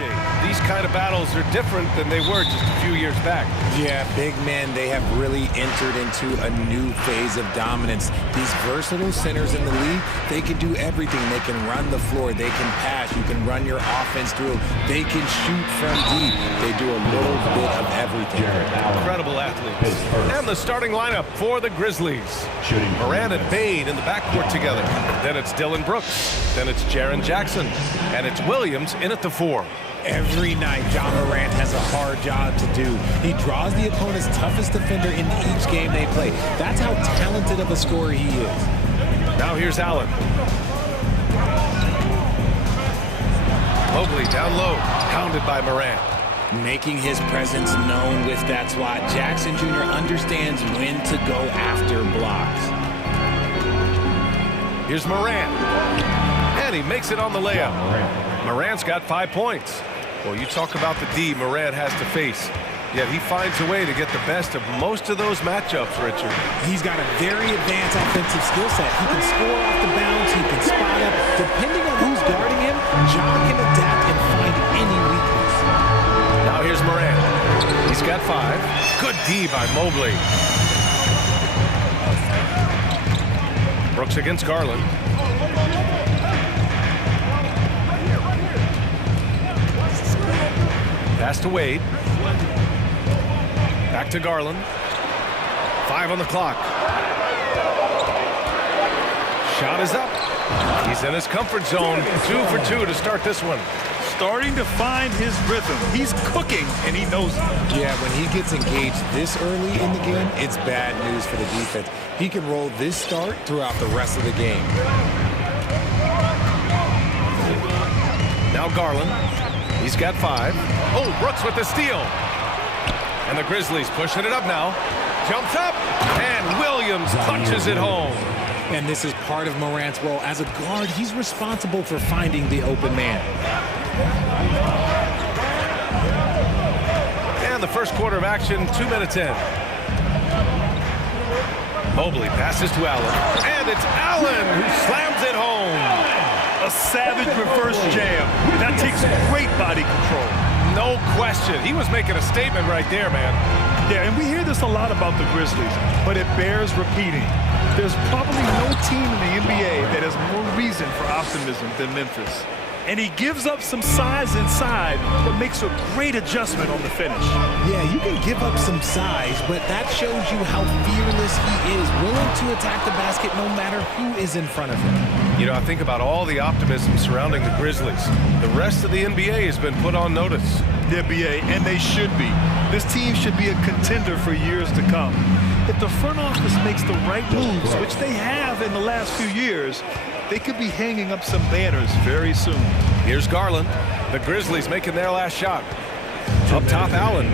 AJ, these kind of battles are different than they were just a few years back. Yeah, big men, they have really entered into a new phase of dominance. These versatile centers in the league, they can do everything. They can run the floor, they can pass, you can run your offense through, they can shoot from deep. They do a little bit of everything. Incredible athletes. And the starting lineup for the Grizzlies. Morant and Bane in the backcourt together. Then it's Dylan Brooks. Then it's Jaren Jackson. And it's Williams in at the 4. Every night, John Morant has a hard job to do. He draws the opponent's toughest defender in each game they play. That's how talented of a scorer he is. Now here's Allen. Mobley down low, pounded by Morant. Making his presence known with that swat. Jackson Jr. understands when to go after blocks. Here's Morant. And he makes it on the layup. Morant's got 5 points. Well, you talk about the D Morant has to face. Yet he finds a way to get the best of most of those matchups, Richard. He's got a very advanced offensive skill set. He can score off the bounce, he can spot up. Depending on who's guarding him, John can adapt and find any weakness. Now here's Morant. He's got 5. Good D by Mobley. Brooks against Garland. Pass to Wade. Back to Garland. 5 on the clock. Shot is up. He's in his comfort zone. 2 for 2 to start this one. Starting to find his rhythm. He's cooking, and he knows it. Yeah, when he gets engaged this early in the game, it's bad news for the defense. He can roll this start throughout the rest of the game. Now Garland. He's got 5. Oh, Brooks with the steal. And the Grizzlies pushing it up now. Jumps up, and Williams punches it home. And this is part of Morant's role. As a guard, he's responsible for finding the open man. And the first quarter of action, 2 minutes in. Mobley passes to Allen. And it's Allen who slams it home. A savage reverse jam. That takes great body control. No question. He was making a statement right there, man. Yeah, and we hear this a lot about the Grizzlies, but it bears repeating. There's probably no team in the NBA that has more reason for optimism than Memphis. And he gives up some size inside, but makes a great adjustment on the finish. Yeah, you can give up some size, but that shows you how fearless he is, willing to attack the basket no matter who is in front of him. You know, I think about all the optimism surrounding the Grizzlies. The rest of the NBA has been put on notice. The NBA, and they should be. This team should be a contender for years to come. If the front office makes the right moves, which they have in the last few years, they could be hanging up some banners very soon. Here's Garland. The Grizzlies making their last shot. Up top, Allen.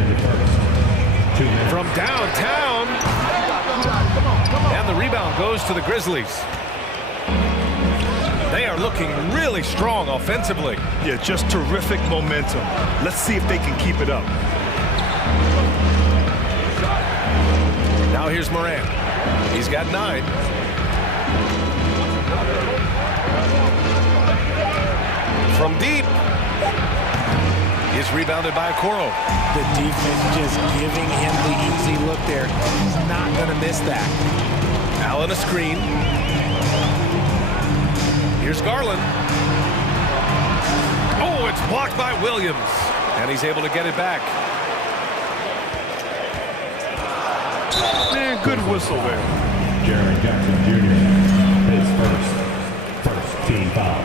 From downtown. And the rebound goes to the Grizzlies. They are looking really strong offensively. Yeah, just terrific momentum. Let's see if they can keep it up. Now here's Morant. He's got 9. From deep. He's rebounded by Okoro. The defense just giving him the easy look there. He's not going to miss that. Allen a screen. Here's Garland. Oh, it's blocked by Williams. And he's able to get it back. Man, good whistle there. Jaren Jackson Jr. his first team foul.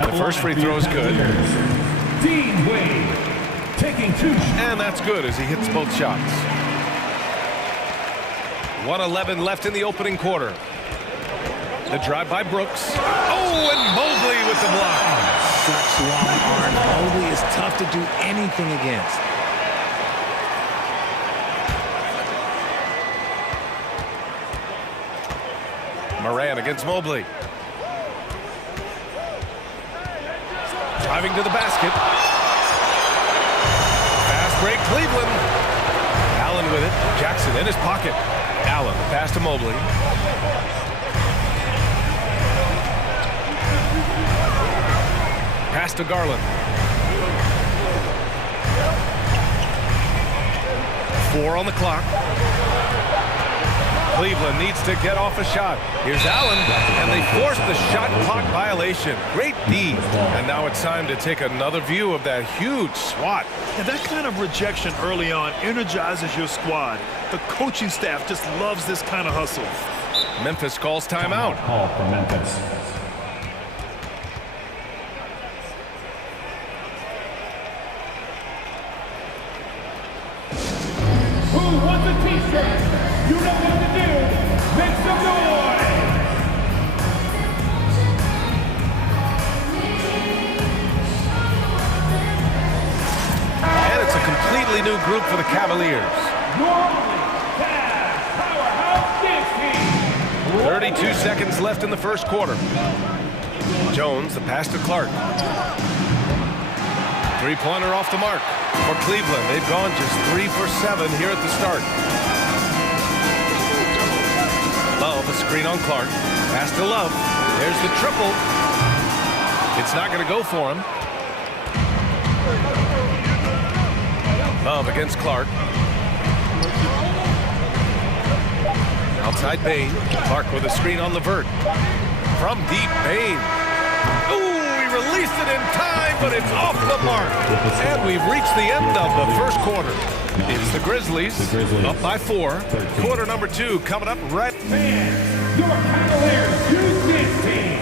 The first free throw is good. Dean Wade taking 2 shots. And that's good as he hits both shots. 1:11 left in the opening quarter. The drive by Brooks. Oh, and Mobley with the block. Such long arms. Mobley is tough to do anything against. Morant against Mobley. Driving to the basket. Fast break, Cleveland. Allen with it. Jackson in his pocket. Allen, pass to Mobley. Pass to Garland. 4 on the clock. Cleveland needs to get off a shot. Here's Allen, and they force the shot clock violation. Great D. And now it's time to take another view of that huge swat. And that kind of rejection early on energizes your squad. The coaching staff just loves this kind of hustle. Memphis calls timeout. Call for Memphis. Who wants a t-shirt? You know what to do. Make some noise. And it's a completely new group for the Cavaliers. Normally, Cavs powerhouse this team. 32 seconds left in the first quarter. Jones, the pass to Clark. Three-pointer off the mark. For Cleveland, they've gone just 3 for 7 here at the start. Love, a screen on Clark. Pass to Love. There's the triple. It's not going to go for him. Love against Clark. Outside Bain. Clark with a screen on Levert. From deep, Bain. Ooh, he released it in time, but it's off the mark. And we've reached the end of the first quarter. It's the Grizzlies up by 4. Quarter number 2 coming up right. Fans, your Cavaliers use this team.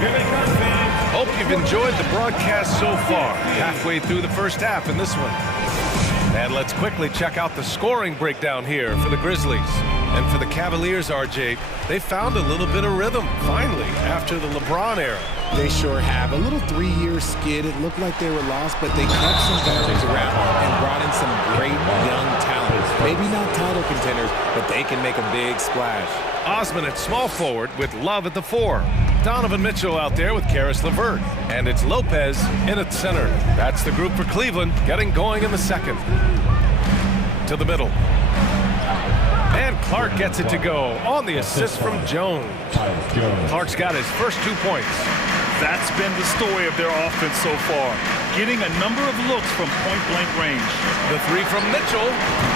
Here they come, fans. Hope you've enjoyed the broadcast so far. Halfway through the first half in this one. And let's quickly check out the scoring breakdown here for the Grizzlies. And for the Cavaliers, RJ, they found a little bit of rhythm, finally, after the LeBron era. They sure have. A little 3-year skid. It looked like they were lost, but they kept some veterans around and brought in some great young talent. Maybe not title contenders, but they can make a big splash. Osman at small forward with Love at the 4. Donovan Mitchell out there with Karis LeVert. And it's Lopez in at center. That's the group for Cleveland getting going in the second. To the middle. And Clark gets it to go on the assist from Jones. Clark's got his first 2 points. That's been the story of their offense so far. Getting a number of looks from point-blank range. The 3 from Mitchell.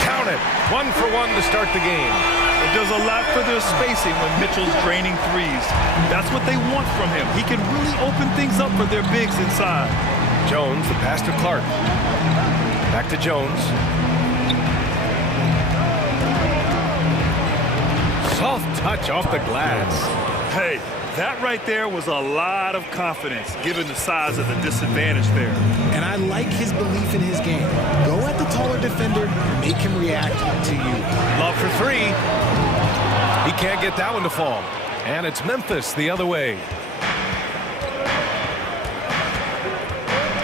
Count it. 1 for 1 to start the game. It does a lot for their spacing when Mitchell's draining threes. That's what they want from him. He can really open things up for their bigs inside. Jones, the pass to Clark. Back to Jones. Soft touch off the glass. Hey, that right there was a lot of confidence, given the size of the disadvantage there. And I like his belief in his game. Go at the taller defender, make him react to you. Love for 3. He can't get that one to fall. And it's Memphis the other way.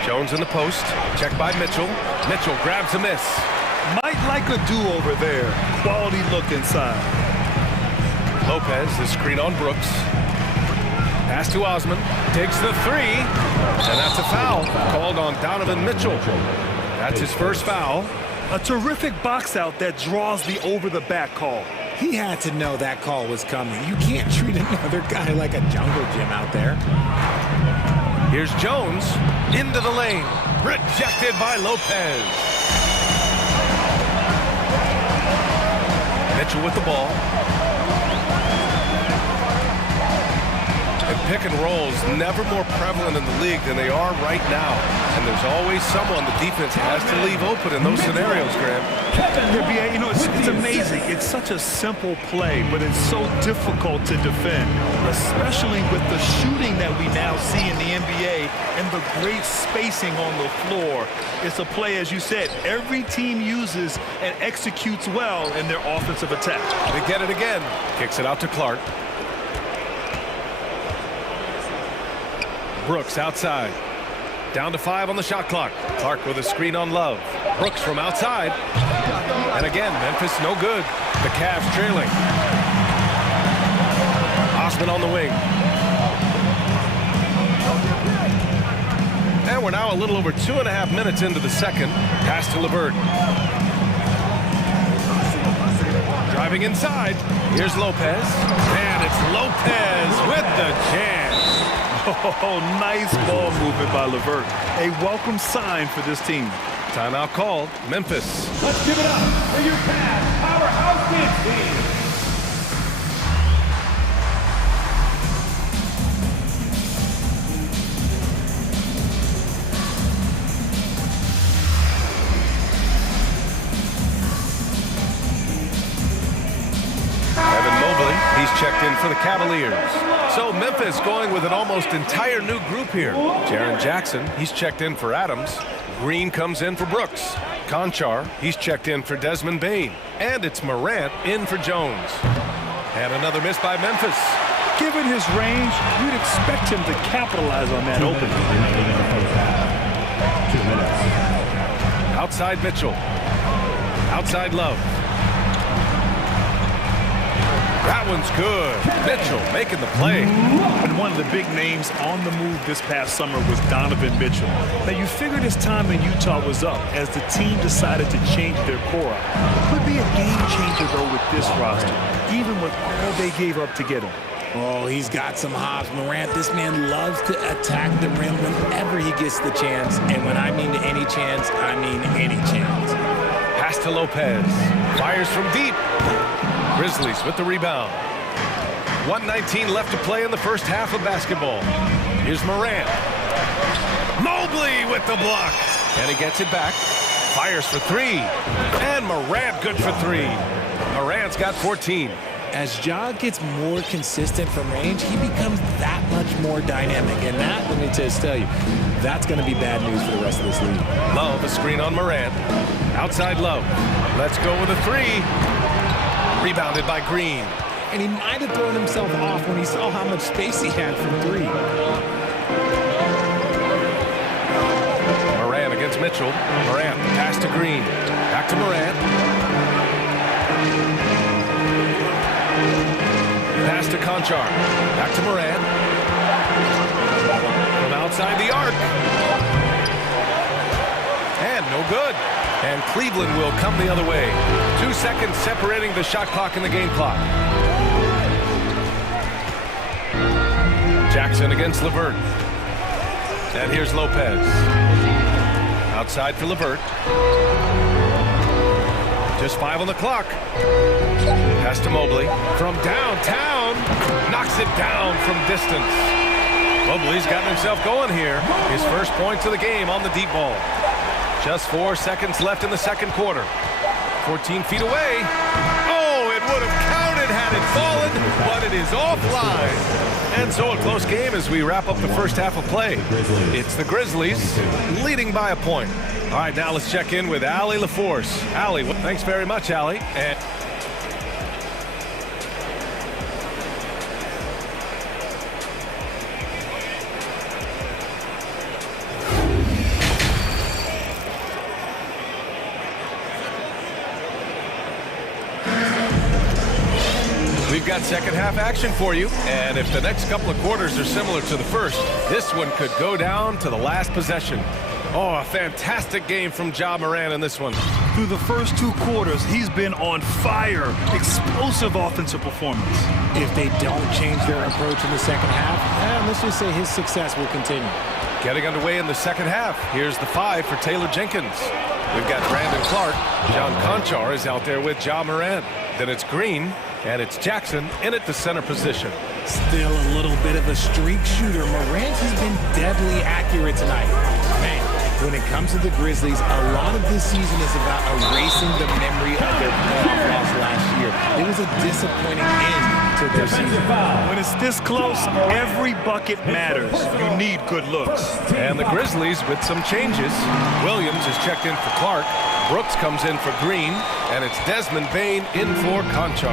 Jones in the post. Checked by Mitchell. Mitchell grabs a miss. Might like a do-over there. Quality look inside. Lopez, the screen on Brooks. Pass to Osman. Takes the 3. And that's a foul called on Donovan Mitchell. That's his first foul. A terrific box out that draws the over-the-back call. He had to know that call was coming. You can't treat another guy like a jungle gym out there. Here's Jones into the lane. Rejected by Lopez. Mitchell with the ball. And pick and rolls never more prevalent in the league than they are right now. And there's always someone the defense has to leave open in those scenarios, Graham. Yeah, you know, it's amazing. It's such a simple play, but it's so difficult to defend, especially with the shooting that we now see in the NBA and the great spacing on the floor. It's a play, as you said, every team uses and executes well in their offensive attack. They get it again. Kicks it out to Clark. Brooks outside. Down to 5 on the shot clock. Clark with a screen on Love. Brooks from outside. And again, Memphis no good. The Cavs trailing. Osman on the wing. And we're now a little over 2.5 minutes into the second. Pass to LeVert. Driving inside. Here's Lopez. And it's Lopez with the jam. Oh, nice ball movement by LeVert. A welcome sign for this team. Timeout called. Memphis. Let's give it up for your past powerhouse dance team. He's checked in for the Cavaliers. So Memphis going with an almost entire new group here. Jaren Jackson, he's checked in for Adams. Green comes in for Brooks. Conchar, he's checked in for Desmond Bane. And it's Morant in for Jones. And another miss by Memphis. Given his range, you'd expect him to capitalize on that opening. 2 minutes. Outside Mitchell. Outside Love. That one's good. Mitchell making the play. And one of the big names on the move this past summer was Donovan Mitchell. Now, you figured his time in Utah was up as the team decided to change their core up. Could be a game changer, though, with this roster, even with all they gave up to get him. Oh, he's got some hops. Morant, this man loves to attack the rim whenever he gets the chance. And when I mean any chance, I mean any chance. Pass to Lopez. Fires from deep. Grizzlies with the rebound. 1:19 left to play in the first half of basketball. Here's Morant. Mobley with the block. And he gets it back. Fires for three. And Morant good for three. Morant's got 14. As Ja gets more consistent from range, he becomes that much more dynamic. And that, let me just tell you, that's going to be bad news for the rest of this league. Love, a screen on Morant. Outside Love. Let's go with a three. Rebounded by Green. And he might have thrown himself off when he saw how much space he had from three. Morant against Mitchell. Morant, pass to Green. Back to Morant. Pass to Conchar. Back to Morant. From outside the arc. And no good. And Cleveland will come the other way. 2 seconds separating the shot clock and the game clock. Jackson against LeVert. And here's Lopez. Outside for LeVert. Just 5 on the clock. Pass to Mobley. From downtown. Knocks it down from distance. Mobley's gotten himself going here. His first points of the game on the deep ball. Just 4 seconds left in the second quarter. 14 feet away. Oh, it would have counted had it fallen, but it is offline. And so a close game as we wrap up the first half of play. It's the Grizzlies leading by a point. All right, now let's check in with Allie LaForce. Allie, thanks very much, Allie. And we've got second half action for you, and if the next couple of quarters are similar to the first, this one could go down to the last possession. Oh, a fantastic game from Ja Morant in this one. Through the first 2 quarters, he's been on fire. Explosive offensive performance. If they don't change their approach in the second half, let's just say his success will continue. Getting underway in the second half. Here's the 5 for Taylor Jenkins. We've got Brandon Clark. John Conchar is out there with Ja Morant. Then it's Green, and it's Jackson in at the center position. Still a little bit of a streak shooter. Morant has been deadly accurate tonight. Man, when it comes to the Grizzlies, a lot of this season is about erasing the memory of their playoff loss last year. It was a disappointing end to their season. When it's this close, every bucket matters. You need good looks. And the Grizzlies with some changes. Williams is checked in for Clark. Brooks comes in for Green, and it's Desmond Bane in for Conchar.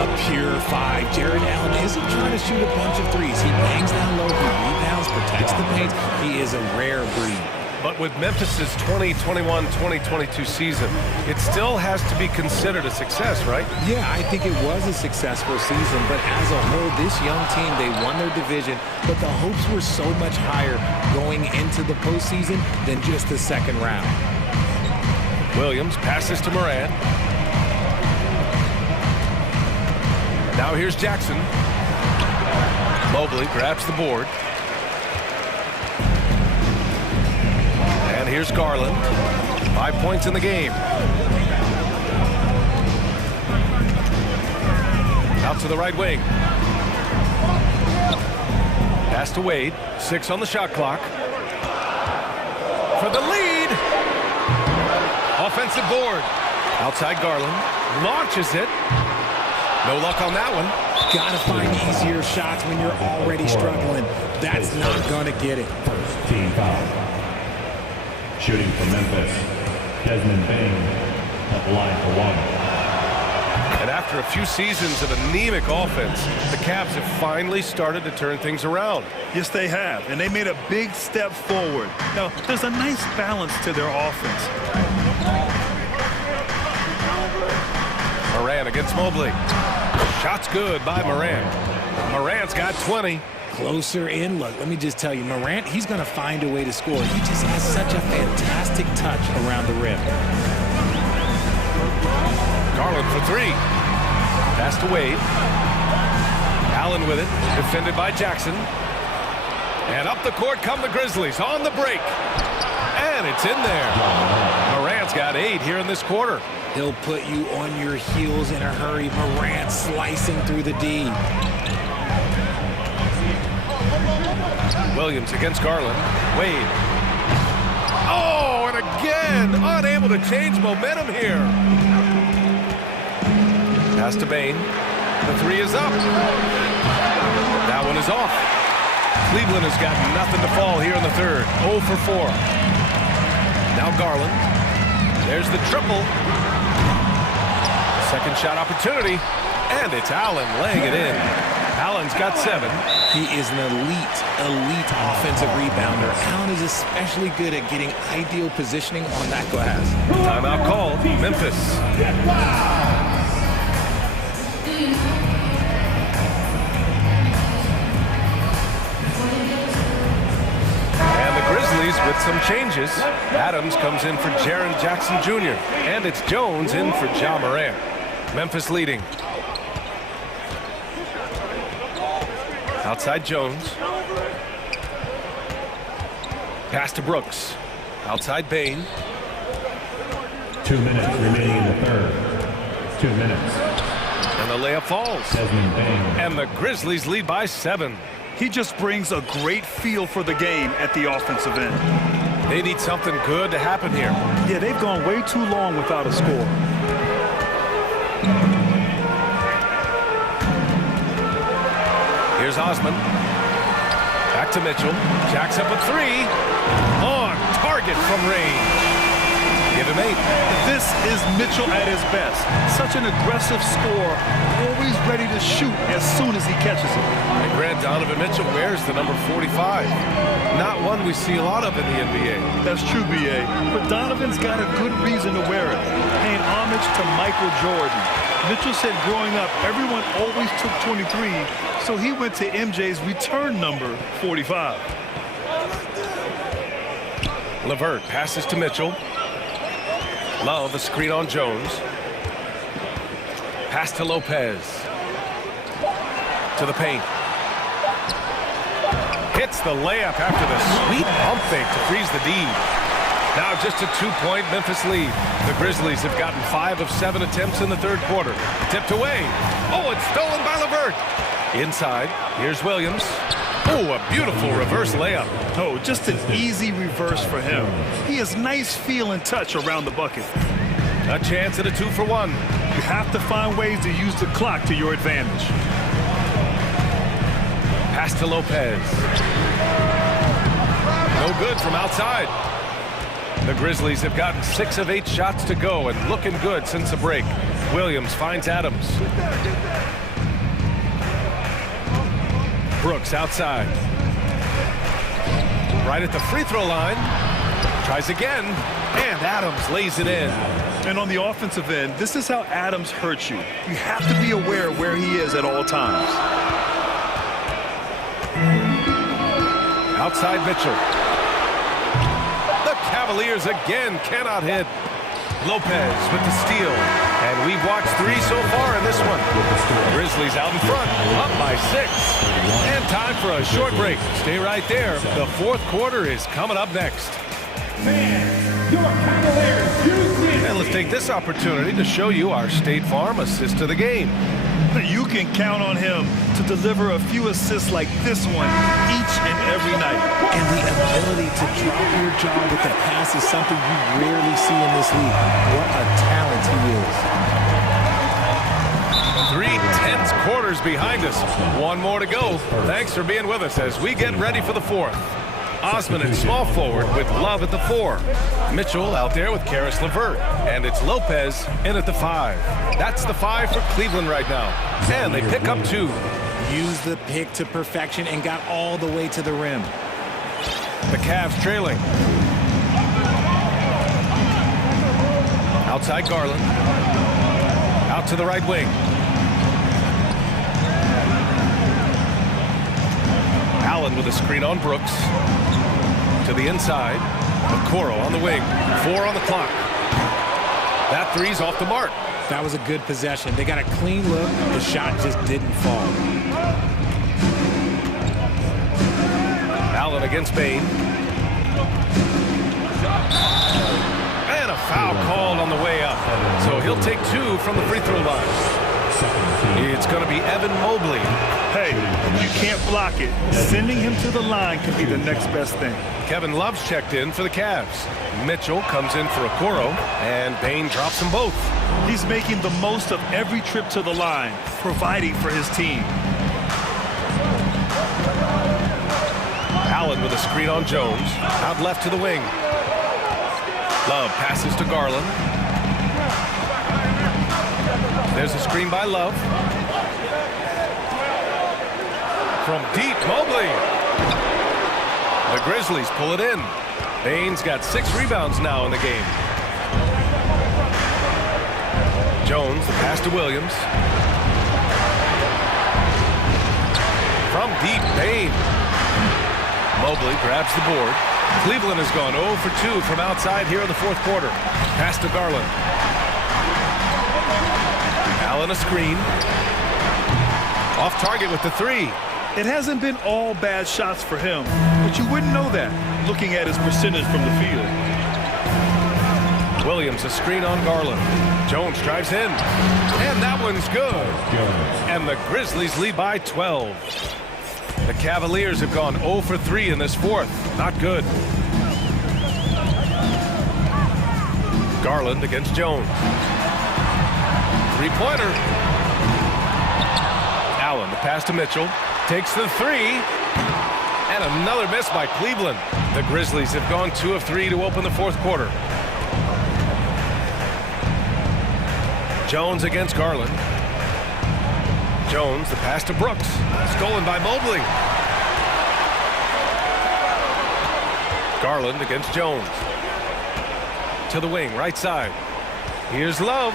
A pure 5. Jared Allen isn't trying to shoot a bunch of threes. He bangs down low, he rebounds, protects the paint. He is a rare breed. But with Memphis's 2021-2022 season, it still has to be considered a success, right? Yeah, I think it was a successful season, but as a whole, this young team, they won their division, but the hopes were so much higher going into the postseason than just the second round. Williams passes to Morant. Now here's Jackson. Mobley grabs the board. And here's Garland. 5 points in the game. Out to the right wing. Pass to Wade. 6 on the shot clock. For the lead. Offensive board. Outside Garland. Launches it. No luck on that one. Gotta find easier shots when you're already struggling. That's not gonna get it. First team foul. Shooting for Memphis, Desmond Bain at the line for one. And after a few seasons of anemic offense, the Cavs have finally started to turn things around. Yes, they have, and they made a big step forward. Now, there's a nice balance to their offense. Moran against Mobley. Shot's good by Moran. Moran's got 20. Closer in. Look, let me just tell you, Morant, he's going to find a way to score. He just has such a fantastic touch around the rim. Garland for 3. Pass to Wade. Allen with it. Defended by Jackson. And up the court come the Grizzlies on the break. And it's in there. Morant's got 8 here in this quarter. He'll put you on your heels in a hurry. Morant slicing through the D. Williams against Garland. Wade. Oh, and again, unable to change momentum here. Pass to Bain. The 3 is up. That one is off. Cleveland has got nothing to fall here in the third. 0 for 4. Now Garland. There's the triple. Second shot opportunity. And it's Allen laying it in. Allen's got 7. He is an elite offensive rebounder. Allen is especially good at getting ideal positioning on that glass. Timeout called. Memphis. And the Grizzlies with some changes. Adams comes in for Jaren Jackson Jr. And it's Jones in for Ja Morant. Memphis leading. Outside Jones. Pass to Brooks. Outside Bain. 2 minutes remaining in the third. 2 minutes. And the layup falls. Desmond Bain. And the Grizzlies lead by 7. He just brings a great feel for the game at the offensive end. They need something good to happen here. Yeah, they've gone way too long without a score. Here's Osman. Back to Mitchell. Jacks up a 3. On target from range. Give him 8. This is Mitchell at his best. Such an aggressive scorer, always ready to shoot as soon as he catches it. And Grant Donovan Mitchell wears the number 45. Not one we see a lot of in the NBA. That's true, B.A. But Donovan's got a good reason to wear it, paying homage to Michael Jordan. Mitchell said growing up, everyone always took 23, so he went to MJ's return number, 45. LeVert passes to Mitchell. Love a screen on Jones. Pass to Lopez. To the paint. Hits the layup after the sweet pump fake to freeze the D. Now just a 2-point Memphis lead. The Grizzlies have gotten 5 of 7 attempts in the third quarter. Tipped away. Oh, it's stolen by LeVert. Inside, here's Williams. Oh, a beautiful reverse layup. Oh, just an easy reverse for him. He has nice feel and touch around the bucket. A chance at a 2 for 1. You have to find ways to use the clock to your advantage. Pass to Lopez. No good from outside. The Grizzlies have gotten 6 of 8 shots to go and looking good since the break. Williams finds Adams. Brooks outside. Right at the free throw line. Tries again. And Adams lays it in. And on the offensive end, this is how Adams hurts you. You have to be aware where he is at all times. Outside Mitchell. The Cavaliers again cannot hit. Lopez with the steal. And we've watched 3 so far in this one. Grizzlies out in front, up by 6. And time for a short break. Stay right there. The fourth quarter is coming up next. Fans, your Cavaliers let's take this opportunity to show you our State Farm assist of the game. You can count on him to deliver a few assists like this one each and every night. And the ability to drop your jaw with the pass is something you rarely see in this league. What a talent he is. 3 tense quarters behind us. One more to go. Thanks for being with us as we get ready for the fourth. Osman at small forward with Love at the 4. Mitchell out there with Karis LeVert. And it's Lopez in at the 5. That's the 5 for Cleveland right now. And they pick up 2. Used the pick to perfection and got all the way to the rim. The Cavs trailing. Outside Garland. Out to the right wing. Allen with a screen on Brooks. To the inside. Okoro on the wing. 4 on the clock. That three's off the mark. That was a good possession. They got a clean look. The shot just didn't fall. Allen against Bain. And a foul called on the way up. So he'll take 2 from the free throw line. It's going to be Evan Mobley. Hey, you can't block it. Sending him to the line can be the next best thing. Kevin Love's checked in for the Cavs. Mitchell comes in for Okoro, and Bain drops them both. He's making the most of every trip to the line, providing for his team. Allen with a screen on Jones. Out left to the wing. Love passes to Garland. There's a screen by Love. From deep, Mobley. The Grizzlies pull it in. Bain's got 6 rebounds now in the game. Jones, the pass to Williams. From deep, Bain. Mobley grabs the board. Cleveland has gone 0 for 2 from outside here in the fourth quarter. Pass to Garland. Allen a screen. Off target with the 3. It hasn't been all bad shots for him, but you wouldn't know that looking at his percentage from the field. Williams a screen on Garland. Jones drives in. And that one's good. And the Grizzlies lead by 12. The Cavaliers have gone 0 for 3 in this fourth. Not good. Garland against Jones. Three-pointer. Allen, the pass to Mitchell. Takes the 3. And another miss by Cleveland. The Grizzlies have gone 2 of 3 to open the fourth quarter. Jones against Garland. Jones, the pass to Brooks. Stolen by Mobley. Garland against Jones. To the wing, right side. Here's Love.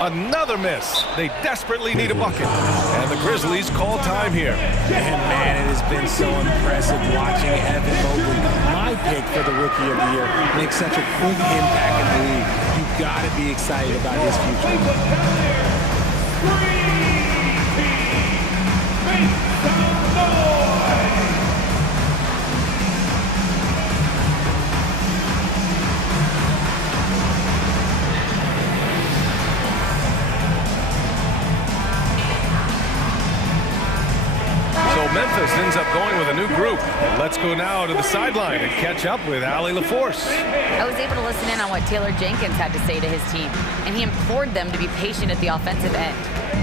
Another miss. They desperately need a bucket. And the Grizzlies call time here. And man, it has been so impressive watching Evan Mobley, my pick for the Rookie of the Year, make such a quick impact in the league. You've got to be excited about his future. Memphis ends up going with a new group. Let's go now to the sideline and catch up with Allie LaForce. I was able to listen in on what Taylor Jenkins had to say to his team, and he implored them to be patient at the offensive end.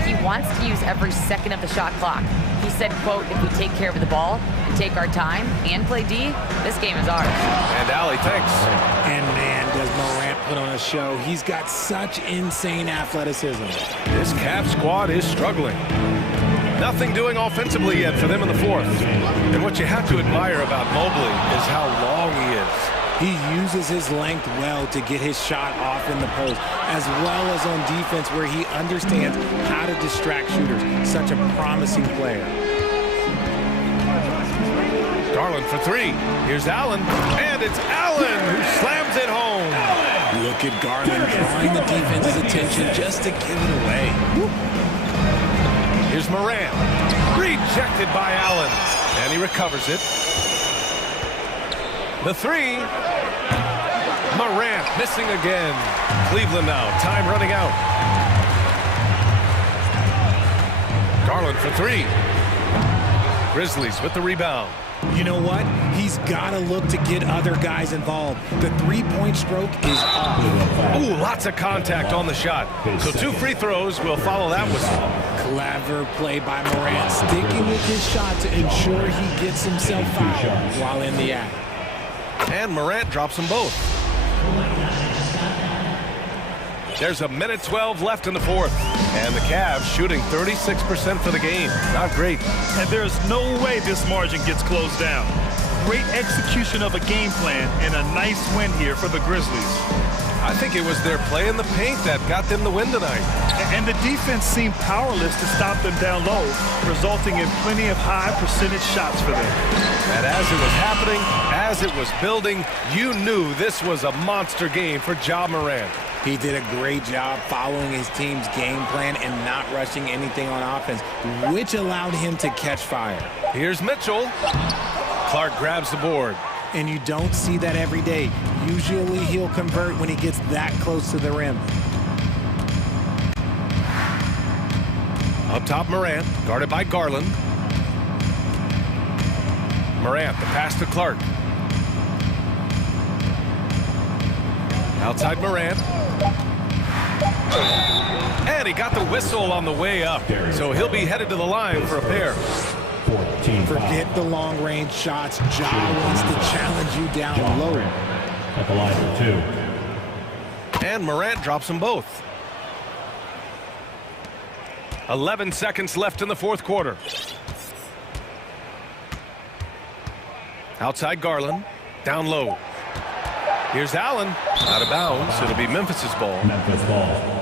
He wants to use every second of the shot clock. He said, quote, if we take care of the ball and take our time and play D, this game is ours. And Allie, thanks. And man, does Morant put on a show. He's got such insane athleticism. This Cavs squad is struggling. Nothing doing offensively yet for them in the fourth. And what you have to admire about Mobley is how long he is. He uses his length well to get his shot off in the post, as well as on defense where he understands how to distract shooters. Such a promising player. Garland for 3. Here's Allen. And it's Allen who slams it home. Look at Garland drawing the defense's attention just to give it away. Here's Morant. Rejected by Allen. And he recovers it. The 3. Morant missing again. Cleveland now, time running out. Garland for three. Grizzlies with the rebound. You know what? He's got to look to get other guys involved. The three-point stroke is off. Ooh, lots of contact on the shot. So 2 free throws will follow that whistle. Clever play by Morant, sticking with his shot to ensure he gets himself fouled while in the act. And Morant drops them both. There's a minute 12 left in the fourth. And the Cavs shooting 36% for the game. Not great. And there's no way this margin gets closed down. Great execution of a game plan and a nice win here for the Grizzlies. I think it was their play in the paint that got them the win tonight. And the defense seemed powerless to stop them down low, resulting in plenty of high percentage shots for them. And as it was happening, as it was building, you knew this was a monster game for Ja Morant. He did a great job following his team's game plan and not rushing anything on offense, which allowed him to catch fire. Here's Mitchell. Clark grabs the board. And you don't see that every day. Usually he'll convert when he gets that close to the rim. Up top, Morant, guarded by Garland. Morant, the pass to Clark. Outside Morant. And he got the whistle on the way up. So he'll be headed to the line for a pair. Forget the long-range shots. Ja wants to challenge you down low. At the line for 2. And Morant drops them both. 11 seconds left in the fourth quarter. Outside Garland. Down low. Here's Allen. Out of bounds. It'll be Memphis's ball. Memphis ball.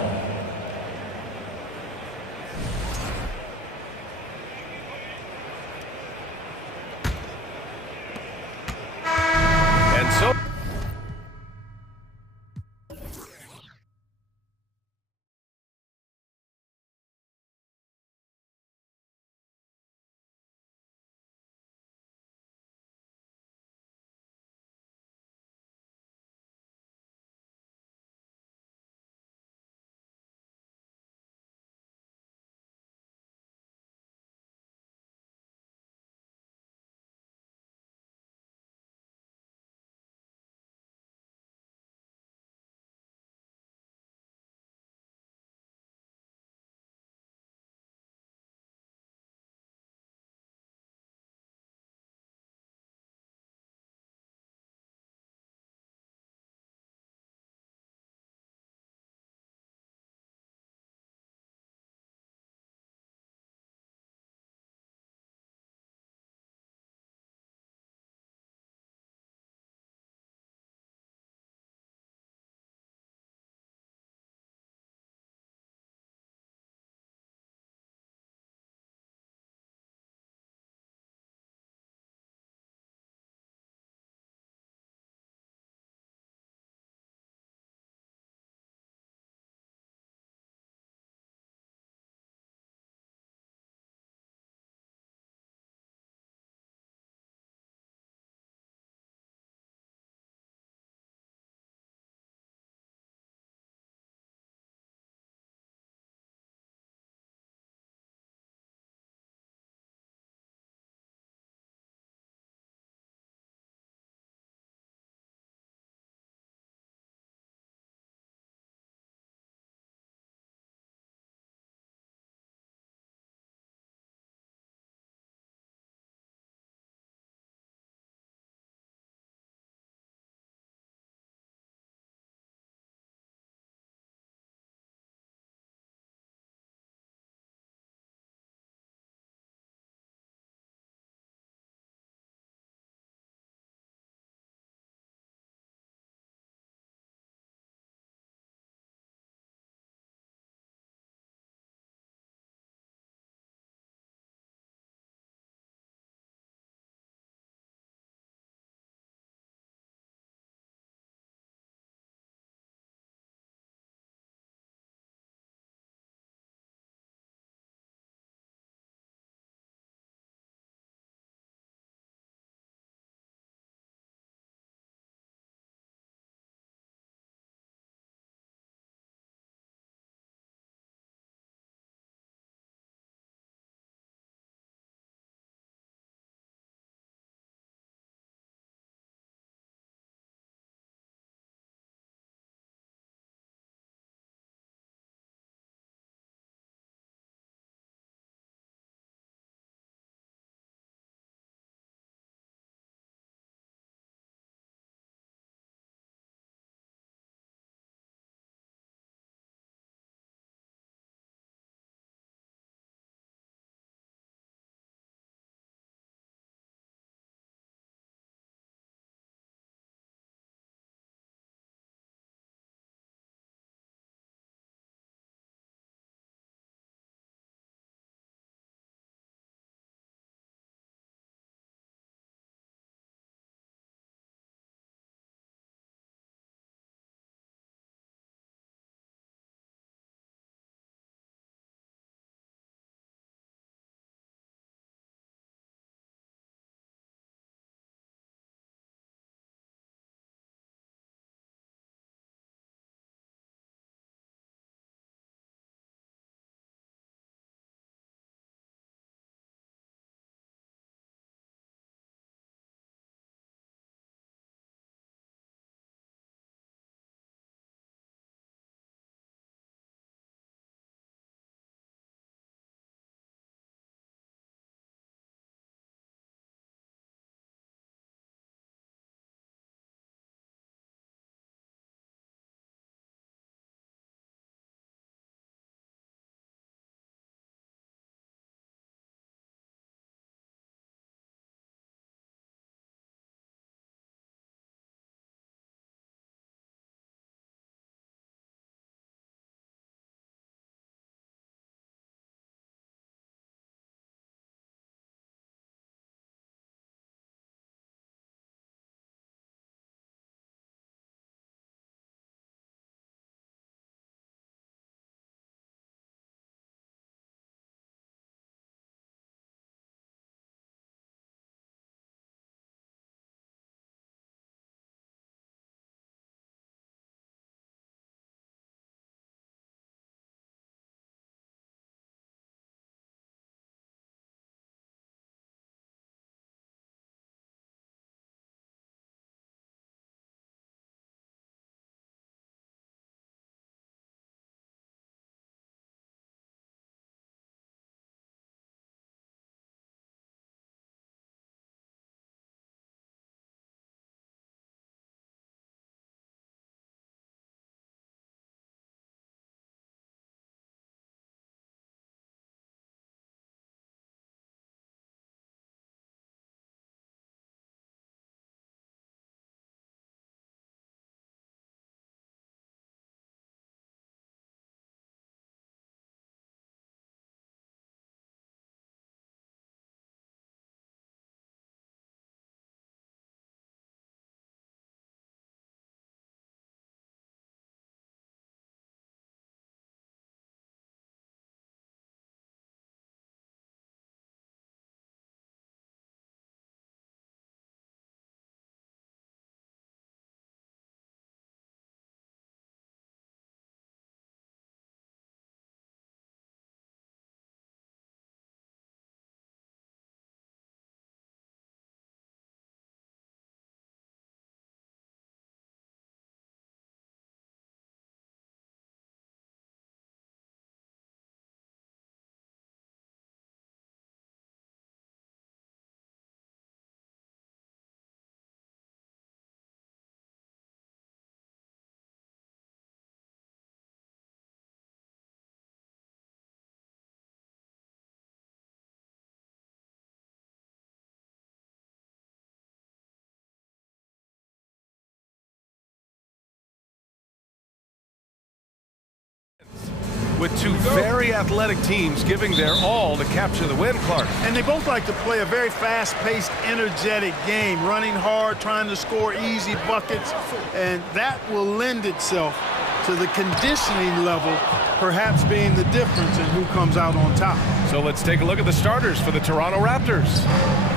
with two very athletic teams giving their all to capture the win, Clark. And they both like to play a very fast-paced, energetic game, running hard, trying to score easy buckets, and that will lend itself to the conditioning level perhaps being the difference in who comes out on top. So let's take a look at the starters for the Toronto Raptors.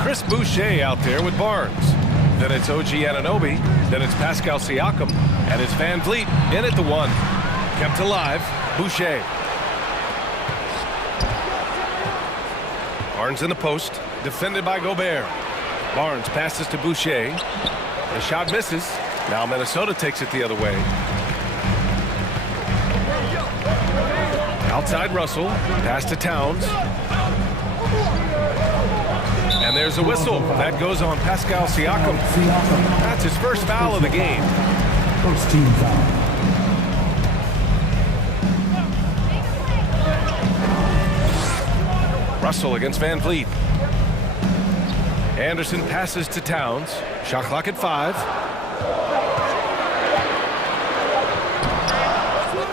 Chris Boucher out there with Barnes. Then it's OG Anunoby. Then it's Pascal Siakam. And it's Van Vliet in at the 1. Kept alive, Boucher. Barnes in the post, defended by Gobert. Barnes passes to Boucher. The shot misses. Now Minnesota takes it the other way. Outside Russell, pass to Towns. And there's a whistle. That goes on Pascal Siakam. That's his first foul of the game. First team foul. Russell against Van Vliet. Anderson passes to Towns. Shot clock at 5.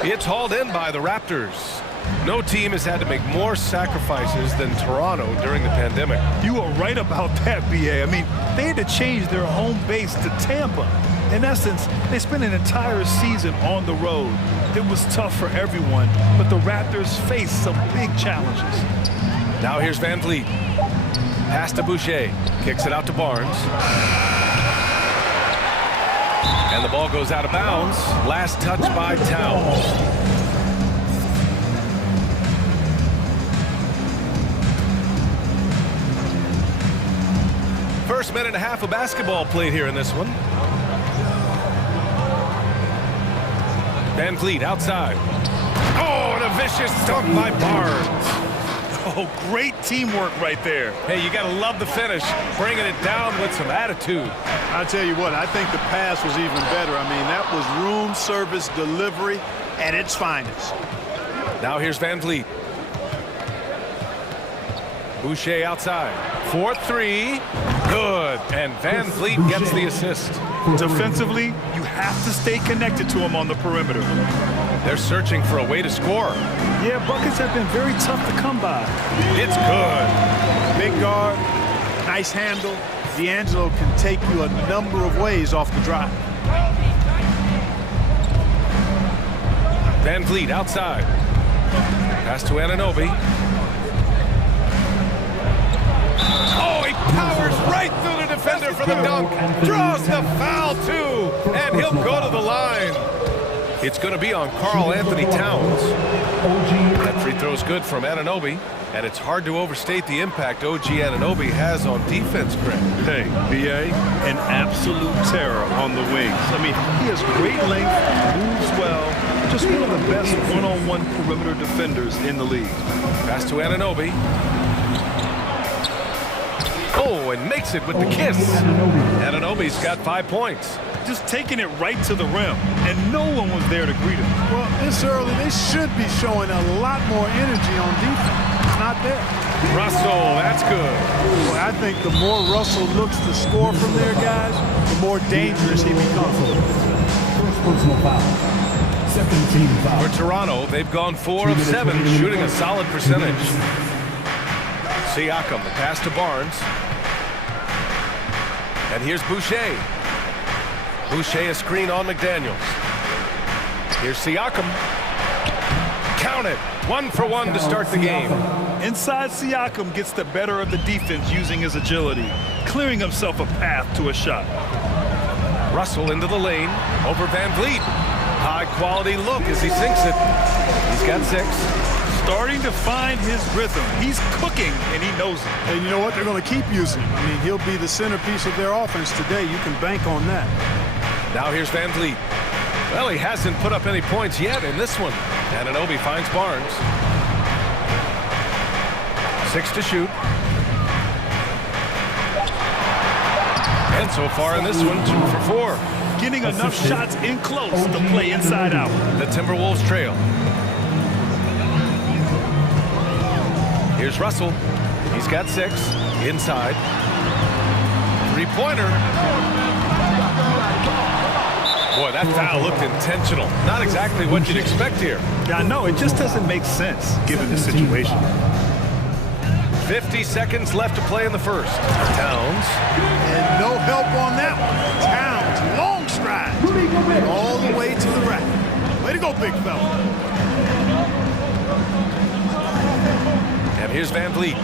It's hauled in by the Raptors. No team has had to make more sacrifices than Toronto during the pandemic. You are right about that, B.A. I mean, they had to change their home base to Tampa. In essence, they spent an entire season on the road. It was tough for everyone, but the Raptors faced some big challenges. Now here's Van Vliet. Pass to Boucher. Kicks it out to Barnes. And the ball goes out of bounds. Last touch by Towns. First minute and a half of basketball played here in this one. Van Vliet outside. Oh, and a vicious dunk by Barnes. Oh, great teamwork right there. Hey, you got to love the finish, bringing it down with some attitude. I'll tell you what, I think the pass was even better. I mean, that was room service delivery at its finest. Now here's Van Vliet. Boucher outside. 4-3. Good. And Van Vliet gets the assist. Defensively, you have to stay connected to him on the perimeter. They're searching for a way to score. Yeah, buckets have been very tough to come by. It's good. Big guard, nice handle. D'Angelo can take you a number of ways off the drive. Van Vliet outside. Pass to Anunoby. Oh, he powers right through the defender for the dunk. Draws the foul, too. And he'll go to the line. It's going to be on Karl Anthony Towns. That free throw's good from Anunoby. And it's hard to overstate the impact OG Anunoby has on defense, Greg. Hey, B.A., an absolute terror on the wings. I mean, he has great length, moves well, just one of the best one-on-one perimeter defenders in the league. Pass to Anunoby. Oh, and makes it with the kiss. Anunoby's got 5 points. Just taking it right to the rim, and no one was there to greet him. Well, this early, they should be showing a lot more energy on defense. It's not there. Russell, that's good. Well, I think the more Russell looks to score from their guys, the more dangerous he becomes. First personal foul. Second team foul. For Toronto, they've gone 4 of 7, shooting a solid percentage. Siakam, the pass to Barnes. And here's Boucher. Boucher a screen on McDaniels. Here's Siakam. Count it. 1 for 1 to start the game. Inside, Siakam gets the better of the defense using his agility, clearing himself a path to a shot. Russell into the lane, over Van Vliet. High-quality look as he sinks it. He's got 6. Starting to find his rhythm. He's cooking, and he knows it. And you know what? They're going to keep using him. I mean, he'll be the centerpiece of their offense today. You can bank on that. Now here's Van Vliet. Well, he hasn't put up any points yet in this one. Anunoby finds Barnes. 6 to shoot. And so far in this one, 2 for 4. Getting enough shots in close to play inside out. The Timberwolves trail. Here's Russell. He's got 6. Inside. 3-pointer. Boy, that foul looked intentional. Not exactly what you'd expect here. Yeah, I know. It just doesn't make sense given the situation. 50 seconds left to play in the first. Towns. And no help on that one. Towns, long strides, all the way to the rack. Way to go, big fella. And here's Van Vliet.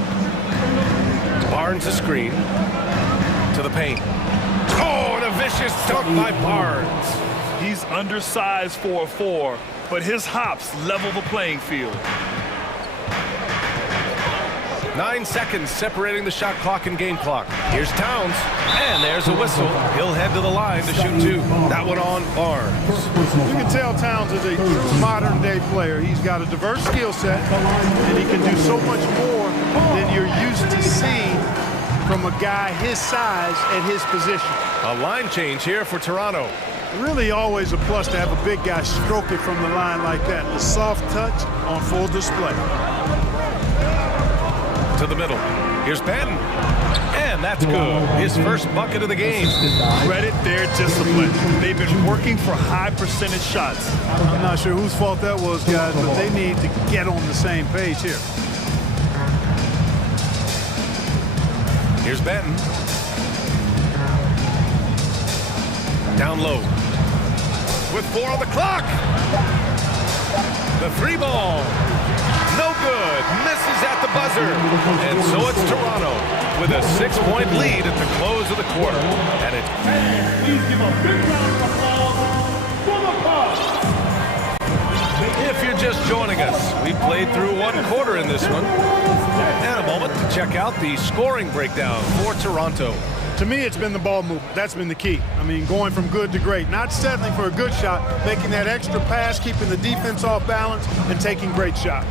Barnes a screen. To the paint. Oh, and a vicious dunk by Barnes. He's undersized for a 4, but his hops level the playing field. 9 seconds separating the shot clock and game clock. Here's Towns, and there's a whistle. He'll head to the line to shoot 2. That one on Barnes. You can tell Towns is a true modern-day player. He's got a diverse skill set, and he can do so much more than you're used to seeing from a guy his size at his position. A line change here for Toronto. Really always a plus to have a big guy stroke it from the line like that. The soft touch on full display. To the middle. Here's Benton. And that's good. His first bucket of the game. Credit their discipline. They've been working for high percentage shots. I'm not sure whose fault that was, guys, but they need to get on the same page here. Here's Benton. Down low. With 4 on the clock. The 3 ball. No good. Misses at the buzzer. And so it's Toronto with a 6-point lead at the close of the quarter. And it's... Please give a big round of applause for the Bucks. If you're just joining us, we played through 1 quarter in this one. And a moment to check out the scoring breakdown for Toronto. To me, it's been the ball movement. That's been the key. I mean, going from good to great. Not settling for a good shot, making that extra pass, keeping the defense off balance, and taking great shots.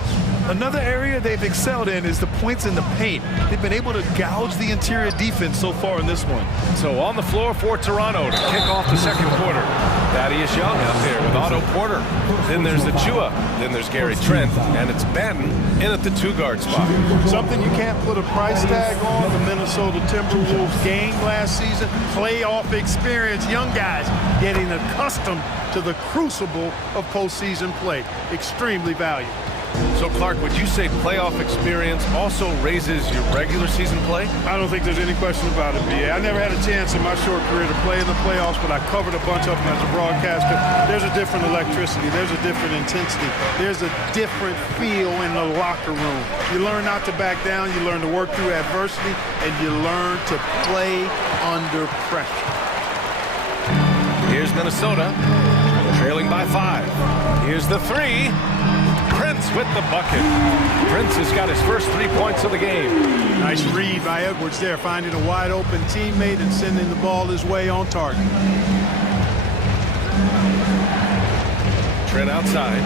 Another area they've excelled in is the points in the paint. They've been able to gouge the interior defense so far in this one. So on the floor for Toronto to kick off the second quarter. Thaddeus Young out there with Otto Porter. Then there's Achua. Then there's Gary Trent. And it's Benton in at the 2-guard spot. Something you can't put a price tag on. The Minnesota Timberwolves gained last season. Playoff experience. Young guys getting accustomed to the crucible of postseason play. Extremely valuable. So, Clark, would you say playoff experience also raises your regular season play? I don't think there's any question about it, B.A. I never had a chance in my short career to play in the playoffs, but I covered a bunch of them as a broadcaster. There's a different electricity. There's a different intensity. There's a different feel in the locker room. You learn not to back down. You learn to work through adversity, and you learn to play under pressure. Here's Minnesota, trailing by 5. Here's the 3. Prince with the bucket. Prince has got his first 3 points of the game. Nice read by Edwards there, finding a wide open teammate and sending the ball his way on target. Trent outside.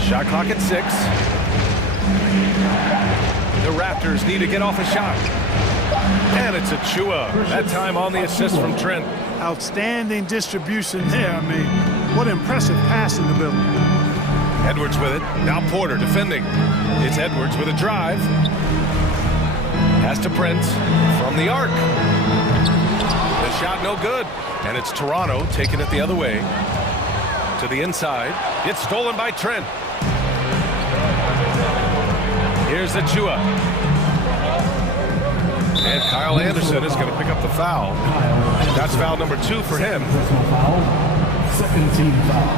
Shot clock at 6. The Raptors need to get off a shot. And it's Achua. That time on the assist from Trent. Outstanding distribution there. I mean, what impressive passing ability. Edwards with it. Now Porter defending. It's Edwards with a drive. Pass to Prince from the arc. The shot no good. And it's Toronto taking it the other way. To the inside. It's stolen by Trent. Here's Achua. And Kyle Anderson is going to pick up the foul. That's foul number 2 for him. Second team foul.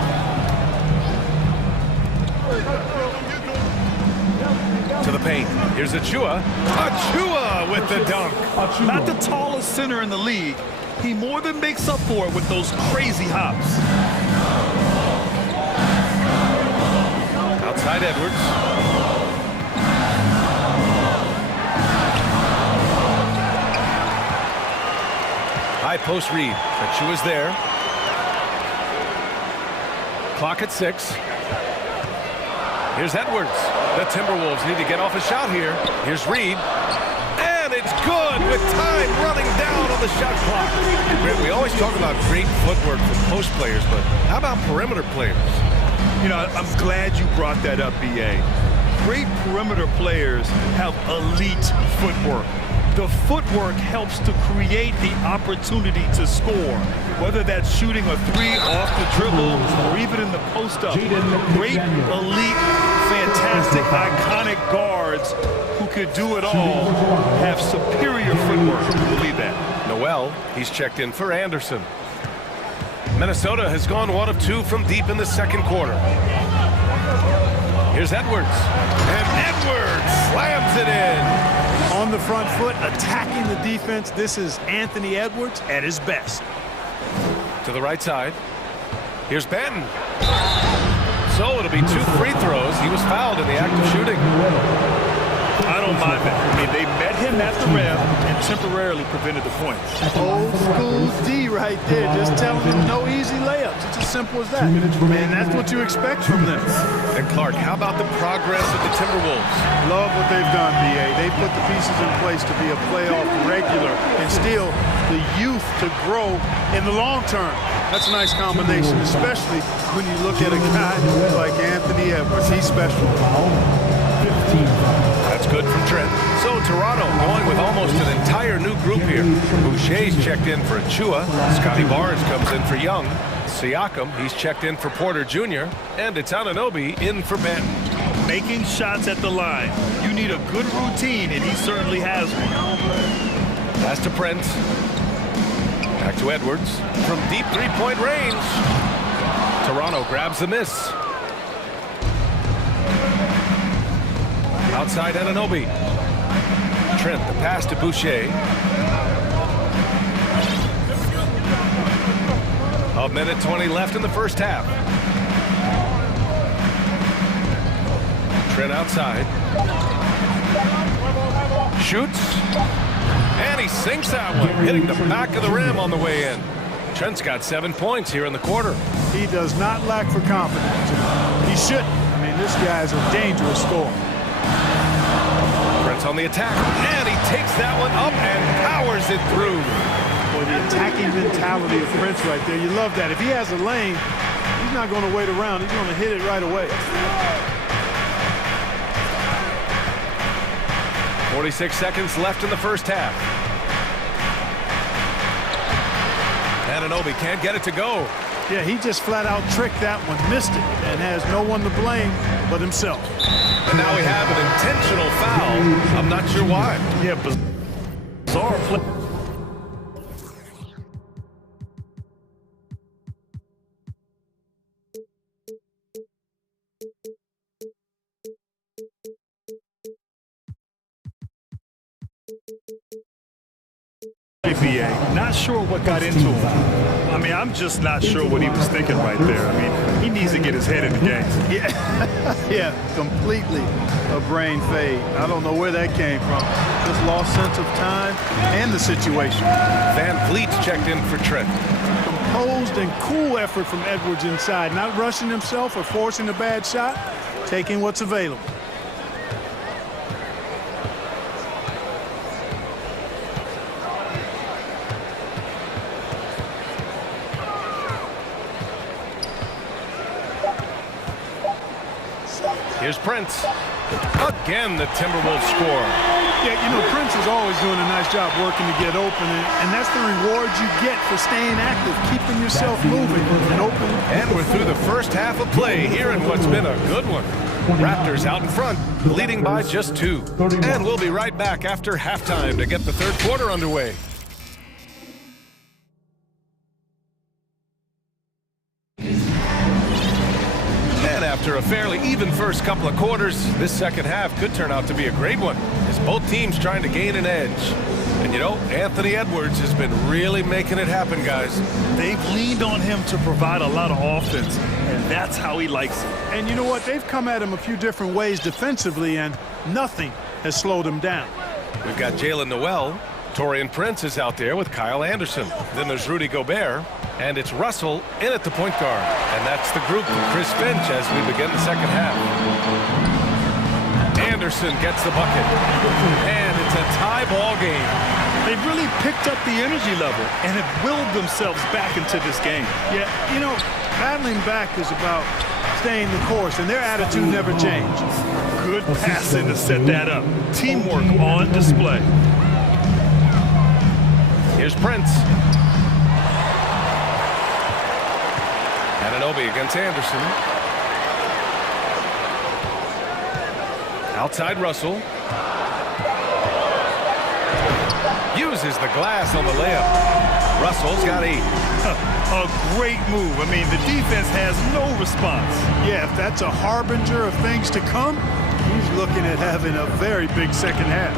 To the paint. Here's Achua. Achua with the dunk. Not the tallest center in the league. He more than makes up for it with those crazy hops. Outside Edwards. High post read. Achua's there. Clock at 6. Here's Edwards. The Timberwolves need to get off a shot here. Here's Reed. And it's good with time running down on the shot clock. Grant, we always talk about great footwork from post players, but how about perimeter players? You know, I'm glad you brought that up, B.A. great perimeter players have elite footwork. The footwork helps to create the opportunity to score, whether that's shooting a three off the dribble or even in the post-up. Great, elite, fantastic, iconic guards who could do it all have superior footwork. Believe that. Noel, he's checked in for Anderson. Minnesota has gone 1 of 2 from deep in the second quarter. Here's Edwards. And Edwards slams it in. On the front foot, attacking the defense. This is Anthony Edwards at his best. To the right side. Here's Benton. So it'll be 2 free throws. He was fouled in the act of shooting. I don't mind that. I mean, they met him at the rim and temporarily prevented the points. Old school D right there, just telling them no easy layups. It's as simple as that. And that's what you expect from them. And Clark, how about the progress of the Timberwolves? Love what they've done, B.A. They put the pieces in place to be a playoff regular and still the youth to grow in the long term. That's a nice combination, especially when you look at a guy like Anthony Edwards. He's special. That's good from Trent. So Toronto going with almost an entire new group here. Boucher's checked in for Achua. Scotty Barnes comes in for Young. Siakam, he's checked in for Porter Jr. And it's Anunoby in for Benton. Making shots at the line. You need a good routine, and he certainly has one. Pass to Prince. Back to Edwards. From deep three-point range. Toronto grabs the miss. Outside Anunoby. Trent, the pass to Boucher. A minute 20 left in the first half. Trent outside. Shoots. And he sinks that one, hitting the back of the rim on the way in. Trent's got 7 points here in the quarter. He does not lack for confidence. He shouldn't. I mean, this guy is a dangerous scorer. Trent's on the attack, and he takes that one up and powers it through. Boy, the attacking mentality of Prince right there. You love that. If he has a lane, he's not going to wait around. He's going to hit it right away. 46 seconds left in the first half. Anunoby can't get it to go. Yeah, he just flat out tricked that one, missed it, and has no one to blame but himself. And now we have an intentional foul. I'm not sure why. Yeah, bizarre play. Not sure what got into him. I mean, I'm just not sure what he was thinking right there. I mean, he needs to get his head in the game. Yeah, yeah, completely a brain fade. I don't know where that came from. Just lost sense of time and the situation. Van Vliet's checked in for Trent. Composed and cool effort from Edwards inside, not rushing himself or forcing a bad shot, taking what's available. Here's Prince. Again, the Timberwolves score. Yeah, you know, Prince is always doing a nice job working to get open, and that's the reward you get for staying active, keeping yourself moving and open. And we're through the first half of play here in what's been a good one. Raptors out in front, leading by just 2. And we'll be right back after halftime to get the third quarter underway. After a fairly even first couple of quarters, this second half could turn out to be a great one, as both teams trying to gain an edge. And you know, Anthony Edwards has been really making it happen, guys. They've leaned on him to provide a lot of offense, and that's how he likes it. And you know what? They've come at him a few different ways defensively, and nothing has slowed him down. We've got Jalen Noel. Taurean Prince is out there with Kyle Anderson. Then there's Rudy Gobert. And it's Russell in at the point guard. And that's the group for Chris Finch as we begin the second half. Anderson gets the bucket. And it's a tie ball game. They've really picked up the energy level and have willed themselves back into this game. Yeah, you know, battling back is about staying the course, and their attitude never changed. Good passing to set that up. Teamwork on display. Here's Prince. Anunoby against Anderson. Outside Russell. Uses the glass on the layup. Russell's got 8. A great move. I mean, the defense has no response. Yeah, if that's a harbinger of things to come, he's looking at having a very big second half.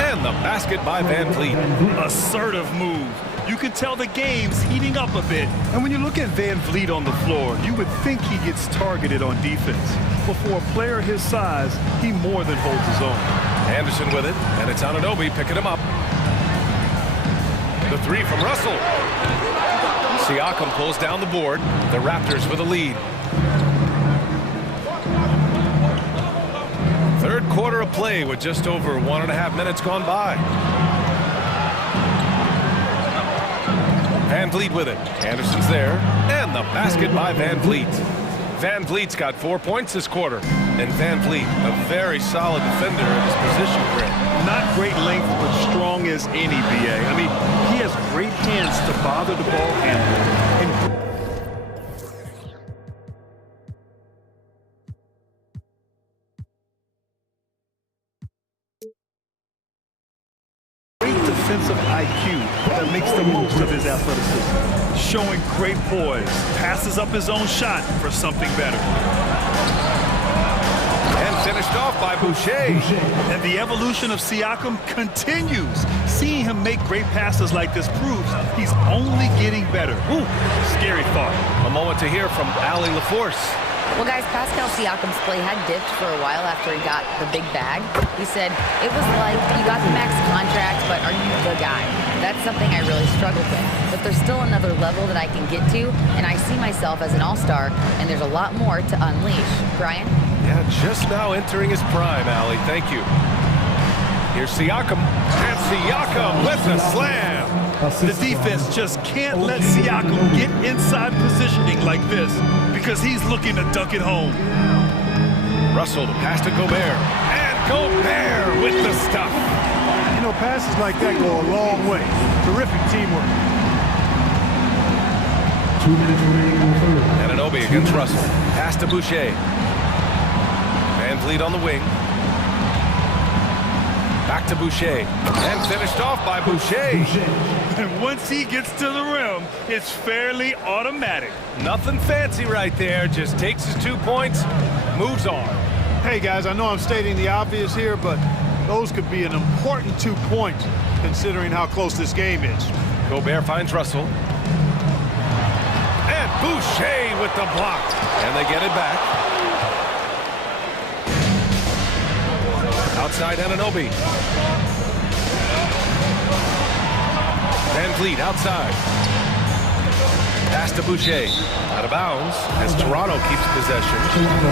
And the basket by Van Vliet. Assertive move. You can tell the game's heating up a bit. And when you look at Van Vliet on the floor, you would think he gets targeted on defense. But for a player his size, he more than holds his own. Anderson with it, and it's Anunoby picking him up. The 3 from Russell. Siakam pulls down the board. The Raptors with a lead. Third quarter of play with just over 1.5 minutes gone by. Van Vliet with it. Anderson's there. And the basket by Van Vliet. Van Vliet's got 4 points this quarter. And Van Vliet, a very solid defender in his position grid. Not great length, but strong as any, BA. I mean, he has great hands to bother the ball handler. Great defensive IQ that makes the most of his athleticism. Showing great poise, passes up his own shot for something better. And finished off by Boucher. And the evolution of Siakam continues. Seeing him make great passes like this proves he's only getting better. Ooh, scary thought. A moment to hear from Ali LaForce. Well, guys, Pascal Siakam's play had dipped for a while after he got the big bag. He said, it was like, you got the max contract, but are you the guy? That's something I really struggled with. But there's still another level that I can get to, and I see myself as an all-star, and there's a lot more to unleash. Brian? Yeah, just now entering his prime, Ali. Thank you. Here's Siakam. And Siakam with the slam. The defense just can't let Siakam get inside positioning like this because he's looking to dunk it home. Russell to pass to Gobert. And Gobert with the stuff. You know, passes like that go a long way. Terrific teamwork. 2 minutes remaining in the third. Anunoby against Russell. Pass to Boucher. Van Vliet on the wing. Back to Boucher. And finished off by Boucher. And once he gets to the rim, it's fairly automatic. Nothing fancy right there. Just takes his 2 points, moves on. Hey, guys, I know I'm stating the obvious here, but those could be an important 2 points considering how close this game is. Gobert finds Russell. And Boucher with the block. And they get it back. Outside Anunoby. Van Vliet outside. Pass to Boucher. Out of bounds as Toronto keeps possession.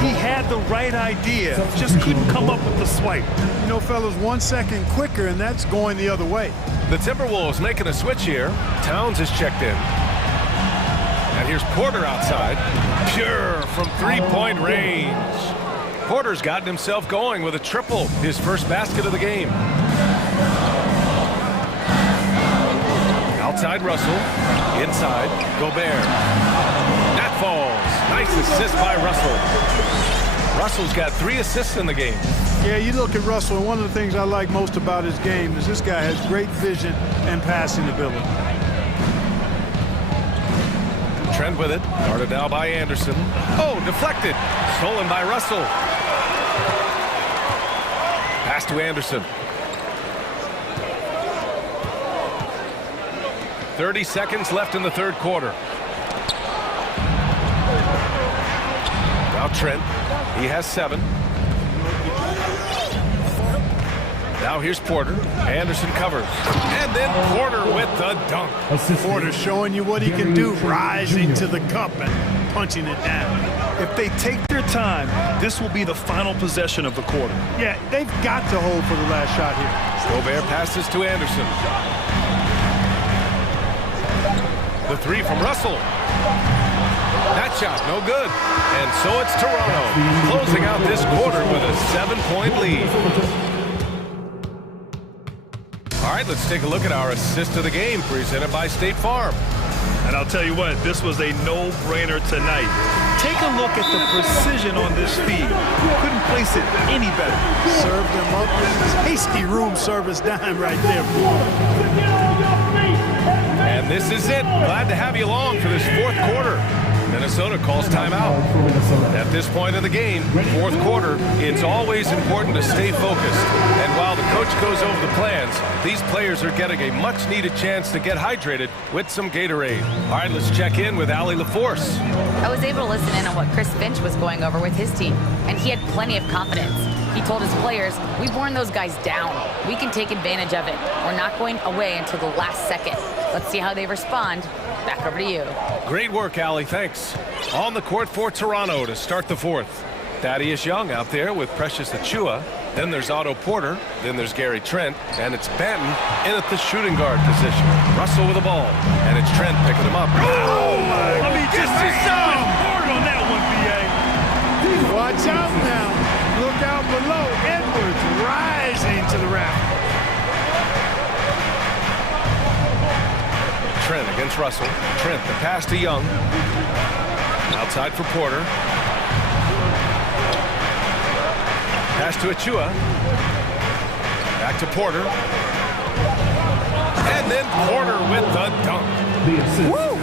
He had the right idea, just couldn't come up with the swipe. You know, fellas, 1 second quicker, and that's going the other way. The Timberwolves making a switch here. Towns is checked in. And here's Porter outside. Pure from three-point range. Porter's gotten himself going with a triple, his first basket of the game. Outside Russell, inside Gobert. That falls. Nice assist by Russell. Russell's got 3 assists in the game. Yeah, you look at Russell, and one of the things I like most about his game is this guy has great vision and passing ability. Trent with it, guarded now by Anderson. Oh, deflected, stolen by Russell. Pass to Anderson. 30 seconds left in the third quarter. Now Trent, he has 7. Now here's Porter. Anderson covers. And then Porter with the dunk. Porter showing you what he can do, rising to the cup and punching it down. If they take their time, this will be the final possession of the quarter. Yeah, they've got to hold for the last shot here. Gobert passes to Anderson. The 3 from Russell. That shot, no good. And so it's Toronto closing out this quarter with a 7-point lead. All right, let's take a look at our assist of the game presented by State Farm. And I'll tell you what, this was a no-brainer tonight. Take a look at the precision on this feed. Couldn't place it any better. Served him up. Hasty room service dime right there. And this is it. Glad to have you along for this fourth quarter. Minnesota calls timeout. At this point in the game, fourth quarter, it's always important to stay focused. And while the coach goes over the plans, these players are getting a much-needed chance to get hydrated with some Gatorade. All right, let's check in with Allie LaForce. I was able to listen in on what Chris Finch was going over with his team, and he had plenty of confidence. He told his players, we've worn those guys down. We can take advantage of it. We're not going away until the last second. Let's see how they respond. Back over to you. Great work, Allie. Thanks. On the court for Toronto to start the fourth. Thaddeus Young out there with Precious Achua. Then there's Otto Porter. Then there's Gary Trent. And it's Banton in at the shooting guard position. Russell with the ball. And it's Trent picking him up. Oh, my. I mean, just hard on that one, B.A. Watch out now. Look out below. Edwards rising to the rack. Trent against Russell. Trent, the pass to Young. Outside for Porter. Pass to Achua. Back to Porter. And then Porter with the dunk. Woo!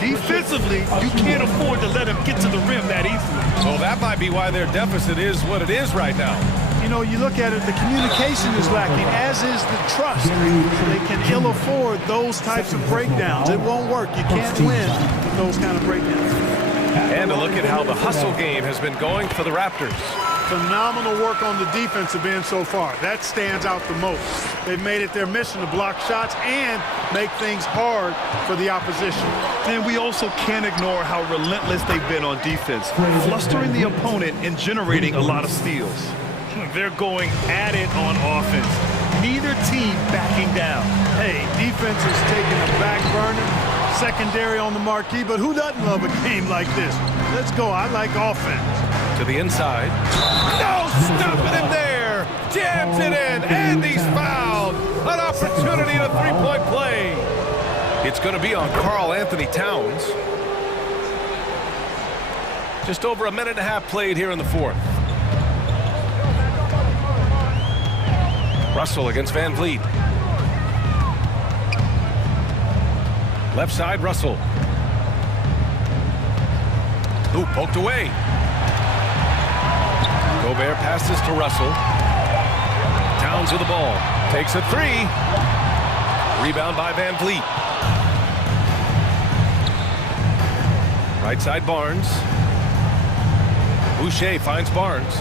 Defensively, you can't afford to let him get to the rim that easily. Well, that might be why their deficit is what it is right now. You know, you look at it, the communication is lacking, as is the trust. They can ill afford those types of breakdowns. It won't work. You can't win with those kind of breakdowns. And a look at how the hustle game has been going for the Raptors. Phenomenal work on the defensive end so far. That stands out the most. They've made it their mission to block shots and make things hard for the opposition. And we also can't ignore how relentless they've been on defense, flustering the opponent and generating a lot of steals. They're going at it on offense. Neither team backing down. Hey, defense is taking a back burner, secondary on the marquee, but who doesn't love a game like this? Let's go. I like offense. To the inside. No, stopping him there. Jams it in, and he's fouled. An opportunity and a three-point play. It's going to be on Karl Anthony Towns. Just over a minute and a half played here in the fourth. Russell against Van Vliet. Left side, Russell. Ooh, poked away. Gobert passes to Russell. Towns with the ball. Takes a three. Rebound by Van Vliet. Right side, Barnes. Boucher finds Barnes.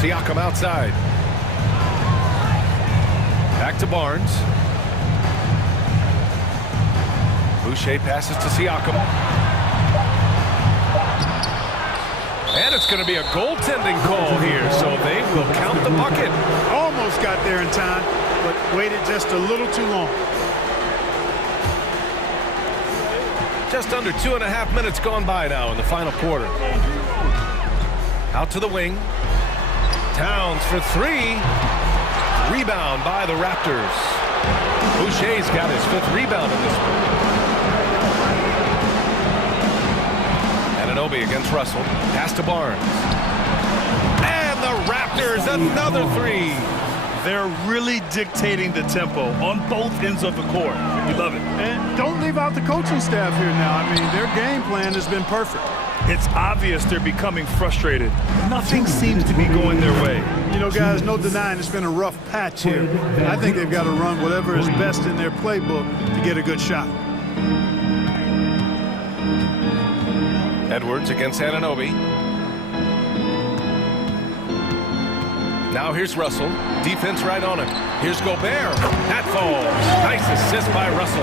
Siakam outside. Back to Barnes. Boucher passes to Siakam. And it's going to be a goaltending call here, so they will count the bucket. Almost got there in time, but waited just a little too long. Just under 2.5 minutes gone by now in the final quarter. Out to the wing. Towns for three. Rebound by the Raptors. Boucher's got his fifth rebound in this one. Anunoby against Russell. Pass to Barnes. And the Raptors, another three. They're really dictating the tempo on both ends of the court. We love it. And don't leave out the coaching staff here now. I mean, their game plan has been perfect. It's obvious they're becoming frustrated. Nothing seems to be going their way. You know, guys, no denying it's been a rough patch here. I think they've got to run whatever is best in their playbook to get a good shot. Edwards against Anunoby. Now here's Russell. Defense right on him. Here's Gobert. That falls. Nice assist by Russell.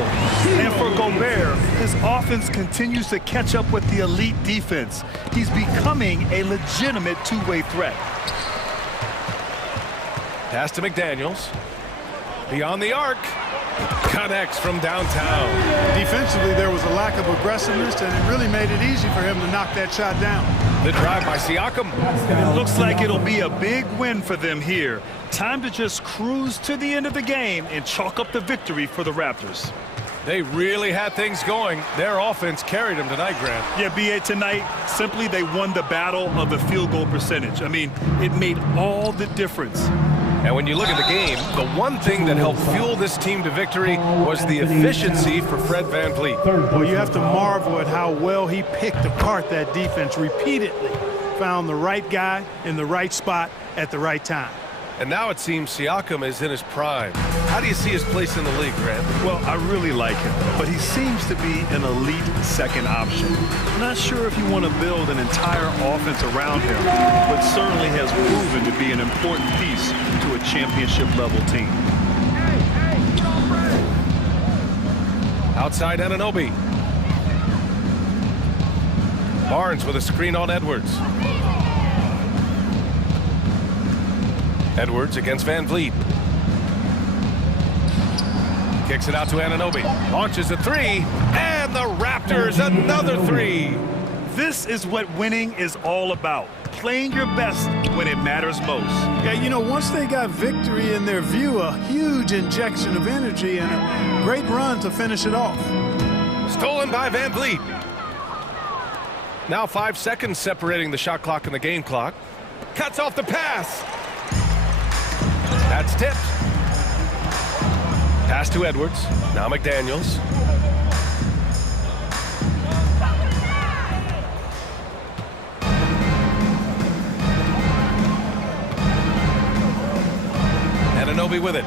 And for Gobert, his offense continues to catch up with the elite defense. He's becoming a legitimate two-way threat. Pass to McDaniels. Beyond the arc. Connects from downtown. Defensively, there was a lack of aggressiveness, and it really made it easy for him to knock that shot down. The drive by Siakam. It looks like it'll be a big win for them here. Time to just cruise to the end of the game and chalk up the victory for the Raptors. They really had things going. Their offense carried them tonight, Grant. Yeah, B.A., tonight, simply they won the battle of the field goal percentage. I mean, it made all the difference. And when you look at the game, the one thing that helped fuel this team to victory was the efficiency for Fred VanVleet. Well, you have to marvel at how well he picked apart that defense repeatedly. Found the right guy in the right spot at the right time. And now it seems Siakam is in his prime. How do you see his place in the league, Grant? Well, I really like him, but he seems to be an elite second option. Not sure if you want to build an entire offense around him, but certainly has proven to be an important piece to a championship-level team. Outside Anunoby. Barnes with a screen on Edwards. Edwards against VanVleet. Kicks it out to Anunoby. Launches a three, and the Raptors another three. This is what winning is all about. Playing your best when it matters most. Yeah, you know, once they got victory in their view, a huge injection of energy and a great run to finish it off. Stolen by VanVleet. Now 5 seconds separating the shot clock and the game clock. Cuts off the pass. That's tipped. Pass to Edwards. Now McDaniels. Anunoby with it.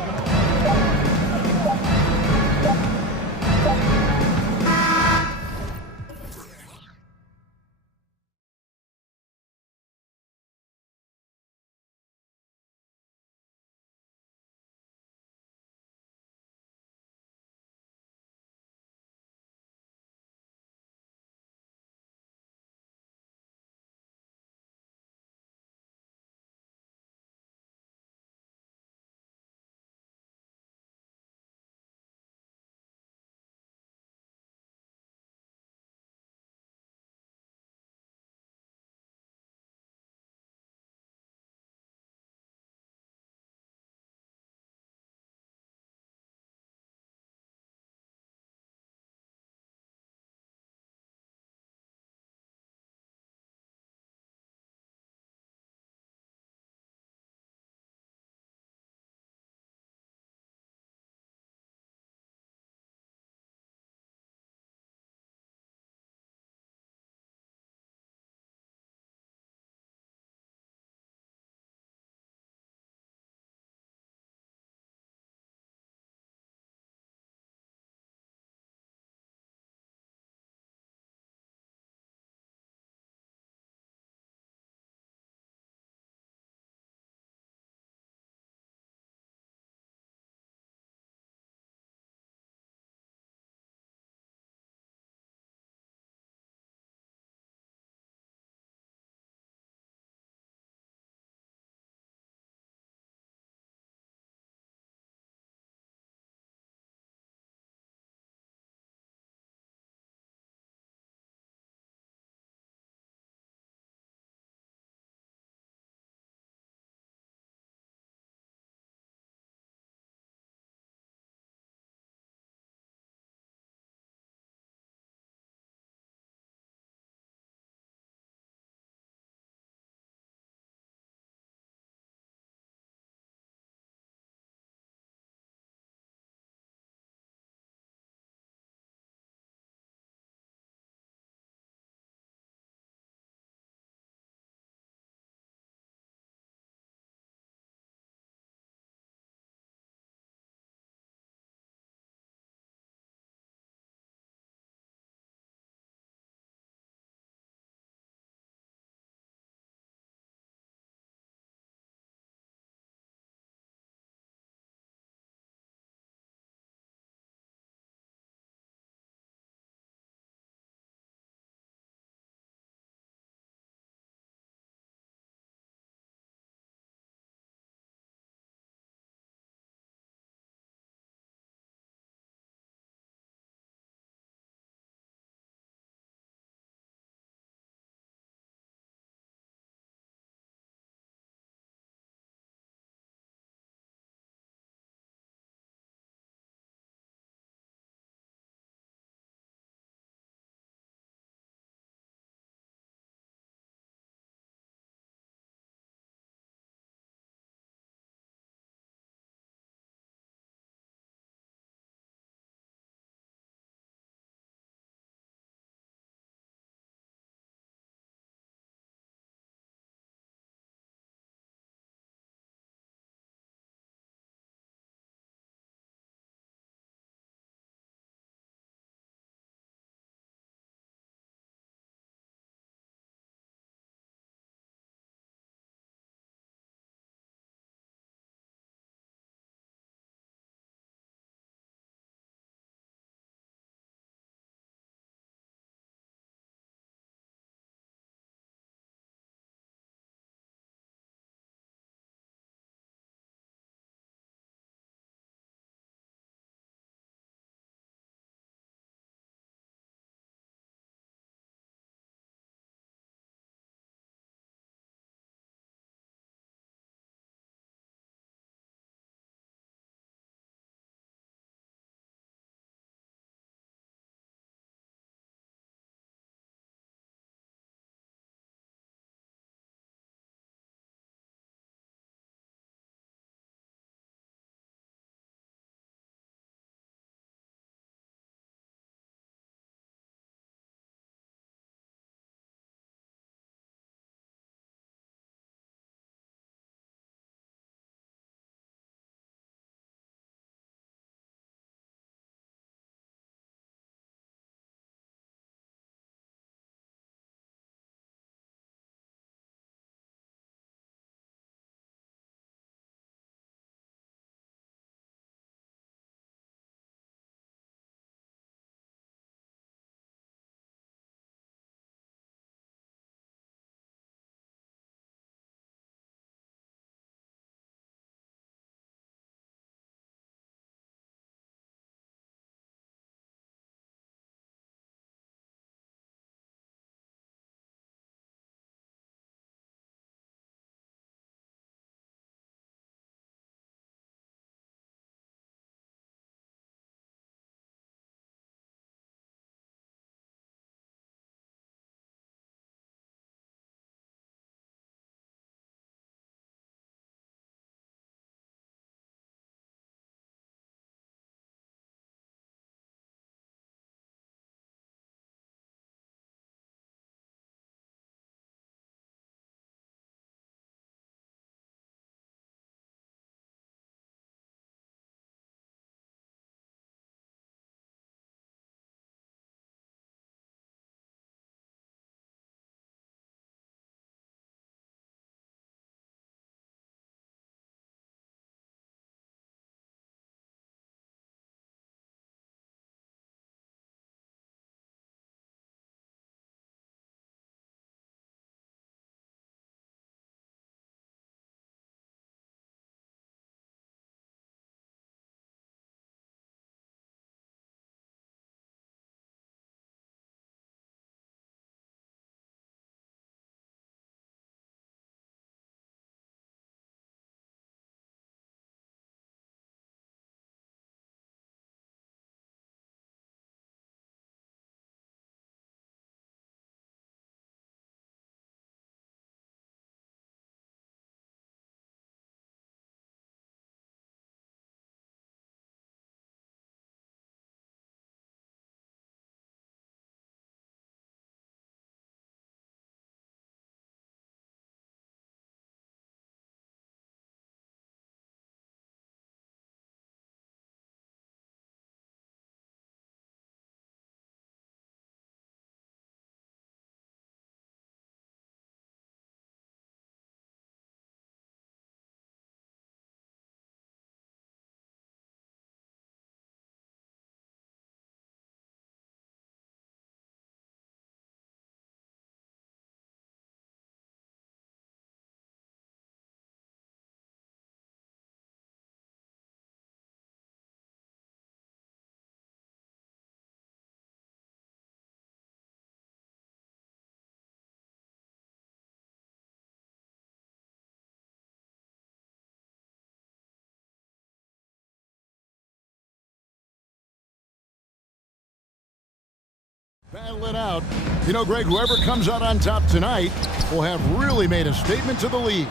Final it out. You know, Greg, whoever comes out on top tonight will have really made a statement to the league.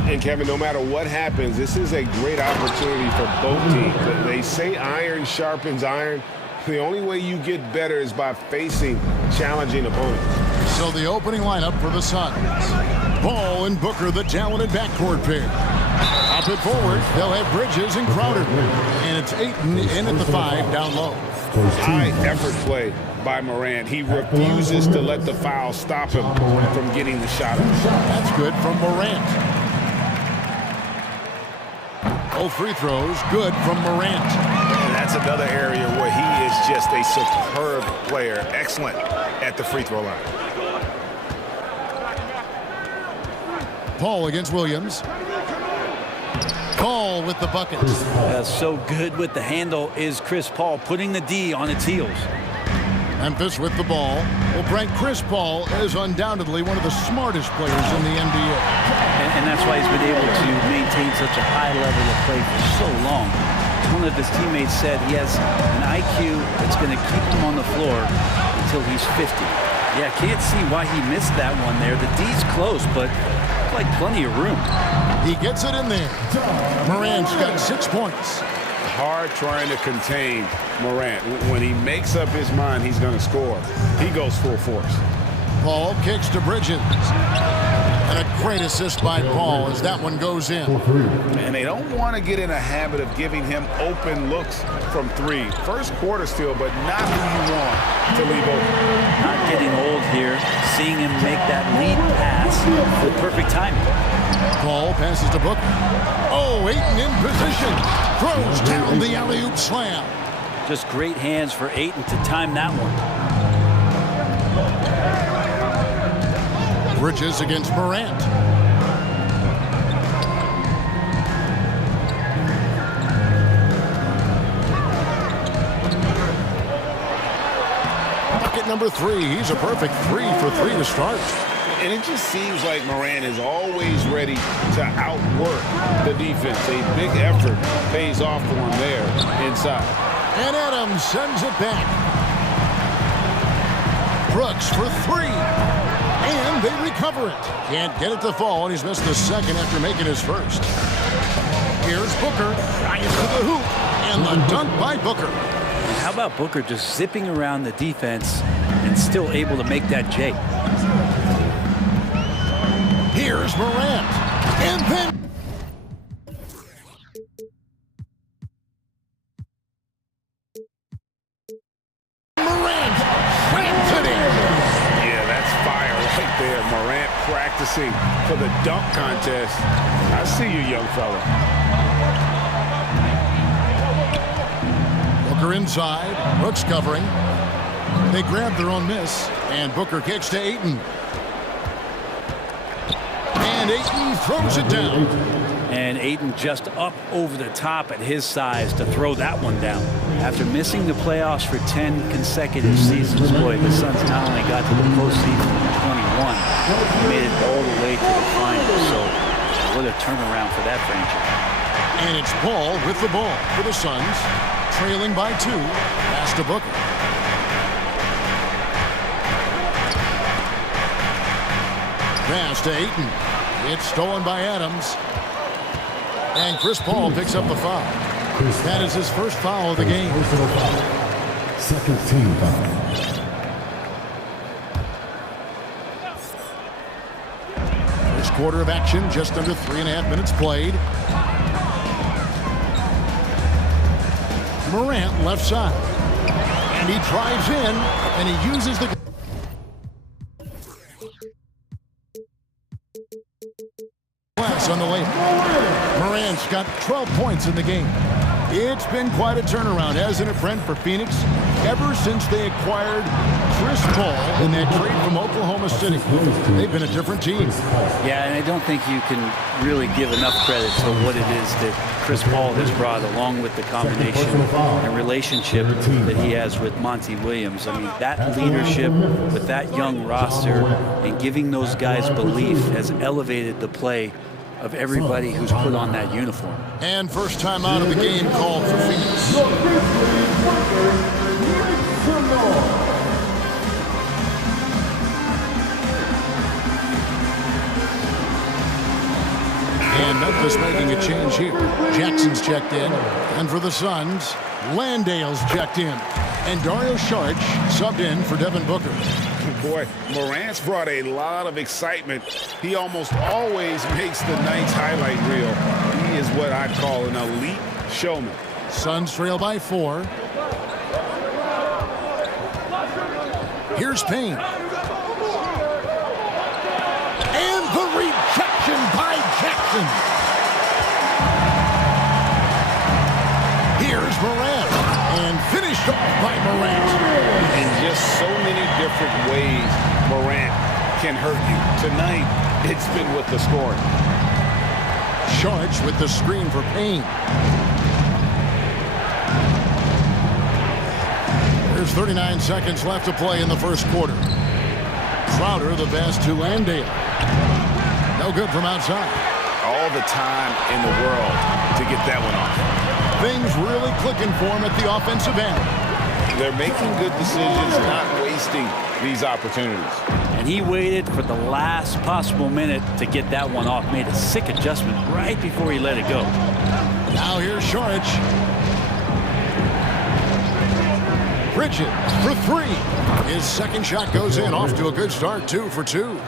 And Kevin, no matter what happens, this is a great opportunity for both teams. They say iron sharpens iron. The only way you get better is by facing challenging opponents. So the opening lineup for the Suns. Ball and Booker, the talented backcourt pair. Up it forward, they'll have Bridges and Crowder. And it's Ayton in at the 5 down low. High effort play by Morant. He refuses to let the foul stop him from getting the shot up. That's good from Morant. Both free throws, good from Morant. And that's another area where he is just a superb player. Excellent at the free throw line. Paul against Williams. Paul with the bucket. So good with the handle is Chris Paul, putting the D on its heels. Memphis with the ball. Well, Frank, Chris Paul is undoubtedly one of the smartest players in the NBA. And that's why he's been able to maintain such a high level of play for so long. One of his teammates said he has an IQ that's going to keep him on the floor until he's 50. Yeah, can't see why he missed that one there. The D's close, but like plenty of room. He gets it in there. Morant's got 6 points. Hard trying to contain Morant. When he makes up his mind he's going to score, he goes full force. Paul kicks to Bridges. And a great assist by Paul as that one goes in. And they don't want to get in a habit of giving him open looks from 3. First quarter still, but not who you want to leave open. Not getting old here. Seeing him make that lead pass with perfect timing. Paul passes to Booker. Oh, Ayton in position. Throws down the alley-oop slam. Just great hands for Ayton to time that one. Bridges against Morant. Bucket number 3. He's a perfect 3 for 3 to start. And it just seems like Morant is always ready to outwork the defense. A big effort pays off for him there inside. And Adams sends it back. Brooks for 3. And they recover it. Can't get it to fall, and he's missed the second after making his first. Here's Booker. Trying to the hoop. And the dunk by Booker. And how about Booker just zipping around the defense and still able to make that J? Here's Morant. And then... Morant. Frampton in. Yeah, that's fire right there. Morant practicing for the dunk contest. I see you, young fella. Booker inside. Brooks covering. They grab their own miss. And Booker kicks to Ayton. And Ayton throws it down. And Ayton just up over the top at his size to throw that one down. After missing the playoffs for 10 consecutive seasons, boy, the Suns not only got to the postseason in 21, they made it all the way to the finals. So what a turnaround for that franchise. And it's Paul with the ball for the Suns, trailing by 2. Pass to Booker. Pass to Ayton. It's stolen by Adams. And Chris Paul picks up the foul. That is his first foul of the game. Second team foul. First quarter of action, just under 3.5 minutes played. Morant left side. And he drives in, and he uses the... on the way. Morant's got 12 points in the game. It's been quite a turnaround, hasn't it, Brent, for Phoenix? Ever since they acquired Chris Paul in that trade from Oklahoma City, they've been a different team. Yeah, and I don't think you can really give enough credit to what it is that Chris Paul has brought, along with the combination and relationship that he has with Monty Williams. I mean, that leadership with that young roster and giving those guys belief has elevated the play of everybody who's put on that uniform. And first time out of the game called for Phoenix. Memphis making a change here. Jackson's checked in. And for the Suns, Landale's checked in. And Dario Saric subbed in for Devin Booker. Boy, Morant's brought a lot of excitement. He almost always makes the night's highlight reel. He is what I'd call an elite showman. Suns trail by 4. Here's Payne. And the rejection by Jackson. Here's Morant. And finished off by Morant. In just so many different ways, Morant can hurt you. Tonight, it's been with the scoring. Saric with the screen for Payne. There's 39 seconds left to play in the first quarter. Crowder the pass to Landale. No good from outside. All the time in the world to get that one off. Things really clicking for him at the offensive end. They're making good decisions, not wasting these opportunities. And he waited for the last possible minute to get that one off. Made a sick adjustment right before he let it go. Now here's Saric. Bridges for 3. His second shot goes in, off to a good start, 2 for 2.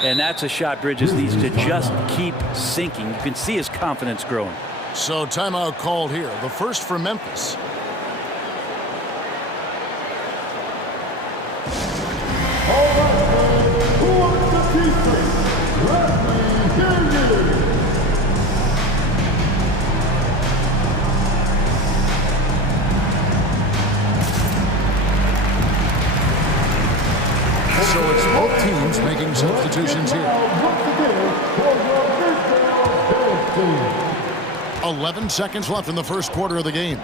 And that's a shot Bridges needs to just keep sinking. You can see his confidence growing. So timeout called here. The first for Memphis. So it's both teams making substitutions here. 11 seconds left in the first quarter of the game.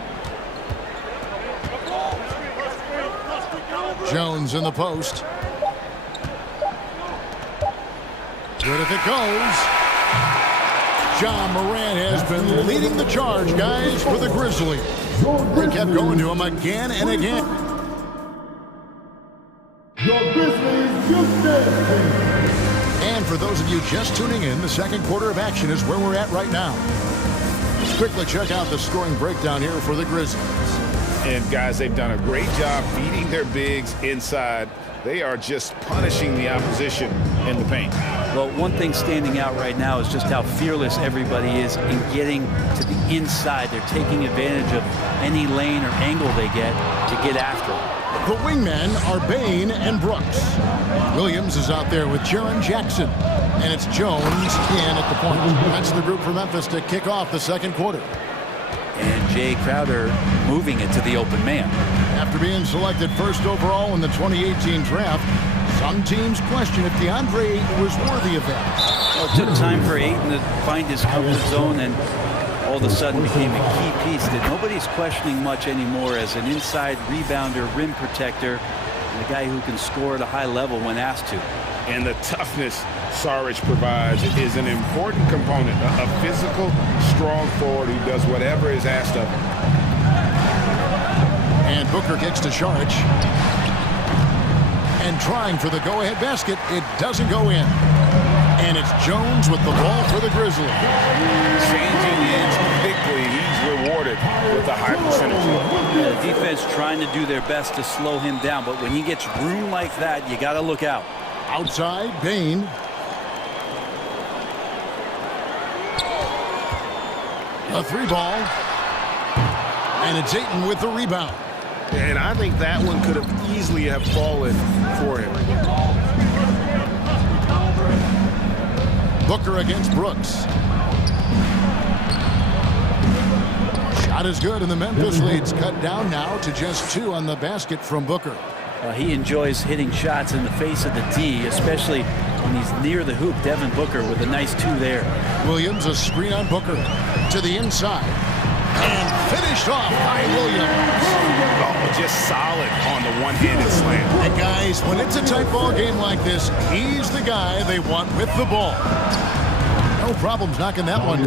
Jones in the post. Good if it goes. John Morant has been leading the charge, guys, for the Grizzlies. They kept going to him again and again. And for those of you just tuning in, the second quarter of action is where we're at right now. Let's quickly check out the scoring breakdown here for the Grizzlies. And guys, they've done a great job feeding their bigs inside. They are just punishing the opposition in the paint. Well, one thing standing out right now is just how fearless everybody is in getting to the inside. They're taking advantage of any lane or angle they get to get after it. The wingmen are Bain and Brooks. Williams is out there with Jaren Jackson. And it's Jones in at the point. That's the group for Memphis to kick off the second quarter. And Jay Crowder moving it to the open man. After being selected first overall in the 2018 draft, some teams question if DeAndre was worthy of that. Well, it took time for Ayton to find his comfort zone and all of a sudden became a key piece that nobody's questioning much anymore as an inside rebounder, rim protector, and a guy who can score at a high level when asked to. And the toughness Saric provides is an important component. A physical, strong forward who does whatever is asked of him. And Booker kicks to Saric. And trying for the go-ahead basket, it doesn't go in. And it's Jones with the ball for the Grizzlies. Changing ends quickly, he's rewarded with a high percentage. The defense trying to do their best to slow him down, but when he gets room like that, you got to look out. Outside, Bain. A 3-ball. And it's Ayton with the rebound. And I think that one could have easily have fallen for him. Booker against Brooks. Shot is good, and the Memphis lead's cut down now to just 2 on the basket from Booker. He enjoys hitting shots in the face of the D, especially when he's near the hoop. Devin Booker with a nice 2 there. Williams, a screen on Booker to the inside. And finished off by Williams. Oh, just solid on the one-handed slam. And guys, when it's a tight ball game like this, he's the guy they want with the ball. No problems knocking that one.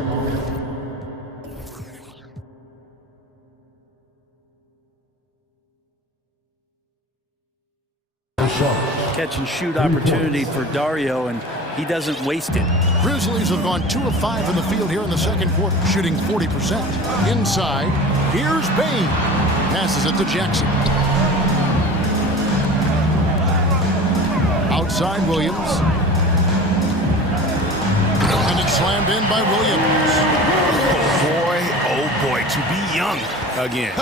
Catch and shoot opportunity for Dario, and he doesn't waste it. Grizzlies have gone 2 of 5 in the field here in the second quarter, shooting 40%. Inside, here's Bain. Passes it to Jackson. Outside, Williams. And it's slammed in by Williams. Oh boy, to be young again.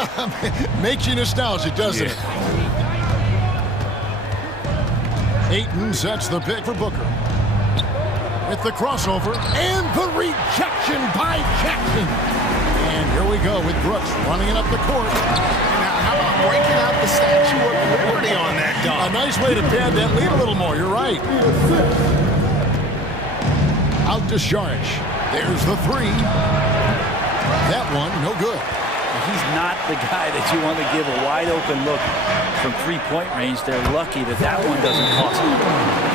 Makes you nostalgic, doesn't it? Ayton sets the pick for Booker. With the crossover and the rejection by Jackson. And here we go with Brooks running it up the court. Now, how about breaking out the Statue of Liberty on that dunk? A nice way to pad that lead a little more. You're right. Out to Saric. There's the three. That one, no good. He's not the guy that you want to give a wide open look from three-point range. They're lucky that that one doesn't cost them.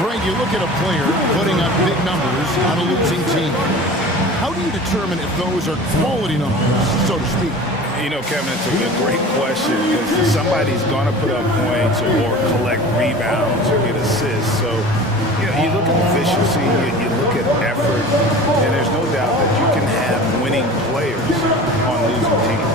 Greg, you look at a player putting up big numbers on a losing team. How do you determine if those are quality numbers, so to speak? You know, Kevin, it's a great question because somebody's going to put up points or collect rebounds or get assists. So, you know, you look at efficiency, you look at effort, and there's no doubt that you can have winning players on losing teams.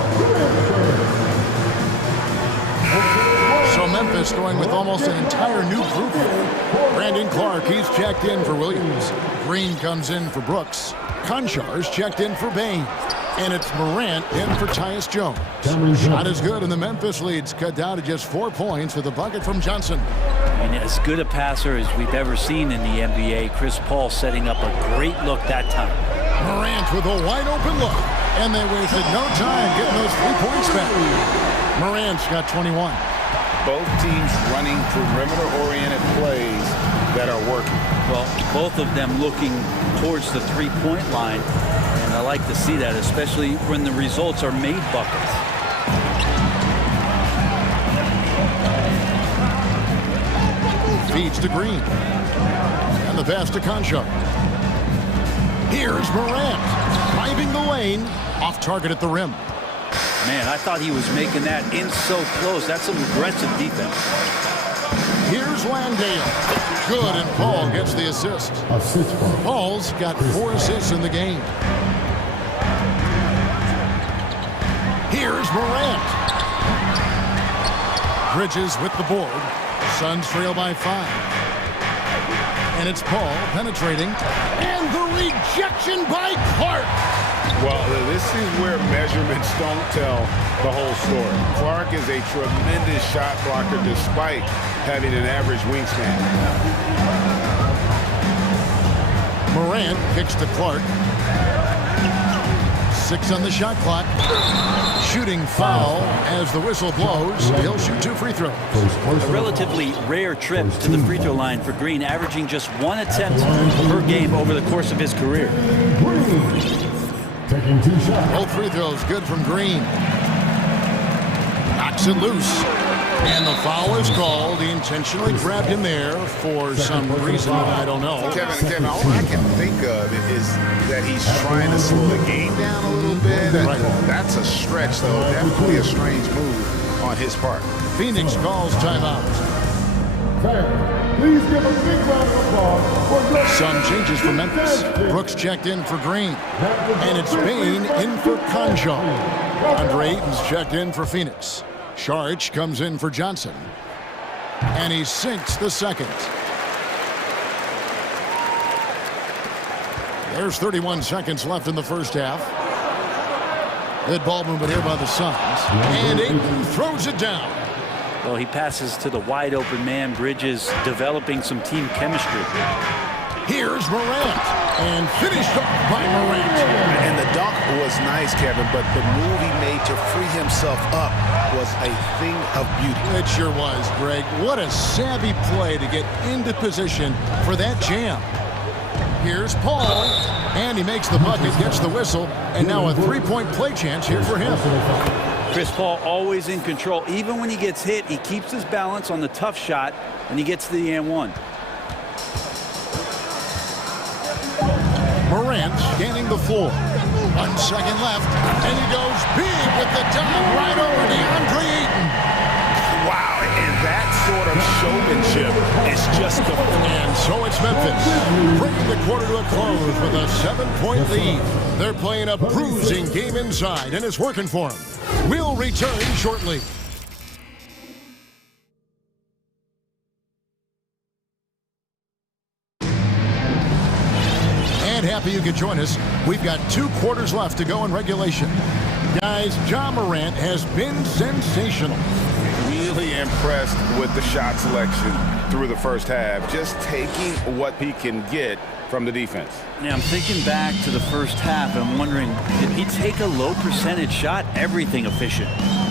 So Memphis going with almost an entire new group here. Brandon Clark, he's checked in for Williams. Green comes in for Brooks. Konchar's checked in for Bain. And it's Morant in for Tyus Jones. Shot is good, and the Memphis lead's cut down to just 4 points with a bucket from Johnson. And as good a passer as we've ever seen in the NBA, Chris Paul setting up a great look that time. Morant with a wide open look, and they wasted no time getting those 3 points back. Morant's got 21. Both teams running perimeter-oriented plays that are working. Well, both of them looking towards the three-point line, and I like to see that, especially when the results are made buckets. Feeds to Green. And the pass to Conchar. Here's Morant. Driving the lane. Off target at the rim. Man, I thought he was making that in so close. That's some aggressive defense. Here's Landale. Good, and Paul gets the assist. Paul's got 4 assists in the game. Here's Morant. Bridges with the board. Suns trail by 5. And it's Paul penetrating. And the rejection by Clark. Well, this is where measurements don't tell the whole story. Clark is a tremendous shot blocker despite having an average wingspan. Morant kicks to Clark. 6 on the shot clock. Shooting foul as the whistle blows. He'll shoot 2 free throws. A relatively rare trip to the free throw line for Green, averaging just 1 attempt per game over the course of his career. Taking 2 shots. Both free throws good from Green. Knocks it loose. And the foul is called. He intentionally grabbed him there for some reason I don't know. Kevin, all I can think of is that he's trying to slow the game down a little bit. That's a stretch, though. Definitely a strange move on his part. Phoenix calls timeout. Please give a big round of applause for Some changes for Memphis. Brooks checked in for Green. And it's Bain in for Conchar. Andre Ayton's checked in for Phoenix. Saric comes in for Johnson. And he sinks the second. There's 31 seconds left in the first half. Good ball movement here by the Suns. And Ayton throws it down. Well, he passes to the wide open man. Bridges developing some team chemistry. Here's Morant. And finished off by Morant. And the dunk was nice, Kevin, but the move he made to free himself up was a thing of beauty. It sure was, Greg. What a savvy play to get into position for that jam. Here's Paul. And he makes the bucket, gets the whistle, and now a 3-point play chance here for him. Chris Paul always in control. Even when he gets hit, he keeps his balance on the tough shot, and he gets to the and one. Morant scanning the floor. 1 second left, and he goes big with the dive right over DeAndre Ayton. Wow, and that sort of showmanship is just the... And So it's Memphis, bringing the quarter to a close with a 7-point lead. They're playing a bruising game inside, and it's working for them. We'll return shortly. And happy you could join us. We've got 2 quarters left to go in regulation. Guys, Ja Morant has been sensational. Really impressed with the shot selection through the first half, just taking what he can get from the defense. Yeah, I'm thinking back to the first half, and I'm wondering, did he take a low percentage shot? Everything efficient.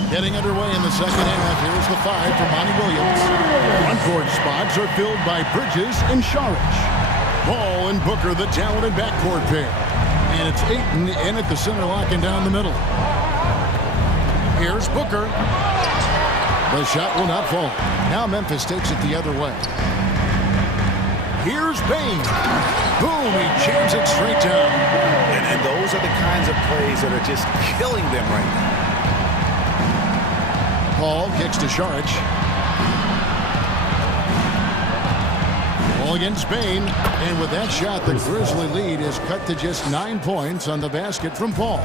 Getting underway in the second half. Here's the 5 for Monty Williams. Front-court spots are filled by Bridges and Saric. Ball and Booker, the talented backcourt pair. And it's Ayton in at the center, locking down the middle. Here's Booker. The shot will not fall. Now Memphis takes it the other way. Here's Bain. Boom, he jams it straight down. And those are the kinds of plays that are just killing them right now. Paul kicks to Saric. Ball against Bain. And with that shot, the Grizzly lead is cut to just 9 points on the basket from Paul.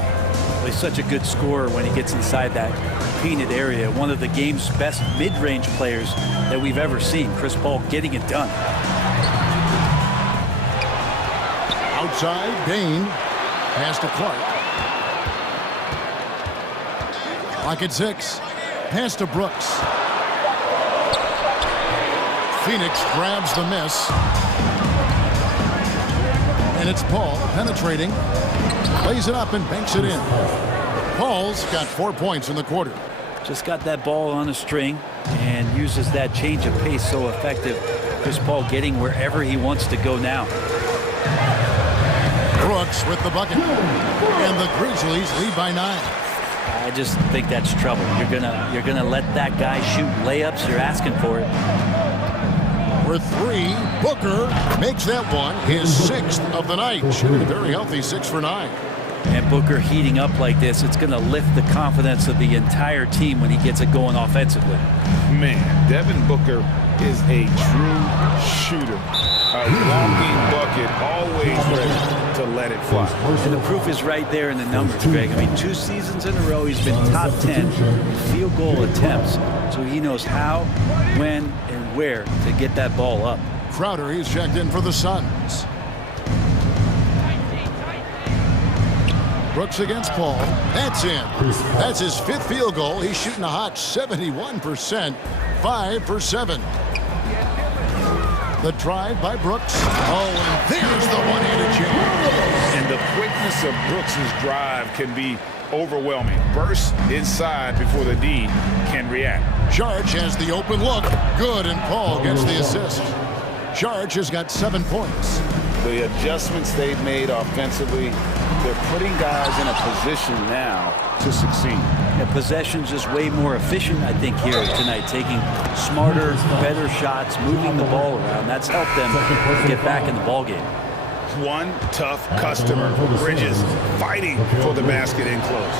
He's such a good scorer when he gets inside that painted area. One of the game's best mid-range players that we've ever seen. Chris Paul getting it done. Outside, Bain. Pass to Clark. Clock at 6. Pass to Brooks. Phoenix grabs the miss. And it's Paul penetrating. Lays it up and banks it in. Paul's got 4 points in the quarter. Just got that ball on a string and uses that change of pace so effective. Chris Paul getting wherever he wants to go now. Brooks with the bucket. And the Grizzlies lead by 9. I just think that's trouble. You're gonna let that guy shoot layups. You're asking for it. For 3, Booker makes that one his 6th of the night. Shooting a very healthy 6 for 9. And Booker heating up like this, it's going to lift the confidence of the entire team when he gets it going offensively. Man, Devin Booker is a true shooter. A walking bucket, always ready to let it fly. And the proof is right there in the numbers, Greg. I mean, 2 seasons in a row, he's been top 10 in field goal attempts. So he knows how, when, and where to get that ball up. Crowder, he's checked in for the Suns. Brooks against Paul. That's in. That's his 5th field goal. He's shooting a hot 71%. 5 for 7. The drive by Brooks. Oh, and there's the one-handed jam. And the quickness of Brooks's drive can be overwhelming. Bursts inside before the D can react. Saric has the open look. Good, and Paul gets the assist. Saric has got 7 points. The adjustments they've made offensively, they're putting guys in a position now to succeed. Yeah, possession's just way more efficient, I think, here tonight. Taking smarter, better shots, moving the ball around. That's helped them get back in the ballgame. One tough customer, Bridges, fighting for the basket in close.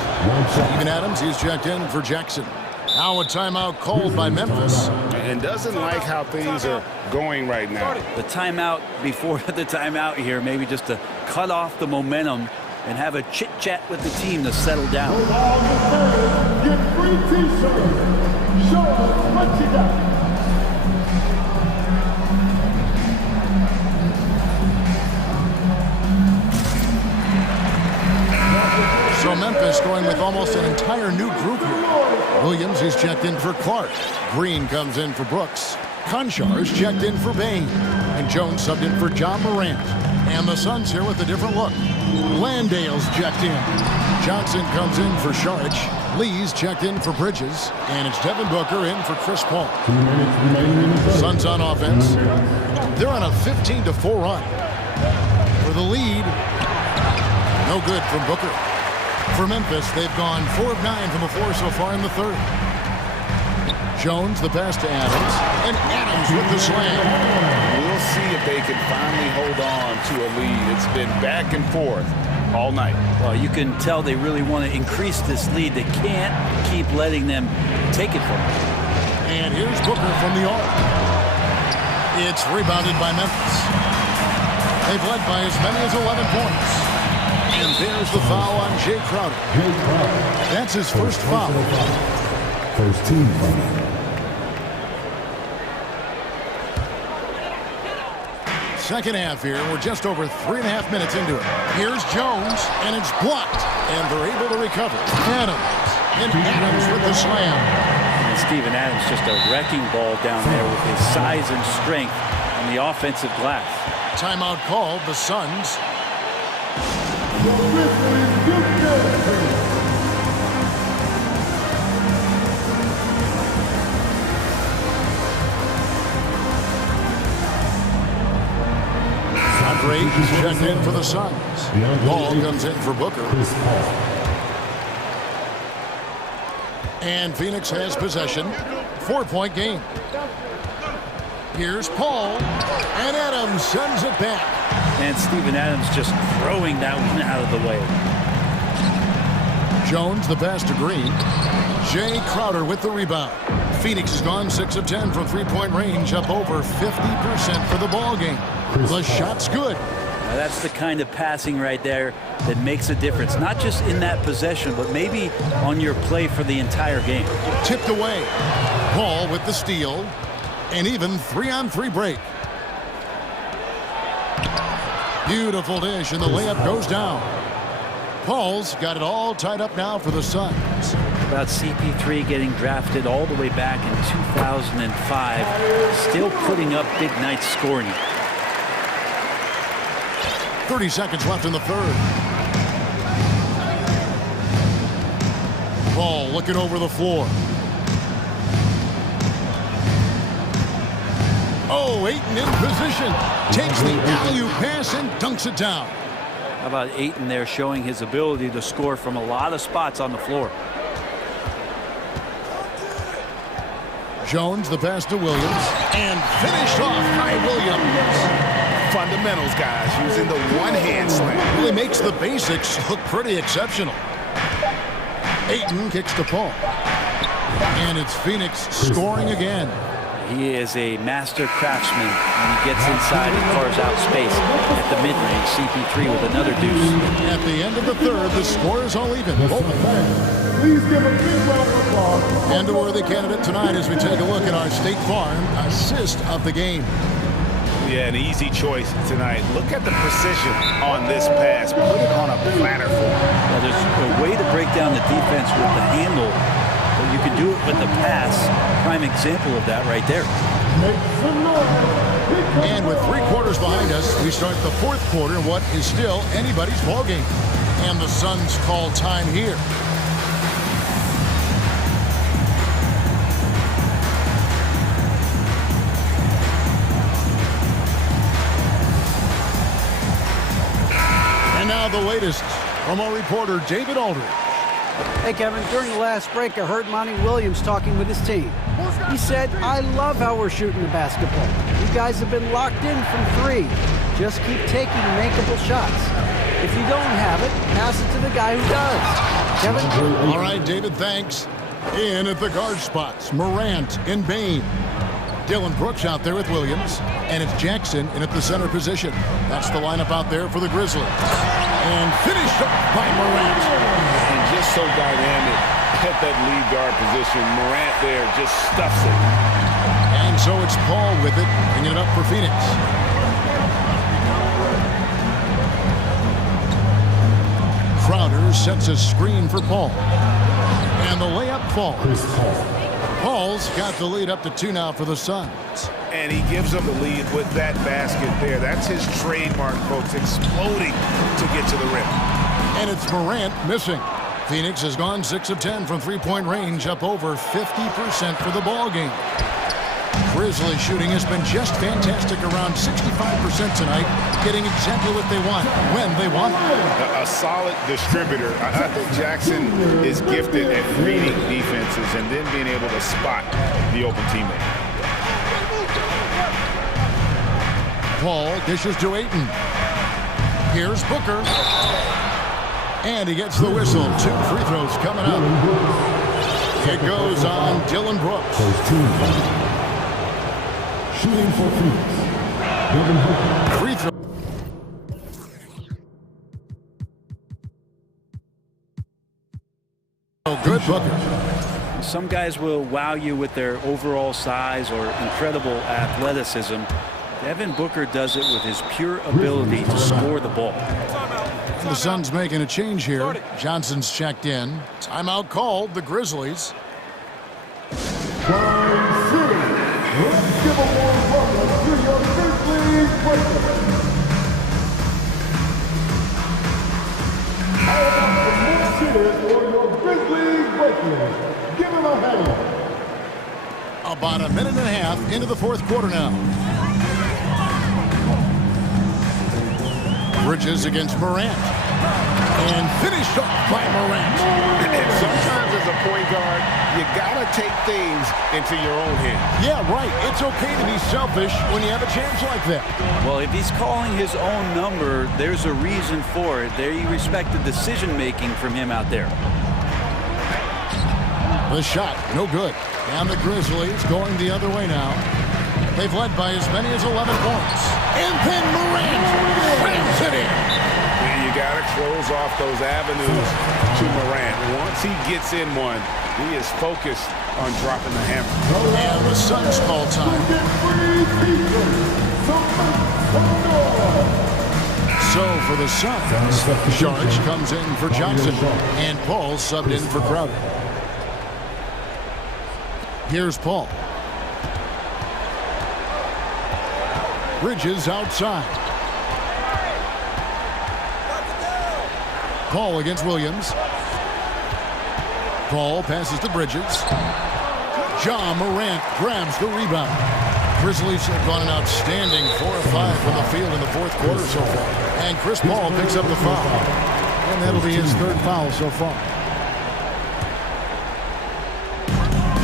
Steven Adams, he's checked in for Jackson. Now a timeout called by Memphis. And doesn't like how things are going right now. The timeout before the timeout here, maybe just to cut off the momentum and have a chit-chat with the team to settle down. Get free t-shirts. Show us what you got. So Memphis going with almost an entire new group here. Williams is checked in for Clark. Green comes in for Brooks. Conchar is checked in for Bain. And Jones subbed in for Ja Morant. And the Suns here with a different look. Landale's checked in. Johnson comes in for Saric. Lee's checked in for Bridges. And it's Devin Booker in for Chris Paul. Suns on offense. They're on a 15-4 run. For the lead. No good from Booker. For Memphis, they've gone 4 of 9 from the floor so far in the third. Jones, the pass to Adams. And Adams with the slam. We'll see if they can finally hold on to a lead. It's been back and forth all night. Well, you can tell they really want to increase this lead. They can't keep letting them take it from them. And here's Booker from the arc. It's rebounded by Memphis. They've led by as many as 11 points. And there's the foul on Jay Crowder. That's his first foul. First team foul. Second half here. We're just over 3.5 minutes into it. Here's Jones, and it's blocked. And they're able to recover. Adams. And Adams with the slam. And Steven Adams just a wrecking ball down there with his size and strength on the offensive glass. Timeout called, the Suns. Andre checked in for the Suns. Ball comes in for Booker. And Phoenix has possession. 4-point game. Here's Paul. And Adams sends it back. And Steven Adams just throwing that one out of the way. Jones, the pass to Green. Jay Crowder with the rebound. Phoenix has gone 6 of 10 from three-point range, up over 50% for the ball game. The shot's good. Now that's the kind of passing right there that makes a difference, not just in that possession, but maybe on your play for the entire game. Tipped away. Paul with the steal. And even 3-on-3 break. Beautiful dish, and the layup goes down. Paul's got it all tied up now for the Suns. About CP3 getting drafted all the way back in 2005, still putting up big nights scoring. 30 seconds left in the third. Paul looking over the floor. Oh, Ayton in position. Takes the alley-oop pass and dunks it down. How about Ayton there showing his ability to score from a lot of spots on the floor. Jones, the pass to Williams. And finished off by Williams. Fundamentals, guys, using the one-hand slam. Really makes the basics look pretty exceptional. Ayton kicks to Paul. And it's Phoenix scoring again. He is a master craftsman when he gets inside and carves out space at the mid-range. CP3 with another deuce. At the end of the third, the score is all even. Please give a big round of applause. And a worthy candidate tonight as we take a look at our State Farm assist of the game. Yeah, an easy choice tonight. Look at the precision on this pass. Put it on a platter for him. Now, there's a way to break down the defense with the handle, but you can do it with the pass. Prime example of that right there. And with 3 quarters behind us, we start the fourth quarter in what is still anybody's ballgame. And the Suns call time here. And now the latest from our reporter, David Aldridge. Hey, Kevin, during the last break, I heard Monty Williams talking with his team. He said, I love how we're shooting the basketball. You guys have been locked in from 3. Just keep taking makeable shots. If you don't have it, pass it to the guy who does. Kevin? All right, David, thanks. In at the guard spots, Morant and Bain. Dylan Brooks out there with Williams. And it's Jackson in at the center position. That's the lineup out there for the Grizzlies. And finished up by Morant. And just so dynamic at that lead guard position. Morant there just stuffs it. And so it's Paul with it, bringing it up for Phoenix. Crowder sets a screen for Paul. And the layup falls. Paul's got the lead up to 2 now for the Suns. And he gives them the lead with that basket there. That's his trademark, folks, exploding to get to the rim. And it's Morant missing. Phoenix has gone 6 of 10 from three-point range, up over 50% for the ball game. Grizzlies shooting has been just fantastic, around 65% tonight, getting exactly what they want, when they want it. A solid distributor. I think Jackson is gifted at reading defenses and then being able to spot the open teammate. Paul dishes to Ayton. Here's Booker. And he gets the whistle. 2 free throws coming up. It goes on Dylan Brooks. Shooting for Phoenix, Devin Booker. Free throw. Oh, good Booker. Some guys will wow you with their overall size or incredible athleticism. Devin Booker does it with his pure ability to score the ball. The Suns making a change here. Johnson's checked in. Timeout called, the Grizzlies. Let's give a warm welcome to your Grizzlies Breakers. How about some more cheers for your Grizzlies Breakers? Give them a hand. About a minute and a half into the fourth quarter now. Bridges against Morant. And finished off by Morant. And sometimes as a point guard, you gotta take things into your own hands. Yeah, right. It's okay to be selfish when you have a chance like that. Well, if he's calling his own number, there's a reason for it. There you respect the decision-making from him out there. The shot, no good. And the Grizzlies going the other way now. They've led by as many as 11 points. And then Morant slams it in. And you got to close off those avenues to Morant. Once he gets in one, he is focused on dropping the hammer. And the Suns call time. So for the Suns, George comes in for Johnson. And Paul subbed in for Crowder. Here's Paul. Bridges outside. Paul against Williams. Paul passes to Bridges. John Morant grabs the rebound. Grizzlies have gone an outstanding 4 of 5 from the field in the fourth quarter so far. And Chris Paul picks up the foul. And that'll be his third foul so far.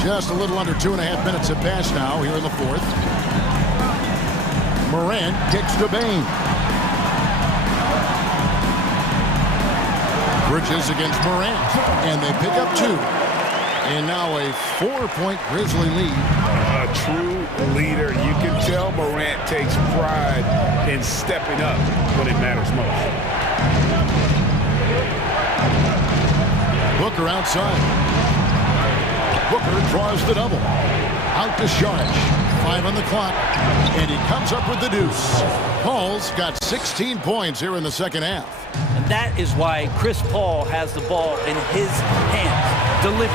Just a little under 2.5 minutes have passed now here in the fourth. Morant kicks to Bain. Bridges against Morant. And they pick up 2. And now a 4-point Grizzly lead. A true leader. You can tell Morant takes pride in stepping up when it matters most. Booker outside. Booker draws the double. Out to Sharge. 5 on the clock. And he comes up with the deuce. Paul's got 16 points here in the second half. And that is why Chris Paul has the ball in his hands. Delivery.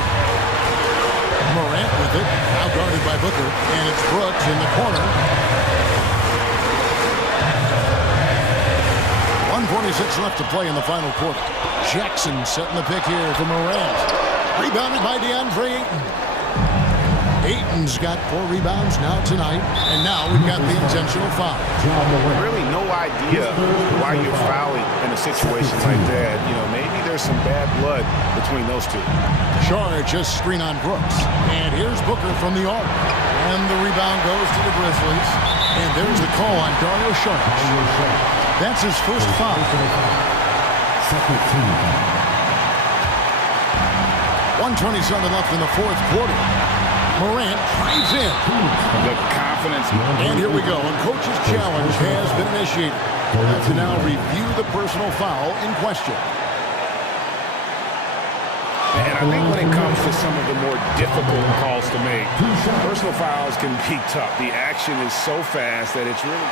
Morant with it. Now guarded by Booker. And it's Brooks in the corner. 1:46 left to play in the final quarter. Jackson setting the pick here for Morant. Rebounded by DeAndre Ayton. Ayton's got 4 rebounds now tonight, and now we've got the intentional foul. Really no idea why you're fouling in a situation like that. You know, maybe there's some bad blood between those two. Charge just screen on Brooks. And here's Booker from the arc. And the rebound goes to the Grizzlies. And there's the call on Dario Saric. That's his first foul. Second team. 1:27 left in the fourth quarter. Morant drives in. The confidence. And here we go. A coach's challenge has been initiated. To now review the personal foul in question. And I think when it comes to some of the more difficult calls to make, personal fouls can be tough. The action is so fast that it's really...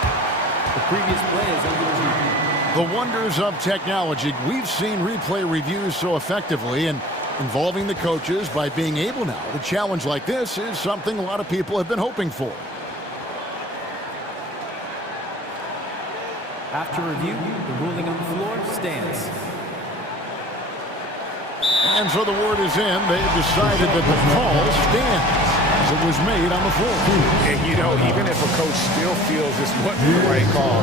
The previous play is under review. The wonders of technology. We've seen replay reviews so effectively, and involving the coaches by being able now to challenge like this is something a lot of people have been hoping for. After review, the ruling on the floor stands. And so the word is in. They've decided that the call stands as it was made on the floor. And, you know, even if a coach still feels this wasn't the right call,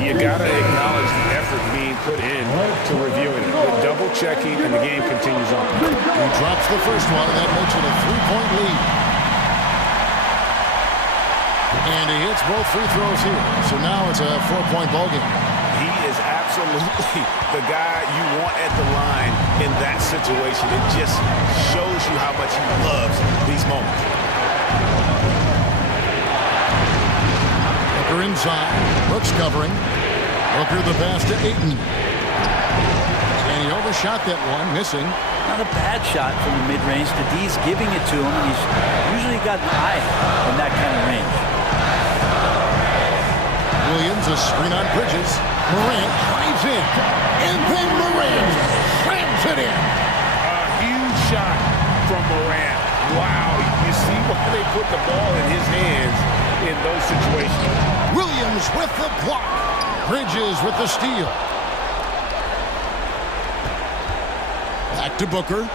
you got to acknowledge the effort being put in to reviewing it. The double checking, and the game continues on. He drops the first one, and that makes it a 3-point lead. And he hits both free throws here. So now it's a 4-point ballgame. He is absolutely the guy you want at the line in that situation. It just shows you how much he loves these moments. inside. Brooks covering. Booker the pass to Ayton. And he overshot that one, missing. Not a bad shot from the mid-range. The D's giving it to him, and he's usually got an eye in that kind of range. Williams, a screen on Bridges. Morant drives in. And then Morant slams it in. A huge shot from Morant. Wow, you see why they put the ball in his hands in those situations. Williams with the block. Bridges with the steal. Back to Booker.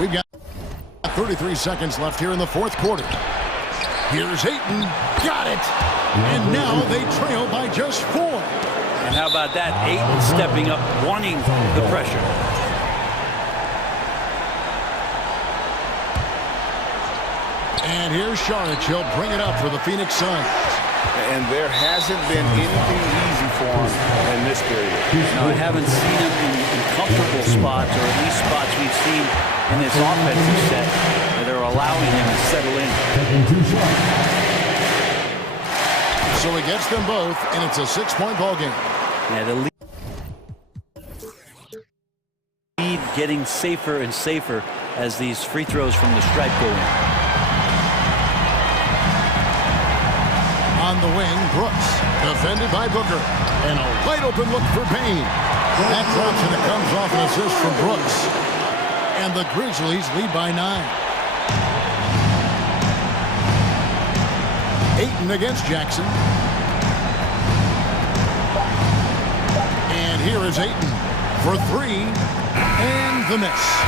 We've got 33 seconds left here in the fourth quarter. Here's Ayton. Got it. And now they trail by just 4. And how about that? Ayton stepping up, wanting the pressure. And here's Saric. He'll bring it up for the Phoenix Suns. And there hasn't been anything easy for him in this period. No, I haven't seen him in comfortable spots, or at least spots we've seen in this offensive set that are allowing him to settle in. So he gets them both, and it's a 6-point ball game. Yeah, the lead getting safer and safer as these free throws from the stripe go in. On the wing, Brooks, defended by Booker, and a wide open look for Payne. That drops, and it comes off an assist from Brooks. And the Grizzlies lead by 9. Ayton against Jackson. And here is Ayton for 3, and the miss.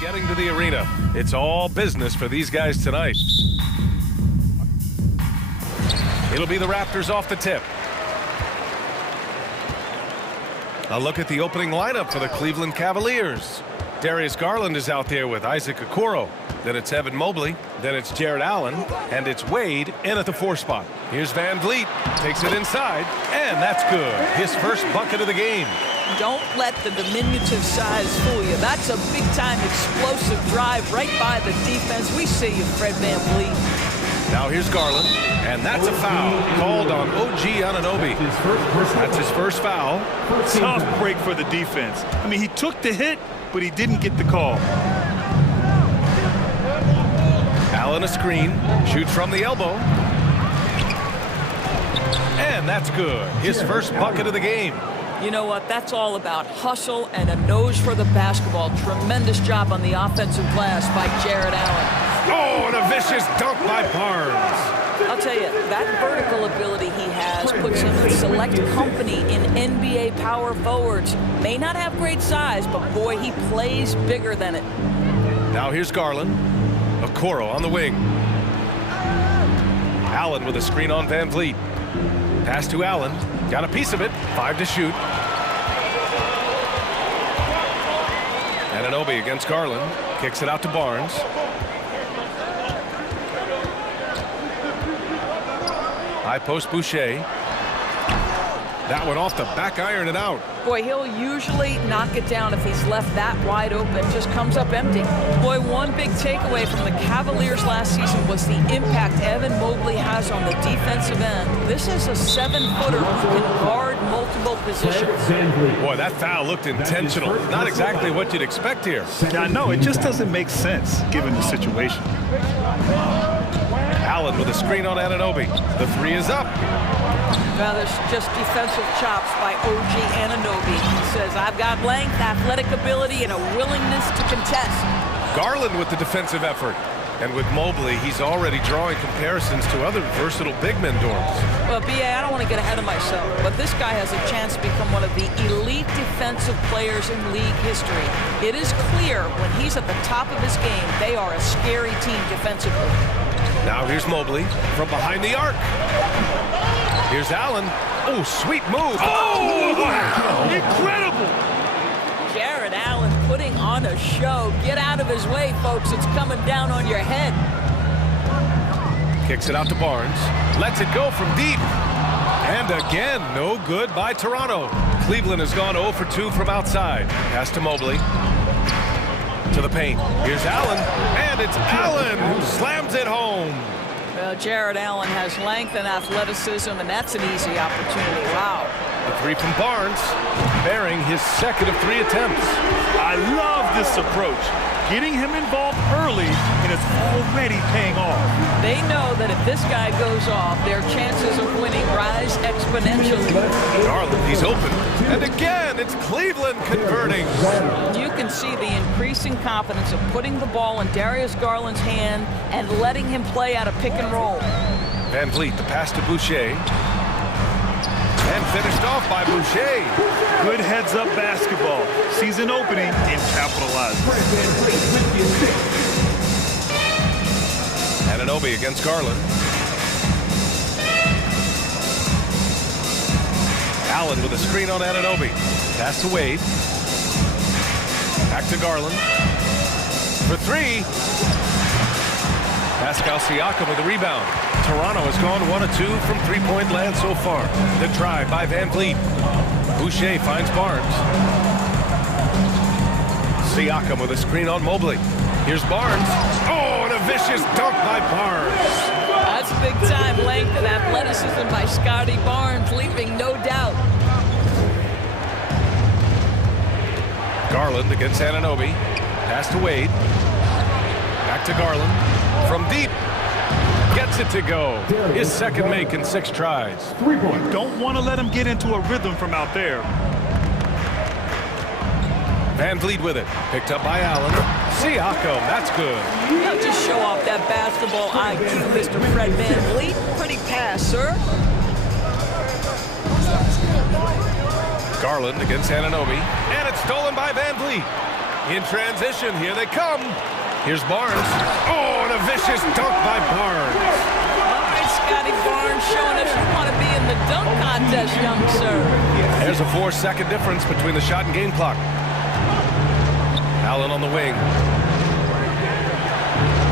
Getting to the arena. It's all business for these guys tonight. It'll be the Raptors off the tip. A look at the opening lineup for the Cleveland Cavaliers. Darius Garland is out there with Isaac Okoro. Then it's Evan Mobley. Then it's Jared Allen. And it's Wade in at the 4 spot. Here's Van Vliet. Takes it inside. And that's good. His first bucket of the game. Don't let the diminutive size fool you. That's a big-time explosive drive right by the defense. We see you, Fred Van Vliet. Now here's Garland, and that's a foul called on OG Anunoby. That's his first foul. Tough break for the defense. I mean, he took the hit, but he didn't get the call. Allen a screen, shoots from the elbow. And that's good. His first bucket of the game. You know what? That's all about hustle and a nose for the basketball. Tremendous job on the offensive glass by Jared Allen. Oh, and a vicious dunk by Barnes. I'll tell you, that vertical ability he has puts him in select company in NBA power forwards. May not have great size, but boy, he plays bigger than it. Now here's Garland. Okoro on the wing. Allen with a screen on Van Vliet. Pass to Allen. Got a piece of it. 5 to shoot. Anunoby against Garland. Kicks it out to Barnes. High post Boucher. That one off the back iron and out. Boy, he'll usually knock it down if he's left that wide open. Just comes up empty. Boy, one big takeaway from the Cavaliers last season was the impact Evan Mobley has on the defensive end. This is a 7-footer who can guard multiple positions. Boy, that foul looked intentional. Not exactly what you'd expect here. Yeah, I know. It just doesn't make sense given the situation. Allen with a screen on Anunoby. The 3 is up. Now there's just defensive chops by OG Anunoby. He says, I've got length, athletic ability, and a willingness to contest. Garland with the defensive effort. And with Mobley, he's already drawing comparisons to other versatile big men dorms. Well, B.A., I don't want to get ahead of myself, but this guy has a chance to become one of the elite defensive players in league history. It is clear when he's at the top of his game, they are a scary team defensively. Now here's Mobley from behind the arc. Here's Allen. Oh, sweet move. Oh, wow. Incredible. Jared Allen putting on a show. Get out of his way, folks. It's coming down on your head. Kicks it out to Barnes. Lets it go from deep. And again, no good by Toronto. Cleveland has gone 0 for 2 from outside. Pass to Mobley. To the paint. Here's Allen. And it's Allen who slams it home. Well, Jared Allen has length and athleticism, and that's an easy opportunity. Wow. The 3 from Barnes, bearing his second of 3 attempts. I love this approach. Getting him involved early, and it's already paying off. They know that if this guy goes off, their chances of winning rise exponentially. Garland, he's open. And again, it's Cleveland converting. You can see the increasing confidence of putting the ball in Darius Garland's hand and letting him play out of pick and roll. Van Vliet, the pass to Boucher. And finished off by Boucher. Good heads-up basketball. Season opening and capitalizing. Anunoby against Garland. Allen with a screen on Anunoby. Pass to Wade. Back to Garland. For 3. Pascal Siakam with the rebound. Toronto has gone 1 of 2 from three-point land so far. The drive by Van Vliet. Boucher finds Barnes. Siakam with a screen on Mobley. Here's Barnes. Oh, and a vicious dunk by Barnes. That's big-time length and athleticism by Scotty Barnes, leaving no doubt. Garland against Anunoby. Pass to Wade. Back to Garland. From deep. Gets it to go. His second make in 6 tries. You don't want to let him get into a rhythm from out there. Van Vliet with it. Picked up by Allen. Siakam, that's good. Now just show off that basketball IQ, Mr. Fred Van Vliet. Pretty pass, sir. Garland against Anunoby. And it's stolen by Van Vliet. In transition, here they come. Here's Barnes. Oh, and a vicious dunk by Barnes. All right, Scotty Barnes showing us you want to be in the dunk contest, young sir. There's a 4-second difference between the shot and game clock. Allen on the wing.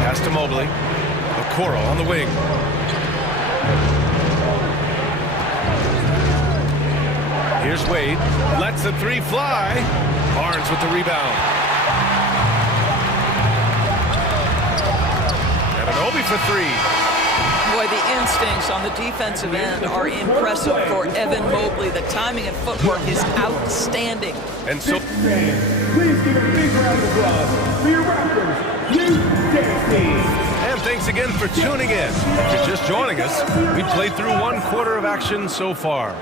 Pass to Mobley. Okoro on the wing. Here's Wade. Lets the three fly. Barnes with the rebound. And an Obi for three. Boy, the instincts on the defensive end are impressive for Evan Mobley. The timing and footwork is outstanding. And so... Please give a big round of applause for your Raptors, And thanks again for tuning in. If you're just joining us, we played through 1 quarter of action so far.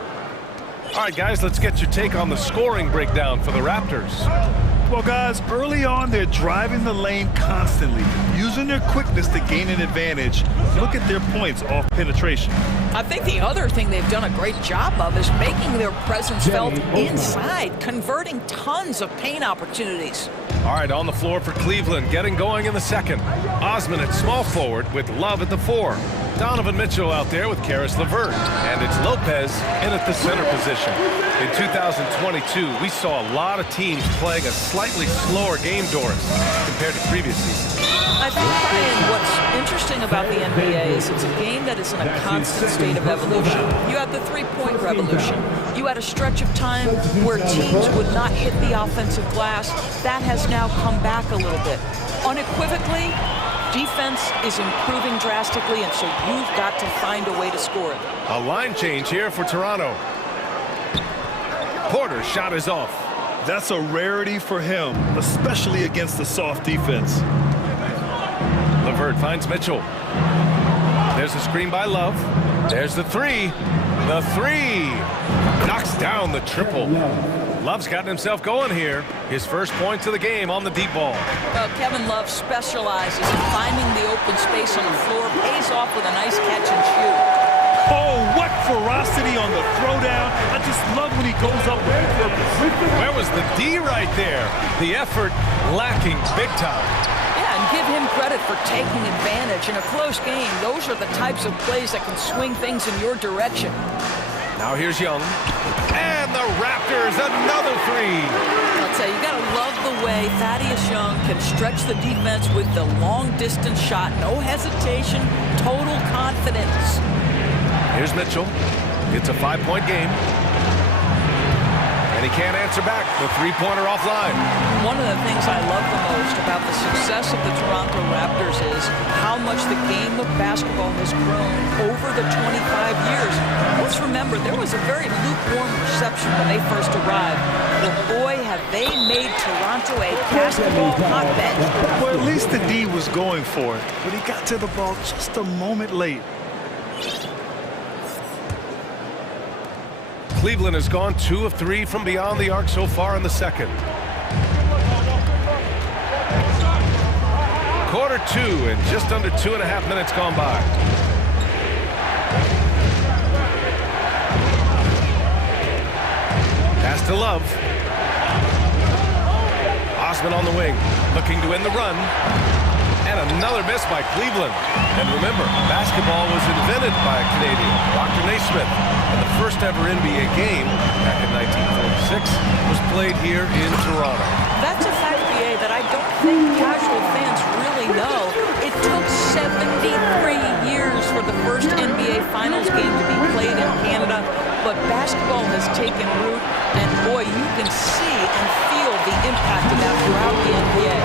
All right, guys, let's get your take on the scoring breakdown for the Raptors. Well, guys, early on, they're driving the lane constantly, using their quickness to gain an advantage. Look at their points off penetration. I think the other thing they've done a great job of is making their presence felt inside, converting tons of paint opportunities. All right, on the floor for Cleveland, getting going in the second. Osman at small forward with Love at the 4. Donovan Mitchell out there with Karis LeVert. And it's Lopez in at the center position. In 2022, we saw a lot of teams playing a slightly slower game, Doris, compared to previous seasons. I think, Brian, what's interesting about the NBA is it's a game that is in a constant state of evolution. You had the three-point revolution. You had a stretch of time where teams would not hit the offensive glass. That has now come back a little bit. Unequivocally, defense is improving drastically, and so you've got to find a way to score it. A line change here for Toronto. Porter's shot is off. That's a rarity for him, especially against the soft defense. LeVert finds Mitchell. There's a screen by Love. There's the three. The three. Knocks down the triple. Love's gotten himself going here. His first points of the game on the deep ball. Well, Kevin Love specializes in finding the open space on the floor, pays off with a nice catch and shoot. Oh, what ferocity on the throwdown. I just love when he goes up with purpose. Where was the D right there? The effort lacking big time. Yeah, and give him credit for taking advantage. In a close game, those are the types of plays that can swing things in your direction. Now here's Young. And the Raptors, another three. I'll tell you, you got to love the way Thaddeus Young can stretch the defense with the long-distance shot. No hesitation, total confidence. Here's Mitchell. It's a 5-point game. And he can't answer back. The three-pointer offline. One of the things I love the most about the success of the Toronto Raptors is how much the game of basketball has grown over the 25 years. Let's remember, there was a very lukewarm reception when they first arrived. But boy, have they made Toronto a basketball hotbed. Well, at least the D was going for it, but he got to the ball just a moment late. Cleveland has gone 2 of 3 from beyond the arc so far in the second. Quarter 2 and just under 2.5 minutes gone by. Pass to Love. Osman on the wing, looking to end the run. And another miss by Cleveland. And remember, basketball was invented by a Canadian, Dr. Naismith. And the first ever NBA game, back in 1946, was played here in Toronto. That's a fact, BA, that I don't think casual fans really know. It took 73 years for the first NBA Finals game to be played in Canada, but basketball has taken root, and boy, you can see and feel the impact of that throughout the NBA.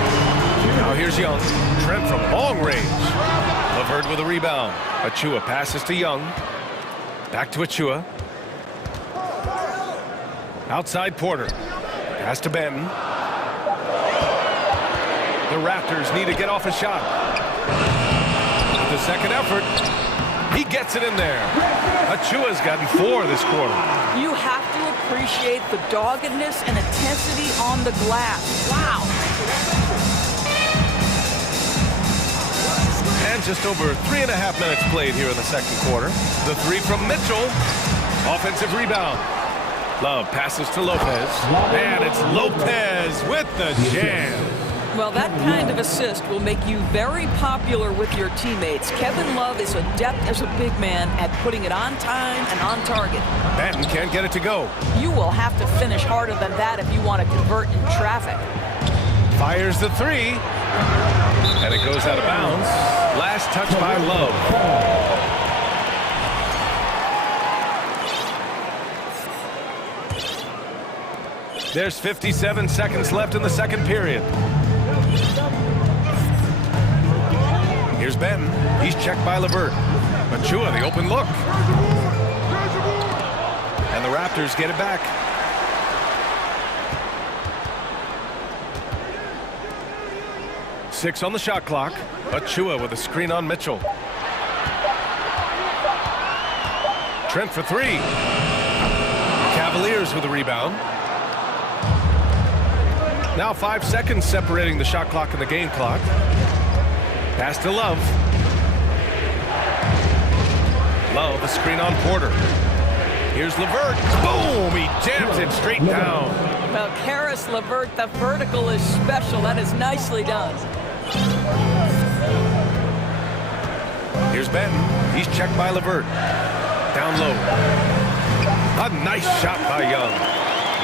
Now here's Young. Trent from long range. LeVert with a rebound. Achua passes to Young. Back to Achua. Outside Porter. Pass to Benton. The Raptors need to get off a shot. With the second effort, he gets it in there. Achua's gotten 4 this quarter. You have to appreciate the doggedness and intensity on the glass. Wow. And just over 3.5 minutes played here in the second quarter. The three from Mitchell. Offensive rebound. Love passes to Lopez. And it's Lopez with the jam. Well, that kind of assist will make you very popular with your teammates. Kevin Love is adept as a big man at putting it on time and on target. Batten can't get it to go. You will have to finish harder than that if you want to convert in traffic. Fires the three. And it goes out of bounds. Last touch by Love. There's 57 seconds left in the second period. Here's Benton. He's checked by Levert. Achua, the open look. And the Raptors get it back. Six on the shot clock. Achua with a screen on Mitchell. Trent for three. Cavaliers with a rebound. Now 5 seconds separating the shot clock and the game clock. Pass to Love. Love, a screen on Porter. Here's Levert. Boom! He jams it straight down. Well, Karis LeVert, the vertical is special. That is nicely done. Here's Benton. He's checked by Levert. Down low. A nice shot by Young.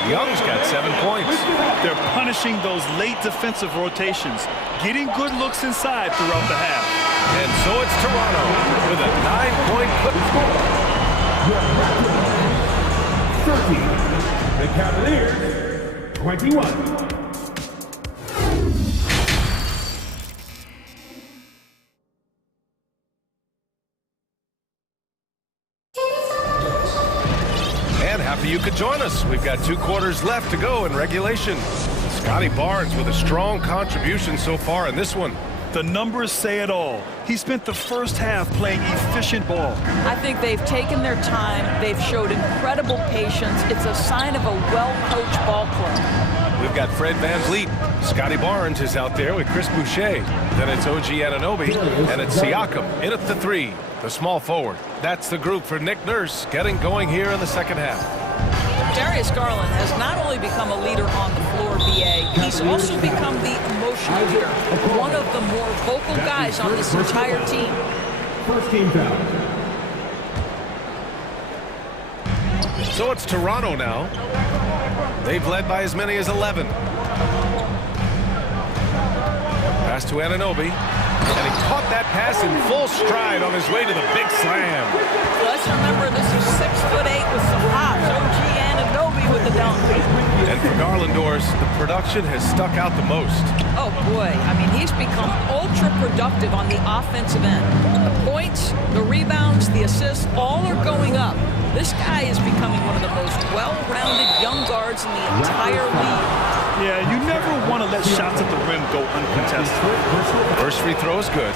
Young's got 7 points. They're punishing those late defensive rotations, getting good looks inside throughout the half. And so it's Toronto with a 9-point clip. 30. The Cavaliers, 21. Happy you could join us. We've got 2 quarters left to go in regulation. Scotty Barnes with a strong contribution so far in this one. The numbers say it all. He spent the first half playing efficient ball. I think they've taken their time. They've showed incredible patience. It's a sign of a well-coached ball club. We've got Fred VanVleet. Scotty Barnes is out there with Chris Boucher. Then it's OG Anunoby. And it's Siakam in at the 3, the small forward. That's the group for Nick Nurse getting going here in the second half. Darius Garland has not only become a leader on the floor, BA, he's also become the emotional leader, one of the more vocal guys on this entire team. First team foul. So it's Toronto now. They've led by as many as 11. Pass to Anunoby. And he caught that pass in full stride on his way to the big slam. Let's remember this is 6'8" with some hops. OG Anunoby with the dunk. And for Garlandors, the production has stuck out the most. Oh boy, I mean, he's become ultra productive on the offensive end. The points, the rebounds, the assists, all are going up. This guy is becoming one of the most well-rounded young guards in the entire league. Yeah, you never want to let shots at the rim go uncontested. First free throw is good.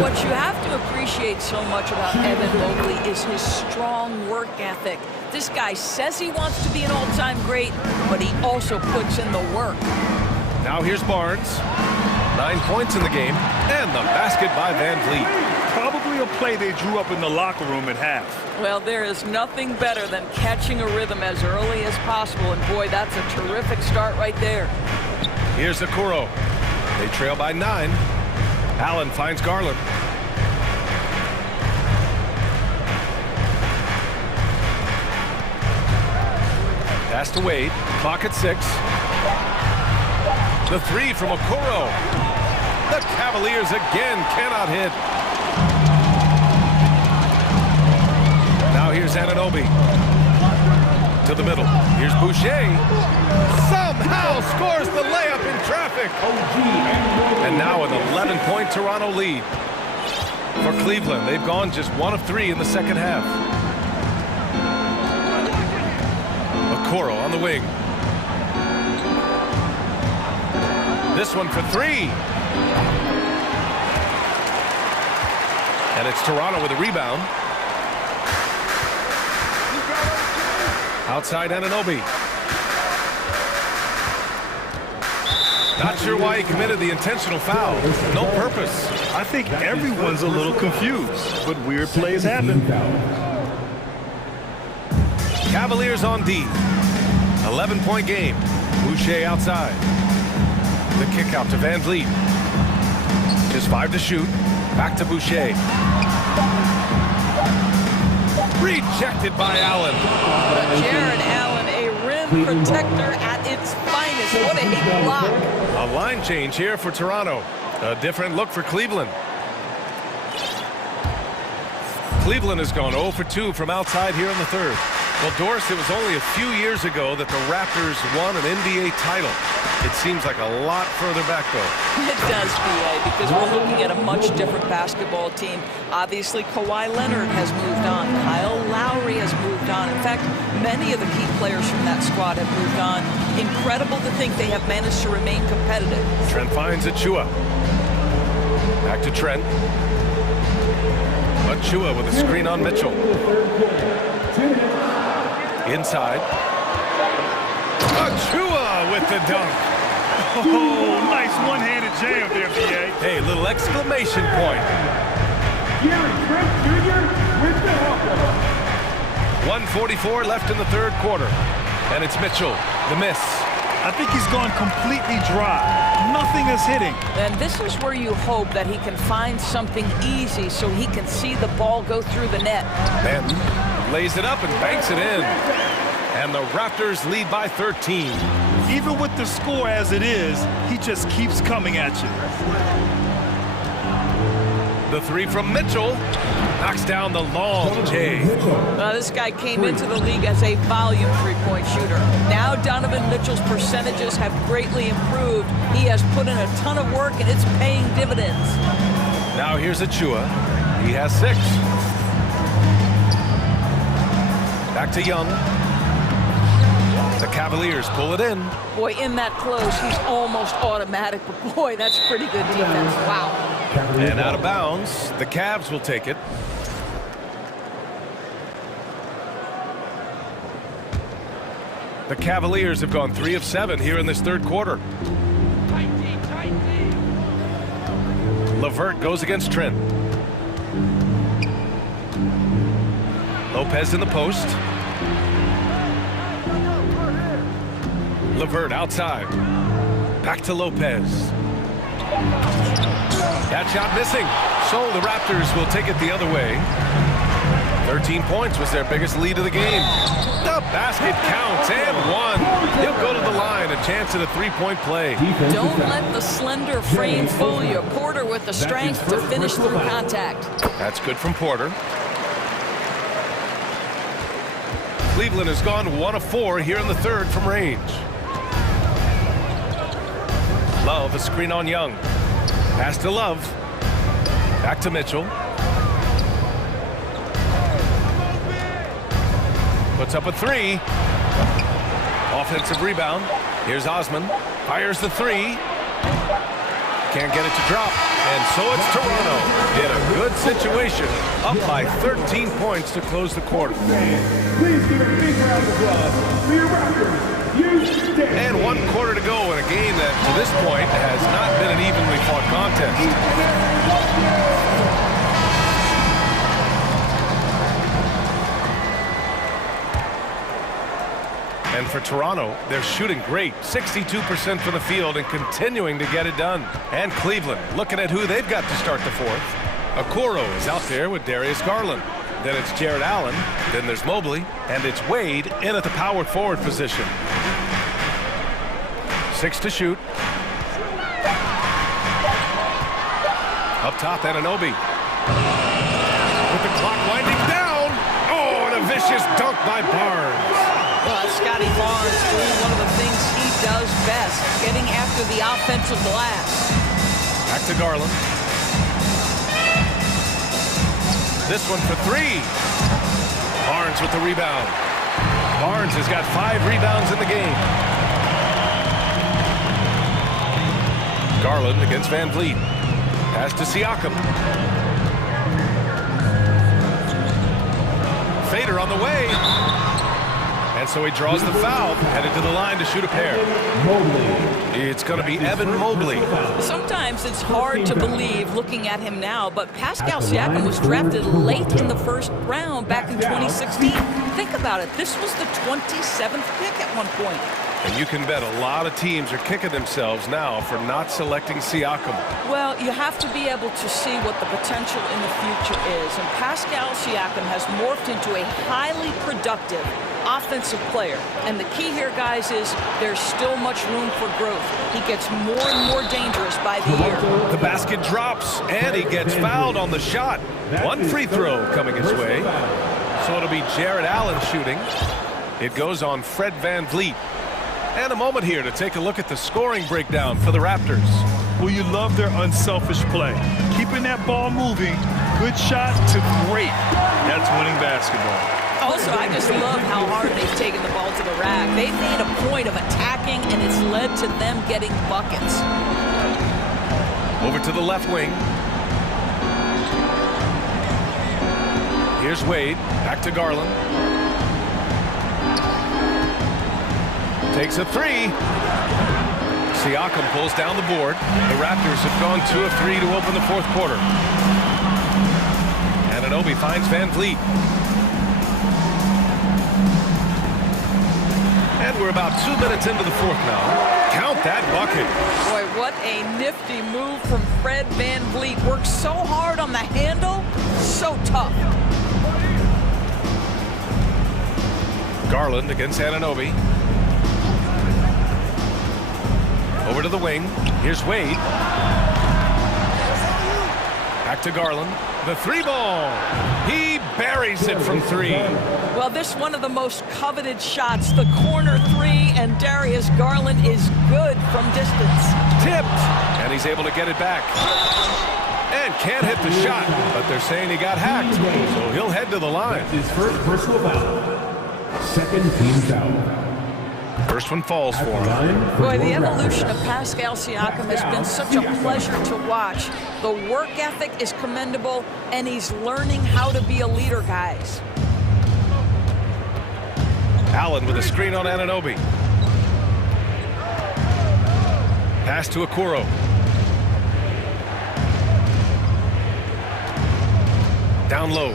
What you have to appreciate so much about Evan Mobley is his strong work ethic. This guy says he wants to be an all-time great, but he also puts in the work. Now here's Barnes. 9 points in the game, and the basket by VanVleet. Probably a play they drew up in the locker room at half. Well, there is nothing better than catching a rhythm as early as possible, and boy, that's a terrific start right there. Here's Okoro. They trail by 9. Allen finds Garland. Pass to Wade. Clock at 6. The 3 from Okoro. The Cavaliers again cannot hit. Now here's Anunoby. To the middle. Here's Boucher. Somehow scores the layup in traffic. And now an 11-point Toronto lead. For Cleveland, they've gone just 1 of 3 in the second half. Okoro on the wing. This one for 3. And it's Toronto with a rebound. Outside Anunoby. Not sure why he committed the intentional foul. No purpose. I think everyone's a little confused, but weird plays happen. Cavaliers on D. 11-point game. Boucher outside. The kick out to Van Vliet. Just 5 to shoot. Back to Boucher. Rejected by Allen. Jared Allen, a rim protector at its finest. What a hit block. A line change here for Toronto. A different look for Cleveland. Cleveland has gone 0 for 2 from outside here in the third. Well, Doris, it was only a few years ago that the Raptors won an NBA title. It seems like a lot further back, though. It does, B.A., because we're looking at a much different basketball team. Obviously, Kawhi Leonard has moved on. Kyle Lowry has moved on. In fact, many of the key players from that squad have moved on. Incredible to think they have managed to remain competitive. Trent finds Achua. Back to Trent. Achua with a screen on Mitchell. Inside. Achua with the dunk. Oh, nice one-handed jam there, B.A. Hey, little exclamation point. 1:44 left in the third quarter. And it's Mitchell, the miss. I think he's gone completely dry. Nothing is hitting. And this is where you hope that he can find something easy so he can see the ball go through the net. Benton lays it up and banks it in. And the Raptors lead by 13. Even with the score as it is, he just keeps coming at you. The three from Mitchell knocks down the long J. This guy came into the league as a volume three-point shooter. Now Donovan Mitchell's percentages have greatly improved. He has put in a ton of work, and it's paying dividends. Now here's Achua. He has 6. Back to Young. The Cavaliers pull it in. Boy, in that close, he's almost automatic. But boy, that's pretty good defense. Wow. And out of bounds, the Cavs will take it. The Cavaliers have gone 3 of 7 here in this third quarter. LeVert goes against Trent. Lopez in the post. LeVert outside. Back to Lopez. That shot missing. So the Raptors will take it the other way. 13 points was their biggest lead of the game. The basket counts and 1. He'll go to the line, a chance at a 3-point play. Don't let the slender frame fool you. Porter with the strength to finish through contact. That's good from Porter. Cleveland has gone 1 of 4 here in the third from range. Love, a screen on Young. Pass to Love. Back to Mitchell. Puts up a 3. Offensive rebound. Here's Osman. Fires the 3. Can't get it to drop. And so it's Toronto in a good situation. Up by 13 points to close the quarter. Please give a big round of applause for your Raptors. And 1 quarter to go in a game that, to this point, has not been an evenly fought contest. And for Toronto, they're shooting great. 62% from the field and continuing to get it done. And Cleveland, looking at who they've got to start the fourth. Okoro is out there with Darius Garland. Then it's Jared Allen. Then there's Mobley. And it's Wade in at the power forward position. 6 to shoot. Up top, Anunoby. With the clock winding down. Oh, and a vicious dunk by Barnes. Well, Scotty Barnes doing one of the things he does best, getting after the offensive glass. Back to Garland. This one for 3. Barnes with the rebound. Barnes has got 5 rebounds in the game. Garland against Van Vliet. Pass to Siakam. Fader on the way. And so he draws the foul, headed to the line to shoot a pair. It's going to be Evan Mobley. Sometimes it's hard to believe looking at him now, but Pascal Siakam was drafted late in the first round back in 2016. Think about it. This was the 27th pick at one point. And you can bet a lot of teams are kicking themselves now for not selecting Siakam. Well, you have to be able to see what the potential in the future is. And Pascal Siakam has morphed into a highly productive offensive player. And the key here, guys, is there's still much room for growth. He gets more and more dangerous by the year. The basket drops, and he gets fouled on the shot. One free throw coming his way. So it'll be Jared Allen shooting. It goes on Fred VanVleet. And a moment here to take a look at the scoring breakdown for the Raptors. Well, you love their unselfish play. Keeping that ball moving, good shot to great. That's winning basketball. Also, I just love how hard they've taken the ball to the rack. They've made a point of attacking, and it's led to them getting buckets. Over to the left wing. Here's Wade, back to Garland. Takes a three. Siakam pulls down the board. The Raptors have gone 2 of 3 to open the fourth quarter. Anunoby finds VanVleet. And we're about 2 minutes into the fourth now. Count that bucket. Boy, what a nifty move from Fred VanVleet. Works so hard on the handle, so tough. Garland against Anunoby. Over to the wing. Here's Wade. Back to Garland. The three ball. He buries it from 3. Well, this one of the most coveted shots, the corner 3, and Darius Garland is good from distance. Tipped, and he's able to get it back. And can't hit the shot, but they're saying he got hacked, so he'll head to the line. His first personal foul. Second team foul. First one falls for him. Boy, the evolution of Pascal Siakam has been such a pleasure to watch. The work ethic is commendable, and he's learning how to be a leader, guys. Allen with a screen on Anunoby. Pass to Okoro. Down low.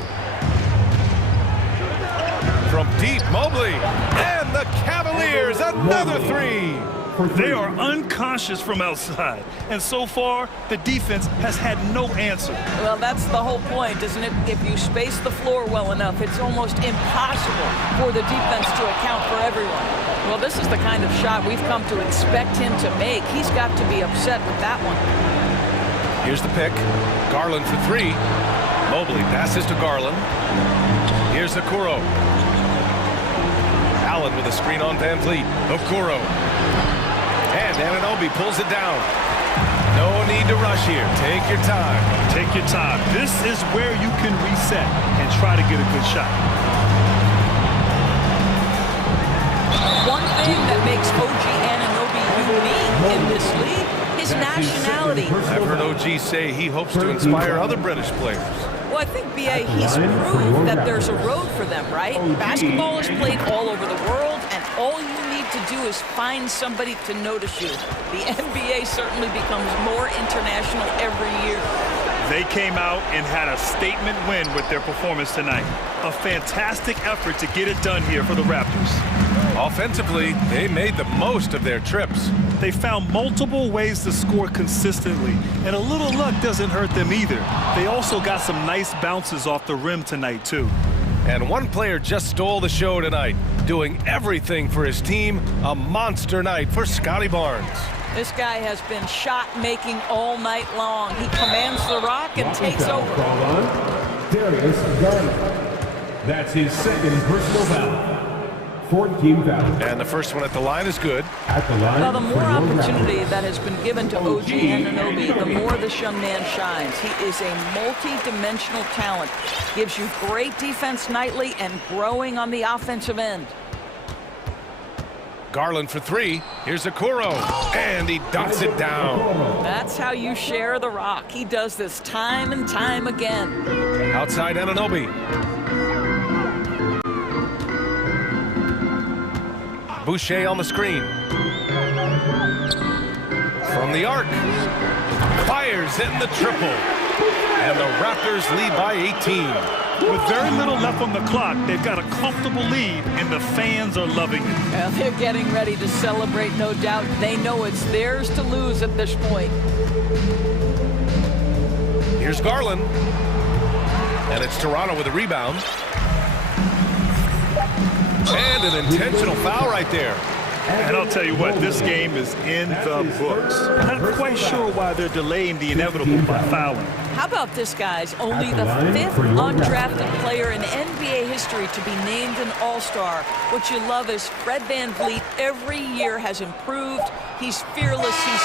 From deep, Mobley. And the Cavaliers, another 3. They are unconscious from outside. And so far, the defense has had no answer. Well, that's the whole point, isn't it? If you space the floor well enough, it's almost impossible for the defense to account for everyone. Well, this is the kind of shot we've come to expect him to make. He's got to be upset with that one. Here's the pick. Garland for 3. Mobley passes to Garland. Here's Okoro. Allen with a screen on VanVleet. Okoro. And Anunoby pulls it down. No need to rush here. Take your time. Take your time. This is where you can reset and try to get a good shot. One thing that makes OG Anunoby unique in this league is nationality. I've heard OG say he hopes to inspire other British players. Well, I think, B.A., he's proved that there's a road for them, right? Basketball is played all over the world, and all you need to do is find somebody to notice you. The NBA certainly becomes more international every year. They came out and had a statement win with their performance tonight. A fantastic effort to get it done here for the Raptors. Offensively, they made the most of their trips. They found multiple ways to score consistently, and a little luck doesn't hurt them either. They also got some nice bounces off the rim tonight, too. And one player just stole the show tonight, doing everything for his team. A monster night for Scotty Barnes. This guy has been shot-making all night long. He commands the rock and takes over. Darius Garland. That's his second personal foul. 14 foul. And the first one at the line is good. At the line. Well, the more opportunity that has been given to OG Anunoby, the more this young man shines. He is a multi-dimensional talent. Gives you great defense nightly and growing on the offensive end. Garland for 3. Here's Okoro. And he dunks it down. That's how you share the rock. He does this time and time again. Outside Anunoby. Boucher on the screen. From the arc. Fires in the triple. And the Raptors lead by 18. With very little left on the clock, they've got a comfortable lead, and the fans are loving it. Well, they're getting ready to celebrate, no doubt. They know it's theirs to lose at this point. Here's Garland. And it's Toronto with a rebound. And an intentional foul right there. And I'll tell you what, this game is in the books. Not quite sure why they're delaying the inevitable by fouling. How about this, guys? Only the 5th undrafted player in NBA history to be named an All-Star. What you love is Fred VanVleet every year has improved. He's fearless. He's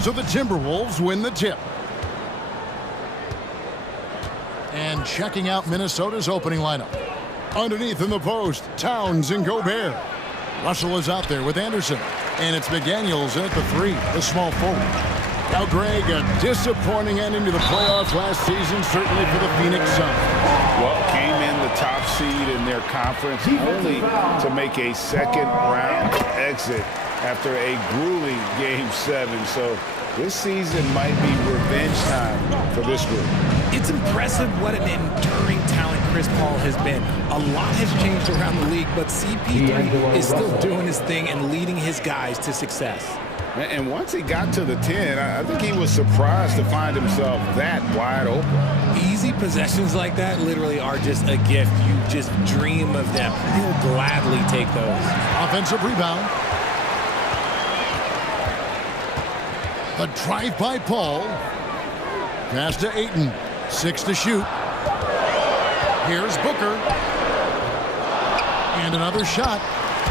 So the Timberwolves win the tip. And checking out Minnesota's opening lineup. Underneath in the post, Towns and Gobert. Russell is out there with Anderson. And it's McDaniels in at the 3, the small forward. Now, Greg, a disappointing ending to the playoffs last season, certainly for the Phoenix Suns. Well, came in the top seed in their conference, only to make a second-round exit after a grueling Game 7. So this season might be revenge time for this group. It's impressive what an enduring talent Chris Paul has been. A lot has changed around the league, but CP3 is still doing his thing and leading his guys to success. And once he got to the 10, I think he was surprised to find himself that wide open. Easy possessions like that literally are just a gift. You just dream of them. He'll gladly take those. Offensive rebound. The drive by Paul. Pass to Ayton. 6 to shoot. Here's Booker. And another shot.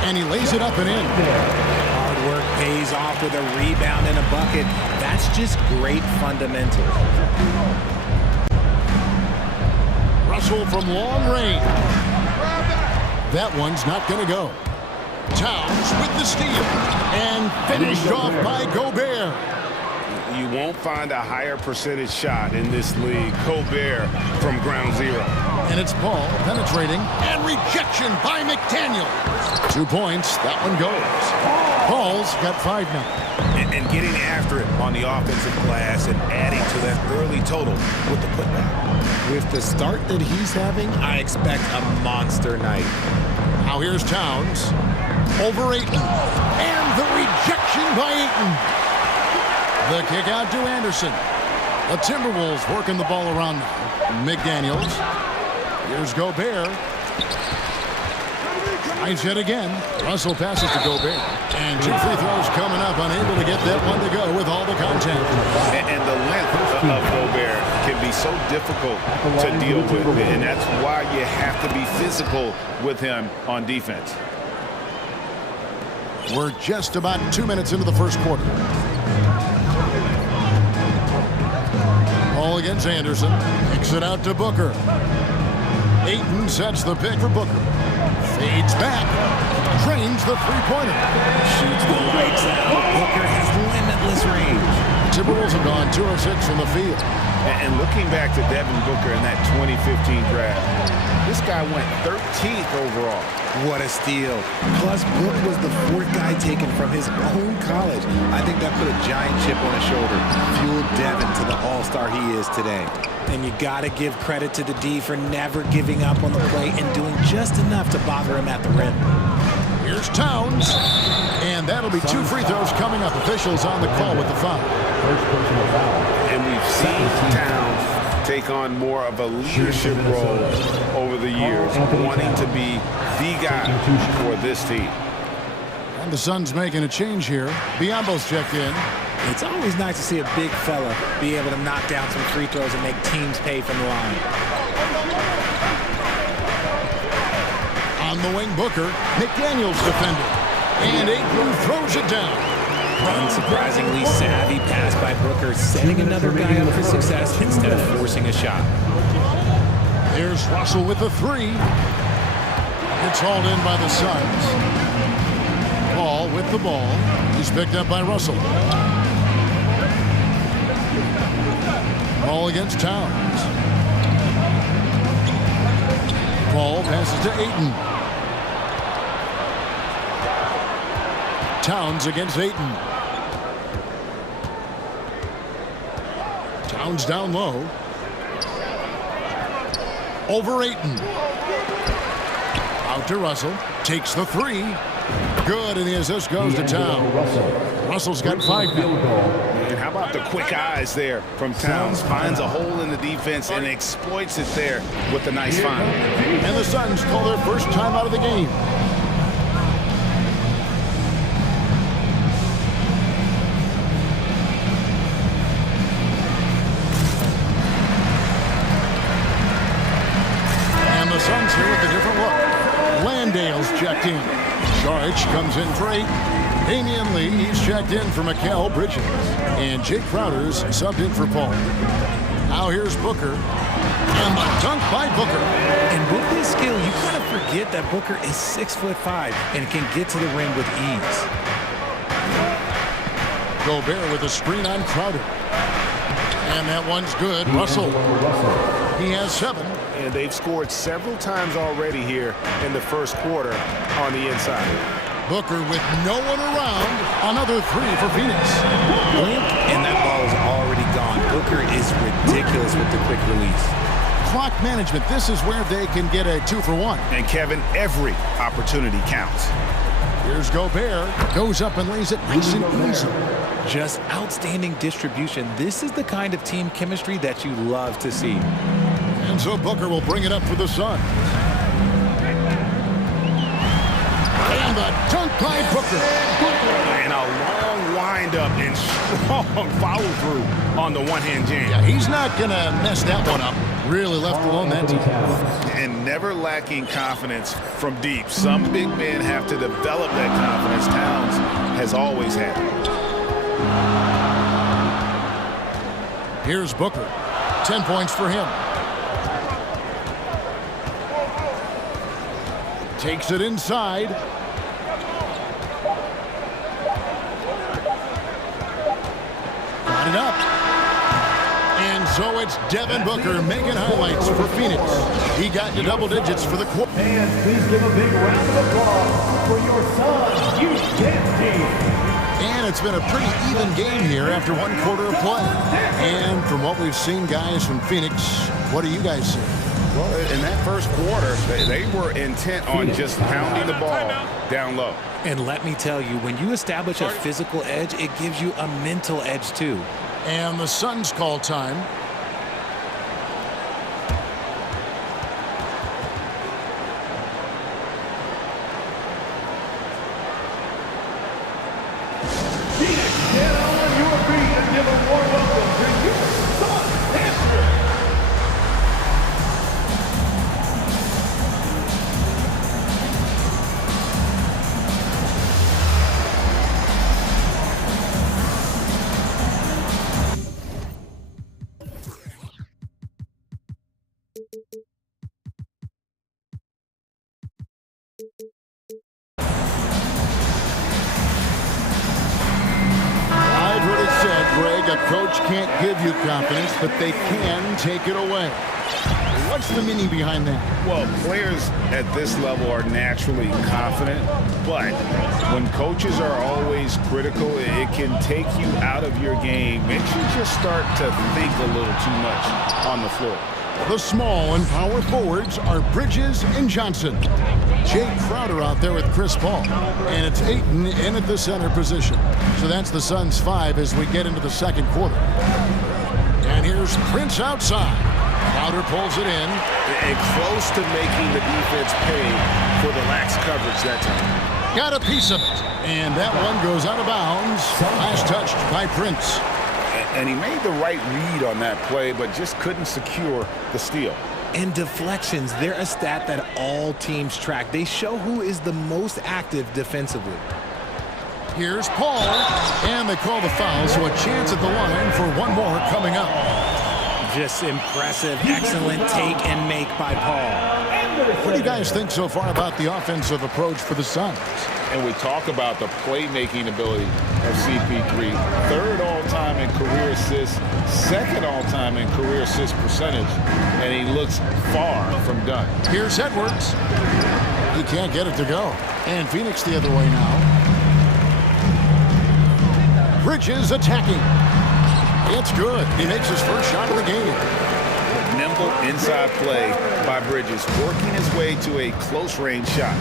And he lays it up and in. Hard work pays off with a rebound and a bucket. That's just great fundamentals. Russell from long range. That one's not going to go. Towns with the steal. And finished off by Gobert. You won't find a higher percentage shot in this league. Gobert from ground zero. And it's Paul penetrating and rejection by McDaniel. 2 points. That one goes. Paul's got 5 now. And getting after it on the offensive glass and adding to that early total with the putback. With the start that he's having, I expect a monster night. Now here's Towns. Over Ayton. And the rejection by Ayton. The kick out to Anderson. The Timberwolves working the ball around now. McDaniels. Here's Gobert. Tries it again. Russell passes to Gobert. And 2 free throws coming up. Unable to get that one to go with all the contact. And the length of Gobert can be so difficult to deal with. And that's why you have to be physical with him on defense. We're just about 2 minutes into the first quarter. Ball against Anderson. Kicks it out to Booker. Ayton sets the pick for Booker. Fades back. Drains the three-pointer. Shoots the lights out. Booker has limitless range. Timberwolves have gone 2 of 6 from the field. And looking back to Devin Booker in that 2015 draft, this guy went 13th overall. What a steal. Plus, Book was the 4th guy taken from his own college. I think that put a giant chip on his shoulder, fueled Devin to the all-star he is today. And you got to give credit to the D for never giving up on the play and doing just enough to bother him at the rim. Here's Towns. And that'll be 2 free throws coming up. Officials on the call with the foul. And we've seen Towns take on more of a leadership role over the years, wanting to be the guy for this team. And the Suns making a change here. Biombo's checked in. It's always nice to see a big fella be able to knock down some free throws and make teams pay from the line. On the wing, Booker. McDaniels defended. And Ayton throws it down. Unsurprisingly savvy pass by Booker, setting another guy up for success instead of forcing a shot. There's Russell with the 3. It's hauled in by the Suns. Paul with the ball. He's picked up by Russell. Ball against Towns. Paul passes to Ayton. Towns against Ayton. Towns down low. Over Ayton. Out to Russell. Takes the 3. Good, and the assist goes to Towns. Russell's got 5 now. And how about the quick eyes there from Towns? Finds a hole in the defense and exploits it there with a nice find. And the Suns call their first time out of the game. And the Suns here with a different look. Landale's checked in. George comes in for 8. Damian Lee's checked in for Mikal Bridges. And Jake Crowder's subbed in for Paul. Now here's Booker. And the dunk by Booker. And with his skill, you kind of forget that Booker is 6'5" and can get to the rim with ease. Gobert with a screen on Crowder. And that one's good. Russell. He has 7. And they've scored several times already here in the first quarter on the inside. Booker with no one around. Another 3 for Phoenix. Blink, and that ball is already gone. Booker is ridiculous with the quick release. Clock management. This is where they can get a 2 for 1. And Kevin, every opportunity counts. Here's Gobert. Goes up and lays it nice and easy. Just outstanding distribution. This is the kind of team chemistry that you love to see. And so Booker will bring it up for the Suns. And the dunk by Booker. And a long wind-up and strong follow-through on the one-hand jam. Yeah, he's not going to mess that one up. Really left alone that time. And never lacking confidence from deep. Some big men have to develop that confidence. Towns has always had it. Here's Booker. 10 points for him. Takes it inside. Got it up. And so it's Devin Booker making highlights for Phoenix. He got to double digits for the quarter. And please give a big round of applause for your Suns youth dance team. And it's been a pretty even game here after 1 quarter of play. And from what we've seen, guys, from Phoenix, what do you guys see? Well, in that first quarter, they were intent on just pounding the ball down low. And let me tell you, when you establish a physical edge, it gives you a mental edge too. And the Suns call time. A coach can't give you confidence, but they can take it away. What's the meaning behind that? Well, players at this level are naturally confident, but when coaches are always critical, it can take you out of your game. Makes you just start to think a little too much on the floor. The small and power forwards are Bridges and Johnson. Jake Crowder out there with Chris Paul. And it's Ayton in at the center position. So that's the Suns 5 as we get into the second quarter. And here's Prince outside. Crowder pulls it in. And close to making the defense pay for the lax coverage that time. Got a piece of it. And that one goes out of bounds. Last touched by Prince. And he made the right read on that play, but just couldn't secure the steal. And deflections, they're a stat that all teams track. They show who is the most active defensively. Here's Paul, and they call the foul, so a chance at the line for one more coming up. Just impressive, excellent take and make by Paul. What do you guys think so far about the offensive approach for the Suns? And we talk about the playmaking ability of CP3. 3rd all-time in career assists, 2nd all-time in career assist percentage, and he looks far from done. Here's Edwards. He can't get it to go. And Phoenix the other way now. Bridges attacking. It's good. He makes his first shot of the game. Nimble inside play by Bridges, working his way to a close-range shot.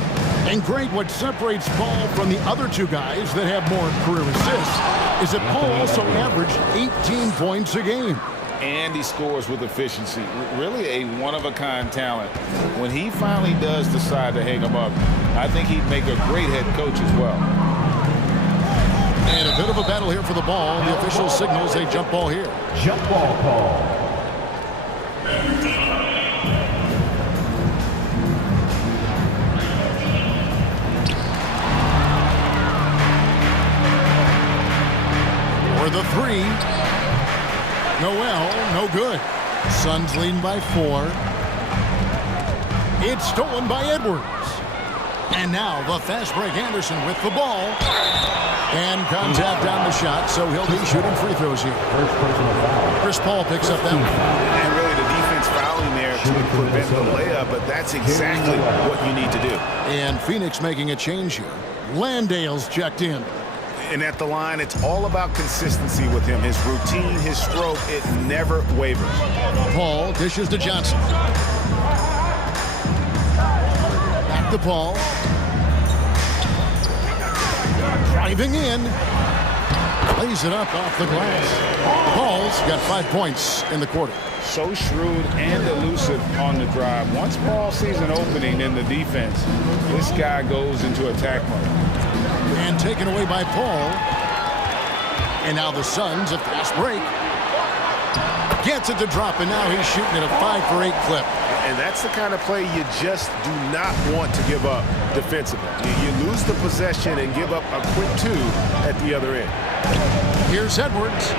And Greg, what separates Paul from the other two guys that have more career assists is that Paul also averaged 18 points a game. And he scores with efficiency. Really a one-of-a-kind talent. When he finally does decide to hang him up, I think he'd make a great head coach as well. And a bit of a battle here for the ball. The official signals a jump ball here. Jump ball call. For the three. Noel, no good. Suns leading by 4. It's stolen by Edwards. And now the fast break Anderson with the ball. And contact on the shot, so he'll be shooting free throws here. Chris Paul picks up that one. And really the defense fouling there to prevent the layup, but that's exactly what you need to do. And Phoenix making a change here. Landale's checked in. And at the line, it's all about consistency with him. His routine, his stroke, it never wavers. Paul dishes to Johnson. Back to Paul. Driving in. Lays it up off the glass. Paul's got 5 points in the quarter. So shrewd and elusive on the drive. Once Paul sees an opening in the defense, this guy goes into attack mode. And taken away by Paul. And now the Suns, a fast break. Gets it to drop, and now he's shooting at a 5 for 8 clip. And that's the kind of play you just do not want to give up defensively. You lose the possession and give up a quick 2 at the other end. Here's Edwards.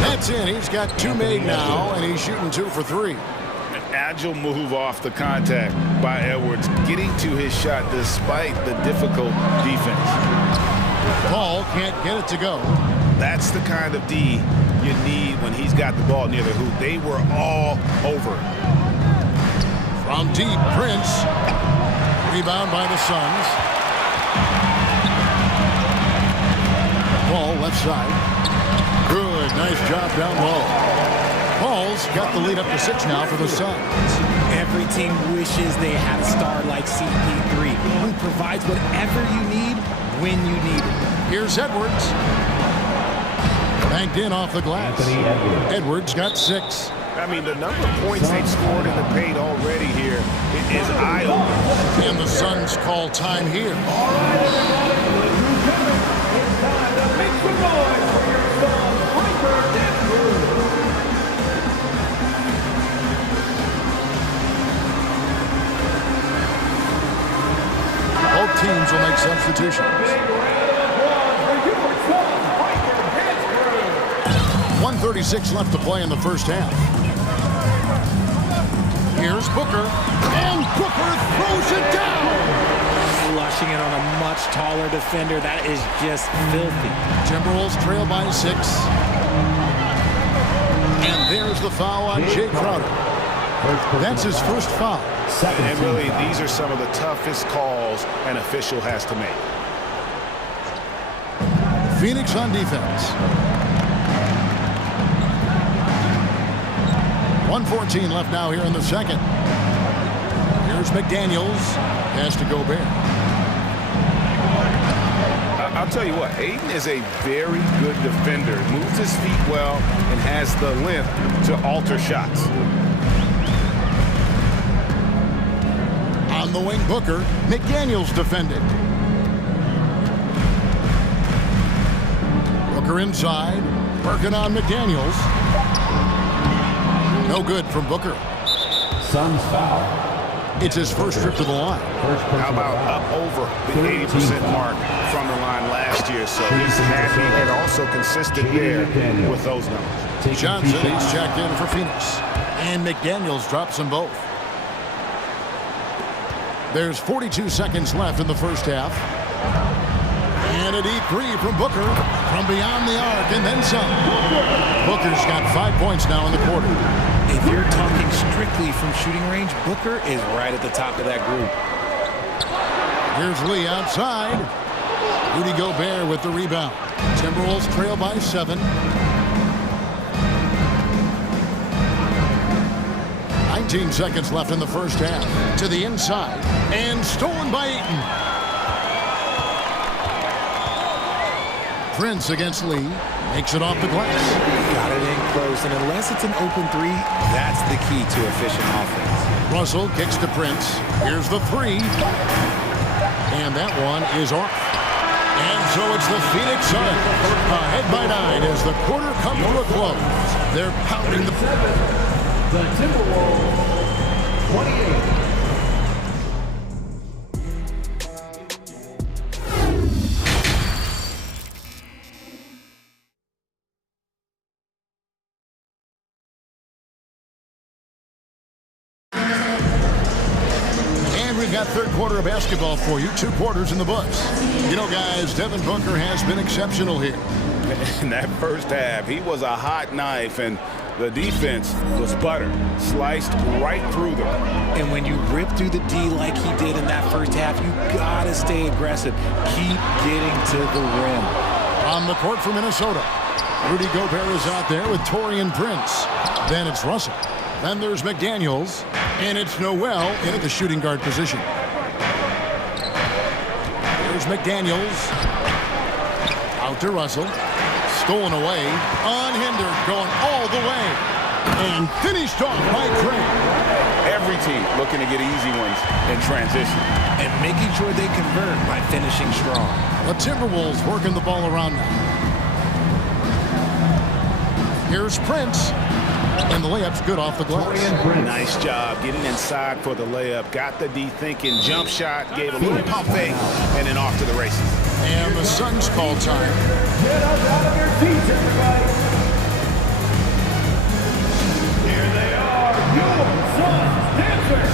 That's in. He's got 2 made now, and he's shooting 2 for 3. Agile move off the contact by Edwards, getting to his shot despite the difficult defense. Paul can't get it to go. That's the kind of D you need when he's got the ball near the hoop. They were all over it. From deep, Prince. Rebound by the Suns. Paul left side. Good, nice job down low. Paul's got the lead up to 6 now for the Suns. Every team wishes they had a star like CP3 who provides whatever you need when you need it. Here's Edwards. Banked in off the glass. Edwards got 6. I mean, the number of points they've scored in the paint already here is eye-opening. And the Suns call time here. Both teams will make substitutions. 1:36 left to play in the first half. Here's Booker, and Booker throws it down! Flushing it on a much taller defender. That is just filthy. Timberwolves trail by 6. And there's the foul on Jay Crowder. That's his first foul. And really, these are some of the toughest calls an official has to make. Phoenix on defense. 1:14 left now here in the second. Here's McDaniels. Has to go Bear. I'll tell you what, Aiden is a very good defender. Moves his feet well and has the length to alter shots. On the wing, Booker. McDaniels defended. Booker inside. Working on McDaniels. No good from Booker. Suns foul. It's his first trip to the line. How about up over the 80% mark from the line last year? So he's happy and also consistent there with those numbers. Johnson, he's checked in for Phoenix. And McDaniels drops them both. There's 42 seconds left in the first half. And a deep 3 from Booker from beyond the arc and then some. Booker's got 5 points now in the quarter. If you're talking strictly from shooting range, Booker is right at the top of that group. Here's Lee outside. Rudy Gobert with the rebound. Timberwolves trail by 7. 19 seconds left in the first half. To the inside. And stolen by Ayton. Prince against Lee. Makes it off the glass. Got it in close, and unless it's an open 3, that's the key to efficient offense. Russell kicks to Prince. Here's the 3. And that one is off. And so it's the Phoenix Suns ahead by 9 as the quarter comes to a close. They're pounding the Timberwolves 28. got third quarter of basketball for you. 2 quarters in the books. You know, guys, Devin Booker has been exceptional here. In that first half, he was a hot knife, and the defense was butter, sliced right through them. And when you rip through the D like he did in that first half, you gotta stay aggressive. Keep getting to the rim. On the court for Minnesota, Rudy Gobert is out there with Taurean Prince. Then it's Russell. Then there's McDaniels. And it's Noel in at the shooting guard position. There's McDaniels. Out to Russell. Stolen away. Unhindered. Going all the way. And finished off by Craig. Every team looking to get easy ones in transition. And making sure they convert by finishing strong. The Timberwolves working the ball around now. Here's Prince. And the layup's good off the glass. Nice job getting inside for the layup. Got the D thinking. Jump shot. Gave a little pump fake. And then off to the races. And the Suns call time. Get up out of your seats, everybody. Here they are, your Suns dancers.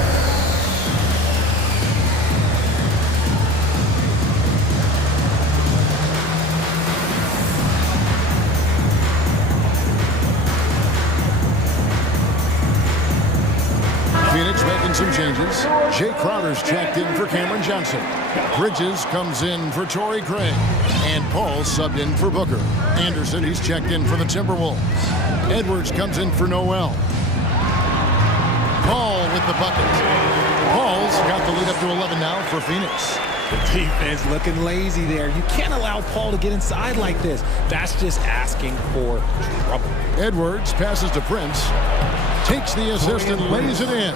Phoenix making some changes. Jay Crowder's checked in for Cameron Johnson. Bridges comes in for Torrey Craig. And Paul subbed in for Booker. Anderson, he's checked in for the Timberwolves. Edwards comes in for Noel. Paul with the bucket. Paul's got the lead up to 11 now for Phoenix. The defense looking lazy there. You can't allow Paul to get inside like this. That's just asking for trouble. Edwards passes to Prince. Takes the assist and lays it in.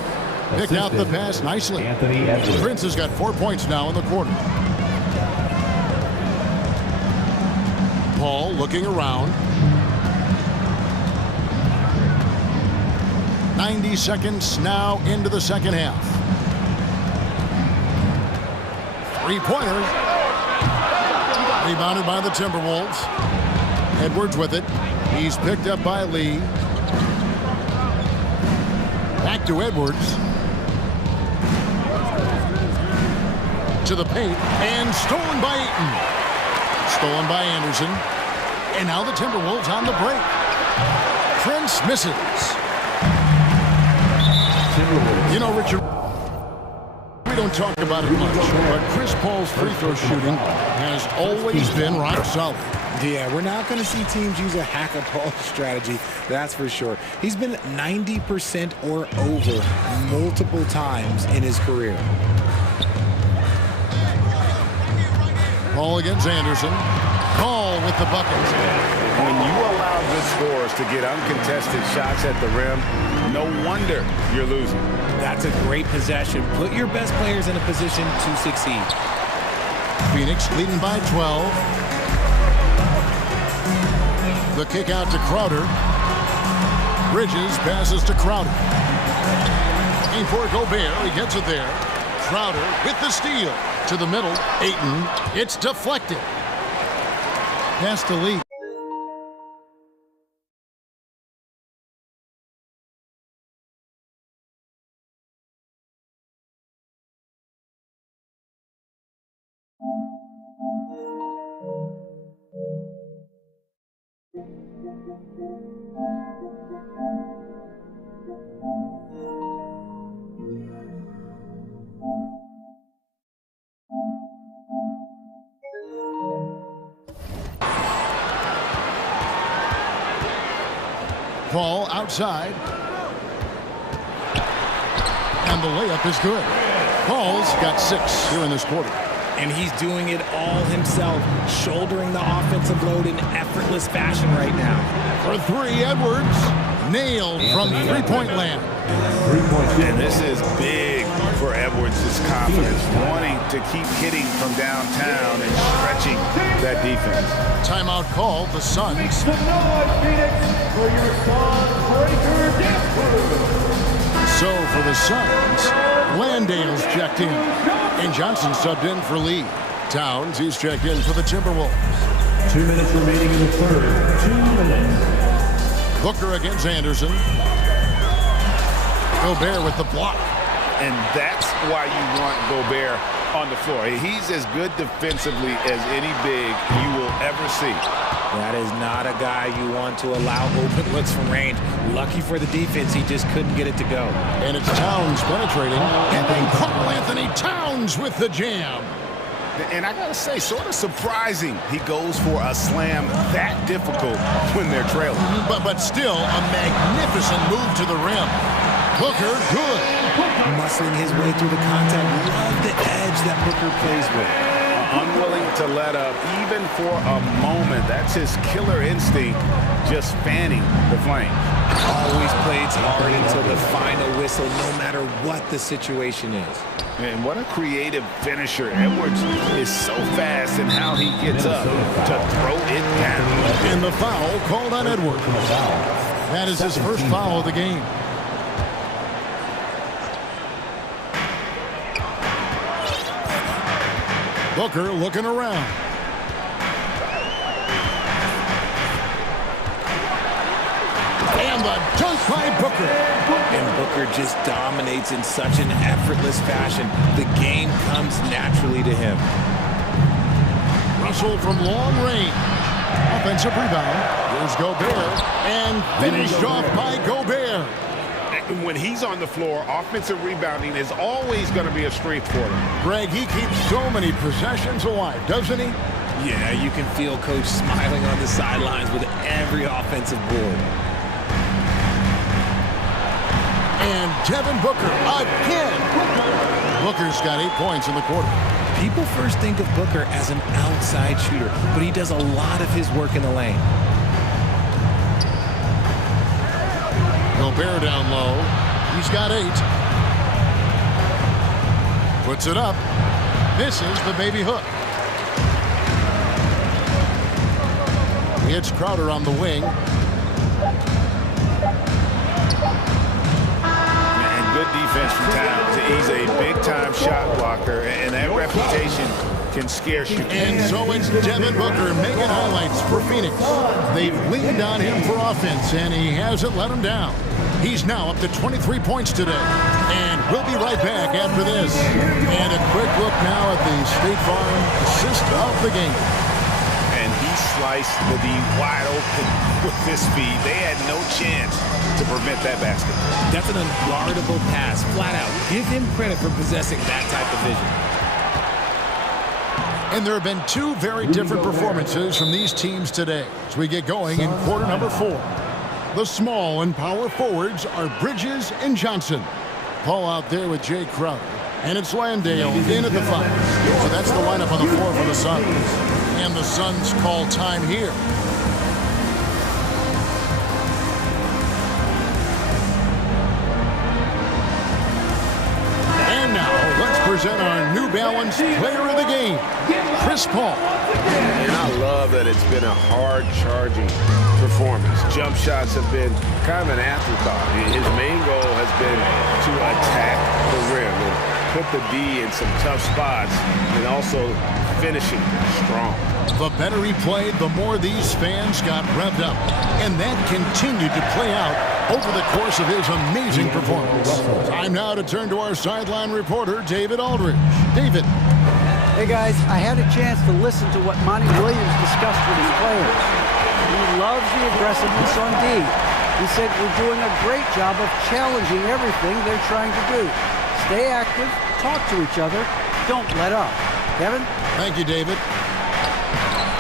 Picked out the pass nicely. Prince has got 4 points now in the quarter. Paul looking around. 90 seconds now into the second half. 3-pointer. Rebounded by the Timberwolves. Edwards with it. He's picked up by Lee. Back to Edwards. To the paint. And stolen by Ayton. Stolen by Anderson. And now the Timberwolves on the break. Prince misses. You know, Richard, we don't talk about it much, but Chris Paul's free throw shooting has always been rock solid. Yeah, we're not going to see teams use a hack-a-Paul strategy, that's for sure. He's been 90% or over multiple times in his career. Paul against Anderson. Paul with the bucket. When you allow good scorers to get uncontested shots at the rim, no wonder you're losing. That's a great possession. Put your best players in a position to succeed. Phoenix leading by 12. The kick out to Crowder. Bridges passes to Crowder. Looking for Gobert. He gets it there. Crowder with the steal. To the middle. Ayton. It's deflected. Pass to Lee. Paul outside. And the layup is good. Paul's got 6 here in this quarter. And he's doing it all himself, shouldering the offensive load in effortless fashion right now. For 3, Edwards. Nailed from three-point land. And this is big for Edwards' confidence, wanting to keep hitting from downtown and stretching that defense. Timeout called, the Suns. Make some noise, Phoenix, for your Sunbreaker dance crew. So for the Suns, Landale's checked in. And Johnson subbed in for Lee. Towns, he's checked in for the Timberwolves. 2 minutes remaining in the third. 2 minutes. Booker against Anderson. Gobert with the block. And that's why you want Gobert on the floor. He's as good defensively as any big you will ever see. That is not a guy you want to allow open looks from range. Lucky for the defense, he just couldn't get it to go. And it's Towns penetrating. And then Karl Anthony Towns with the jam. And I gotta say, sort of surprising he goes for a slam that difficult when they're trailing. But still a magnificent move to the rim. Booker, good. Muscling his way through the contact. Love the edge that Booker plays with. Unwilling to let up even for a moment. That's his killer instinct, just fanning the flame. Always plays hard until the final whistle, no matter what the situation is. And what a creative finisher. Edwards is so fast in how he gets up to throw it down. And the foul called on Edwards. That is his first foul of the game. Booker looking around. And the dunk by Booker. And Booker just dominates in such an effortless fashion. The game comes naturally to him. Russell from long range. Offensive rebound. Here's Gobert. And finished off by Gobert. And when he's on the floor, offensive rebounding is always going to be a strength for him. Greg, he keeps so many possessions alive, doesn't he? Yeah, you can feel Coach smiling on the sidelines with every offensive board. And Devin Booker again. Booker's got 8 points in the quarter. People first think of Booker as an outside shooter, but he does a lot of his work in the lane. Gobert down low. He's got 8. Puts it up. Misses the baby hook. It's Crowder on the wing. And good defense from Towns. He's a big-time shot blocker, and that reputation can scare you. And so it's Devin Booker making highlights for Phoenix. They've leaned on him for offense, and he hasn't let them down. He's now up to 23 points today. And we'll be right back after this. And a quick look now at the State Farm assist of the game. And he sliced the D wide open with his speed. They had no chance to prevent that basket. That's an unguardable pass, flat out. Give him credit for possessing that type of vision. And there have been 2 very different performances from these teams today as we get going in quarter number 4. The small and power forwards are Bridges and Johnson. Paul out there with Jay Crowder. And it's Landale in at the 5. So that's the lineup on the floor for the Suns. And the Suns call time here. And now, let's present our New Balance player of the game, Chris Paul. And I love that it's been a hard-charging performance. Jump shots have been kind of an afterthought. His main goal has been to attack the rim and put the D in some tough spots and also finishing strong. The better he played, the more these fans got revved up. And that continued to play out over the course of his amazing performance. Time now to turn to our sideline reporter, David Aldridge. David. Hey guys, I had a chance to listen to what Monty Williams discussed with his players. He loves the aggressiveness on D. He said we're doing a great job of challenging everything they're trying to do. Stay active, talk to each other, don't let up. Kevin? Thank you, David.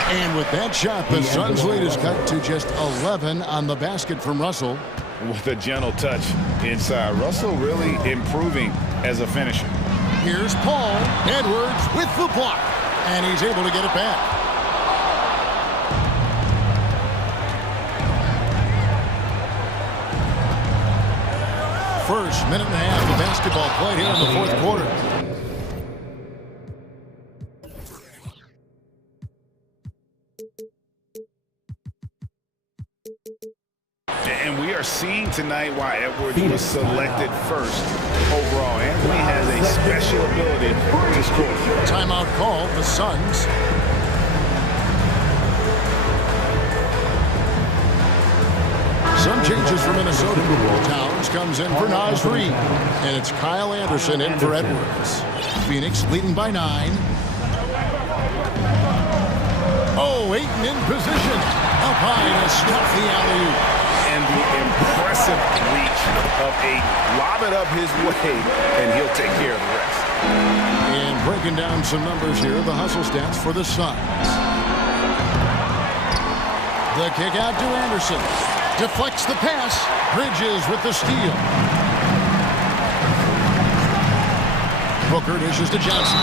And with that shot, the Suns' lead is cut to just 11 on the basket from Russell. With a gentle touch inside. Russell really improving as a finisher. Here's Paul. Edwards with the block. And he's able to get it back. First minute and a half of basketball played here in the fourth quarter. And we are seeing tonight why Edwards was selected first overall. Anthony has a special ability to score. Timeout call, the Suns. Some changes for Minnesota. Towns comes in for Nasri. And it's Kyle Anderson in for Edwards. Phoenix leading by 9. Oh, Ayton in position. Up high to stuff the alley-oop. And the impressive reach of Ayton. Lob it up his way, and he'll take care of the rest. And breaking down some numbers here, the hustle stats for the Suns. The kick out to Anderson. Deflects the pass. Bridges with the steal. Booker dishes to Johnson.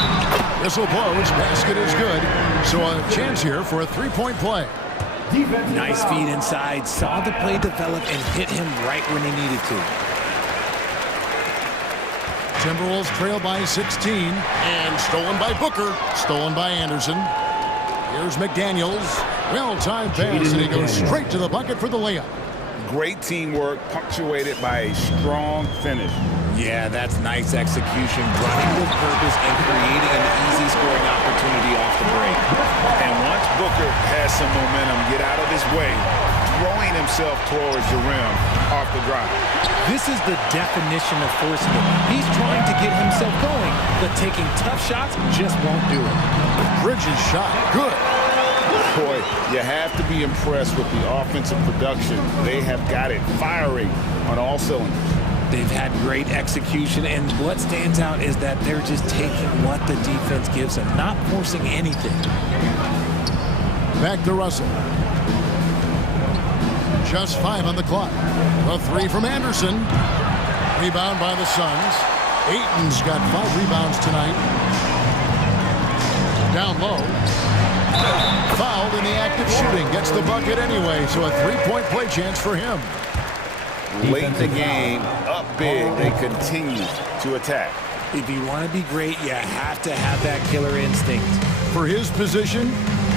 Whistle blows. Basket is good. So a chance here for a three-point play. Nice feed inside. Saw the play develop and hit him right when he needed to. Timberwolves trail by 16. And stolen by Booker. Stolen by Anderson. Here's McDaniels. Well-timed pass, and he goes straight to the bucket for the layup. Great teamwork, punctuated by a strong finish. Yeah, that's nice execution, running with purpose and creating an easy scoring opportunity off the break. And once Booker has some momentum, get out of his way, throwing himself towards the rim off the drive. This is the definition of forcing it. He's trying to get himself going, but taking tough shots just won't do it. Bridges shot. Good. Boy, you have to be impressed with the offensive production. They have got it firing on all cylinders. They've had great execution, and what stands out is that they're just taking what the defense gives them, not forcing anything. Back to Russell. Just 5 on the clock. A 3 from Anderson. Rebound by the Suns. Ayton's got 5 rebounds tonight. Down low. Fouled in the act of shooting. Gets the bucket anyway, so a three-point play chance for him. Late in the game, up big, they continue to attack. If you want to be great, you have to have that killer instinct. For his position,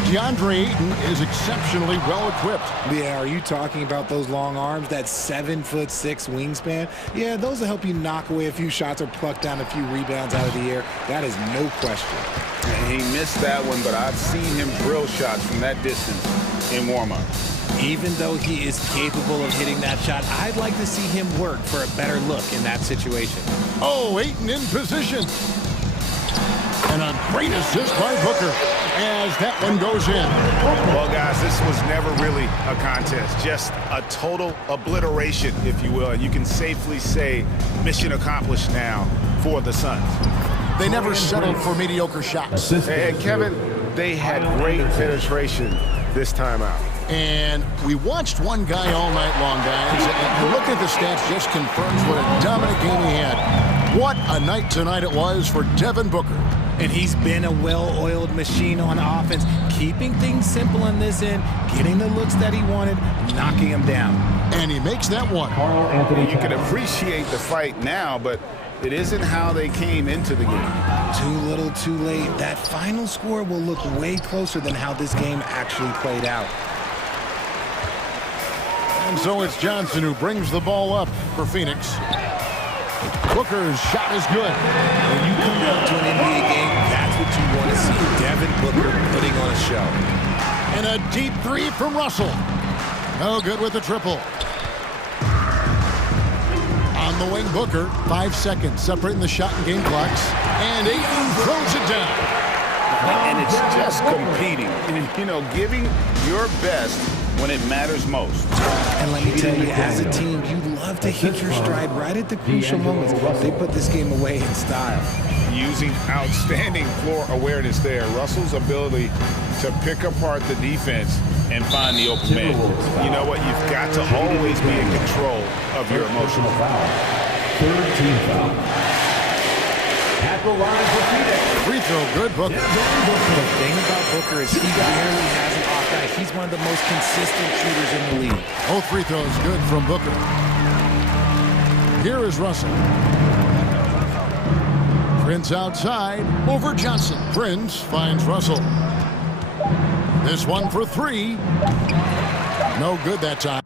DeAndre Ayton is exceptionally well-equipped. Yeah, are you talking about those long arms, that 7'6" wingspan? Yeah, those will help you knock away a few shots or pluck down a few rebounds out of the air. That is no question. And he missed that one, but I've seen him drill shots from that distance in warm-up. Even though he is capable of hitting that shot, I'd like to see him work for a better look in that situation. Oh, Ayton in position. And a great assist by Booker as that one goes in. Well, guys, this was never really a contest, just a total obliteration, if you will. And you can safely say mission accomplished now for the Suns. They never settled for mediocre shots. And Kevin, they had great penetration this time out. And we watched one guy all night long, guys. And look at the stats, just confirms what a dominant game he had. What a night tonight it was for Devin Booker. And he's been a well-oiled machine on offense, keeping things simple on this end, getting the looks that he wanted, knocking him down. And he makes that one. You can appreciate the fight now, but it isn't how they came into the game. Too little, too late. That final score will look way closer than how this game actually played out. And so it's Johnson who brings the ball up for Phoenix. Booker's shot is good. When you come down to an NBA game, that's what you want to see. Devin Booker putting on a show. And a deep 3 from Russell. No good with the triple. On the wing, Booker. 5 seconds separating the shot and game clocks. And Ayton throws it down. And it's just competing. And, you know, giving your best when it matters most. And let me tell you, as a team, you love to hit your stride right at the crucial moments. They put this game away in style. Using outstanding floor awareness there. Russell's ability to pick apart the defense and find the open man. You know what? You've got to always be in control of your emotional foul. Third team foul. At the line for Phoenix. Free throw, good, Booker. The thing about Booker is he rarely has an off night. He's one of the most consistent shooters in the league. Both free throws good from Booker. Here is Russell. Prince outside, over Johnson. Prince finds Russell. This one for 3. No good that time.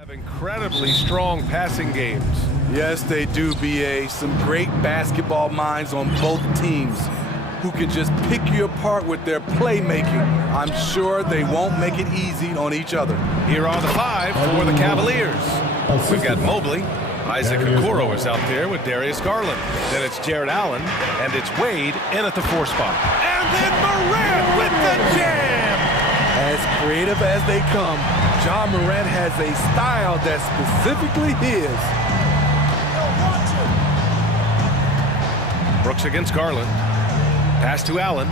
Have incredibly strong passing games. Yes, they do, BA. Some great basketball minds on both teams who can just pick you apart with their playmaking. I'm sure they won't make it easy on each other. Here are the 5 for the Cavaliers. We've got Mobley. Isaac Okoro is out there with Darius Garland. Then it's Jared Allen, and it's Wade in at the 4 spot. And then Morant with the jam! As creative as they come, Ja Morant has a style that's specifically his. Brooks against Garland. Pass to Allen.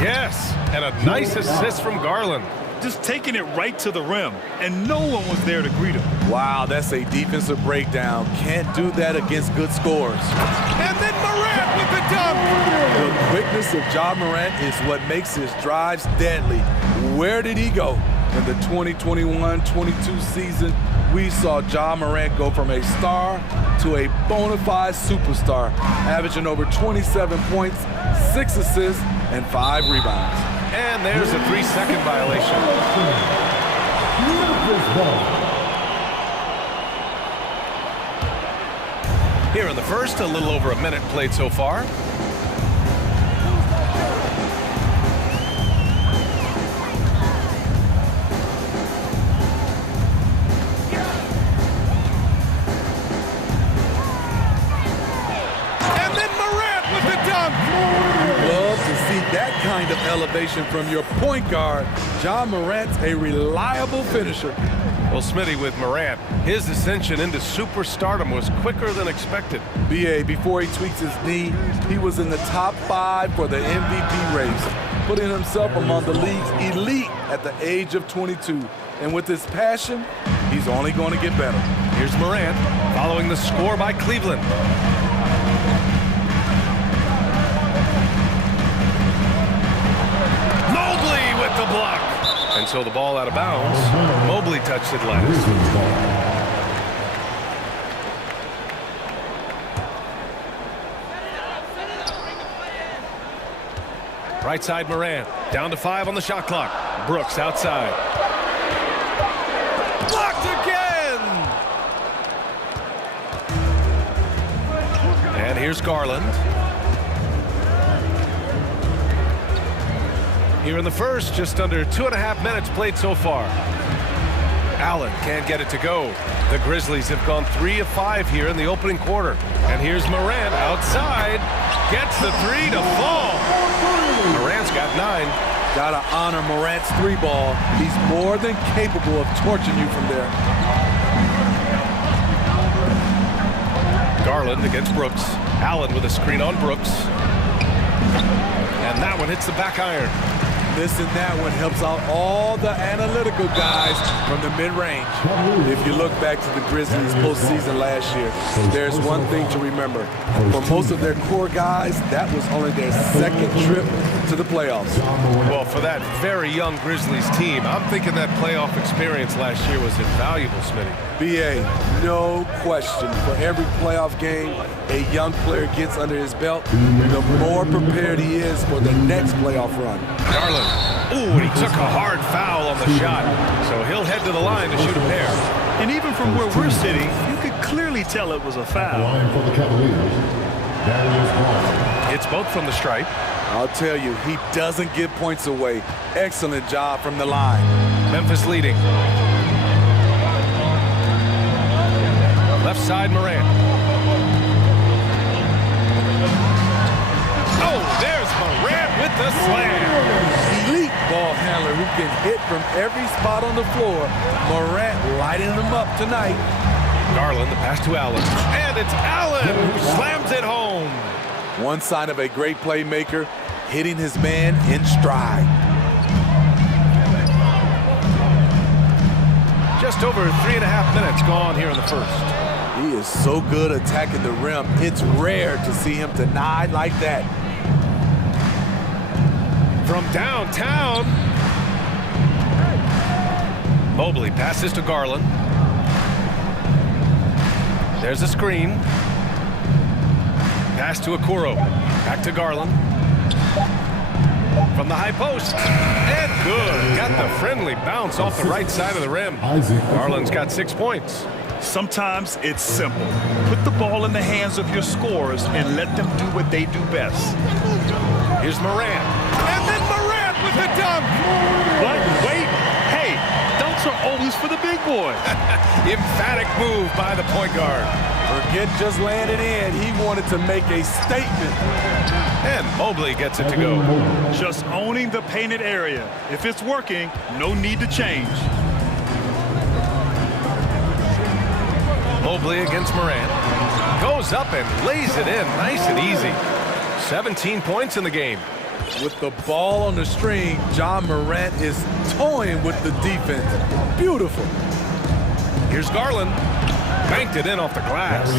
Yes, and a nice assist from Garland. Just taking it right to the rim, and no one was there to greet him. Wow, that's a defensive breakdown. Can't do that against good scores. And then Morant with the dunk! The quickness of Ja Morant is what makes his drives deadly. Where did he go? In the 2021-22 season, we saw Ja Morant go from a star to a bona fide superstar, averaging over 27 points, 6 assists, and 5 rebounds. And there's a 3-second violation. Here in the first, a little over a minute played so far. And then Morant with the dunk! Love to see that kind of elevation from your point guard. Ja Morant's a reliable finisher. Well, Smitty, with Morant, his ascension into superstardom was quicker than expected. BA, before he tweaks his knee, he was in the top 5 for the MVP race, putting himself among the league's elite at the age of 22. And with his passion, he's only going to get better. Here's Morant, following the score by Cleveland. Mobley with the block. And so the ball out of bounds. Mobley touched it last. Right side Morant. Down to 5 on the shot clock. Brooks outside. Blocked again! And here's Garland. Here in the first, just under 2.5 minutes played so far. Allen can't get it to go. The Grizzlies have gone 3 of 5 here in the opening quarter. And here's Morant outside. Gets the 3 to fall. Morant's got 9. Gotta honor Morant's 3 ball. He's more than capable of torching you from there. Garland against Brooks. Allen with a screen on Brooks. And that one hits the back iron. This and that one helps out all the analytical guys from the mid-range. If you look back to the Grizzlies postseason last year, there's one thing to remember. For most of their core guys, that was only their 2nd trip to the playoffs. Well, for that very young Grizzlies team, I'm thinking that playoff experience last year was invaluable, Smitty. BA, no question. For every playoff game a young player gets under his belt, the more prepared he is for the next playoff run. Garland. Ooh, and he took a hard foul on the shot. So he'll head to the line to shoot a pair. And even from where we're sitting, you could clearly tell it was a foul. For the Cavaliers, it's both from the stripe. I'll tell you, he doesn't give points away. Excellent job from the line. Memphis leading. Left side, Morant. Oh, there's Morant with the slam. Elite ball handler who can hit from every spot on the floor. Morant lighting him up tonight. Garland, the pass to Allen. And it's Allen who slams it home. One sign of a great playmaker, hitting his man in stride. Just over 3.5 minutes gone here in the first. He is so good attacking the rim. It's rare to see him denied like that. From downtown. Mobley passes to Garland. There's a screen. Pass to Okoro. Back to Garland. from the high post. And good. Got the friendly bounce off the right side of the rim. Garland's got 6 points. Sometimes it's simple. Put the ball in the hands of your scorers and let them do what they do best. Here's Morant. And then Morant with the dunk. What? Wait. Hey, dunks are always for the big boy. Emphatic move by the point guard. Forget just laying it in. He wanted to make a statement. And Mobley gets it to go. Just owning the painted area. If it's working, no need to change. Mobley against Morant. Goes up and lays it in nice and easy. 17 points in the game. With the ball on the string, John Morant is toying with the defense. Beautiful. Here's Garland. Banked it in off the glass.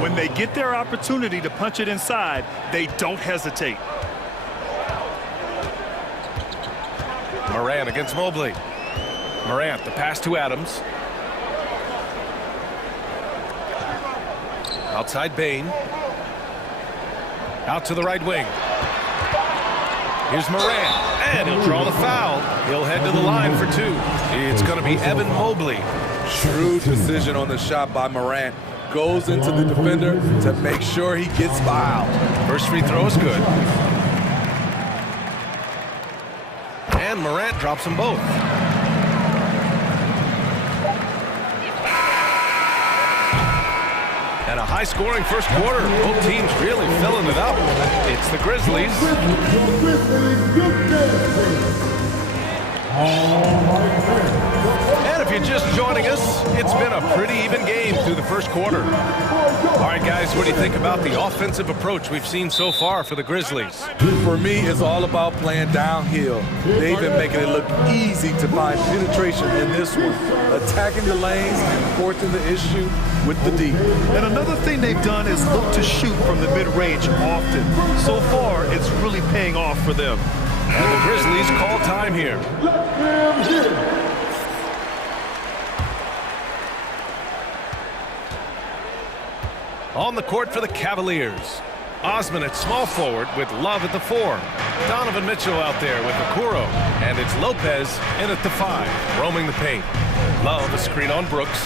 When they get their opportunity to punch it inside, they don't hesitate. Morant against Mobley. Morant, the pass to Adams. Outside Bain. Out to the right wing. Here's Morant. And he'll draw the foul. He'll head to the line for 2. It's going to be Evan Mobley. Shrewd decision on the shot by Morant. Goes into the defender to make sure he gets fouled. First free throw is good. And Morant drops them both. And a high-scoring first quarter. Both teams really filling it up. It's the Grizzlies. And if you're just joining us, it's been a pretty even game through the first quarter. All right, guys, what do you think about the offensive approach we've seen so far for the Grizzlies? For me, it's all about playing downhill. They've been making it look easy to find penetration in this one, attacking the lanes and forcing the issue with the D. And another thing they've done is look to shoot from the mid-range often. So far, it's really paying off for them. And the Grizzlies call time here. On the court for the Cavaliers. Osman at small forward with Love at the 4. Donovan Mitchell out there with Okoro. And it's Lopez in at the 5, roaming the paint. Love a screen on Brooks.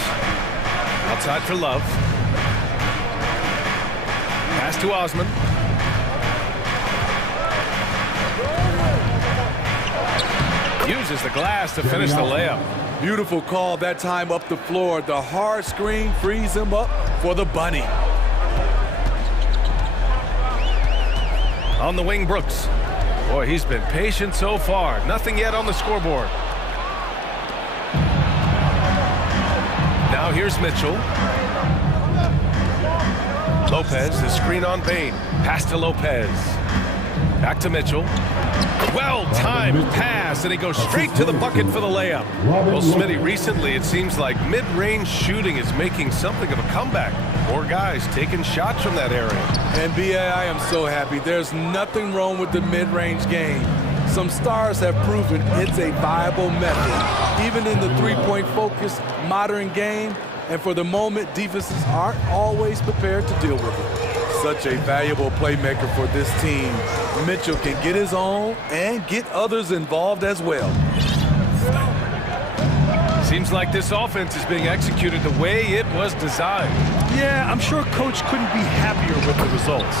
Outside for Love. Pass to Osman. Uses the glass to finish the layup. Beautiful call that time up the floor. The hard screen frees him up for the bunny. On the wing, Brooks. Boy, he's been patient so far. Nothing yet on the scoreboard. Now here's Mitchell. Lopez, the screen on Bain. Pass to Lopez. Back to Mitchell. Well-timed pass, and he goes straight to the bucket for the layup. Well, Smitty, recently it seems like mid-range shooting is making something of a comeback. More guys taking shots from that area. And B.A., I am so happy. There's nothing wrong with the mid-range game. Some stars have proven it's a viable method, even in the three-point focused modern game. And for the moment, defenses aren't always prepared to deal with it. Such a valuable playmaker for this team. Mitchell can get his own and get others involved as well. Seems like this offense is being executed the way it was designed. Yeah, I'm sure Coach couldn't be happier with the results.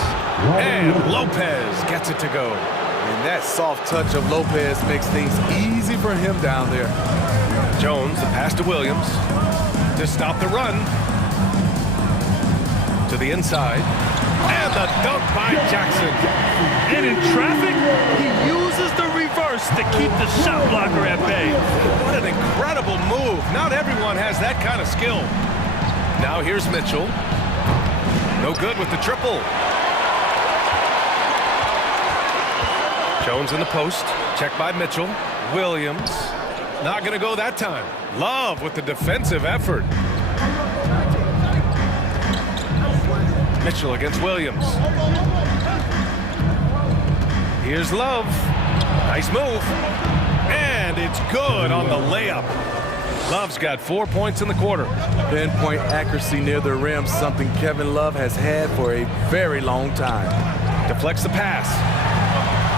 And Lopez gets it to go. And that soft touch of Lopez makes things easy for him down there. Jones, the pass to Williams to stop the run. To the inside. And the dunk by Jackson. And in traffic, he uses the reverse to keep the shot blocker at bay. What an incredible move. Not everyone has that kind of skill. Now here's Mitchell. No good with the triple. Jones in the post. Check by Mitchell. Williams. Not going to go that time. Love with the defensive effort. Mitchell against Williams. Here's Love. Nice move. And it's good on the layup. Love's got 4 points in the quarter. Pinpoint accuracy near the rim, something Kevin Love has had for a very long time. Deflects the pass.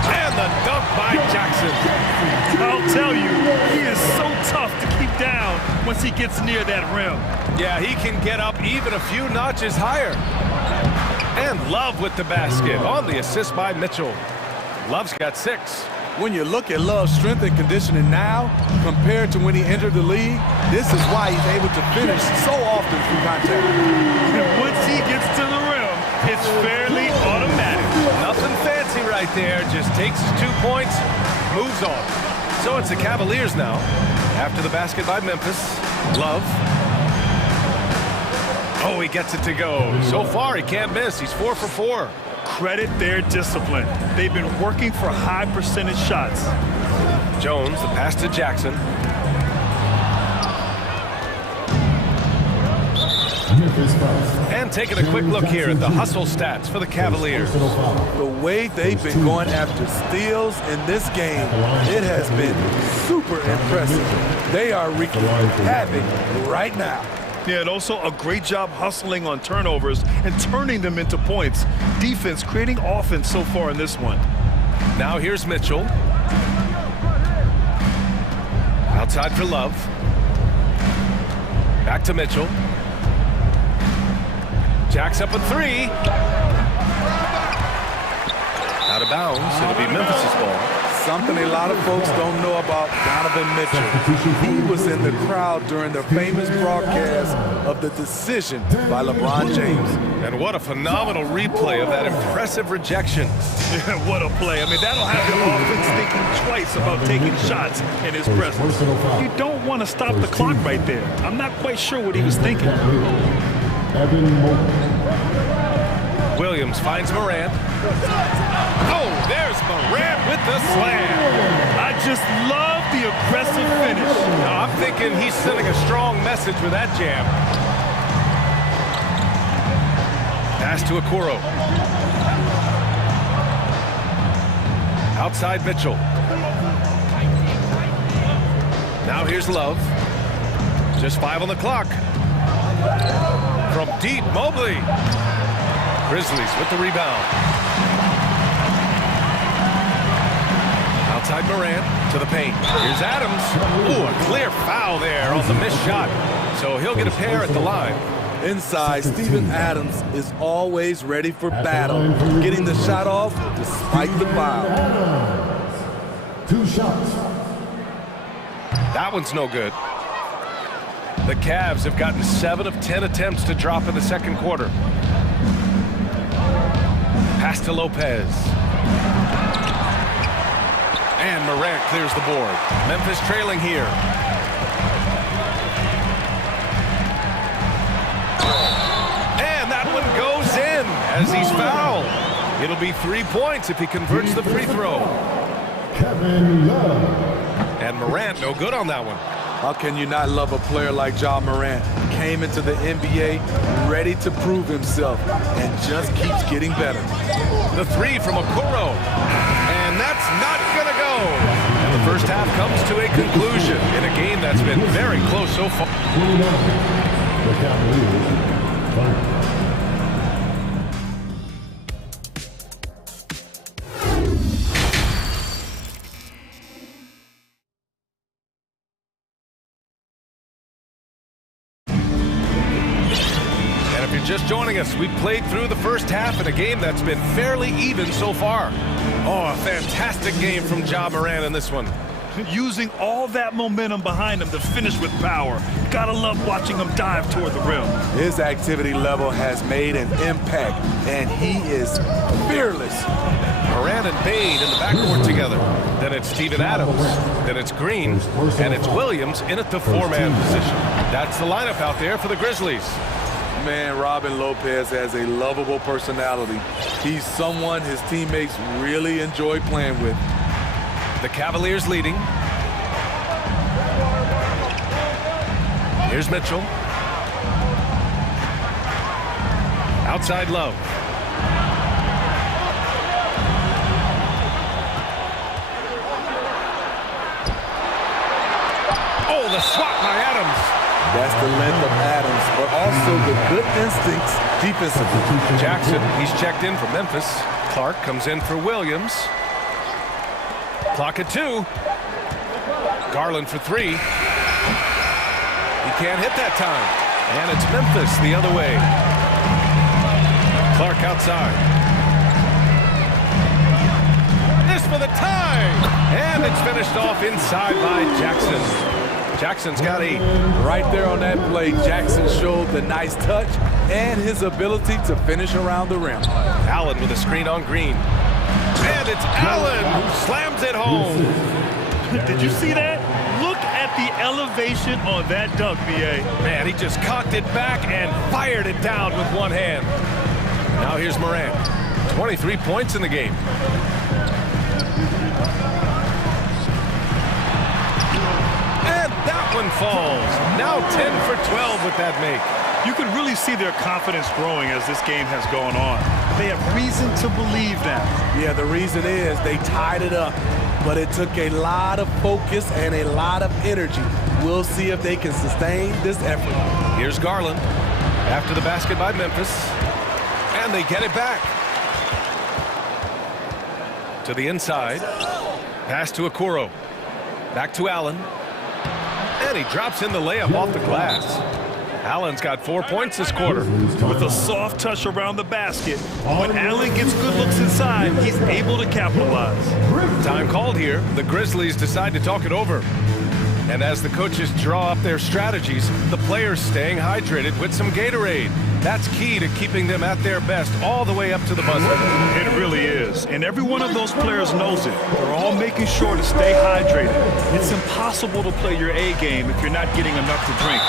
And the dunk by Jackson. I'll tell you, he is so tough to keep down once he gets near that rim. Yeah, he can get up even a few notches higher. And Love with the basket on the assist by Mitchell. Love's got 6. When you look at Love's strength and conditioning now compared to when he entered the league, this is why he's able to finish so often through contact. And once he gets to the rim, it's fairly automatic. Nothing fancy right there, just takes his 2 points, moves on. So it's the Cavaliers now. After the basket by Memphis, Love. Oh, he gets it to go. So far, he can't miss. He's 4 for 4. Credit their discipline. They've been working for high percentage shots. Jones, the pass to Jackson. And taking a quick look here at the hustle stats for the Cavaliers. The way they've been going after steals in this game, it has been super impressive. They are wreaking havoc right now. Yeah, and also a great job hustling on turnovers and turning them into points. Defense creating offense so far in this one. Now here's Mitchell. Outside for Love. Back to Mitchell. Jack's up a 3. Out of bounds. It'll be Memphis's ball. Something a lot of folks don't know about Donovan Mitchell. He was in the crowd during the famous broadcast of the decision by LeBron James. And what a phenomenal replay of that impressive rejection. Yeah, what a play. I mean, that'll have the offense thinking twice about taking shots in his presence. You don't want to stop the clock right there. I'm not quite sure what he was thinking. Williams finds Morant. Oh, there's Morant with the slam. I just love the aggressive finish. No, I'm thinking he's sending a strong message with that jam. Pass to Okoro. Outside Mitchell. Now here's Love. Just 5 on the clock. From deep, Mobley. Grizzlies with the rebound. Outside Morant to the paint. Here's Adams. Ooh, a clear foul there on the missed shot. So he'll get a pair at the line. Inside, Steven Adams is always ready for battle, getting the shot off despite the foul. 2 shots. That one's no good. The Cavs have gotten 7 of 10 attempts to drop in the second quarter. Pass to Lopez. And Morant clears the board. Memphis trailing here. And that one goes in as he's fouled. It'll be 3 points if he converts the free throw. Kevin Love. And Morant no good on that one. How can you not love a player like Ja Morant? Came into the NBA ready to prove himself and just keeps getting better. The 3 from Okoro. And that's not going to go. And the first half comes to a conclusion in a game that's been very close so far. The Cavaliers. 5. Just joining us, we played through the first half in a game that's been fairly even so far. Oh, a fantastic game from Ja Morant in this one. Using all that momentum behind him to finish with power. Gotta love watching him dive toward the rim. His activity level has made an impact, and he is fearless. Morant and Bade in the backcourt together. Then it's Steven Adams. Then it's Green. And it's Williams in at the 4-man position. That's the lineup out there for the Grizzlies. Man, Robin Lopez has a lovable personality. He's someone his teammates really enjoy playing with. The Cavaliers leading. Here's Mitchell. Outside Love. Oh, the swat by Adams. That's the length of Adams, but also the good instincts defensively. Jackson, he's checked in for Memphis. Clark comes in for Williams. Clock at 2. Garland for 3. He can't hit that time. And it's Memphis the other way. Clark outside. This for the tie. And it's finished off inside by Jackson. Jackson's got 8. Right there on that play, Jackson showed the nice touch and his ability to finish around the rim. Allen with a screen on Green. And it's Allen who slams it home. Did you see that? Look at the elevation on that dunk, B.A. Man, he just cocked it back and fired it down with one hand. Now here's Morant. 23 points in the game. And that one falls. Now 10 for 12 with that make. You can really see their confidence growing as this game has gone on. They have reason to believe that. Yeah, the reason is they tied it up, but it took a lot of focus and a lot of energy. We'll see if they can sustain this effort. Here's Garland after the basket by Memphis, and they get it back. To the inside, pass to Okoro, back to Allen, and he drops in the layup off the glass. Allen's got 4 points this quarter. With a soft touch around the basket, when Allen gets good looks inside, he's able to capitalize. Time called here. The Grizzlies decide to talk it over. And as the coaches draw up their strategies, the players staying hydrated with some Gatorade. That's key to keeping them at their best all the way up to the buzzer. It really is. And every one of those players knows it. They're all making sure to stay hydrated. It's impossible to play your A game if you're not getting enough to drink,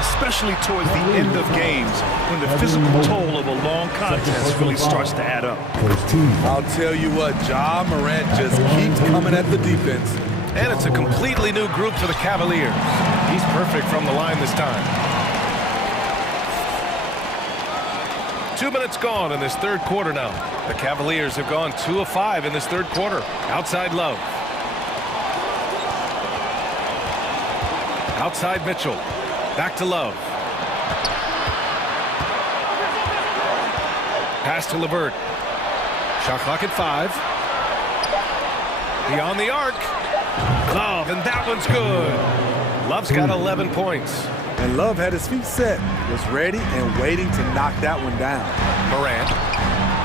especially towards the end of games when the physical toll of a long contest really starts to add up. I'll tell you what, Ja Morant just keeps coming at the defense. And it's a completely new group for the Cavaliers. He's perfect from the line this time. 2 minutes gone in this third quarter now. The Cavaliers have gone 2 of 5 in this third quarter. Outside Love. Outside Mitchell. Back to Love. Pass to LeVert. Shot clock at 5. Beyond the arc. Love, and that one's good. Love's got 11 points. And Love had his feet set, was ready and waiting to knock that one down. Morant.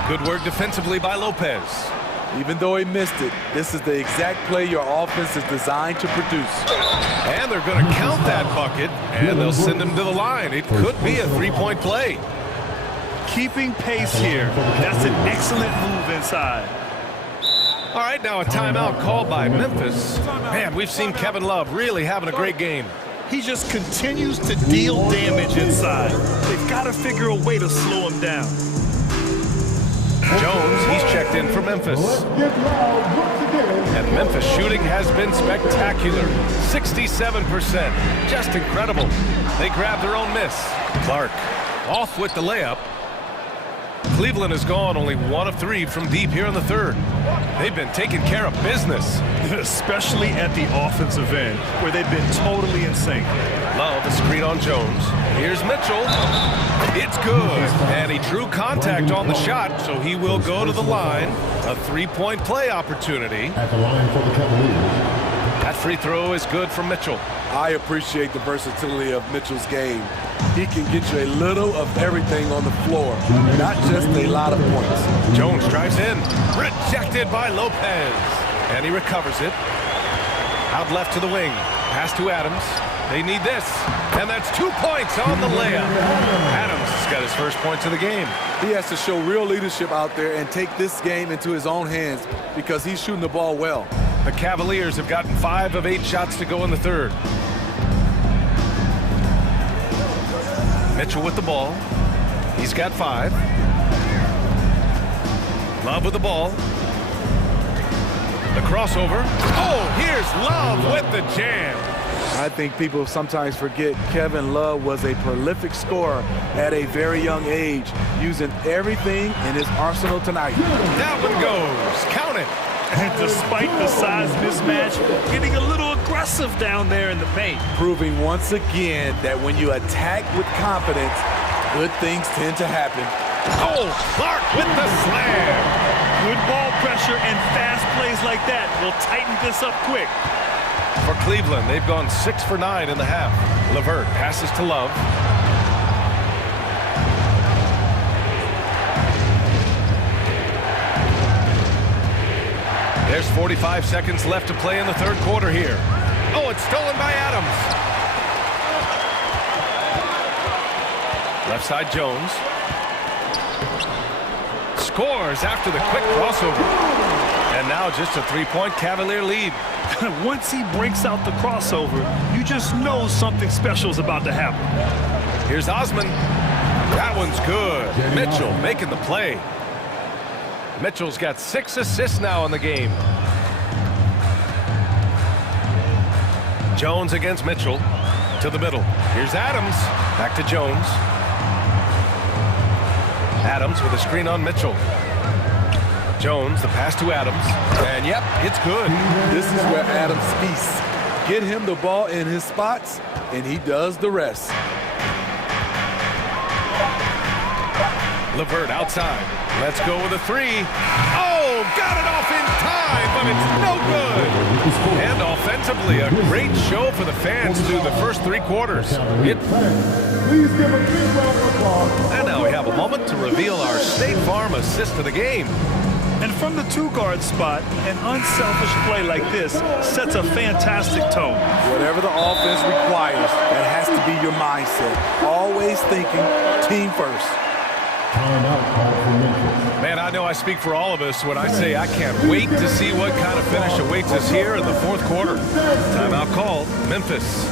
Good work defensively by Lopez. Even though he missed it, this is the exact play your offense is designed to produce. And they're going to count that bucket, and they'll send him to the line. It could be a three-point play. Keeping pace here. That's an excellent move inside. All right, now a timeout called by Memphis. Man, we've seen Kevin Love really having a great game. He just continues to deal damage inside. They've got to figure a way to slow him down. Jones, he's checked in for Memphis. And Memphis shooting has been spectacular. 67%. Just incredible. They grabbed their own miss. Clark off with the layup. Cleveland has gone only 1 of 3 from deep here in the third. They've been taking care of business. Especially at the offensive end, where they've been totally in sync. Love a screen on Jones. Here's Mitchell. It's good. And he drew contact on the shot, so he will go to the line. A three-point play opportunity. At the line for the Cavaliers. That free throw is good from Mitchell. I appreciate the versatility of Mitchell's game. He can get you a little of everything on the floor, not just a lot of points. Jones drives in. Rejected by Lopez. And he recovers it. Out left to the wing. Pass to Adams. They need this. And that's 2 points on the layup. Adams has got his first points of the game. He has to show real leadership out there and take this game into his own hands because he's shooting the ball well. The Cavaliers have gotten 5 of 8 shots to go in the third. Mitchell with the ball. He's got 5. Love with the ball. The crossover. Oh, here's Love with the jam. I think people sometimes forget Kevin Love was a prolific scorer at a very young age, using everything in his arsenal tonight. That one goes. Count it. And despite the size mismatch, getting a little aggressive down there in the paint. Proving once again that when you attack with confidence, good things tend to happen. Oh, Clark with the slam. Good ball pressure and fast plays like that will tighten this up quick. For Cleveland, they've gone 6 for 9 in the half. LeVert passes to Love. There's 45 seconds left to play in the third quarter here. Oh, it's stolen by Adams. Left side Jones. Scores after the quick crossover. And now just a three-point Cavalier lead. Once he breaks out the crossover, you just know something special is about to happen. Here's Osman. That one's good. Mitchell making the play. Mitchell's got 6 assists now in the game. Jones against Mitchell. To the middle. Here's Adams. Back to Jones. Adams with a screen on Mitchell. Jones, the pass to Adams. And yep, it's good. This is where Adams feasts. Get him the ball in his spots, and he does the rest. LeVert outside. Let's go with a three. Oh, got it off in time, but it's no good. And offensively, a great show for the fans through the first 3 quarters. Please give a big round of applause. And now we have a moment to reveal our State Farm assist of the game. And from the 2-guard spot, an unselfish play like this sets a fantastic tone. Whatever the offense requires, that has to be your mindset. Always thinking team first. Man, I know I speak for all of us when I say I can't wait to see what kind of finish awaits us here in the fourth quarter. Timeout called. Memphis.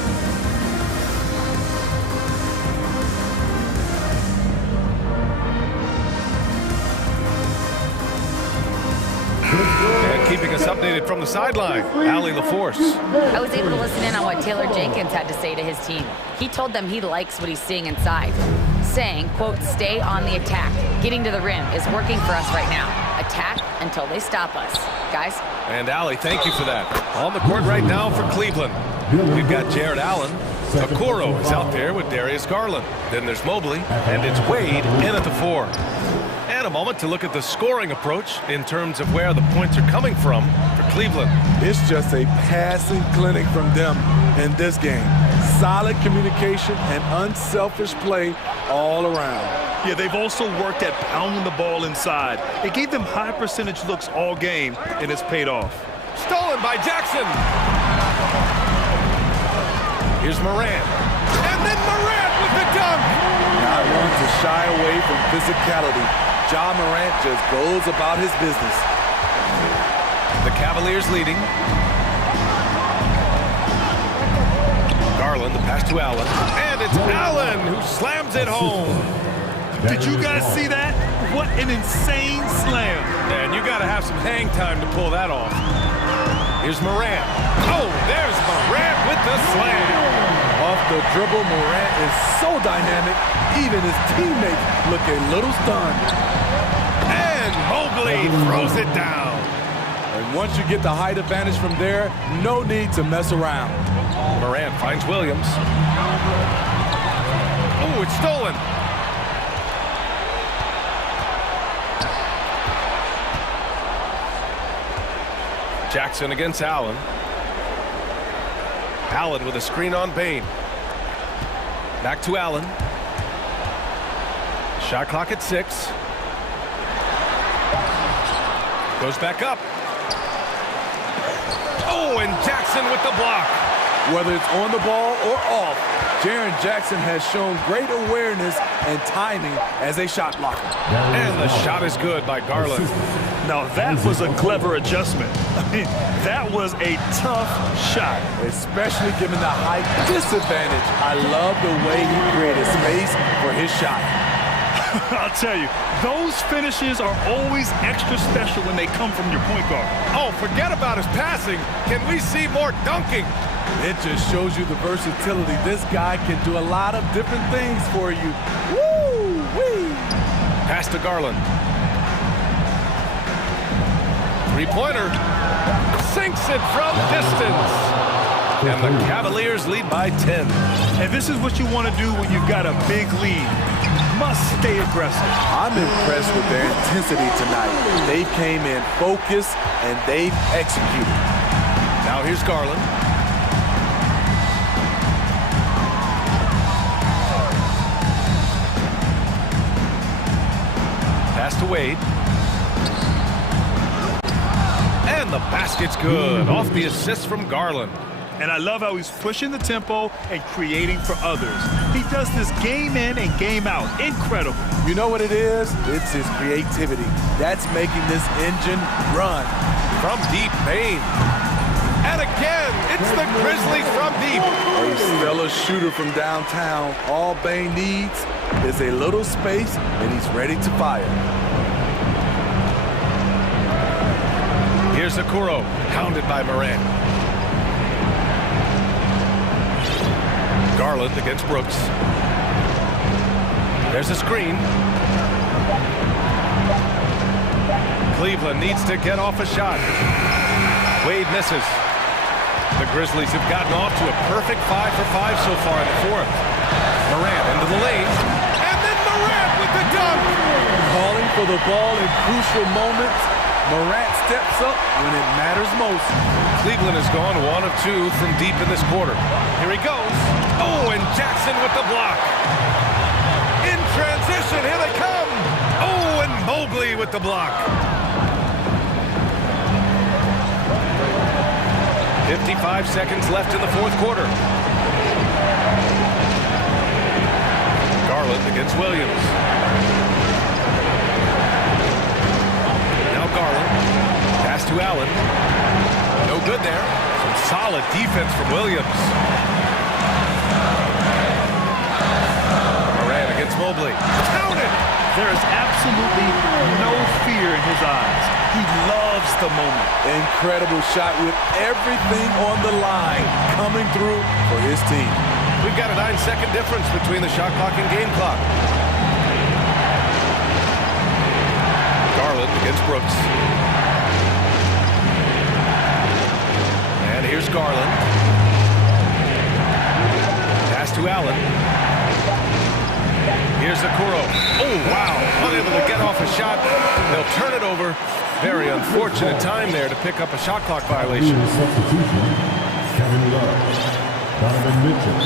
And keeping us updated from the sideline, Allie LaForce. I was able to listen in on what Taylor Jenkins had to say to his team. He told them he likes what he's seeing inside, saying, quote, stay on the attack. Getting to the rim is working for us right now. Attack until they stop us. Guys? And Allie, thank you for that. On the court right now for Cleveland. We've got Jared Allen. Okoro is out there with Darius Garland. Then there's Mobley, and it's Wade in at the 4. And a moment to look at the scoring approach in terms of where the points are coming from for Cleveland. It's just a passing clinic from them in this game. Solid communication and unselfish play all around. Yeah, they've also worked at pounding the ball inside. It gave them high percentage looks all game, and it's paid off. Stolen by Jackson. Here's Morant. And then Morant with the dunk. Not one to shy away from physicality. Ja Morant just goes about his business. The Cavaliers leading. Garland, the pass to Allen. And it's Allen who slams it home. Did you guys see that? What an insane slam. And you got to have some hang time to pull that off. Here's Morant. Oh, there's Morant with the slam. Off the dribble, Morant is so dynamic, even his teammates look a little stunned. And Mobley throws it down. And once you get the height advantage from there, no need to mess around. Morant finds Williams. Oh, it's stolen. Jackson against Allen. Allen with a screen on Bain. Back to Allen. Shot clock at 6. Goes back up. Oh, and Jackson with the block. Whether it's on the ball or off, Jaren Jackson has shown great awareness and timing as a shot blocker. And the shot is good by Garland. Now that was a clever adjustment. I mean, that was a tough shot. Especially given the height disadvantage. I love the way he created space for his shot. I'll tell you, those finishes are always extra special when they come from your point guard. Oh, forget about his passing. Can we see more dunking? It just shows you the versatility. This guy can do a lot of different things for you. Woo-wee! Pass to Garland. Three-pointer. Sinks it from distance. And the Cavaliers lead by 10. And this is what you want to do when you've got a big lead. must stay aggressive. I'm impressed with their intensity tonight. They came in focused and they've executed. Now here's Garland. Pass to Wade. And the basket's good. Off the assist from Garland. And I love how he's pushing the tempo and creating for others. He does this game in and game out. Incredible. You know what it is? It's his creativity. That's making this engine run. From deep, Bane. And again, it's the Grizzlies from deep. A stellar shooter from downtown. All Bane needs is a little space, and he's ready to fire. Here's Okoro, hounded by Moran. Garland against Brooks. There's a screen. Cleveland needs to get off a shot. Wade misses. The Grizzlies have gotten off to a perfect 5 for 5 so far in the fourth. Morant into the lane. And then Morant with the dunk. Calling for the ball in crucial moments. Morant steps up when it matters most. Cleveland has gone 1 of 2 from deep in this quarter. Here he goes. Oh, and Jackson with the block. In transition, here they come. Oh, and Mobley with the block. 55 seconds left in the fourth quarter. Garland against Williams. Now Garland. Pass to Allen. No good there. Some solid defense from Williams. Moran against Mobley. Counted! There is absolutely no fear in his eyes. He loves the moment. Incredible shot with everything on the line coming through for his team. We've got a 9-second difference between the shot clock and game clock. Garland against Brooks. And here's Garland. Pass to Allen. Here's Okoro. Oh, wow. Unable to get off a shot. They'll turn it over. Very unfortunate time there to pick up a shot clock violation.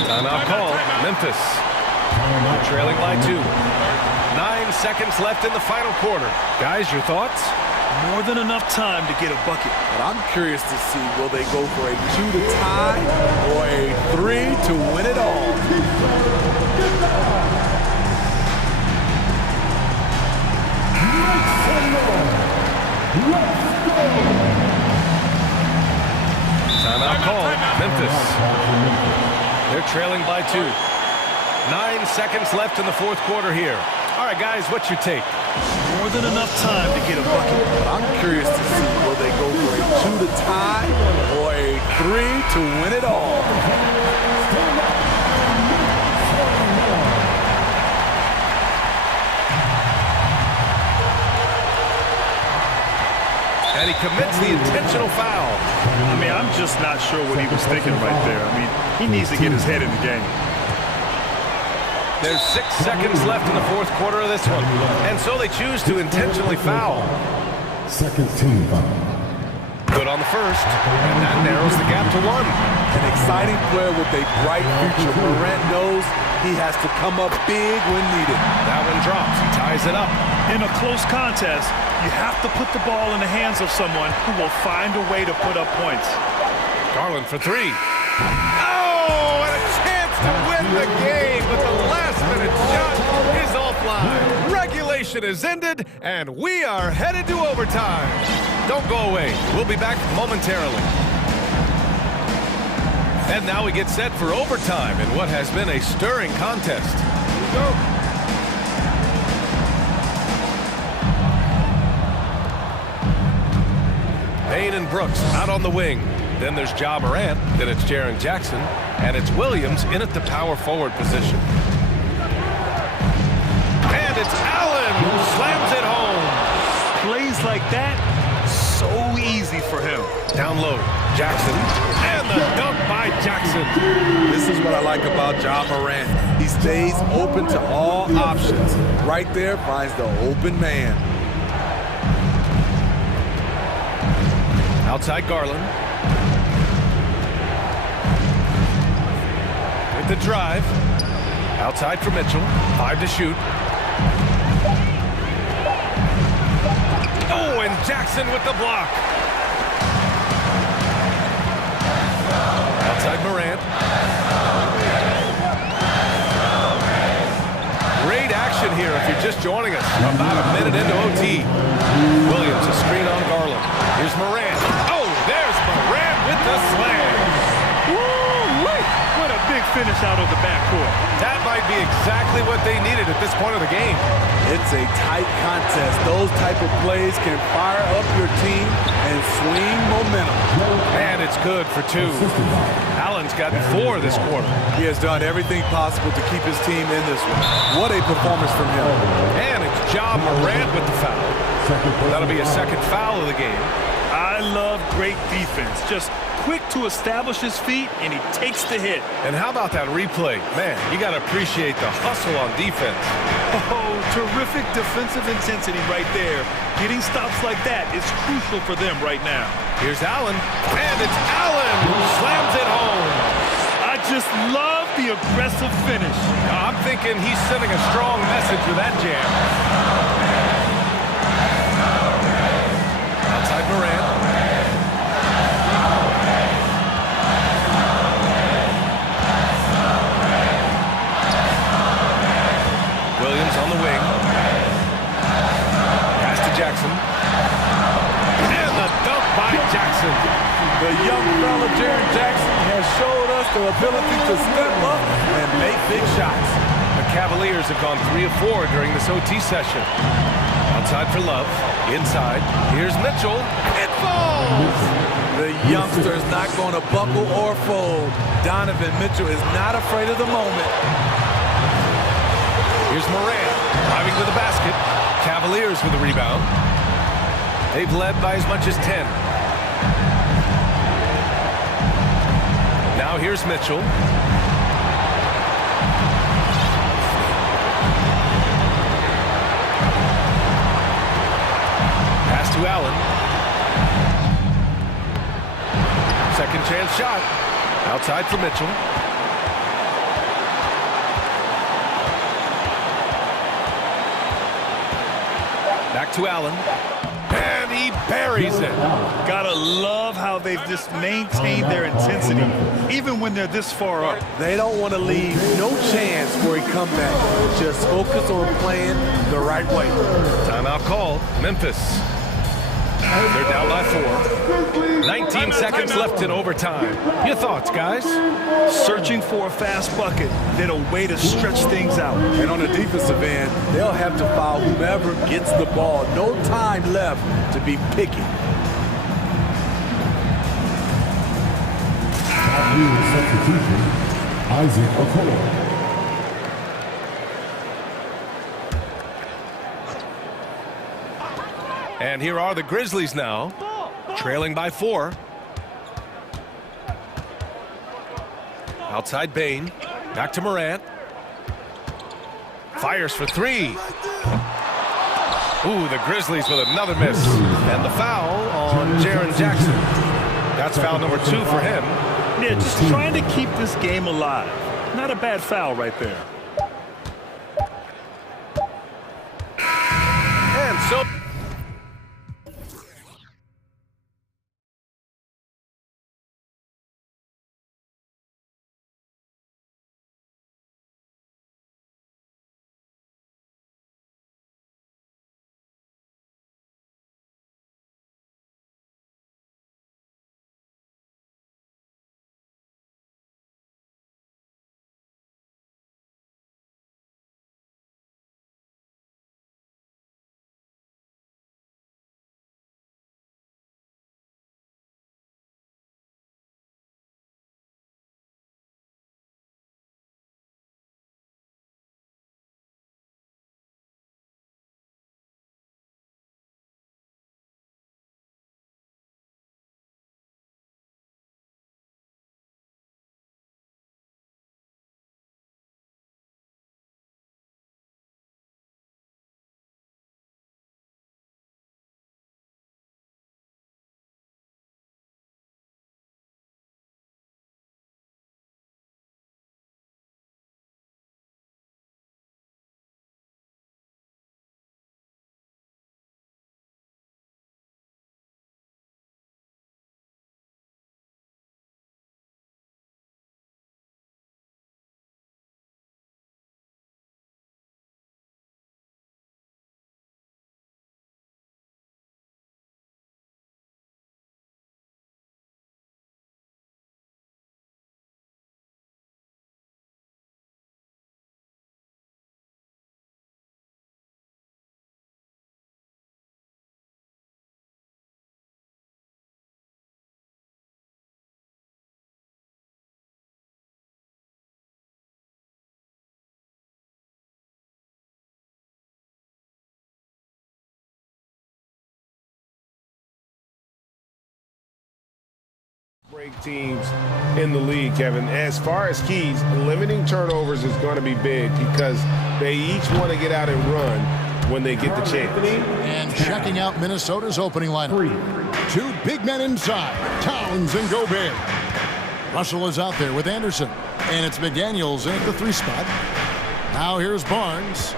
Timeout call. Memphis. Trailing by 2. 9 seconds left in the final quarter. Guys, your thoughts? More than enough time to get a bucket. But I'm curious to see, will they go for a 2 to tie or a 3 to win it all? Timeout call. Memphis. They're trailing by 2. 9 seconds left in the fourth quarter here. All right, guys, what's your take? More than enough time to get a bucket. I'm curious to see, will they go for a 2 to tie or a 3 to win it all? And he commits the intentional foul. I mean, I'm just not sure what he was thinking right there. I mean, he needs to get his head in the game. There's 6 seconds left in the fourth quarter of this one. And so they choose to intentionally foul. Second team foul. Good on the first. And that narrows the gap to 1. An exciting player with a bright future. Morant knows he has to come up big when needed. That one drops. He ties it up. In a close contest, you have to put the ball in the hands of someone who will find a way to put up points. Garland for 3. Oh, and a chance to win the game, but the last-minute shot is offline. Regulation is ended, and we are headed to overtime. Don't go away. We'll be back momentarily. And now we get set for overtime in what has been a stirring contest. Here we go. Payne and Brooks out on the wing. Then there's Ja Morant, then it's Jaren Jackson, and it's Williams in at the power forward position. And it's Allen who slams it home. Plays like that, so easy for him. Down low, Jackson. And the dunk by Jackson. This is what I like about Ja Morant. He stays open to all options. Right there finds the open man. Outside Garland. With the drive. Outside for Mitchell. 5 to shoot. Oh, and Jackson with the block. Outside Morant. Great action here if you're just joining us. About a minute into OT. Williams, a screen on Garland. Here's Morant. Oh, there's Morant with the slam. Woo-wee! What a big finish out of the backcourt. That might be exactly what they needed at this point of the game. It's a tight contest. Those type of plays can fire up your team and swing momentum. And it's good for 2. Allen's got 4 this quarter. He has done everything possible to keep his team in this one. What a performance from him. And it's Ja Morant with the foul. That'll be a second foul of the game. I love great defense. Just quick to establish his feet, and he takes the hit. And how about that replay? Man, you got to appreciate the hustle on defense. Oh, terrific defensive intensity right there. Getting stops like that is crucial for them right now. Here's Allen, and it's Allen who slams it home. I just love the aggressive finish. I'm thinking he's sending a strong message with that jam. Outside Morant. Williams on the wing. Pass to Jackson. And the dunk by Jackson. The young fella, Jaren Jackson, has showed us the ability to step up and make big shots. The Cavaliers have gone 3 of 4 during this OT session. Outside for Love. Inside. Here's Mitchell. It falls! The youngster is not going to buckle or fold. Donovan Mitchell is not afraid of the moment. Here's Morant driving to the basket. Cavaliers with the rebound. They've led by as much as 10. Now here's Mitchell. Pass to Allen. Second chance shot. Outside for Mitchell. Back to Allen. And he buries it. Gotta love how they've just maintained their intensity, even when they're this far up. They don't want to leave no chance for a comeback. Just focus on playing the right way. Timeout call. Memphis. They're down by 4. 19 seconds left in overtime. Your thoughts, guys? Searching for a fast bucket, then a way to stretch things out. And on the defensive end, they'll have to foul whomever gets the ball. No time left to be picky. Substitution, Isaac Okoro. And here are the Grizzlies now, trailing by 4. Outside Bane, back to Morant. Fires for 3. Ooh, the Grizzlies with another miss. And the foul on Jaren Jackson. That's foul number 2 for him. Yeah, just trying to keep this game alive. Not a bad foul right there. And so... Great teams in the league, Kevin. As far as keys, limiting turnovers is going to be big because they each want to get out and run when they get the chance. And checking out Minnesota's opening lineup. Two big men inside, Towns and Gobert. Russell is out there with Anderson, and it's McDaniels in at the 3 spot. Now here's Barnes.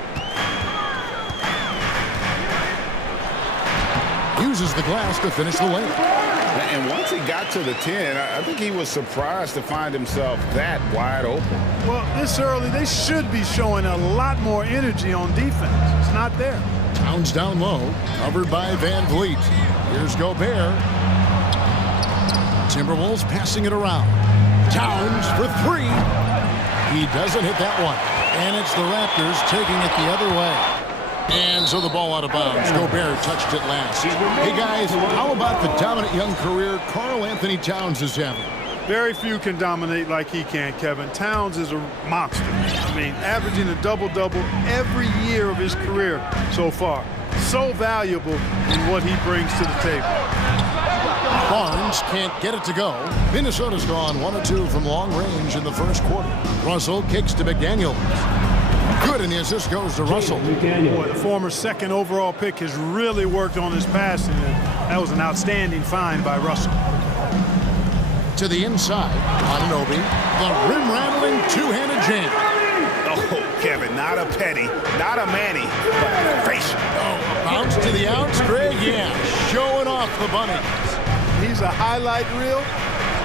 Uses the glass to finish the layup. And once he got to the 10, I think he was surprised to find himself that wide open. Well, this early, they should be showing a lot more energy on defense. It's not there. Towns down low, covered by Van Vliet. Here's Gobert. Timberwolves passing it around. Towns for 3. He doesn't hit that one. And it's the Raptors taking it the other way. And so the ball out of bounds. Gobert touched it last. Hey, guys, how about the dominant young career Karl Anthony Towns is having? Very few can dominate like he can, Kevin. Towns is a monster. I mean, averaging a double-double every year of his career so far. So valuable in what he brings to the table. Barnes can't get it to go. Minnesota's gone 1 of 2 from long range in the first quarter. Russell kicks to McDaniels. Good, and the assist goes to Russell. Boy, the former second overall pick has really worked on his passing, and that was an outstanding find by Russell. To the inside, Anunoby, the rim-rattling two-handed jam. Oh, Kevin, not a Petty, not a Manny, but facial. Oh, bounce to the outs, Greg, yeah, showing off the bunny. He's a highlight reel,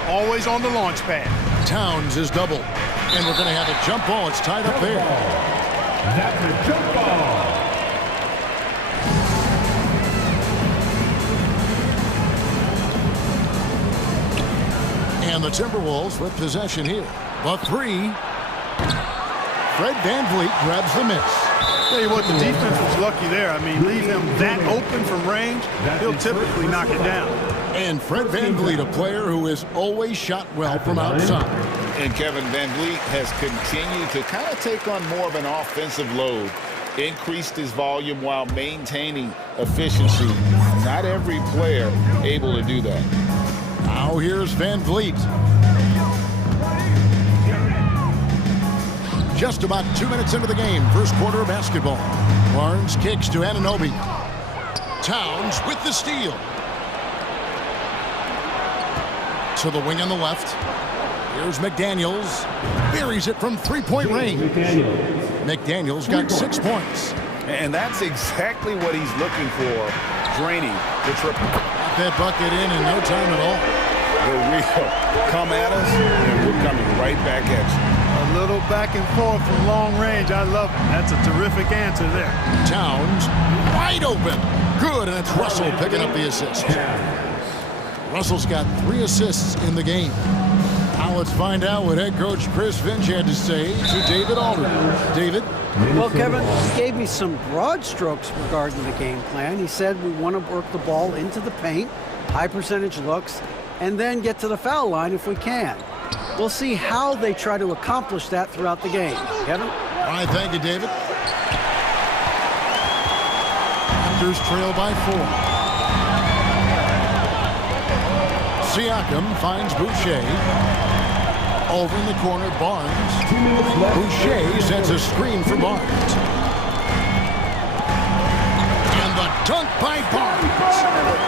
always on the launch pad. Towns is doubled, and we're going to have a jump ball. It's tied up there. That's a jump ball. And the Timberwolves with possession here. The 3. Fred VanVleet grabs the miss. Tell you what, the defense was lucky there. I mean, leave him that open from range, he'll typically knock it down. And Fred VanVleet, a player who has always shot well from outside. And Kevin VanVleet has continued to kind of take on more of an offensive load, increased his volume while maintaining efficiency. Not every player able to do that. Now here's VanVleet. Just about 2 minutes into the game, first quarter of basketball. Barnes kicks to Anunoby. Towns with the steal. To the wing on the left. Here's McDaniels. Buries it from 3-point range. McDaniels got 6 points. And that's exactly what he's looking for. Draining the triple. Got that bucket in no time at all. The wheel come at us, and we're coming right back at you. A little back and forth from long range. I love it. That's a terrific answer there. Towns wide open. Good, and it's Russell picking up the assist. Russell's got 3 assists in the game. Now let's find out what head coach Chris Finch had to say to David Aldridge. David? Well, Kevin, he gave me some broad strokes regarding the game plan. He said we want to work the ball into the paint, high percentage looks, and then get to the foul line if we can. We'll see how they try to accomplish that throughout the game. Kevin? All right, thank you, David. Raptors trail by 4. Siakam finds Boucher. Over in the corner, Barnes. Boucher sets a screen for Barnes. And the dunk by Barnes.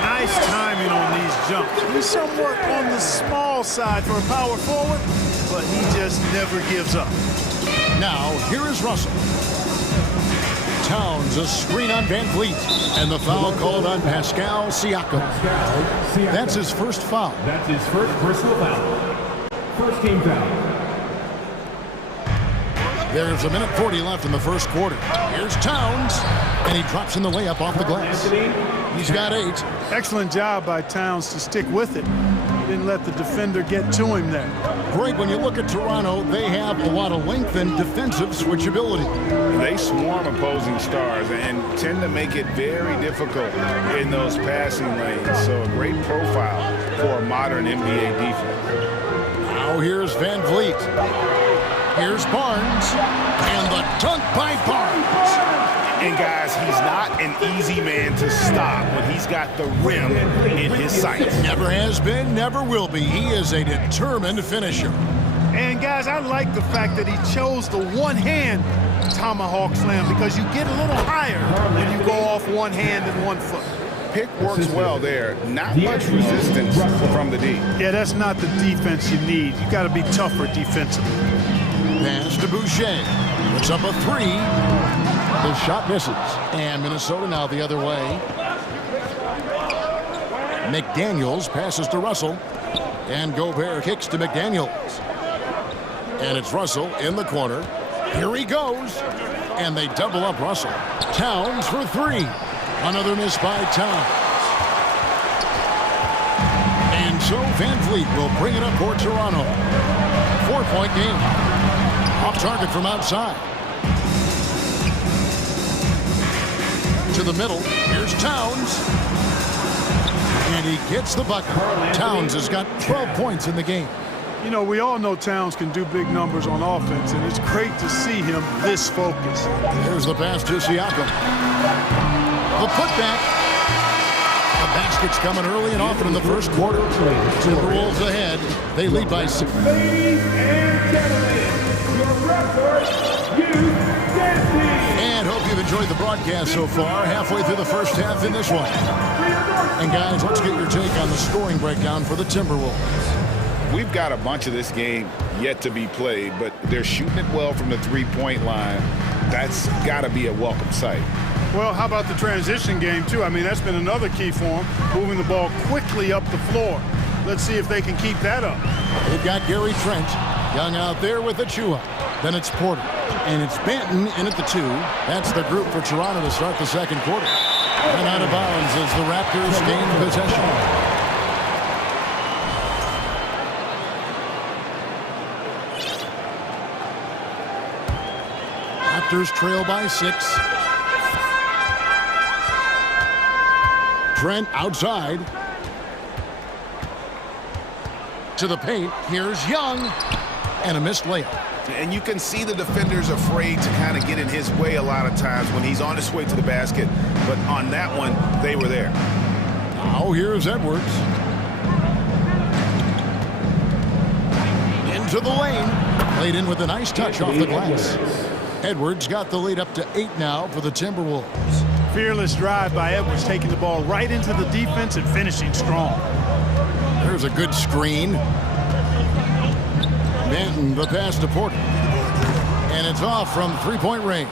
Nice timing on these jumps. He's somewhat on the small side for a power forward, but he just never gives up. Now, here is Russell. Towns, a screen on VanVleet, and the foul called on Pascal Siakam. That's his first foul. That's his first personal foul. First team foul. There's 1:40 left in the first quarter. Here's Towns, and he drops in the layup off the glass. He's got 8. Excellent job by Towns to stick with it. He didn't let the defender get to him there. Greg, when you look at Toronto, they have a lot of length and defensive switchability. They swarm opposing stars and tend to make it very difficult in those passing lanes. So a great profile for a modern NBA defense. Now here's VanVleet. Here's Barnes, and the dunk by Barnes. And guys, he's not an easy man to stop when he's got the rim in his sights. Never has been, never will be. He is a determined finisher. And guys, I like the fact that he chose the one-hand tomahawk slam because you get a little higher when you go off one hand and one foot. Pick works well there. Not much resistance from the D. Yeah, that's not the defense you need. You got to be tougher defensively. Pass to Boucher. Puts up a three. The shot misses. And Minnesota now the other way. McDaniels passes to Russell. And Gobert kicks to McDaniels. And it's Russell in the corner. Here he goes. And they double up Russell. Towns for three. Another miss by Towns. And so Van Vliet will bring it up for Toronto. 4-point game. Off target from outside. To the middle. Here's Towns. And he gets the bucket. Towns has got 12 points in the game. You know, we all know Towns can do big numbers on offense, and it's great to see him this focused. There's the pass to Siakam. The putback. The basket's coming early and often in the first quarter. Timberwolves ahead. They lead by 6. Ladies and gentlemen, your referee, And hope you've enjoyed the broadcast so far. Halfway through the first half in this one. And guys, let's get your take on the scoring breakdown for the Timberwolves. We've got a bunch of this game yet to be played, but they're shooting it well from the three-point line. That's got to be a welcome sight. Well, how about the transition game, too? I mean, that's been another key for them, moving the ball quickly up the floor. Let's see if they can keep that up. They've got Gary Trent, Young out there with Achua. Then it's Porter. And it's Benton in at the 2. That's the group for Toronto to start the second quarter. And out of bounds as the Raptors gain possession. Raptors trail by 6. Trent outside. To the paint. Here's Young. And a missed layup. And you can see the defenders afraid to kind of get in his way a lot of times when he's on his way to the basket. But on that one, they were there. Now here's Edwards. Into the lane. Played in with a nice touch off the glass. Edwards got the lead up to 8 now for the Timberwolves. Fearless drive by Edwards, taking the ball right into the defense and finishing strong. There's a good screen. Benton, the pass to Porter. And it's off from three-point range.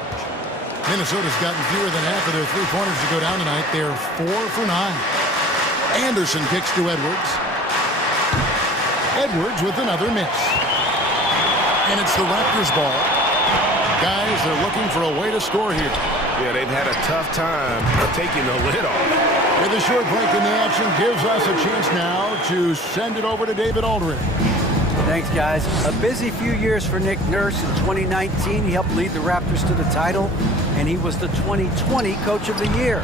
Minnesota's gotten fewer than half of their three-pointers to go down tonight. They're 4 for 9. Anderson kicks to Edwards. Edwards with another miss. And it's the Raptors ball. Guys, they're looking for a way to score here. Yeah, they've had a tough time taking the lid off. With a short break in the action, gives us a chance now to send it over to David Aldridge. Thanks, guys. A busy few years for Nick Nurse. In 2019, he helped lead the Raptors to the title, and he was the 2020 Coach of the Year.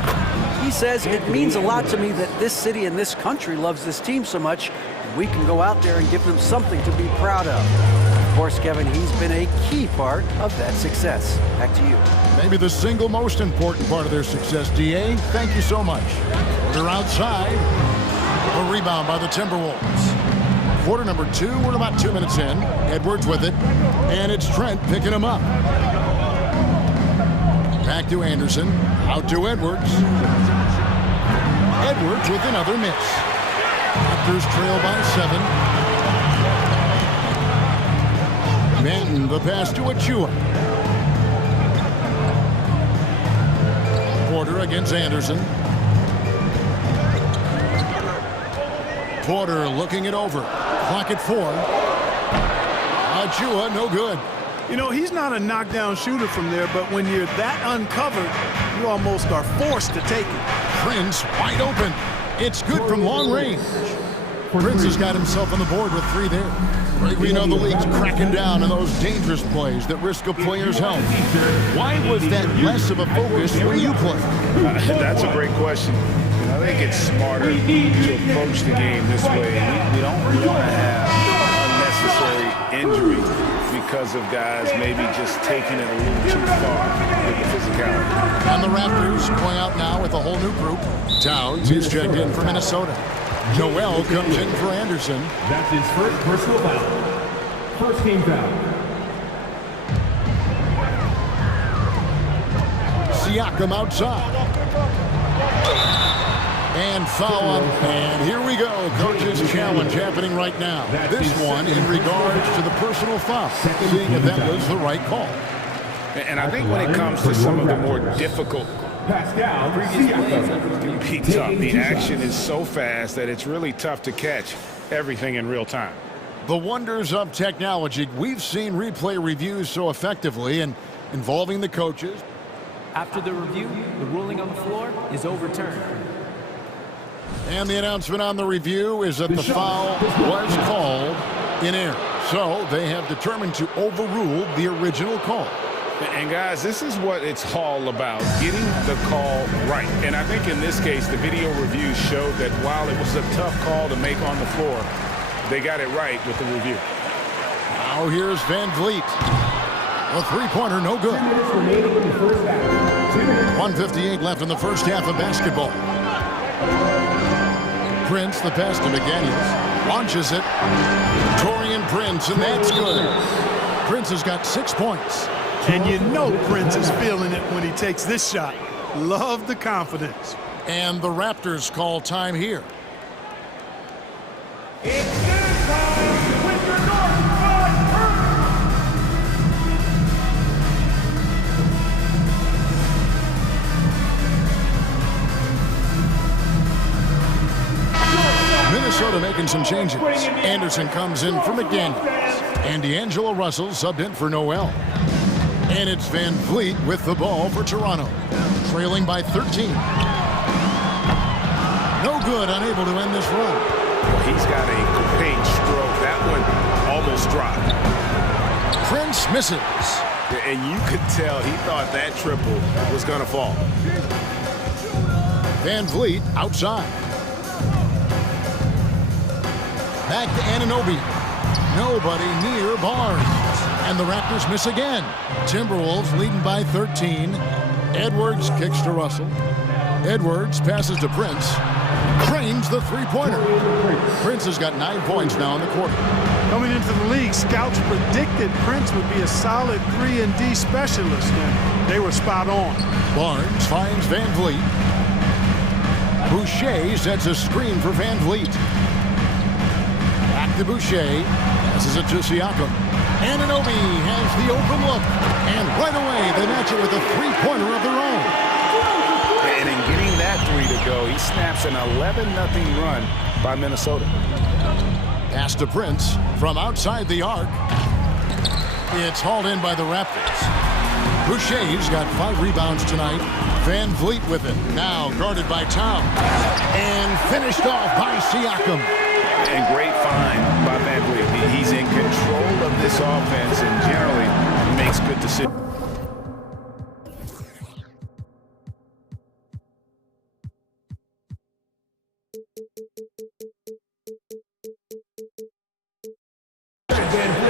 He says, it means a lot to me that this city and this country loves this team so much, and we can go out there and give them something to be proud of. Of course, Kevin, he's been a key part of that success. Back to you. Maybe the single most important part of their success, D.A. Thank you so much. They're outside. A rebound by the Timberwolves. Quarter number 2, we're about 2 minutes in. Edwards with it, and it's Trent picking him up. Back to Anderson, out to Edwards. Edwards with another miss. Raptors trail by 7. Benton, the pass to Achua. Porter against Anderson. Porter looking it over. Clock at 4. Achua, no good. You know, he's not a knockdown shooter from there, but when you're that uncovered, you almost are forced to take it. Prince wide open. It's good from long range. Prince has got himself on the board with 3 there. We know the league's cracking down on those dangerous plays that risk a player's health. Why was that less of a focus when you play? That's a great question. I think it's smarter to approach the game this way. We don't want to have unnecessary injury because of guys maybe just taking it a little too far with the physicality. And the Raptors going out now with a whole new group. Towns is checked in for Minnesota. Noel comes in for Anderson. That's his first personal foul. First game foul. Siakam outside. And foul. And here we go. Coach's challenge happening right now. This one in regards to the personal foul. Seeing if that was the right call. And I think when it comes to some of the more difficult it can be tough. The action is so fast that it's really tough to catch everything in real time. The wonders of technology. We've seen replay reviews so effectively and involving the coaches. After the review, the ruling on the floor is overturned. And the announcement on the review is that the foul was called in error. So they have determined to overrule the original call. And guys, this is what it's all about, getting the call right. And I think in this case, the video review showed that while it was a tough call to make on the floor, they got it right with the review. Now here's Van Vliet. A three-pointer, no good. 1:58 left in the first half of basketball. Prince, the pass to McDaniels, launches it. Taurean Prince, and that's good. Prince has got 6 points. And you know Prince is feeling it when he takes this shot. Love the confidence. And the Raptors call time here. It's dinner time with your North Minnesota making some changes. Anderson comes in for McDaniels. And D'Angelo Russell subbed in for Noel. And it's Van Vliet with the ball for Toronto. Trailing by 13. No good, unable to end this run. Well, he's got a great stroke. That one almost dropped. Prince misses. And you could tell he thought that triple was going to fall. Van Vliet outside. Back to Anunoby. Nobody near Barnes. And the Raptors miss again. Timberwolves leading by 13. Edwards kicks to Russell. Edwards passes to Prince. Cranes the three-pointer. Prince has got 9 points now in the quarter. Coming into the league, scouts predicted Prince would be a solid 3-and-D specialist, and they were spot on. Barnes finds Van Vliet. Boucher sets a screen for Van Vliet. Back to Boucher. Passes it to Siakam. Anunoby has the open look. And right away, they match it with a three-pointer of their own. And in getting that three to go, he snaps an 11-0 run by Minnesota. Pass to Prince from outside the arc. It's hauled in by the Raptors. Boucher's got 5 rebounds tonight. Van Vliet with it. Now guarded by Towns. And finished off by Siakam. And great find by Van Vliet. He's in control of this offense and generally makes good decisions.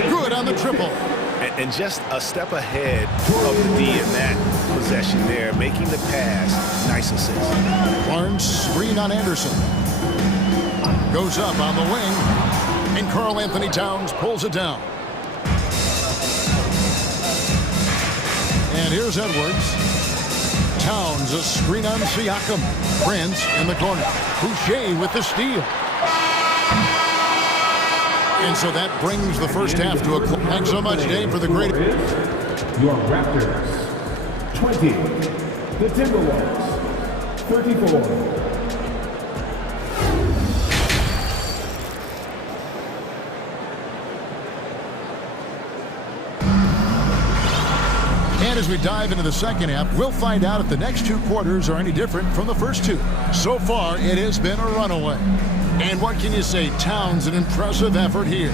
Good on the triple. And just a step ahead of the D in that possession there, making the pass. Nice assist. Barnes screen on Anderson. Goes up on the wing. And Karl Anthony Towns pulls it down. And here's Edwards. Towns a screen on Siakam. Prince in the corner. Boucher with the steal. And so that brings the first half to a close. Thanks so much, Dave, for the great... Your Raptors, 20. The Timberwolves, 34. And as we dive into the second half, we'll find out if the next 2 quarters are any different from the first 2. So far, it has been a runaway. And what can you say? Towns, an impressive effort here.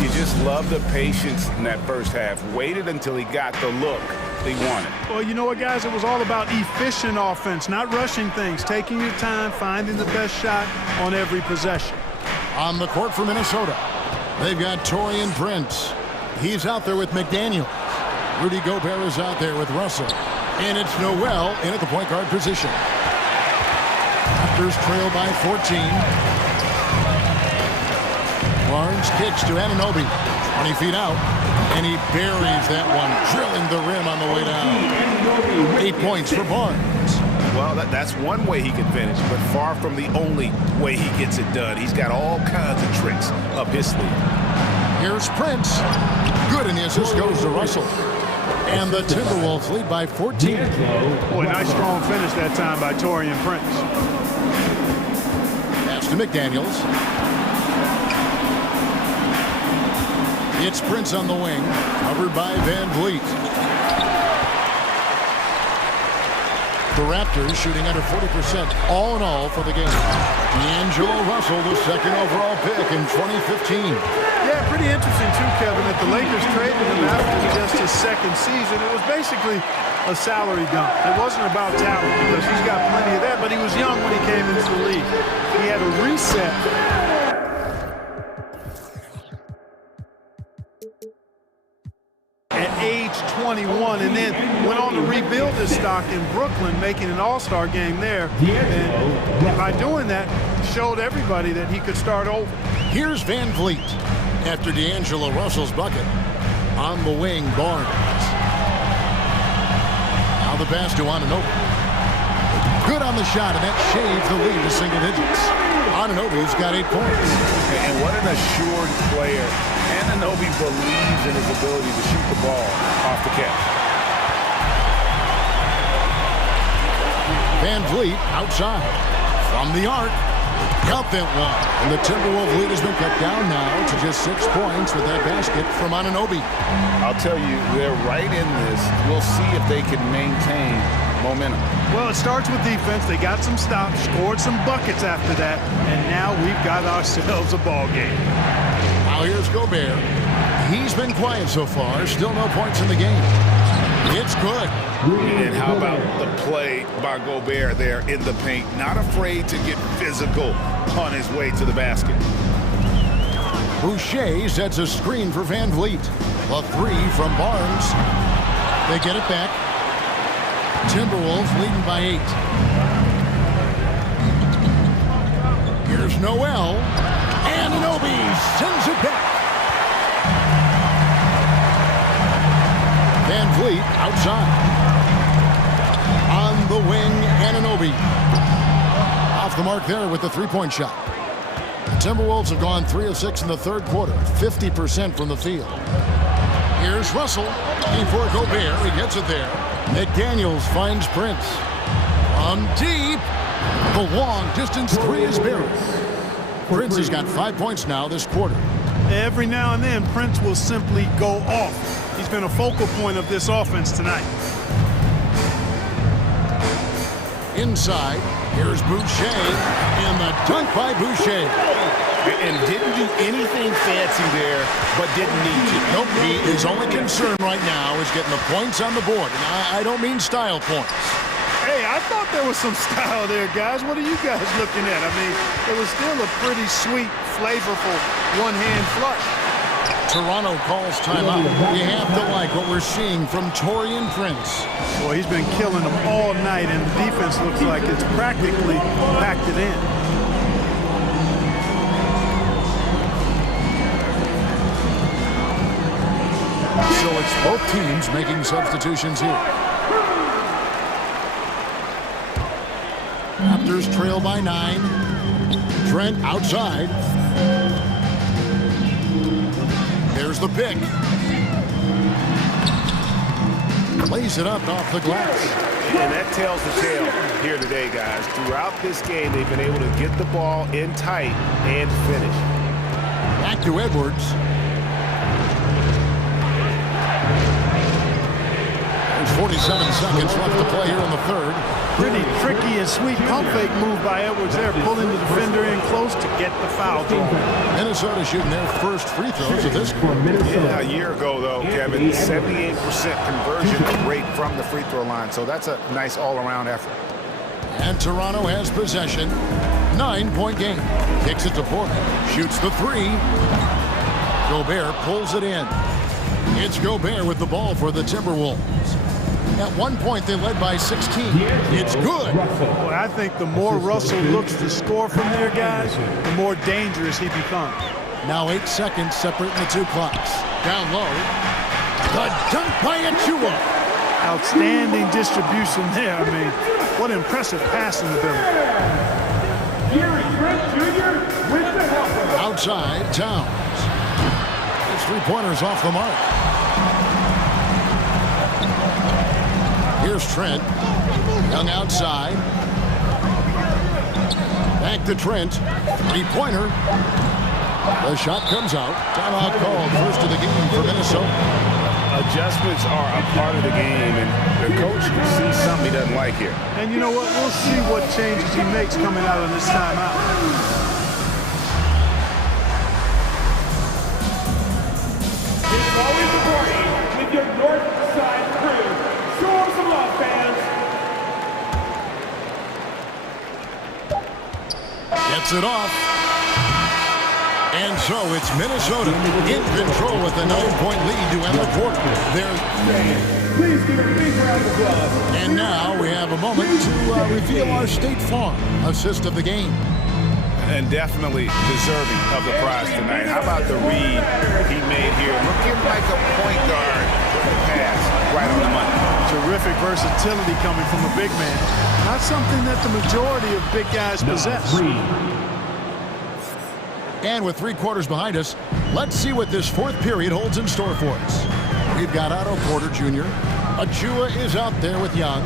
You just love the patience in that first half. Waited until he got the look they wanted. Well, you know what, guys? It was all about efficient offense, not rushing things, taking your time, finding the best shot on every possession. On the court for Minnesota, they've got Taurean Prince. He's out there with McDaniel. Rudy Gobert is out there with Russell. And it's Noel in at the point guard position. Raptors trail by 14. Barnes kicks to Anunoby. 20 feet out. And he buries that one, drilling the rim on the way down. 8 points for Barnes. Well, that's one way he can finish, but far from the only way he gets it done. He's got all kinds of tricks up his sleeve. Here's Prince. Good, and the assist goes to Russell. And the Timberwolves lead by 14. Boy, nice strong finish that time by Taurean Prince. Pass to McDaniels. It's Prince on the wing, covered by Van Vliet. The Raptors shooting under 40% all in all for the game. D'Angelo Russell, the second overall pick in 2015. Yeah, pretty interesting too, Kevin, that the Lakers traded him after just his second season. It was basically a salary dump. It wasn't about talent because he's got plenty of that, but he was young when he came into the league. He had a reset. At age 21, and then went on to rebuild his stock in Brooklyn, making an all-star game there. And by doing that, showed everybody that he could start over. Here's Van Vliet after D'Angelo Russell's bucket. On the wing, Barnes. Now the pass to Anunoby. Good on the shot, and that shaves the lead to single digits. Anunoby's got 8 points. And what an assured player. Anunoby believes in his ability to shoot the ball off the catch. Van Vliet outside. From the arc. Got that one. And the Timberwolves lead has been cut down now to just 6 points with that basket from Anunoby. I'll tell you, they're right in this. We'll see if they can maintain momentum. Well, it starts with defense. They got some stops, scored some buckets after that, and now we've got ourselves a ball game. Now here's Gobert. He's been quiet so far. Still no points in the game. It's good. And how about the play by Gobert there in the paint? Not afraid to get physical on his way to the basket. Boucher sets a screen for Van Vliet. A three from Barnes. They get it back. Timberwolves leading by 8. Here's Noel. Anunoby sends it back. Van Vliet outside. On the wing, Anunoby. Off the mark there with the three-point shot. The Timberwolves have gone 3 of 6 in the third quarter, 50% from the field. Here's Russell looking for Gobert. He gets it there. McDaniels finds Prince. On deep. The long distance three is buried. Prince has got 5 points now this quarter. Every now and then, Prince will simply go off. He's been a focal point of this offense tonight. Inside, here's Boucher, and the dunk by Boucher. And didn't do anything fancy there, but didn't need to. Nope, his only concern right now is getting the points on the board. And I don't mean style points. Hey, I thought there was some style there, guys. What are you guys looking at? I mean, it was still a pretty sweet, flavorful one-hand flush. Toronto calls timeout. You have to like what we're seeing from Taurean Prince. Well, he's been killing them all night, and the defense looks like it's practically packed it in. So it's both teams making substitutions here. Raptors trail by 9. Trent outside. There's the pick. Lays it up off the glass. And that tells the tale here today, guys. Throughout this game, they've been able to get the ball in tight and finish. Back to Edwards. There's 47 seconds left to play here in the third. Pretty tricky and sweet pump fake move by Edwards there, pulling the defender in close to get the foul drawn. Minnesota shooting their first free throws of this quarter. Yeah, a year ago, though, Kevin, 78% conversion rate from the free throw line. So that's a nice all-around effort. And Toronto has possession. 9-point game. Kicks it to Porter. Shoots the three. Gobert pulls it in. It's Gobert with the ball for the Timberwolves. At one point, they led by 16. It's good. Well, I think the more Russell looks to score from there, guys, the more dangerous he becomes. Now 8 seconds separating the two clocks. Down low. The dunk by Achua. Outstanding distribution there. I mean, what impressive passing ability. Outside, Towns. His three-pointers off the mark. Here's Trent. Young outside. Back to Trent. Three-pointer. The shot comes out. Timeout called. First of the game for Minnesota. Adjustments are a part of the game, and the coach can see something he doesn't like here. And you know what? We'll see what changes he makes coming out of this timeout. It's always the party with your North Side crew. Show them some love, fans. Gets it off. And so it's Minnesota in control with a 9-point lead to end the quarter. Please give a big round of applause. And now we have a moment to reveal our State Farm assist of the game. And definitely deserving of the prize tonight. How about the read he made here? Looking like a point guard with a pass right on the money. Terrific versatility coming from a big man. Not something that the majority of big guys possess. And with 3 quarters behind us, let's see what this fourth period holds in store for us. We've got Otto Porter Jr. Achua is out there with Young.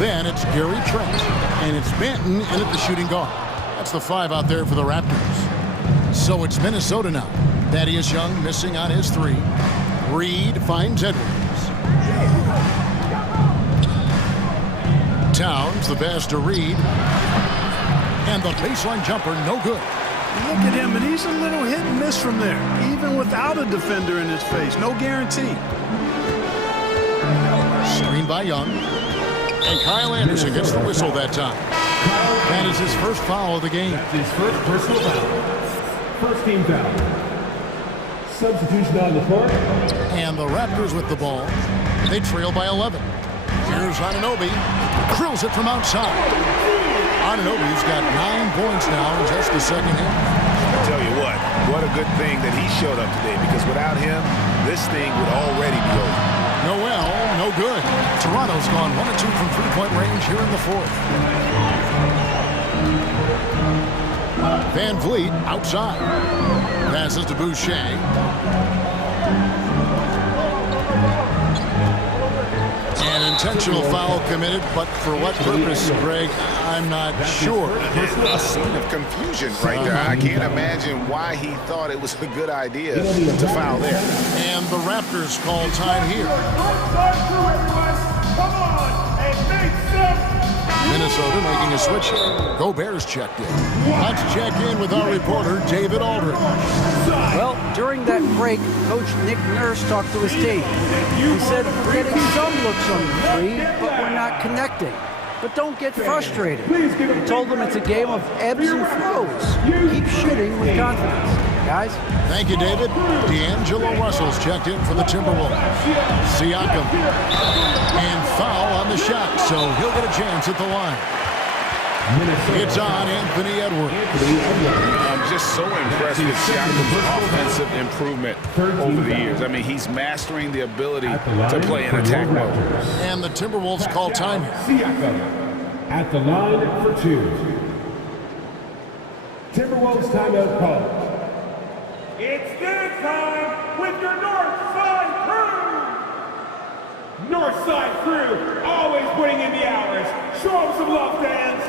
Then it's Gary Trent. And it's Benton in at the shooting guard. That's the 5 out there for the Raptors. So it's Minnesota now. Thaddeus Young missing on his 3. Reed finds Edwards. Towns, the pass to Reed. And the baseline jumper, no good. Look at him, and he's a little hit and miss from there, even without a defender in his face. No guarantee. Screen by Young. And Kyle Anderson gets the whistle that time. That is his first foul of the game. That's his first personal foul. First team foul. Substitution on the court. And the Raptors with the ball. They trail by 11. Here's Anunoby. Drills it from outside. Anunoby's got 9 points now in just the second half. I tell you what a good thing that he showed up today, because without him, this thing would already be over. Noel, no good. Toronto's gone 1 of 2 from 3-point range here in the fourth. Van Vliet outside. Passes to Boucher. An intentional foul committed, but for what purpose, Greg, I'm not sure. A scene of confusion right there. I can't imagine why he thought it was a good idea to foul there. And the Raptors call time here. Minnesota making a switch. Gobert's checked in. Let's check in with our reporter, David Aldridge. Well, during that break, Coach Nick Nurse talked to his team. He said, we're getting some looks on the 3, but we're not connecting. But don't get frustrated. He told them it's a game of ebbs and flows. Keep shooting with confidence. Guys? Thank you, David. D'Angelo Russell's checked in for the Timberwolves. Siakam. And foul on the shot, so he'll get a chance at the line. It's on Anthony Edwards. I'm just so impressed with Siakam's offensive improvement over the years. I mean, he's mastering the ability to play in attack mode. And the Timberwolves call time here. Siakam at the line for 2. Timberwolves timeout called. It's dinner time with your North Side crew! North Side crew, always putting in the hours. Show them some love, fans.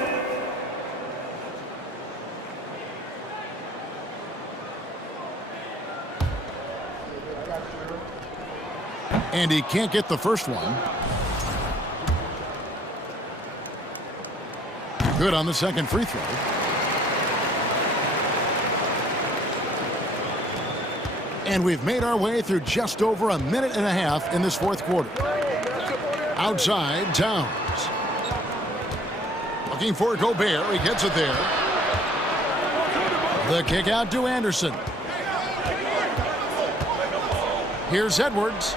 And he can't get the first one. Good on the second free throw. And we've made our way through just over a minute and a half in this fourth quarter. Outside, Towns. Looking for Gobert. He gets it there. The kick out to Anderson. Here's Edwards.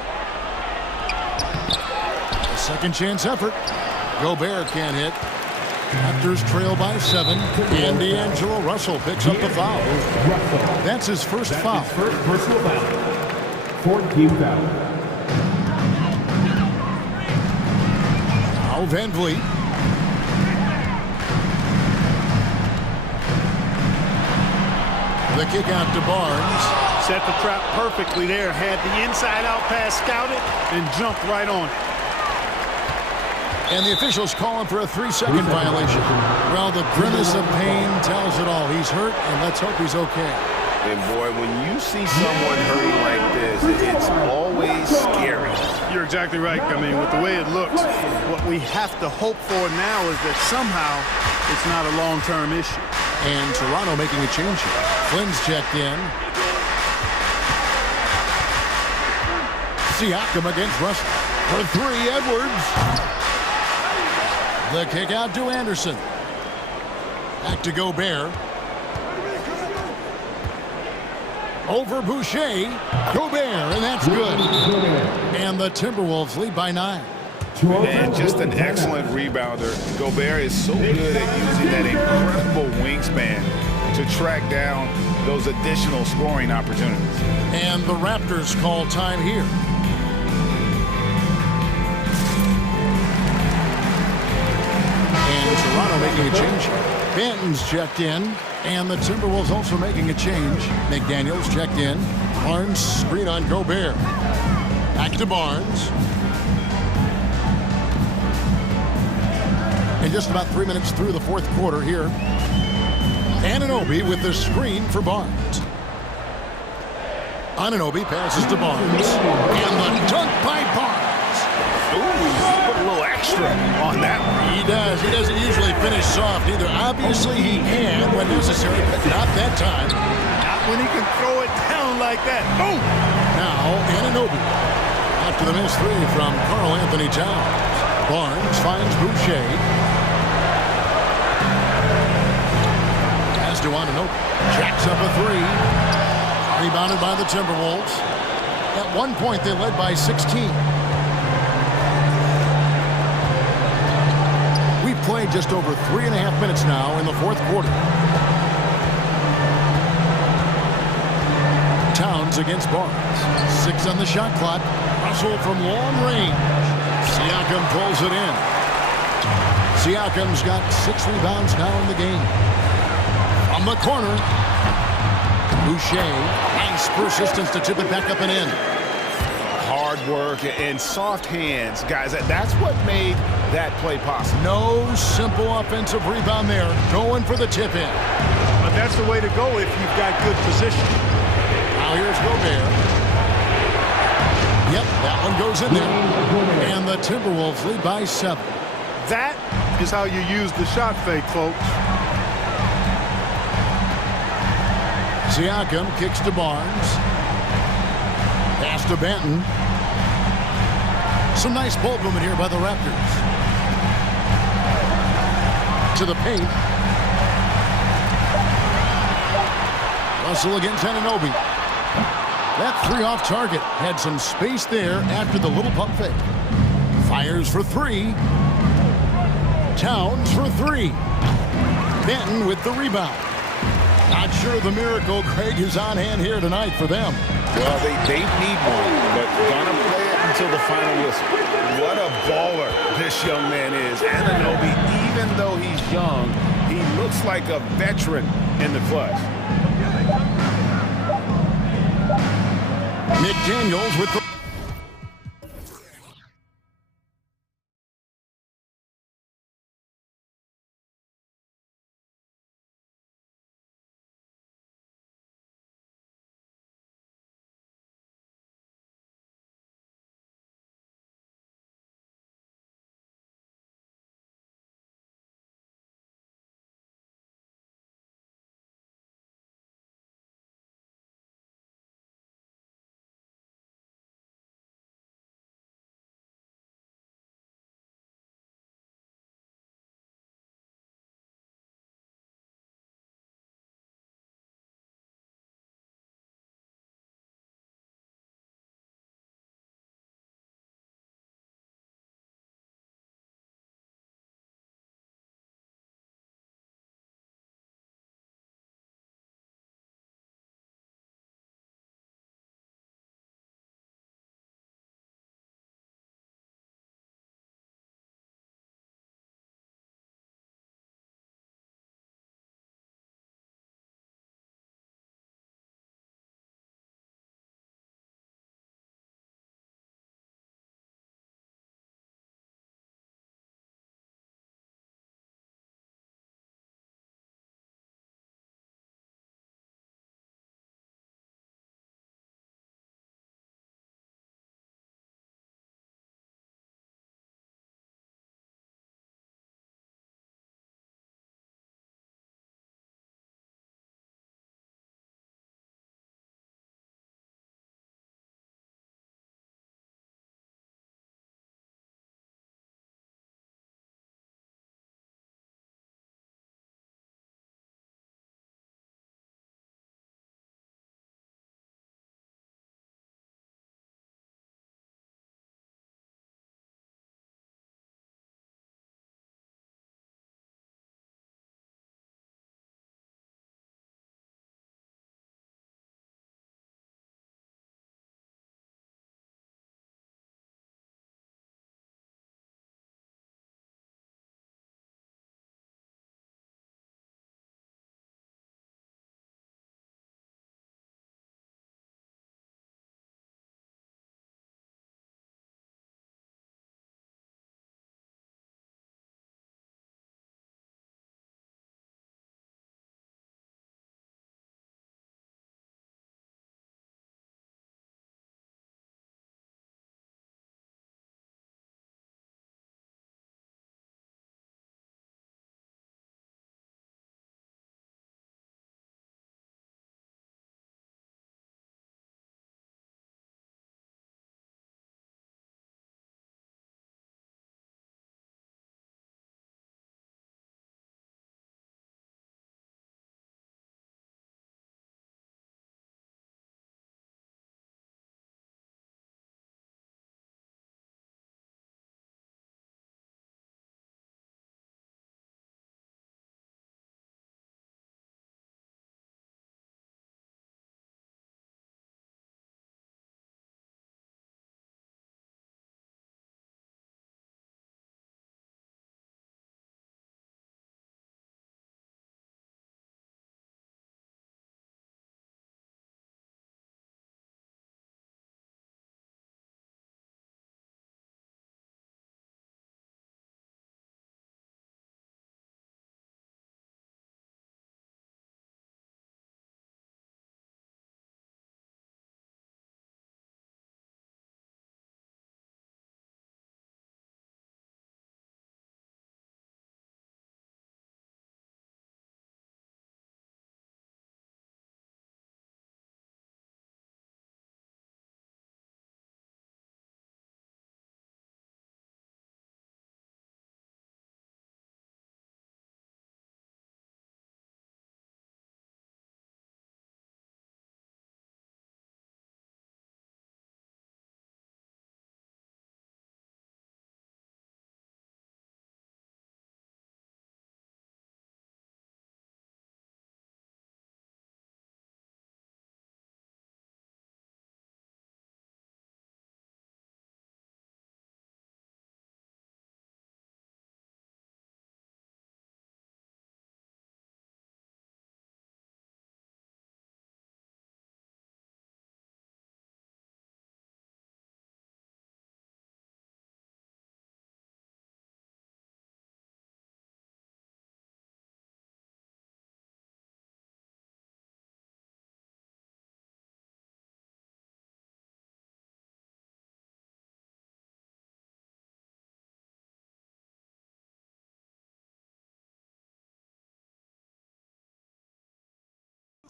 A second chance effort. Gobert can't hit. Raptors trail by 7. And D'Angelo Russell picks up the foul. That's his first foul. First personal foul. 4-team foul. Now Van Vliet. The kick out to Barnes. Set the trap perfectly there. Had the inside-out pass scouted and jumped right on. And the officials call him for a 3-second violation. Well, the grimace of pain tells it all. He's hurt, and let's hope he's okay. And boy, when you see someone hurting like this, it's always scary. You're exactly right. I mean, with the way it looks, what we have to hope for now is that somehow it's not a long-term issue. And Toronto making a change here. Flynn's checked in. Siakam against Russell. For 3, Edwards. The kick out to Anderson. Back to Gobert. Over Boucher. Gobert, and that's good. And the Timberwolves lead by 9. And just an excellent rebounder. Gobert is so good at using that incredible wingspan to track down those additional scoring opportunities. And the Raptors call time here. And Toronto making a change here. Benton's checked in. And the Timberwolves also making a change. McDaniels checked in. Barnes screen on Gobert. Back to Barnes. And just about 3 minutes through the fourth quarter here. Anunoby with the screen for Barnes. Anunoby passes to Barnes. And the dunk by Barnes. Ooh, put a little extra on that one. He does. He doesn't usually finish soft either. Obviously, he can when necessary, but not that time. Not when he can throw it down like that. Boom! Now, Anunoby. After the missed 3 from Karl Anthony Towns. Barnes finds Boucher. Pass to Anunoby. Jacks up a 3. Rebounded by the Timberwolves. At one point, they led by 16. We've played just over 3.5 minutes now in the fourth quarter. Towns against Barnes. 6 on the shot clock. Russell from long range. Siakam pulls it in. Siakam's got 6 rebounds now in the game. From the corner. Boucher. Nice persistence to tip it back up and in. Hard work and soft hands, guys. That's what made that play possible. No simple offensive rebound there. Going for the tip in. But that's the way to go if you've got good position. Now here's Gobert. Yep, that one goes in there. And the Timberwolves lead by 7. That is how you use the shot fake, folks. Siakam kicks to Barnes. Pass to Benton. Some nice ball movement here by the Raptors. To the paint. Russell against Anunoby. That 3 off target. Had some space there after the little pump fake. Fires for 3. Towns for 3. Benton with the rebound. Not sure the miracle, Craig, is on hand here tonight for them. Well, they need one, but gonna play it until the final whistle. What a baller this young man is. Anunoby, even though he's young, he looks like a veteran in the clutch. McDaniels with the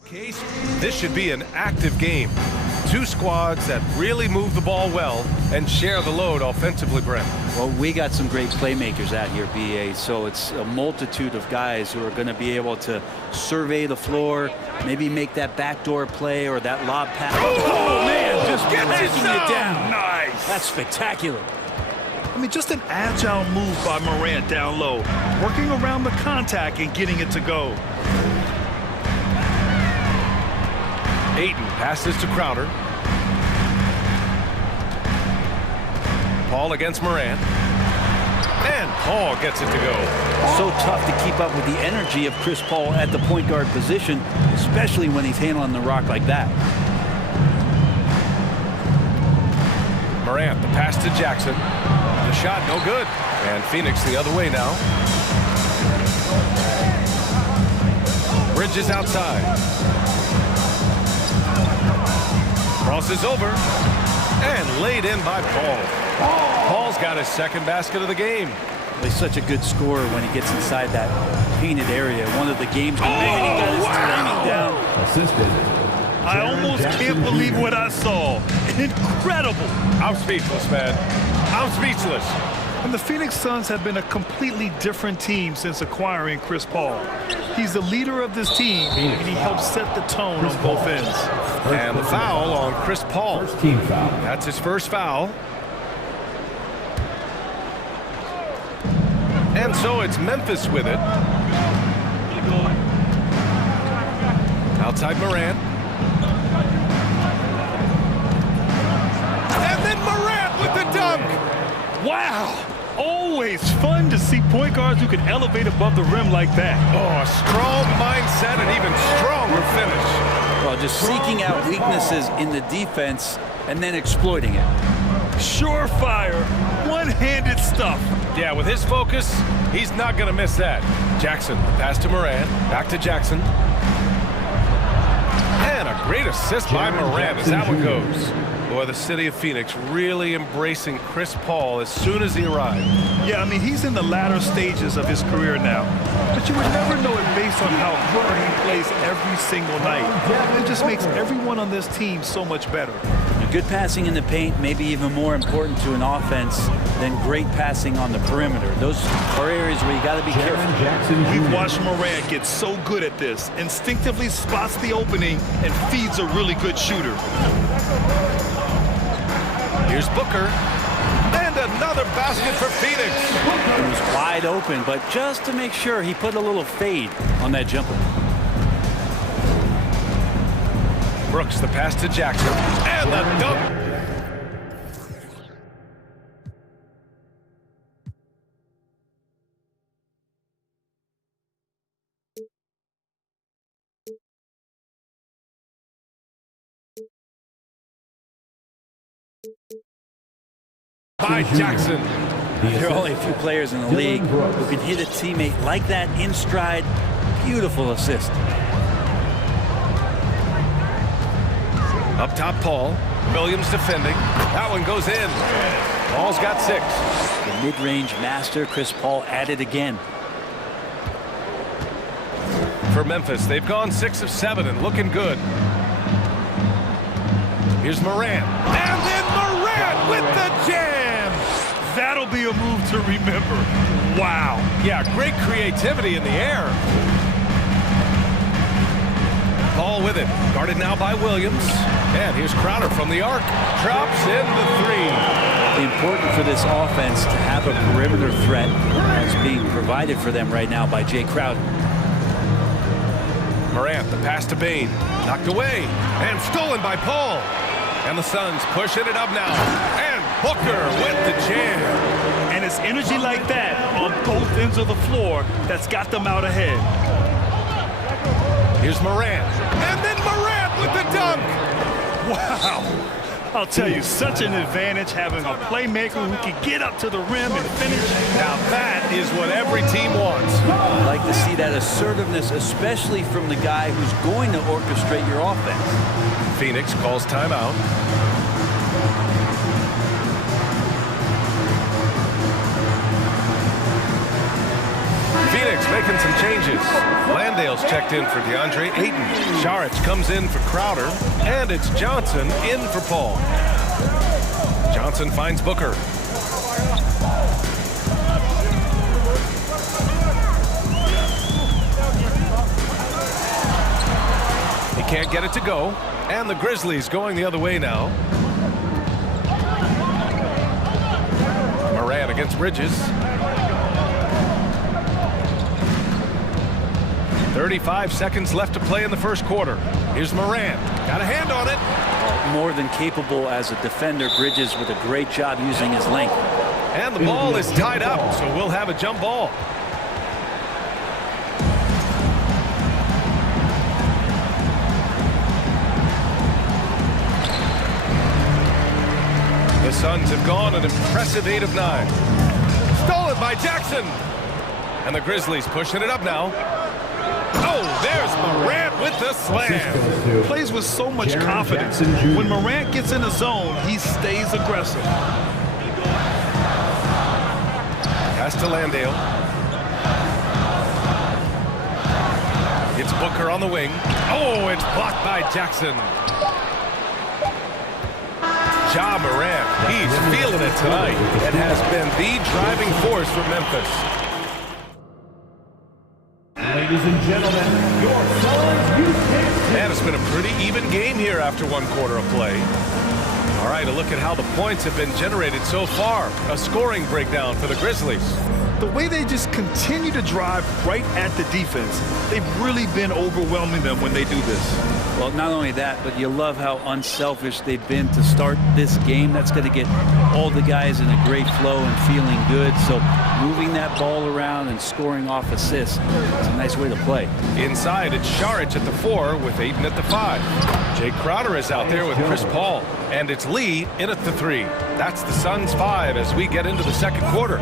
Case, this should be an active game. Two squads that really move the ball well and share the load offensively, Brent. Well, we got some great playmakers out here, BA, so it's a multitude of guys who are going to be able to survey the floor, maybe make that backdoor play or that lob pass. Oh man, just taking it down. Nice. That's spectacular. I mean, just an agile move by Morant down low, working around the contact and getting it to go. Ayton passes to Crowder. Paul against Morant. And Paul gets it to go. So tough to keep up with the energy of Chris Paul at the point guard position, especially when he's handling the rock like that. Morant, the pass to Jackson. The shot, no good. And Phoenix the other way now. Bridges outside. Crosses over. And laid in by Paul. Paul's got his second basket of the game. He's such a good scorer when he gets inside that painted area. One of the games. Man, he got his timing down. Assisted. I almost can't believe what I saw. Incredible. I'm speechless, man. I'm speechless. And the Phoenix Suns have been a completely different team since acquiring Chris Paul. He's the leader of this team, and he helps set the tone on both ends. And the foul on Chris Paul. First team foul. That's his first foul. And so it's Memphis with it. Outside Morant. And then Morant with the dunk. Wow. Always fun to see point guards who can elevate above the rim like that. Oh, a strong mindset and even stronger finish. Well, just seeking out weaknesses in the defense and then exploiting it. Surefire, one-handed stuff. Yeah, with his focus, he's not going to miss that. Jackson, pass to Morant, back to Jackson. And a great assist by Morant as that one goes. Boy, the city of Phoenix really embracing Chris Paul as soon as he arrived. Yeah, I mean, he's in the latter stages of his career now. But you would never know it based on how hard he plays every single night. It just makes everyone on this team so much better. Good passing in the paint may be even more important to an offense than great passing on the perimeter. Those are areas where you got to be careful. We've watched Morant get so good at this. Instinctively spots the opening and feeds a really good shooter. Here's Booker. And another basket for Phoenix. He was wide open, but just to make sure, he put a little fade on that jumper. Brooks, the pass to Jackson. And the dunk. By Jackson. There are only a few players in the league who can hit a teammate like that in stride. Beautiful assist. Up top, Paul. Williams defending. That one goes in. Paul's got 6. The mid-range master, Chris Paul, at it again. For Memphis, they've gone 6 of 7 and looking good. Here's Morant. And then Morant with the jam. That'll be a move to remember. Wow. Yeah, great creativity in the air. Paul with it. Guarded now by Williams. And here's Crowder from the arc. Drops in the 3. Important for this offense to have a perimeter threat that's being provided for them right now by Jay Crowder. Morant, the pass to Bane. Knocked away. And stolen by Paul. And the Suns pushing it up now. And Booker with the jam. And it's energy like that on both ends of the floor that's got them out ahead. Here's Morant. And then Morant with the dunk. Wow. I'll tell you, such an advantage having a playmaker who can get up to the rim and finish. Now that is what every team wants. I'd like to see that assertiveness, especially from the guy who's going to orchestrate your offense. Phoenix calls timeout. Phoenix making some changes. Landale's checked in for DeAndre Ayton. Saric comes in for Crowder. And it's Johnson in for Paul. Johnson finds Booker. He can't get it to go. And the Grizzlies going the other way now. Moran against Bridges. 35 seconds left to play in the first quarter. Here's Moran. Got a hand on it. More than capable as a defender. Bridges with a great job using his length. And the ball is tied up, so we'll have a jump ball. The Suns have gone an impressive 8 of 9. Stolen by Jackson. And the Grizzlies pushing it up now. Oh, there's Morant with the slam. Plays with so much confidence. When Morant gets in the zone, he stays aggressive. Pass to Landale. It's Booker on the wing. Oh, it's blocked by Jackson. Ja Morant, he's feeling it tonight and has been the driving force for Memphis. Ladies and gentlemen, your Suns Youth. Man, it's been a pretty even game here after one quarter of play. All right, a look at how the points have been generated so far. A scoring breakdown for the Grizzlies. The way they just continue to drive right at the defense, they've really been overwhelming them when they do this. Well, not only that, but you love how unselfish they've been to start this game. That's going to get all the guys in a great flow and feeling good. So moving that ball around and scoring off assists, it's a nice way to play. Inside, it's Saric at the 4 with Ayton at the 5. Jay Crowder is out there with Chris Paul. And it's Lee in at the 3. That's the Suns' 5 as we get into the second quarter.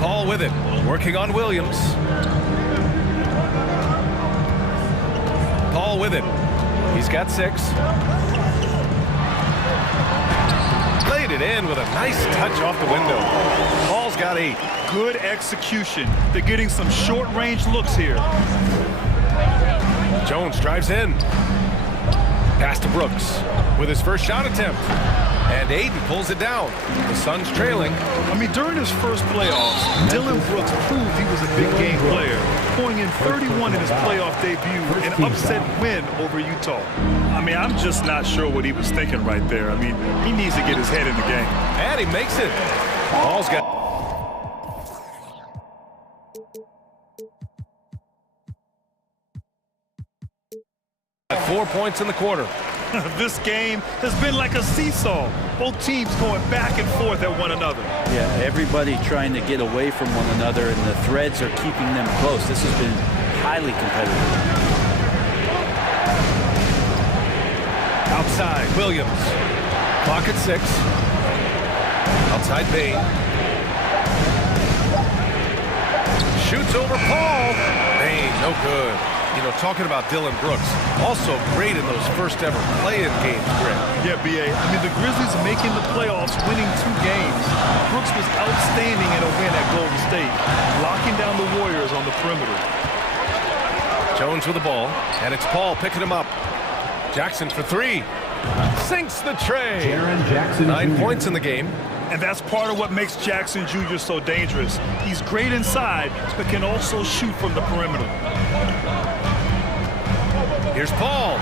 Paul with it, working on Williams. Paul with it. He's got 6. Laid it in with a nice touch off the window. Paul's got 8. Good execution. They're getting some short-range looks here. Jones drives in. Pass to Brooks with his first shot attempt. And Ayton pulls it down. The Suns trailing. I mean, during his first playoffs, Dillon Brooks proved he was a big game player, pouring in 31 in his playoff debut, an upset win over Utah. I mean, I'm just not sure what he was thinking right there. I mean, he needs to get his head in the game. And he makes it. Paul's got... at 4 points in the quarter. This game has been like a seesaw. Both teams going back and forth at one another. Yeah, everybody trying to get away from one another, and the threads are keeping them close. This has been highly competitive. Outside, Williams. Clock at 6. Outside, Bain. Shoots over Paul. Bain, no good. You know, talking about Dillon Brooks, also great in those first ever play-in games, Greg. Yeah, B.A. I mean, the Grizzlies making the playoffs, winning 2 games. Brooks was outstanding in a win at Golden State, locking down the Warriors on the perimeter. Jones with the ball, and it's Paul picking him up. Jackson for 3. Sinks the tray. 9 points in the game. And that's part of what makes Jackson Jr. so dangerous. He's great inside, but can also shoot from the perimeter. Here's Paul.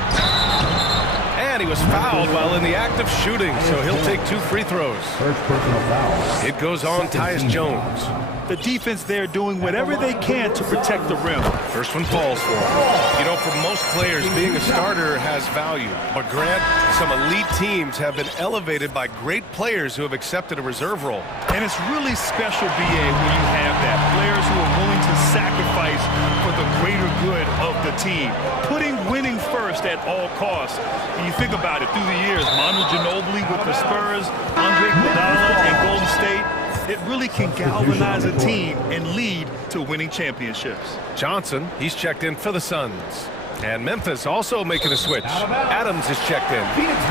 And he was fouled while in the act of shooting, so he'll take 2 free throws. First personal foul. It goes on Tyus Jones. The defense there doing whatever they can to protect the rim. First one falls for him. You know, for most players, being a starter has value. But Grant, some elite teams have been elevated by great players who have accepted a reserve role. And it's really special, B.A., when you have that. Players who are willing to sacrifice for the greater good of the team. Putting winning first at all costs. And you think about it, through the years, Manu Ginobili with the Spurs, Andre Iguodala and Golden State, it really can galvanize a team and lead to winning championships. Johnson, he's checked in for the Suns. And Memphis also making a switch. Adams is checked in.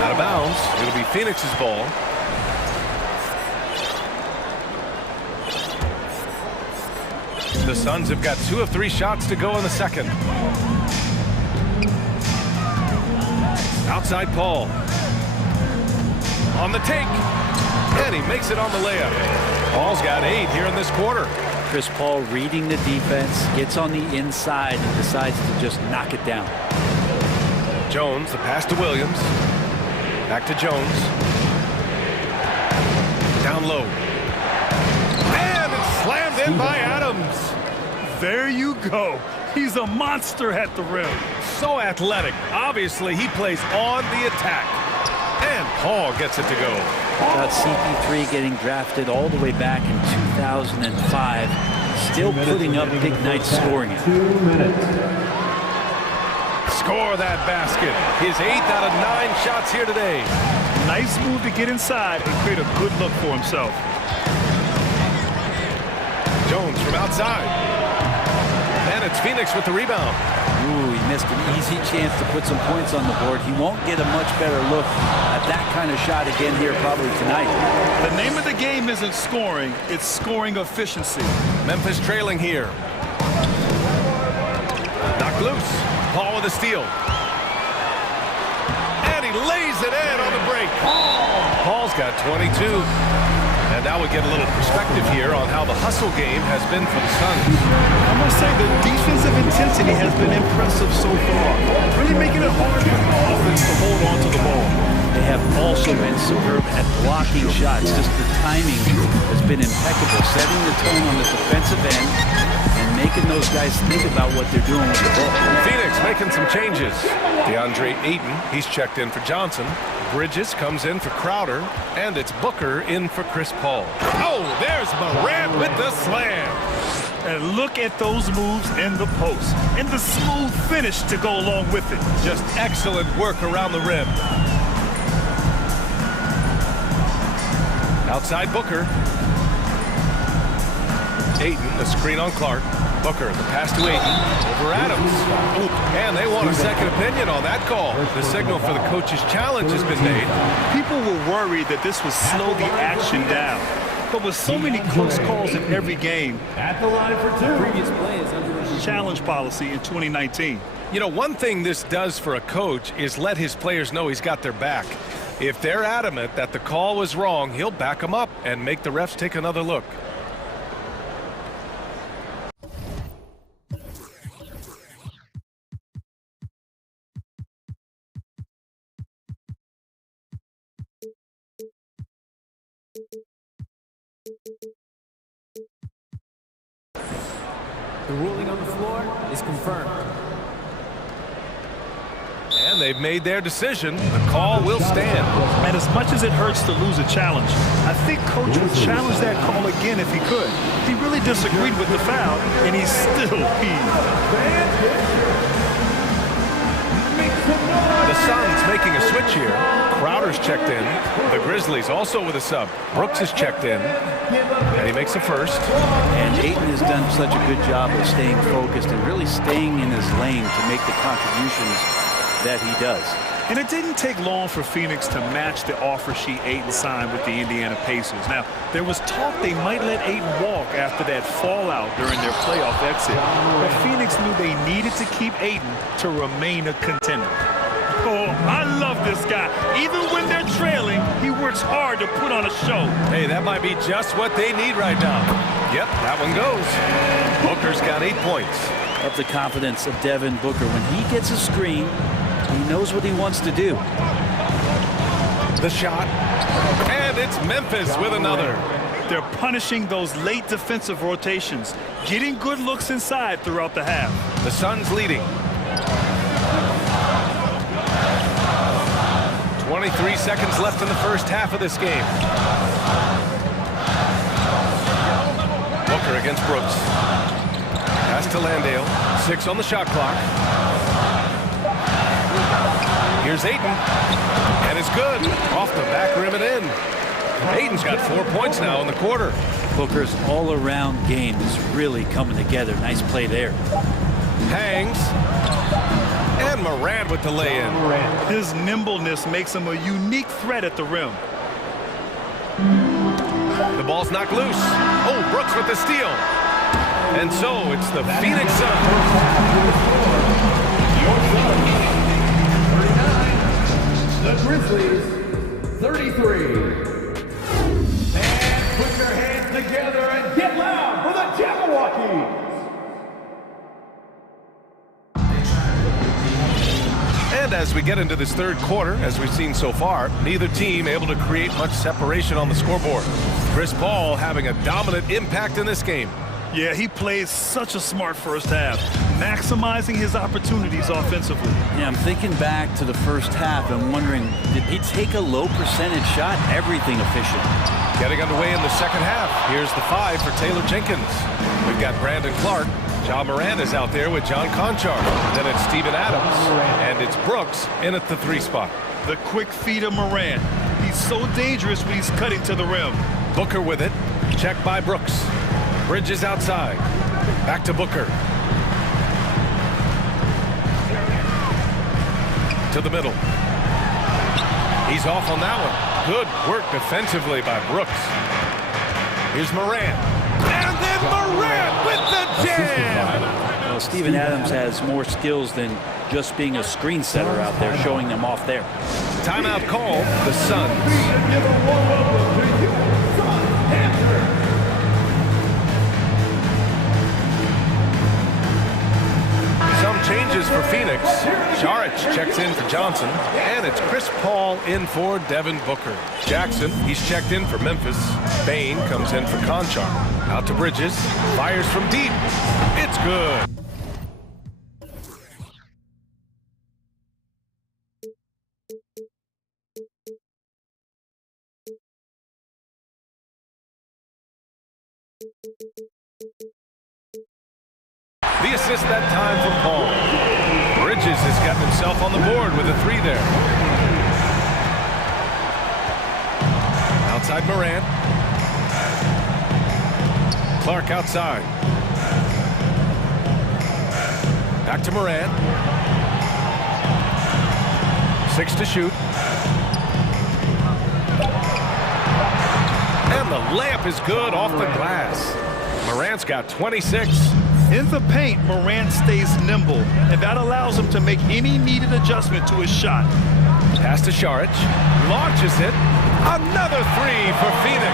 Out of bounds. It'll be Phoenix's ball. The Suns have got 2 of 3 shots to go in the second. Outside Paul. On the take. And he makes it on the layup. Paul's got 8 here in this quarter. Chris Paul reading the defense, gets on the inside and decides to just knock it down. Jones, the pass to Williams. Back to Jones. Down low. And it's slammed in by Adams. There you go. He's a monster at the rim. So athletic. Obviously, he plays on the attack. And Paul gets it to go. Got CP3 getting drafted all the way back in 2005. Still putting up big nights scoring it. 2 minutes. Score that basket. His 8th out of 9 shots here today. Nice move to get inside and create a good look for himself. Jones from outside. And it's Phoenix with the rebound. Ooh, he missed an easy chance to put some points on the board. He won't get a much better look at that kind of shot again here probably tonight. The name of the game isn't scoring, it's scoring efficiency. Memphis trailing here. Knocked loose. Paul with a steal. And he lays it in on the break. Paul's got 22. And now we get a little perspective here on how the hustle game has been for the Suns. I must say the defensive intensity has been impressive so far. Really making it hard for the offense to hold on to the ball. They have also been superb at blocking shots. Just the timing has been impeccable, setting the tone on the defensive end and making those guys think about what they're doing with the ball. Phoenix making some changes. DeAndre Ayton, he's checked in for Johnson. Bridges comes in for Crowder, and it's Booker in for Chris Paul. Oh, there's Morant with the slam. And look at those moves in the post. And the smooth finish to go along with it. Just excellent work around the rim. Outside Booker. Ayton, the screen on Clark. Booker, the pass to Ayton, over Adams. And they want a second opinion on that call. The signal for the coach's challenge has been made. People were worried that this would slow the action down. But with so many close calls in every game, At the line for 2. Previous play is under review. challenge policy in 2019. You know, one thing this does for a coach is let his players know he's got their back. If they're adamant that the call was wrong, he'll back them up and make the refs take another look. The ruling on the floor is confirmed. And they've made their decision. The call will stand. And as much as it hurts to lose a challenge, I think Coach would challenge that call again if he could. He really disagreed with the foul, and he's still peeved. The Suns making a switch here. Crowder's checked in. The Grizzlies also with a sub. Brooks is checked in. And he makes a first. And Ayton has done such a good job of staying focused and really staying in his lane to make the contributions that he does. And it didn't take long for Phoenix to match the offer sheet Ayton signed with the Indiana Pacers. Now, there was talk they might let Ayton walk after that fallout during their playoff exit. But Phoenix knew they needed to keep Ayton to remain a contender. Oh, I love this guy. Even when they're trailing, he works hard to put on a show. Hey, that might be just what they need right now. Yep, that one goes. Booker's got 8 points. Of the confidence of Devin Booker. When he gets a screen, he knows what he wants to do. The shot. And it's Memphis with another. They're punishing those late defensive rotations, getting good looks inside throughout the half. The Suns leading. 23 seconds left in the first half of this game. Booker against Brooks. Pass to Landale. 6 on the shot clock. Here's Ayton. And it's good. Off the back rim and in. Ayton's got 4 points now in the quarter. Booker's all-around game is really coming together. Nice play there. Hangs. And Morant with the lay-in. His nimbleness makes him a unique threat at the rim. The ball's knocked loose. Oh, Brooks with the steal. And so it's the Phoenix Suns. The Grizzlies, 33. And put your hands together and get loud for the Jabberwockies. And as we get into this third quarter, as we've seen so far, neither team able to create much separation on the scoreboard. Chris Paul having a dominant impact in this game. Yeah, he plays such a smart first half, maximizing his opportunities offensively. Yeah, I'm thinking back to the first half and wondering, did he take a low percentage shot? Everything efficient. Getting underway in the second half. Here's the 5 for Taylor Jenkins. We've got Brandon Clark. Ja Morant is out there with John Conchar. Then it's Steven Adams. And it's Brooks in at the 3 spot. The quick feed of Morant. He's so dangerous when he's cutting to the rim. Booker with it. Checked by Brooks. Bridges outside. Back to Booker. To the middle. He's off on that one. Good work defensively by Brooks. Here's Morant. And then Morant with the jam! Well, Steven Adams has more skills than just being a screen setter out there, showing them off there. Timeout call, the Suns. Some changes for Phoenix. Saric checks in for Johnson, and it's Chris Paul in for Devin Booker. Jackson, he's checked in for Memphis. Bain comes in for Conchar. Out to Bridges, fires from deep. It's good. The assist that time from Paul. Bridges has gotten himself on the board with a 3 there. Outside Morant. Clark outside. Back to Morant. 6 to shoot. And the layup is good off the glass. Morant's got 26. In the paint, Morant stays nimble, and that allows him to make any needed adjustment to his shot. Pass to Saric. Launches it. Another 3 for Phoenix.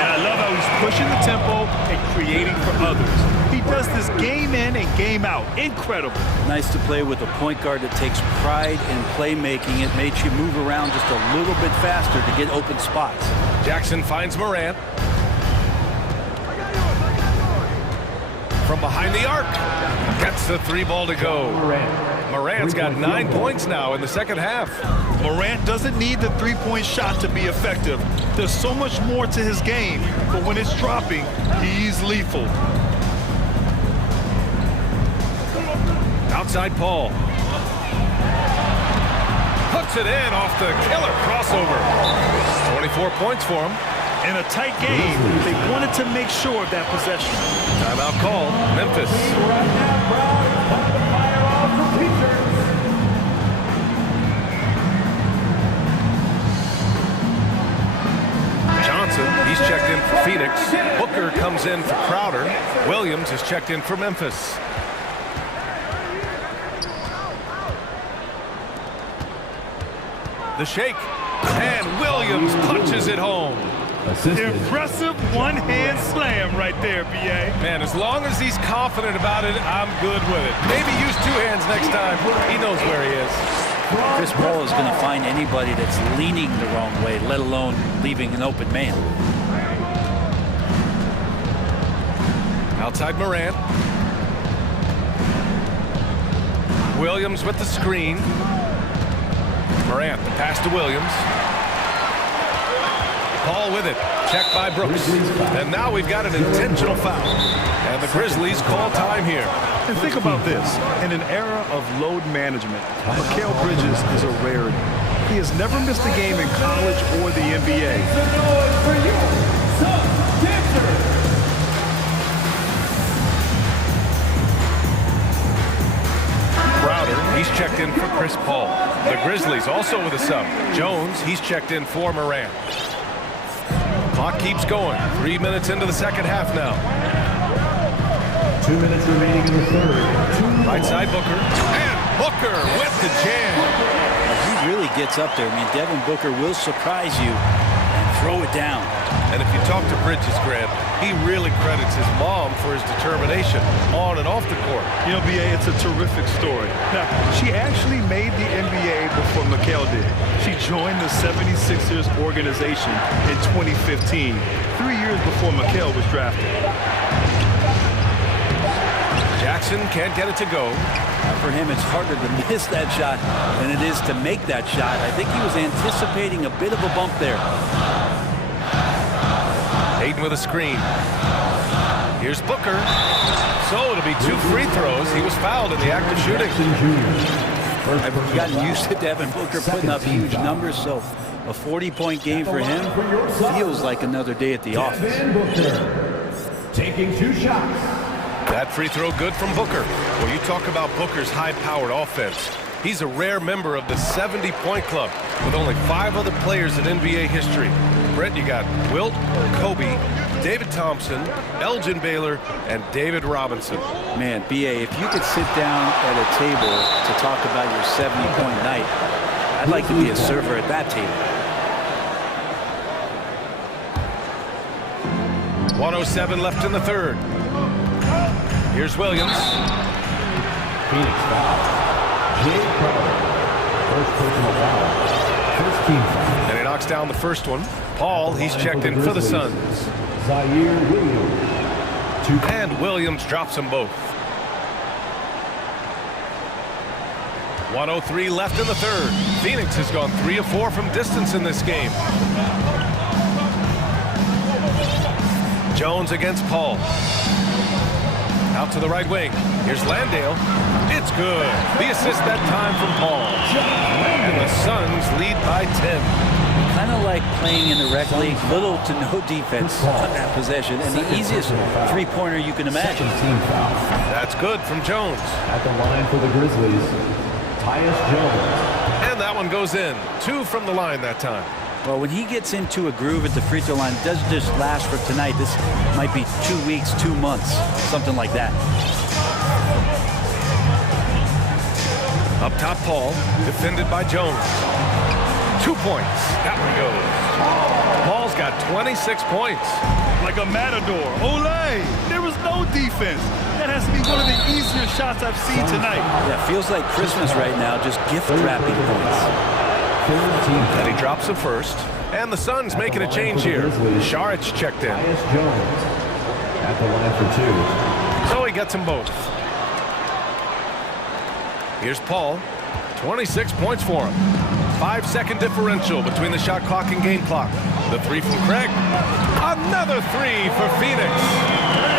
And I love how he's pushing the tempo and creating for others. He does this game in and game out. Incredible. Nice to play with a point guard that takes pride in playmaking. It makes you move around just a little bit faster to get open spots. Jackson finds Morant. From behind the arc. Gets the 3 ball to go. Morant's got 9 points now in the second half. Morant doesn't need the 3-point shot to be effective. There's so much more to his game, but when it's dropping, he's lethal. Outside Paul. Puts it in off the killer crossover. 24 points for him. In a tight game, they wanted to make sure of that possession. Timeout called. Memphis. Johnson, he's checked in for Phoenix. Booker comes in for Crowder. Williams is checked in for Memphis. The shake. And Williams punches it home. Impressive one-hand slam right there, B.A. Man, as long as he's confident about it, I'm good with it. Maybe use 2 hands next time. He knows where he is. Chris Paul is going to find anybody that's leaning the wrong way, let alone leaving an open man. Outside Morant. Williams with the screen. Morant, the pass to Williams. Paul with it. Checked by Brooks. And now we've got an intentional foul. And the Grizzlies call time here. And think about this. In an era of load management, Mikal Bridges is a rarity. He has never missed a game in college or the NBA. Crowder, he's checked in for Chris Paul. The Grizzlies also with a sub. Jones, he's checked in for Morant. Clock keeps going. 3 minutes into the second half now. 2 minutes remaining in the third. Right side Booker. And Booker with the jam. He really gets up there. I mean, Devin Booker will surprise you and throw it down. And if you talk to Bridges, Grant, he really credits his mom for his determination on and off the court. You know, BA, it's a terrific story. Now, she actually made the NBA before Mikal did. She joined the 76ers organization in 2015, 3 years before Mikal was drafted. Jackson can't get it to go. For him, it's harder to miss that shot than it is to make that shot. I think he was anticipating a bit of a bump there. Hayden with a screen. Here's Booker. So it'll be 2 free throws. He was fouled in the act of shooting. I've gotten used to Devin Booker putting up huge numbers, so a 40-point game for him feels like another day at the office. Taking 2 shots. That free throw good from Booker. Well, you talk about Booker's high-powered offense. He's a rare member of the 70-point club with only 5 other players in NBA history. Brett, you got Wilt, Kobe, David Thompson, Elgin Baylor, and David Robinson. Man, B.A., if you could sit down at a table to talk about your 70-point night, I'd like to be a server at that table. 1:07 left in the third. Here's Williams. Phoenix foul. Jay Crowder. First personal foul. First team foul. And he knocks down the first one. Paul, he's checked in for the Suns. Zaire Williams. And Williams drops them both. 1:03 left in the third. Phoenix has gone 3 of 4 from distance in this game. Jones against Paul. Out to the right wing. Here's Landale. It's good. The assist that time from Paul. And the Suns lead by 10. Kind of like playing in the rec league, little to no defense on that possession, and the easiest three-pointer you can imagine. Team foul. That's good from Jones. At the line for the Grizzlies, Tyus Jones. And that one goes in. 2 from the line that time. Well, when he gets into a groove at the free throw line, it doesn't just last for tonight. This might be 2 weeks, 2 months, something like that. Up top, Paul, defended by Jones. 2 points. That one goes. Paul's got 26 points. Like a matador. Olay! There was no defense. That has to be one of the easier shots I've seen tonight. Yeah, feels like Christmas right now, just gift wrapping points. And he drops the first. And the Suns making a change here. Saric checked in. Tyus Jones at the line for 2. So he gets them both. Here's Paul. 26 points for him. 5-second differential between the shot clock and game clock. The 3 from Craig. Another 3 for Phoenix.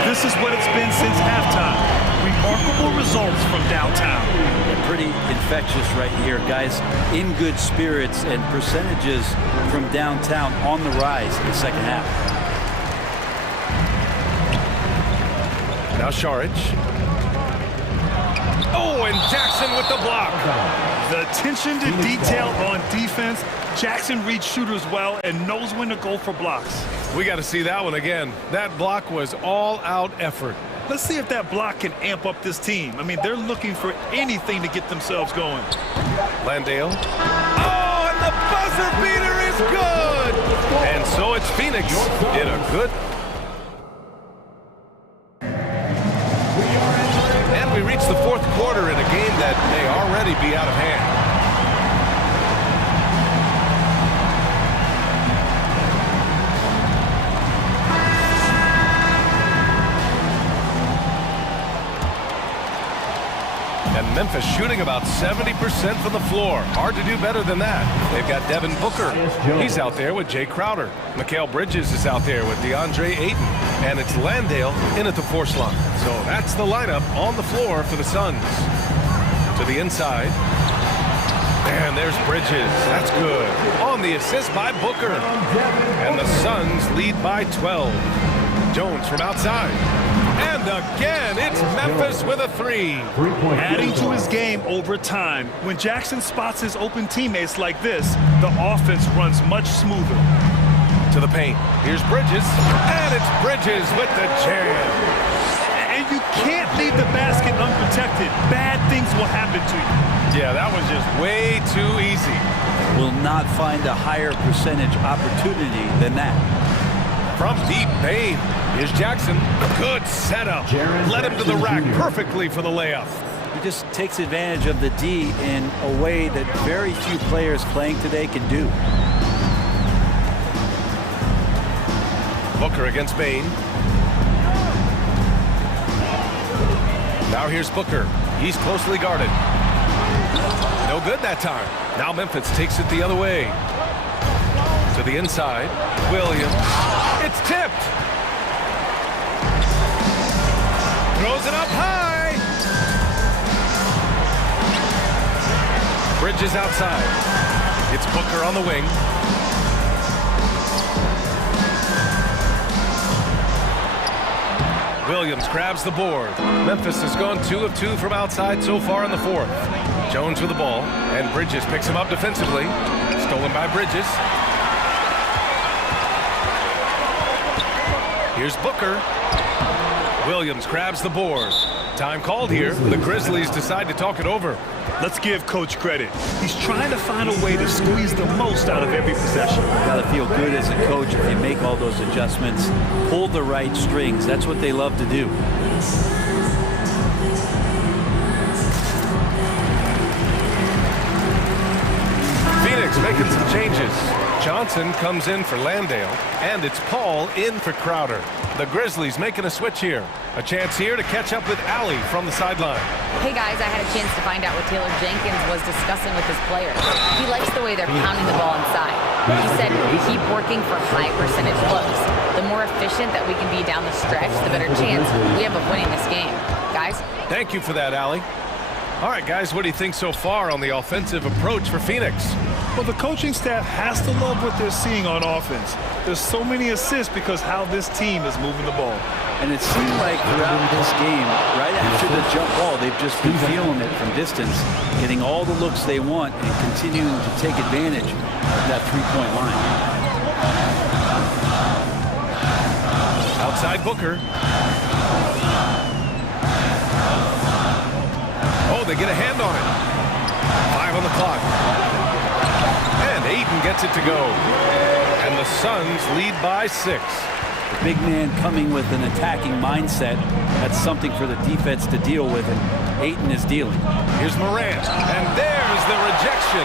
This is what it's been since halftime. Remarkable results from downtown. Pretty infectious right here, guys. In good spirits and percentages from downtown on the rise in the second half. Now Saric. Oh, and Jackson with the block. The attention to detail on defense. Jackson reads shooters well and knows when to go for blocks. We got to see that one again. That block was all-out effort. Let's see if that block can amp up this team. I mean, they're looking for anything to get themselves going. Landale. Oh, and the buzzer beater is good. And so it's Phoenix in a good. And we reach the 4th quarter in a game that may already be out of hand. And Memphis shooting about 70% from the floor. Hard to do better than that. They've got Devin Booker. He's out there with Jay Crowder. Mikal Bridges is out there with DeAndre Ayton. And it's Landale in at the 4 slot. So that's the lineup on the floor for the Suns. To the inside. And there's Bridges. That's good. On the assist by Booker. And the Suns lead by 12. Jones from outside. And again, it's Memphis with a 3. Adding to his game over time. When Jackson spots his open teammates like this, the offense runs much smoother. To the paint. Here's Bridges. And it's Bridges with the jam. And you can't leave the basket unprotected, bad things will happen to you. Yeah, that was just way too easy. Will not find a higher percentage opportunity than that. From deep, Bain. Here's Jackson. Good setup. Led him to the rack perfectly for the layup. He just takes advantage of the D in a way that very few players playing today can do. Booker against Bain. Now here's Booker. He's closely guarded. No good that time. Now Memphis takes it the other way. To the inside. Williams. It's tipped. Throws it up high. Bridges outside. It's Booker on the wing. Williams grabs the board. Memphis has gone 2 of 2 from outside so far in the fourth. Jones with the ball, and Bridges picks him up defensively. Stolen by Bridges. Here's Booker. Williams grabs the board. Time called here. The Grizzlies decide to talk it over. Let's give Coach credit. He's trying to find a way to squeeze the most out of every possession. You got to feel good as a coach if you make all those adjustments, pull the right strings. That's what they love to do. Phoenix making some changes. Johnson comes in for Landale, and it's Paul in for Crowder. The Grizzlies making a switch here. A chance here to catch up with Allie from the sideline. Hey guys, I had a chance to find out what Taylor Jenkins was discussing with his players. He likes the way they're pounding the ball inside. He said, keep working for high percentage looks. The more efficient that we can be down the stretch, the better chance we have of winning this game. Guys? Thank you for that, Allie. All right, guys, what do you think so far on the offensive approach for Phoenix? Well, the coaching staff has to love what they're seeing on offense. There's so many assists because how this team is moving the ball. And it seemed like throughout this game, right after the jump ball, they've just been feeling it from distance, getting all the looks they want and continuing to take advantage of that three-point line. Outside Booker. Oh, they get a hand on it. 5 on the clock. And Ayton gets it to go. And the Suns lead by 6. The big man coming with an attacking mindset. That's something for the defense to deal with, and Ayton is dealing. Here's Morant, and there's the rejection.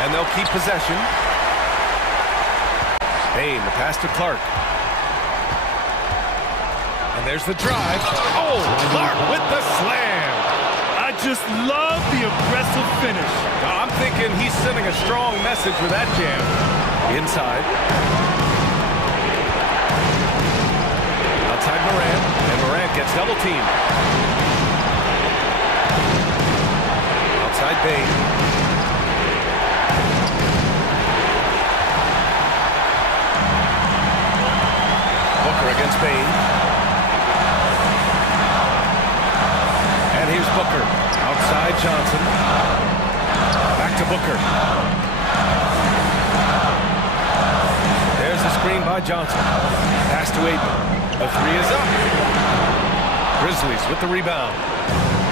And they'll keep possession. Bain, the pass to Clark. And there's the drive. Oh, Clark with the slam. I just love the aggressive finish. I'm thinking he's sending a strong message with that jam. Inside. Outside Morant, and Morant gets double teamed. Outside Bain. Booker against Bain. And here's Booker. Outside Johnson. Back to Booker. There's the screen by Johnson. Pass to Ayton. The three is up. Grizzlies with the rebound.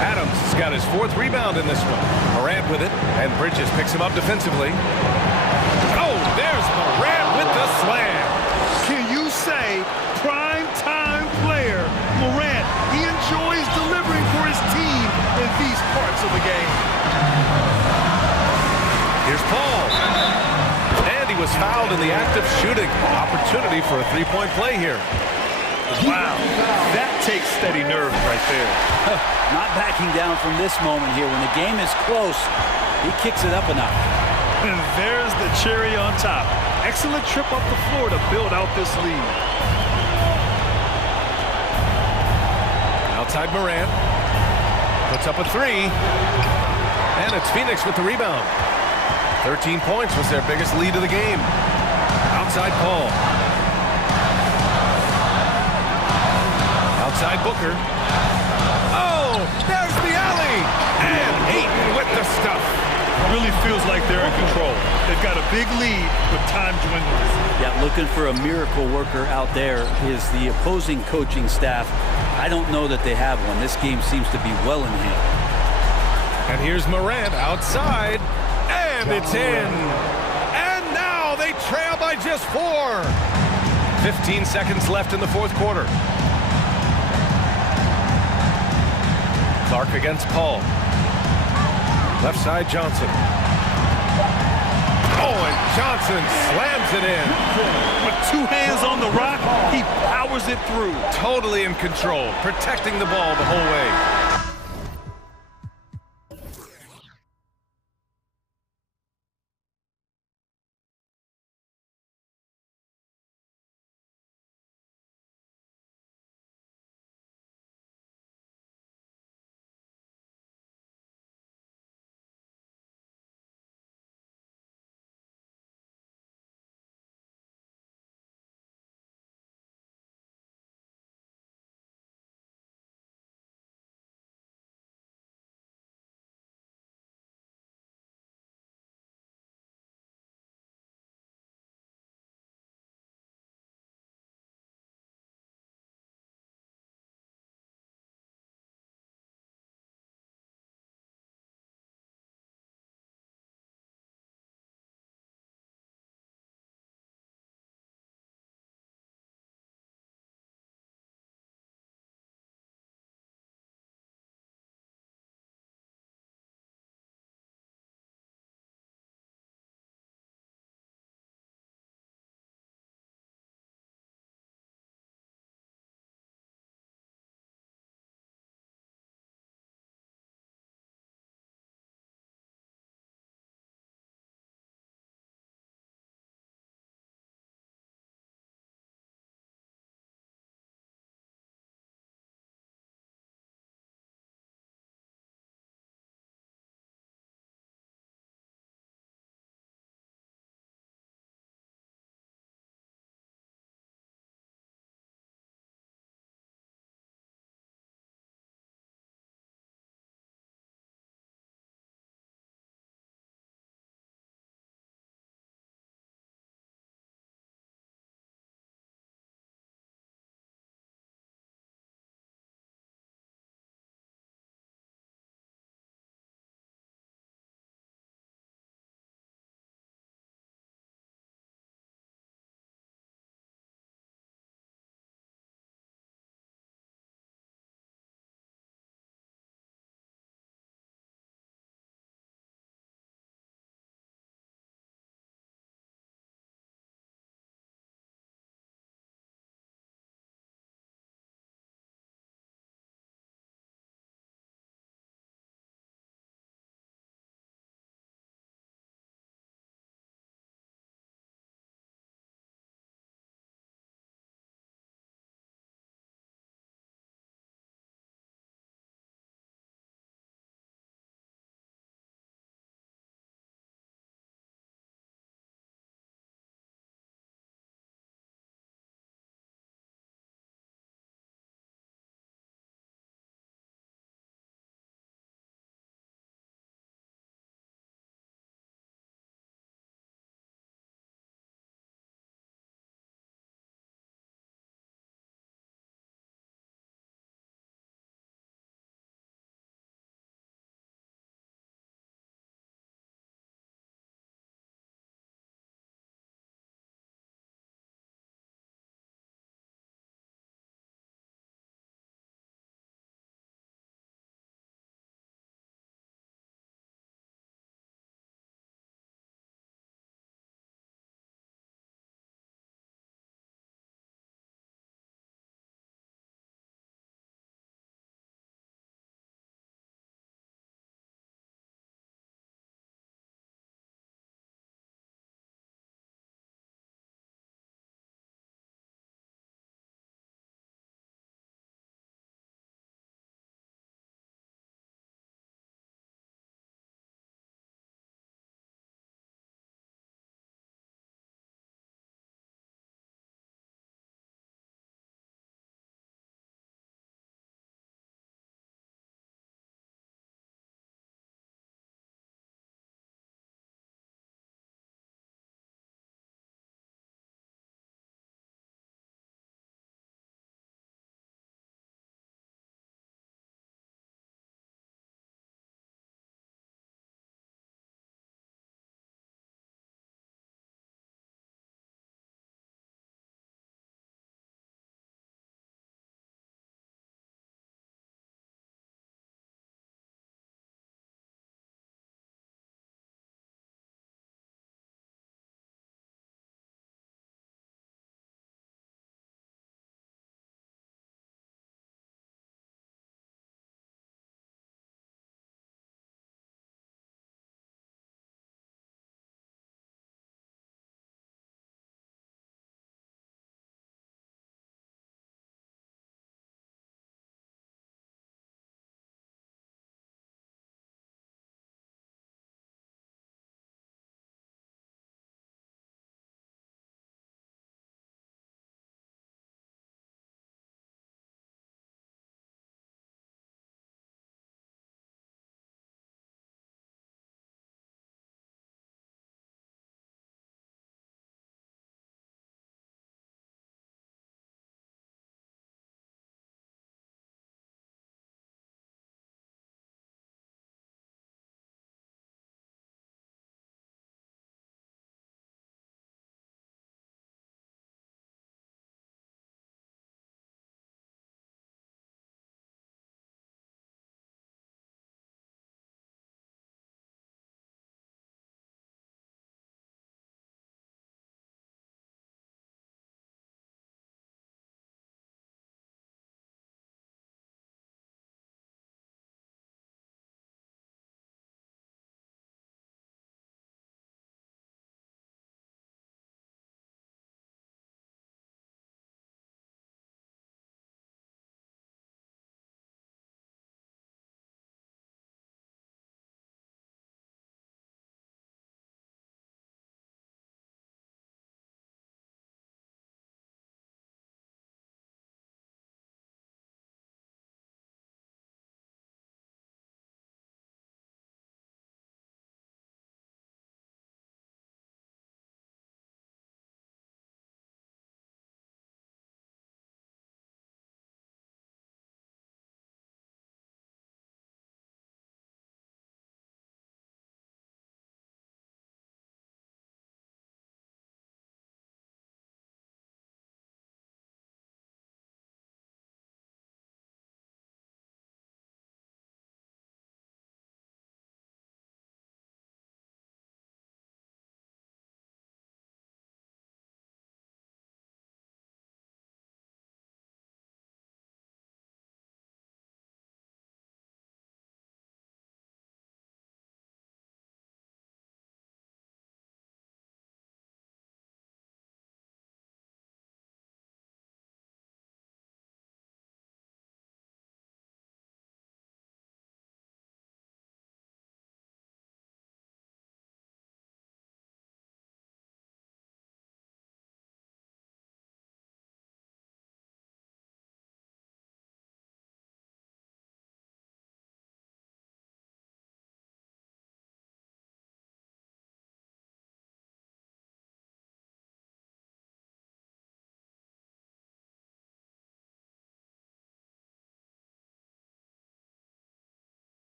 Adams has got his 4th rebound in this one. Morant with it, and Bridges picks him up defensively. Oh, there's Morant with the slam. Can you say prime time player Morant? He enjoys delivering for his team in these parts of the game. Here's Paul. And he was fouled in the act of shooting. Opportunity for a 3-point play here. Wow, that takes steady nerve right there. Not backing down from this moment here. When the game is close, he kicks it up a notch. And there's the cherry on top. Excellent trip up the floor to build out this lead. Outside Morant. Puts up a 3. And it's Phoenix with the rebound. 13 points was their biggest lead of the game. Outside Paul. Outside Booker. Oh, there's the alley. And Ayton with the stuff. really feels like they're in control. They've got a big lead with time dwindling. Yeah, looking for a miracle worker out there is the opposing coaching staff. I don't know that they have one. This game seems to be well in hand. And here's Morant outside, and it's in. And now they trail by just 4. 15 seconds left in the fourth quarter. Clark against Paul. Left side, Johnson. Oh, and Johnson slams it in. With 2 hands on the rock, he powers it through. Totally in control, protecting the ball the whole way.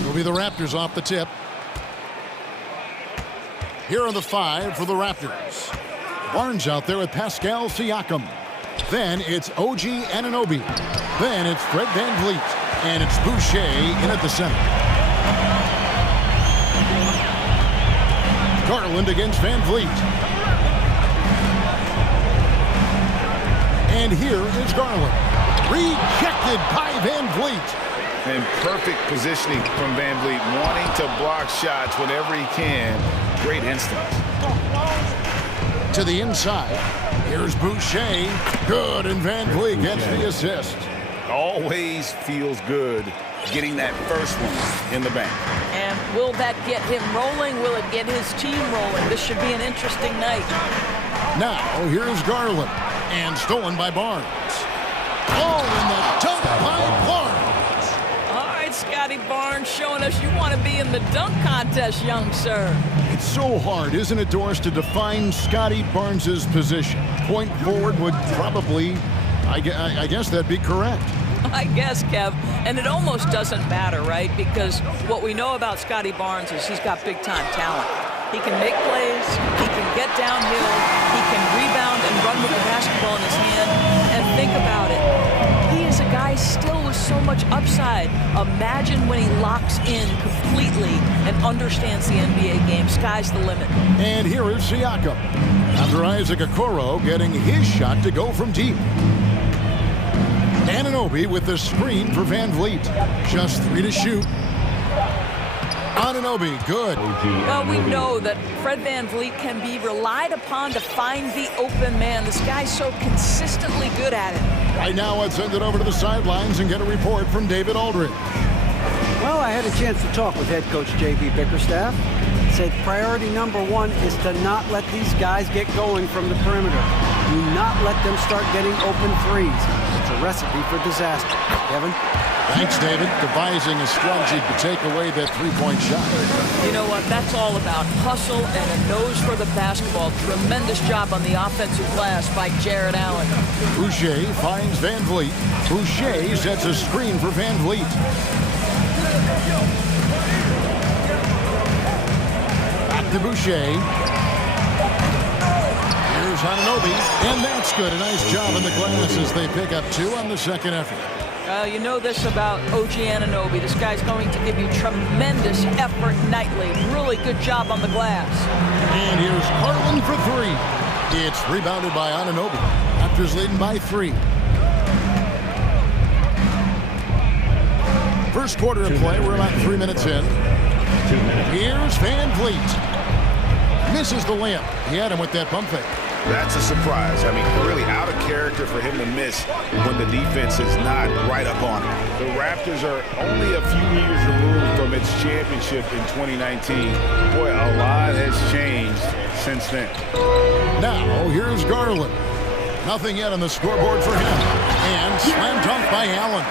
It'll be the Raptors off the tip. Here are the 5 for the Raptors. Barnes out there with Pascal Siakam. Then it's OG Anunoby. Then it's Fred VanVleet. And it's Boucher in at the center. Garland against VanVleet. And here is Garland. Rejected by VanVleet. And perfect positioning from VanVleet, wanting to block shots whenever he can. Great instinct. To the inside. Here's Boucher. Good, and VanVleet gets the assist. Always feels good getting that first one in the bank. And will that get him rolling? Will it get his team rolling? This should be an interesting night. Now, here's Garland. And stolen by Barnes. Oh, and the dunk by Barnes. Scotty Barnes showing us you want to be in the dunk contest, young sir. It's so hard, isn't it, Doris, to define Scotty Barnes's position? Point forward would probably, I guess that'd be correct. I guess, Kev. And it almost doesn't matter, right? Because what we know about Scotty Barnes is he's got big-time talent. He can make plays, he can get downhill, he can rebound and run with the basketball in his hand. And think about it. He is a guy still with so much upside. Imagine when he locks in completely and understands the NBA game. Sky's the limit. And here is Siakam. After Isaac Okoro getting his shot to go from deep. Anunoby with the screen for VanVleet. Just 3 to shoot. Anunoby, good. Well, we know that Fred VanVleet can be relied upon to find the open man. This guy's so consistently good at it. Right now, let's send it over to the sidelines and get a report from David Aldridge. Well, I had a chance to talk with head coach J.B. Bickerstaff. Said priority number 1 is to not let these guys get going from the perimeter. Do not let them start getting open threes. It's a recipe for disaster. Kevin? Thanks, David. Devising a strategy to take away that three-point shot. You know what? That's all about hustle and a nose for the basketball. Tremendous job on the offensive glass by Jared Allen. Boucher finds VanVleet. Boucher sets a screen for VanVleet. Back to Boucher. Here's Anunoby. And that's good. A nice job on the glass as they pick up 2 on the second effort. You know this about OG Anunoby. This guy's going to give you tremendous effort nightly. Really good job on the glass. And here's Garland for 3. It's rebounded by Anunoby. Raptors leading by 3. First quarter of play. We're about 3 minutes in. Here's VanVleet. Misses the layup. He had him with that pump fake. That's a surprise. I mean, really out of character for him to miss when the defense is not right up on him. The Raptors are only a few years removed from its championship in 2019. Boy, a lot has changed since then. Now, here's Garland. Nothing yet on the scoreboard for him. And slam dunk by Allen.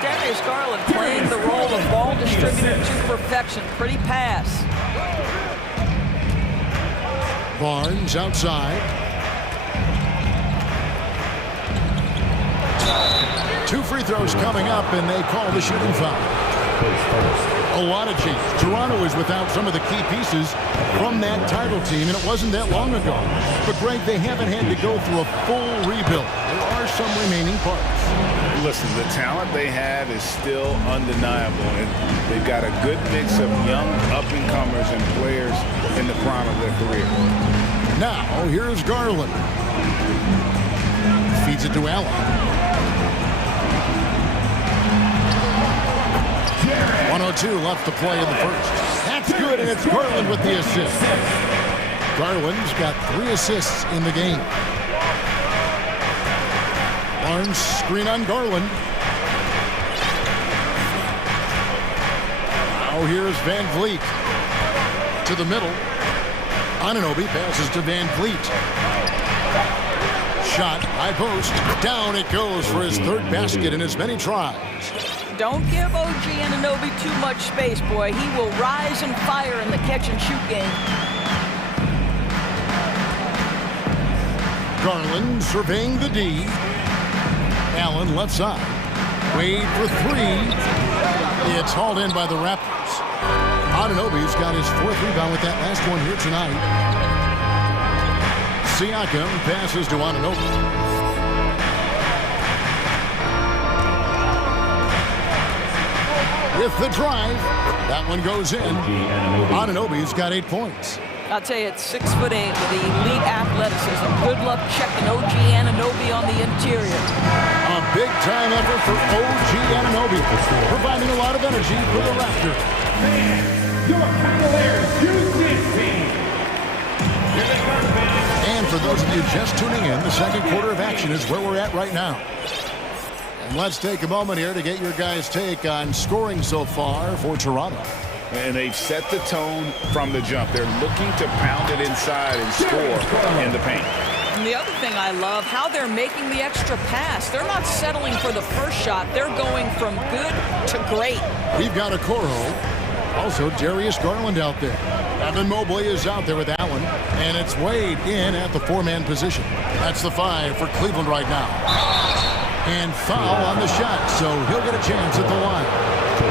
Darius Garland playing the role of ball distributor to perfection. Pretty pass. Barnes outside. 2 free throws coming up, and they call the shooting foul. A lot of change. Toronto is without some of the key pieces from that title team, and it wasn't that long ago. But, Greg, they haven't had to go through a full rebuild. There are some remaining parts. Listen, the talent they have is still undeniable, and they've got a good mix of young up-and-comers and players in the prime of their career. Now, here's Garland. Feeds it to Allen. 1:02 left to play in the first. That's good, and it's Garland with the assist. Garland's got 3 assists in the game. Barnes screen on Garland. Now here's VanVleet to the middle. Anunoby passes to VanVleet. Shot, high post. Down it goes for his 3rd basket in as many tries. Don't give OG Anunoby too much space, boy. He will rise and fire in the catch-and-shoot game. Garland surveying the D. Allen left side. Wade for three. It's hauled in by the Raptors. Anunoby's got his 4th rebound with that last one here tonight. Siakam passes to Anunoby. With the drive, that one goes in. Anunoby's got 8 points. I'll tell you, it's 6'8" with elite athleticism. Good luck checking OG Anunoby on the interior. A big-time effort for OG Anunoby, providing a lot of energy for the Raptors. Your Cavaliers use this team. And for those of you just tuning in, the second quarter of action is where we're at right now. And let's take a moment here to get your guys' take on scoring so far for Toronto. And they've set the tone from the jump. They're looking to pound it inside and score in the paint. And the other thing I love, how they're making the extra pass. They're not settling for the first shot. They're going from good to great. We've got a Coro. Also, Darius Garland out there. Evan Mobley is out there with that one. And it's Wade in at the 4-man position. That's the 5 for Cleveland right now. And foul on the shot, so he'll get a chance at the line.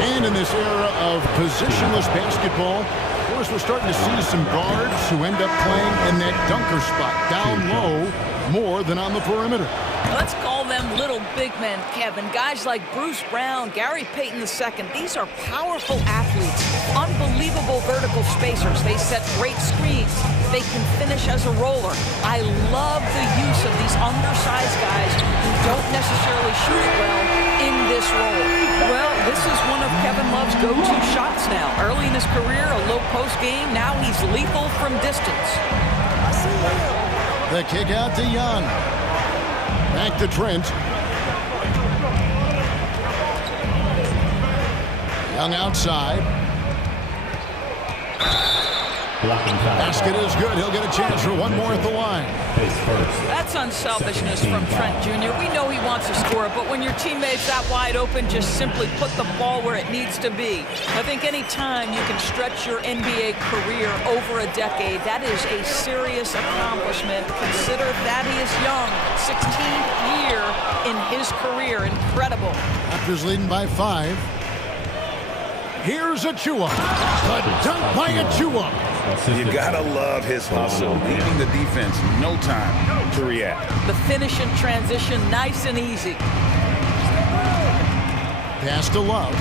And in this era of positionless basketball, of course, we're starting to see some guards who end up playing in that dunker spot, down low, more than on the perimeter. Let's call them little big men, Kevin. Guys like Bruce Brown, Gary Payton II. These are powerful athletes, unbelievable vertical spacers. They set great screens. They can finish as a roller. I love the use of these undersized guys who don't necessarily shoot it well in this role. Well, this is one of Kevin Love's go-to shots now. Early in his career, a low post game. Now he's lethal from distance. The kick out to Young. Back to Trent. Young outside. Basket is good. He'll get a chance for one more at the line. That's unselfishness from Trent Jr. We know he wants to score, but when your teammate's that wide open, just simply put the ball where it needs to be. I think any time you can stretch your NBA career over a decade, that is a serious accomplishment. Consider Thaddeus Young, 16th year in his career. Incredible. Raptors leading by 5. Here's Achua. The dunk by Achua. You gotta love his hustle, leaving the defense no time to react. The finish in transition, nice and easy. Pass to Love.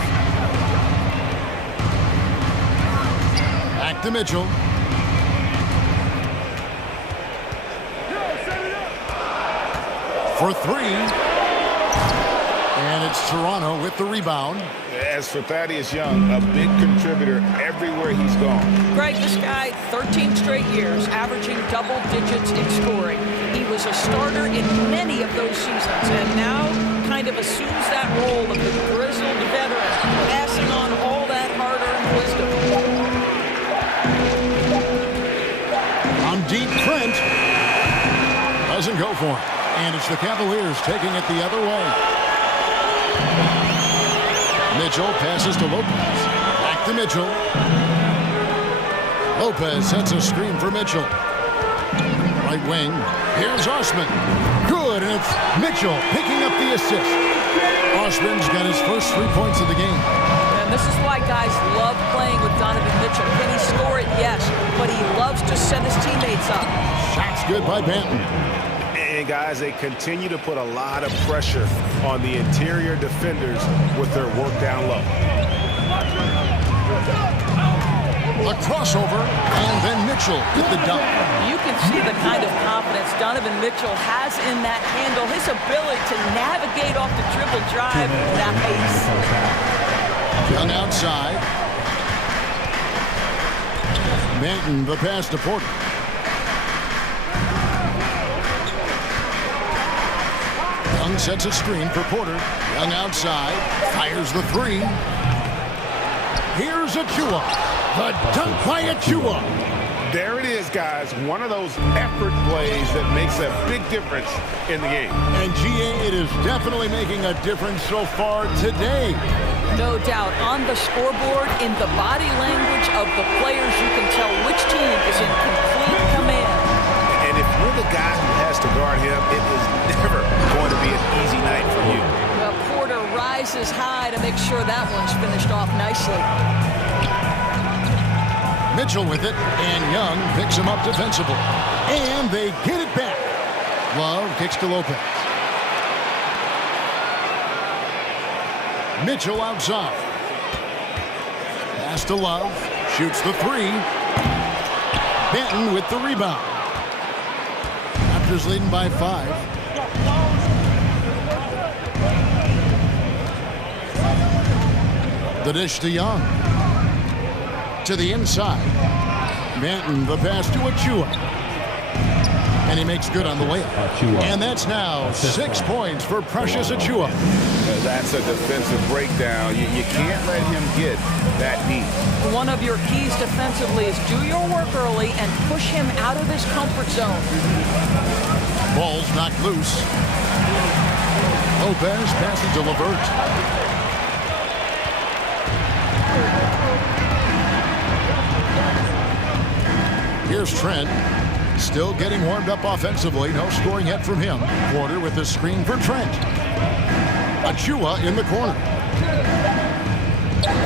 Back to Mitchell. For 3. And it's Toronto with the rebound. As for Thaddeus Young, a big contributor everywhere he's gone. Greg, this guy, 13 straight years, averaging double digits in scoring. He was a starter in many of those seasons, and now kind of assumes that role of the grizzled veteran, passing on all that hard-earned wisdom. On deep, Trent doesn't go for it. And it's the Cavaliers taking it the other way. Mitchell passes to Lopez. Back to Mitchell. Lopez sets a screen for Mitchell. Right wing. Here's Osman. Good, and it's Mitchell picking up the assist. Osman's got his first 3 points of the game. And this is why guys love playing with Donovan Mitchell. Can he score it? Yes, but he loves to set his teammates up. Shots good by Banton. And guys, they continue to put a lot of pressure on the interior defenders with their work down low. A crossover, and then Mitchell with the dunk. You can see the kind of confidence Donovan Mitchell has in that handle. His ability to navigate off the dribble drive, that pace. Young outside. Banton, the pass to Porter. Young sets a screen for Porter. Young outside. Fires the 3. Here's Achua. The dunk by Achua. There it is, guys. One of those effort plays that makes a big difference in the game. And GA, it is definitely making a difference so far today. No doubt. On the scoreboard, in the body language of the players, you can tell which team is in complete command. And if you're the guy who has to guard him, it is never going to be an easy night for you. Well, Porter rises nicely. Mitchell with it, and Young picks him up defensively. And they get it back. Love kicks to Lopez. Mitchell outside. Pass to Love. Shoots the three. Benton with the rebound. Raptors leading by 5. The dish to Young. To the inside. Benton, the pass to Achua. And he makes good on the layup. And that's now 6 points for Precious Achua. That's a defensive breakdown. You can't let him get that deep. One of your keys defensively is do your work early and push him out of his comfort zone. Ball's knocked loose. Lopez passes to LeVert. Here's Trent. Still getting warmed up offensively. No scoring yet from him. Porter with the screen for Trent. Achua in the corner.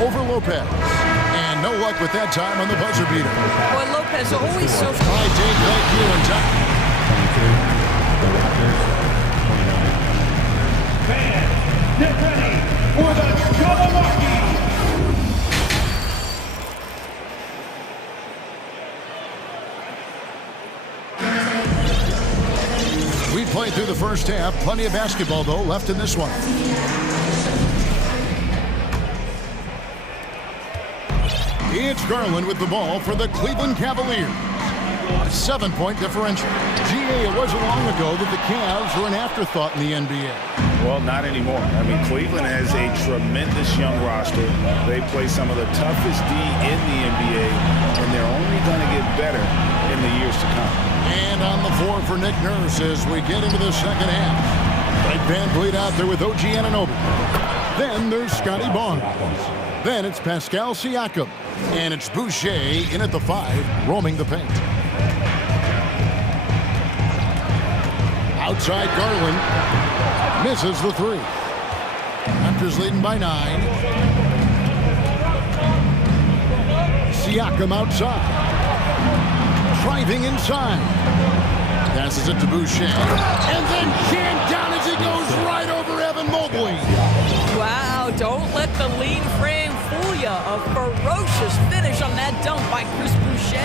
Over Lopez. And no luck with that time on the buzzer beater. Boy, Lopez always so... High take back here in time. Fans, get ready for the Milwaukee. We played through the first half. Plenty of basketball, though, left in this one. It's Garland with the ball for the Cleveland Cavaliers. A 7-point differential. GA, it wasn't long ago that the Cavs were an afterthought in the NBA. Well, not anymore. I mean, Cleveland has a tremendous young roster. They play some of the toughest D in the NBA, and they're only going to get better in the years to come. And on the floor for Nick Nurse as we get into the second half. Right Van Vliet out there with OG Anunoby. Then there's Scotty Barnes. Then it's Pascal Siakam. And it's Boucher in at the 5, roaming the paint. Outside Garland. Misses the 3. Raptors leading by 9. Siakam outside. Driving inside. Passes it to Boucher. And then jammed down as he goes right over Evan Mobley. Wow, don't let the lean frame fool you. A ferocious finish on that dunk by Chris Boucher.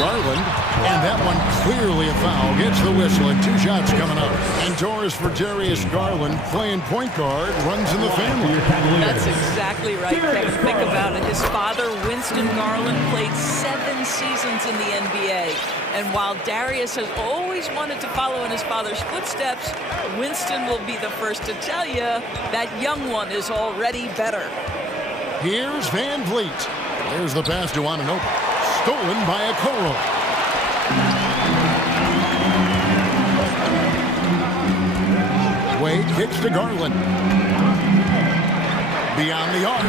Garland, and that one clearly a foul. Gets the whistle and 2 shots coming up. And Torres for Darius Garland, playing point guard, runs in the family. That's exactly right, Kevin. Think about it. His father, Winston Garland, played 7 seasons in the NBA. And while Darius has always wanted to follow in his father's footsteps, Winston will be the first to tell you that young one is already better. Here's Van Vliet. There's the pass to Anunoby. Stolen by Okoro. Wade kicks to Garland. Beyond the arc.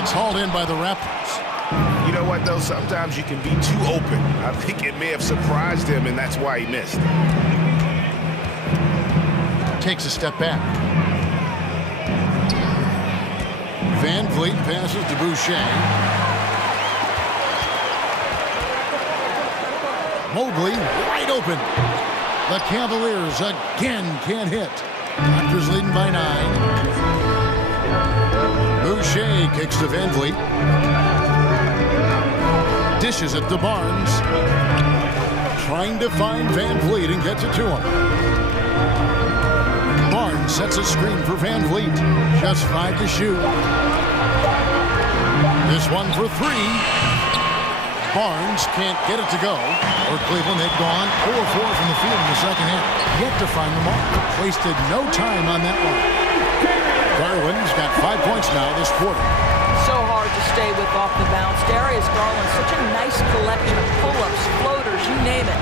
It's hauled in by the Raptors. You know what, though? Sometimes you can be too open. I think it may have surprised him, and that's why he missed. Takes a step back. Van Vliet passes to Boucher. Mobley wide open. The Cavaliers again can't hit. Raptors leading by 9. Boucher kicks to Van Vliet. Dishes it to Barnes. Trying to find Van Vliet and gets it to him. Barnes sets a screen for Van Vliet. Just 5 to shoot. This one for 3. Barnes can't get it to go. For Cleveland, they've gone 0-4 from the field in the second half. Yet to find the mark. Wasted no time on that one. Garland's got 5 points now this quarter. So hard to stay with off the bounce. Darius Garland, such a nice collection of pull-ups, floaters, you name it.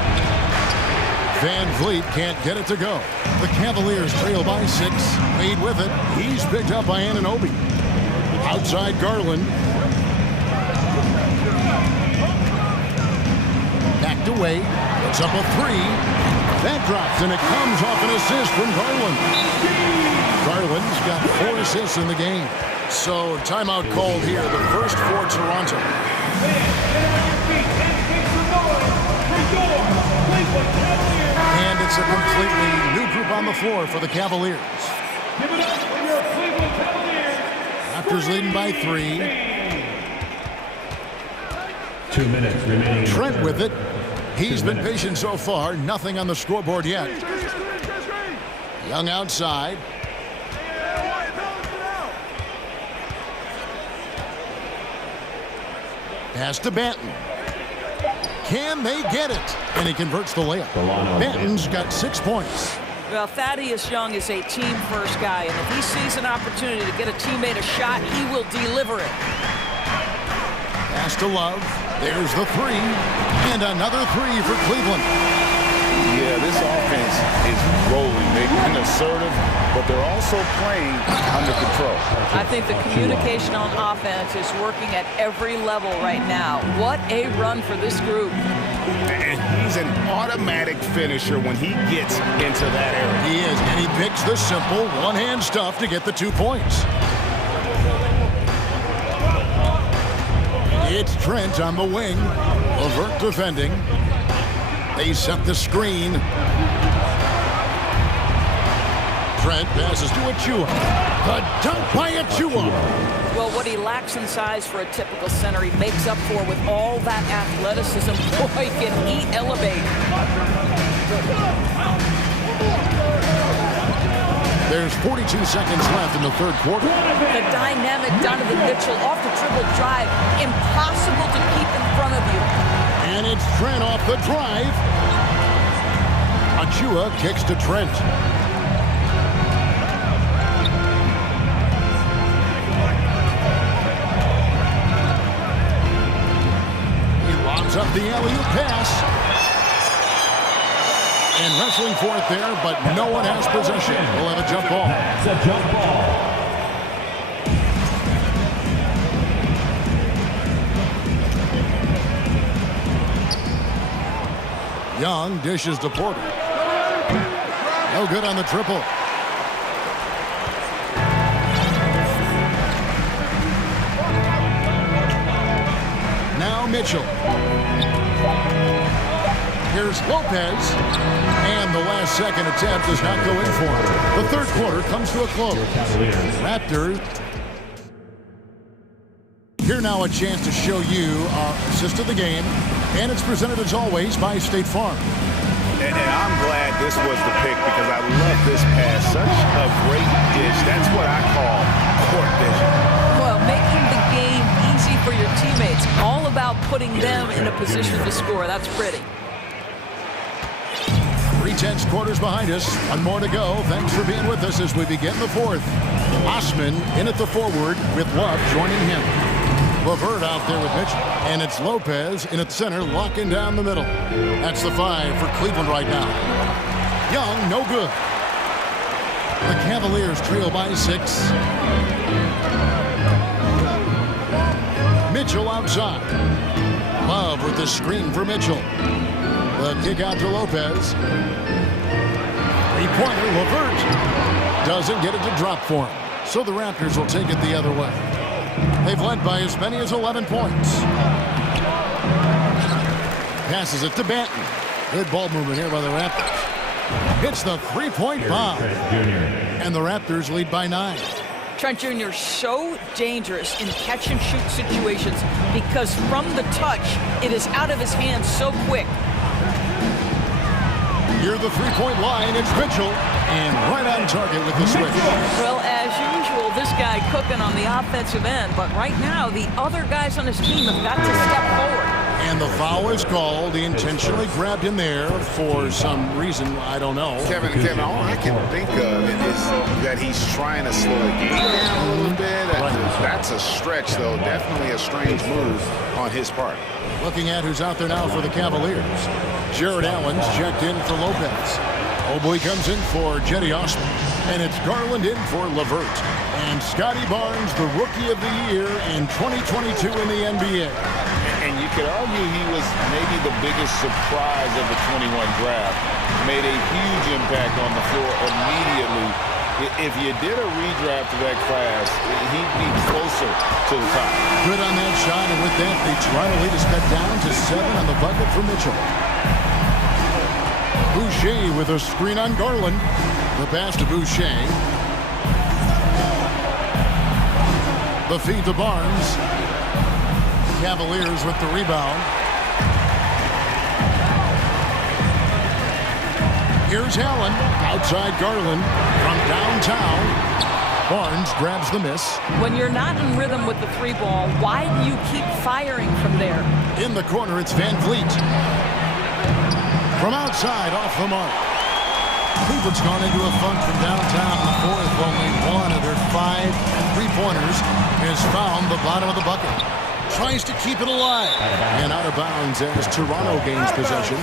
Van Vliet can't get it to go. The Cavaliers trail by 6. Wade with it. He's picked up by Anunoby. Outside Garland. Back to Wade. It's up a 3. That drops, and it comes off an assist from Garland. Garland's got 4 assists in the game. So timeout called here, the first for Toronto. And it's a completely new group on the floor for the Cavaliers. Raptors leading by 3. 2 minutes remaining. Trent with it. He's been patient so far. Nothing on the scoreboard yet. Young outside. Pass to Banton. Can they get it? And he converts the layup. Banton's got 6 points. Well, Thaddeus Young is a team-first guy, and if he sees an opportunity to get a teammate a shot, he will deliver it. Pass to Love. There's the 3. And another 3 for Cleveland. Yeah, this offense is rolling. They've been assertive, but they're also playing under control. I think the communication on offense is working at every level right now. What a run for this group. And he's an automatic finisher when he gets into that area. He is, and he picks the simple one-hand stuff to get the 2 points. It's Trent on the wing. Levert defending. They set the screen. Trent passes to Achua. The dunk by Achua. Well, what he lacks in size for a typical center, he makes up for with all that athleticism. Boy, can he elevate. There's 42 seconds left in the third quarter. The dynamic Donovan Mitchell off the dribble drive. Impossible to keep in front of you. And it's Trent off the drive. Achua kicks to Trent. He lobs up the alley-oop pass. And wrestling for it there, but no one has possession. We'll have a jump ball. It's a jump ball. Young dishes to Porter. No good on the triple. Now Mitchell. Here's Lopez. And the last second attempt does not go in for him. The third quarter comes to a close. Raptors. Here now a chance to show you our assist of the game. And it's presented as always by State Farm. And I'm glad this was the pick because I love this pass. Such a great dish. That's what I call court vision. Well, making the game easy for your teammates. All about putting them in a position to score. That's pretty. 3/10 quarters behind us. One more to go. Thanks for being with us as we begin the fourth. Osman in at the forward with Love joining him. Levert out there with Mitchell. And it's Lopez in at center, locking down the middle. That's the 5 for Cleveland right now. Young, no good. The Cavaliers trail by 6. Mitchell outside. Love with the screen for Mitchell. The kick out to Lopez. Three-pointer, Levert. Doesn't get it to drop for him. So the Raptors will take it the other way. They've led by as many as 11 points. Passes it to Banton. Good ball movement here by the Raptors. Hits the three-point bomb. And the Raptors lead by 9. Trent Jr. so dangerous in catch-and-shoot situations because from the touch, it is out of his hands so quick. Near the three-point line, it's Mitchell. And right on target with the switch. Well, as usual, this guy cooking on the offensive end. But right now, the other guys on his team have got to step forward. And the foul is called. He intentionally grabbed him there for some reason. I don't know. Kevin, all I can think of is that he's trying to slow the game down a little bit. That's a stretch, though. Definitely a strange move on his part. Looking at who's out there now for the Cavaliers. Jared Allen's checked in for Lopez. Oboy comes in for Jetty Osman. And it's Garland in for Levert. And Scotty Barnes, the Rookie of the Year in 2022 in the NBA. And you could argue he was maybe the biggest surprise of the 21 draft. Made a huge impact on the floor immediately. if you did a redraft of that class, he'd be closer to the top. Good on that shot, and with that, the Toronto lead is cut down to 7 on the bucket for Mitchell. Boucher with a screen on Garland. The pass to Boucher. The feed to Barnes. Cavaliers with the rebound. Here's Allen. Outside Garland from downtown. Barnes grabs the miss. When you're not in rhythm with the three ball, why do you keep firing from there? In the corner, it's Van Vliet. From outside, off the mark. Cleveland's gone into a funk from downtown in the fourth. Only one of their 5 3-pointers has found the bottom of the bucket. Tries to keep it alive. And out of bounds as Toronto gains possession.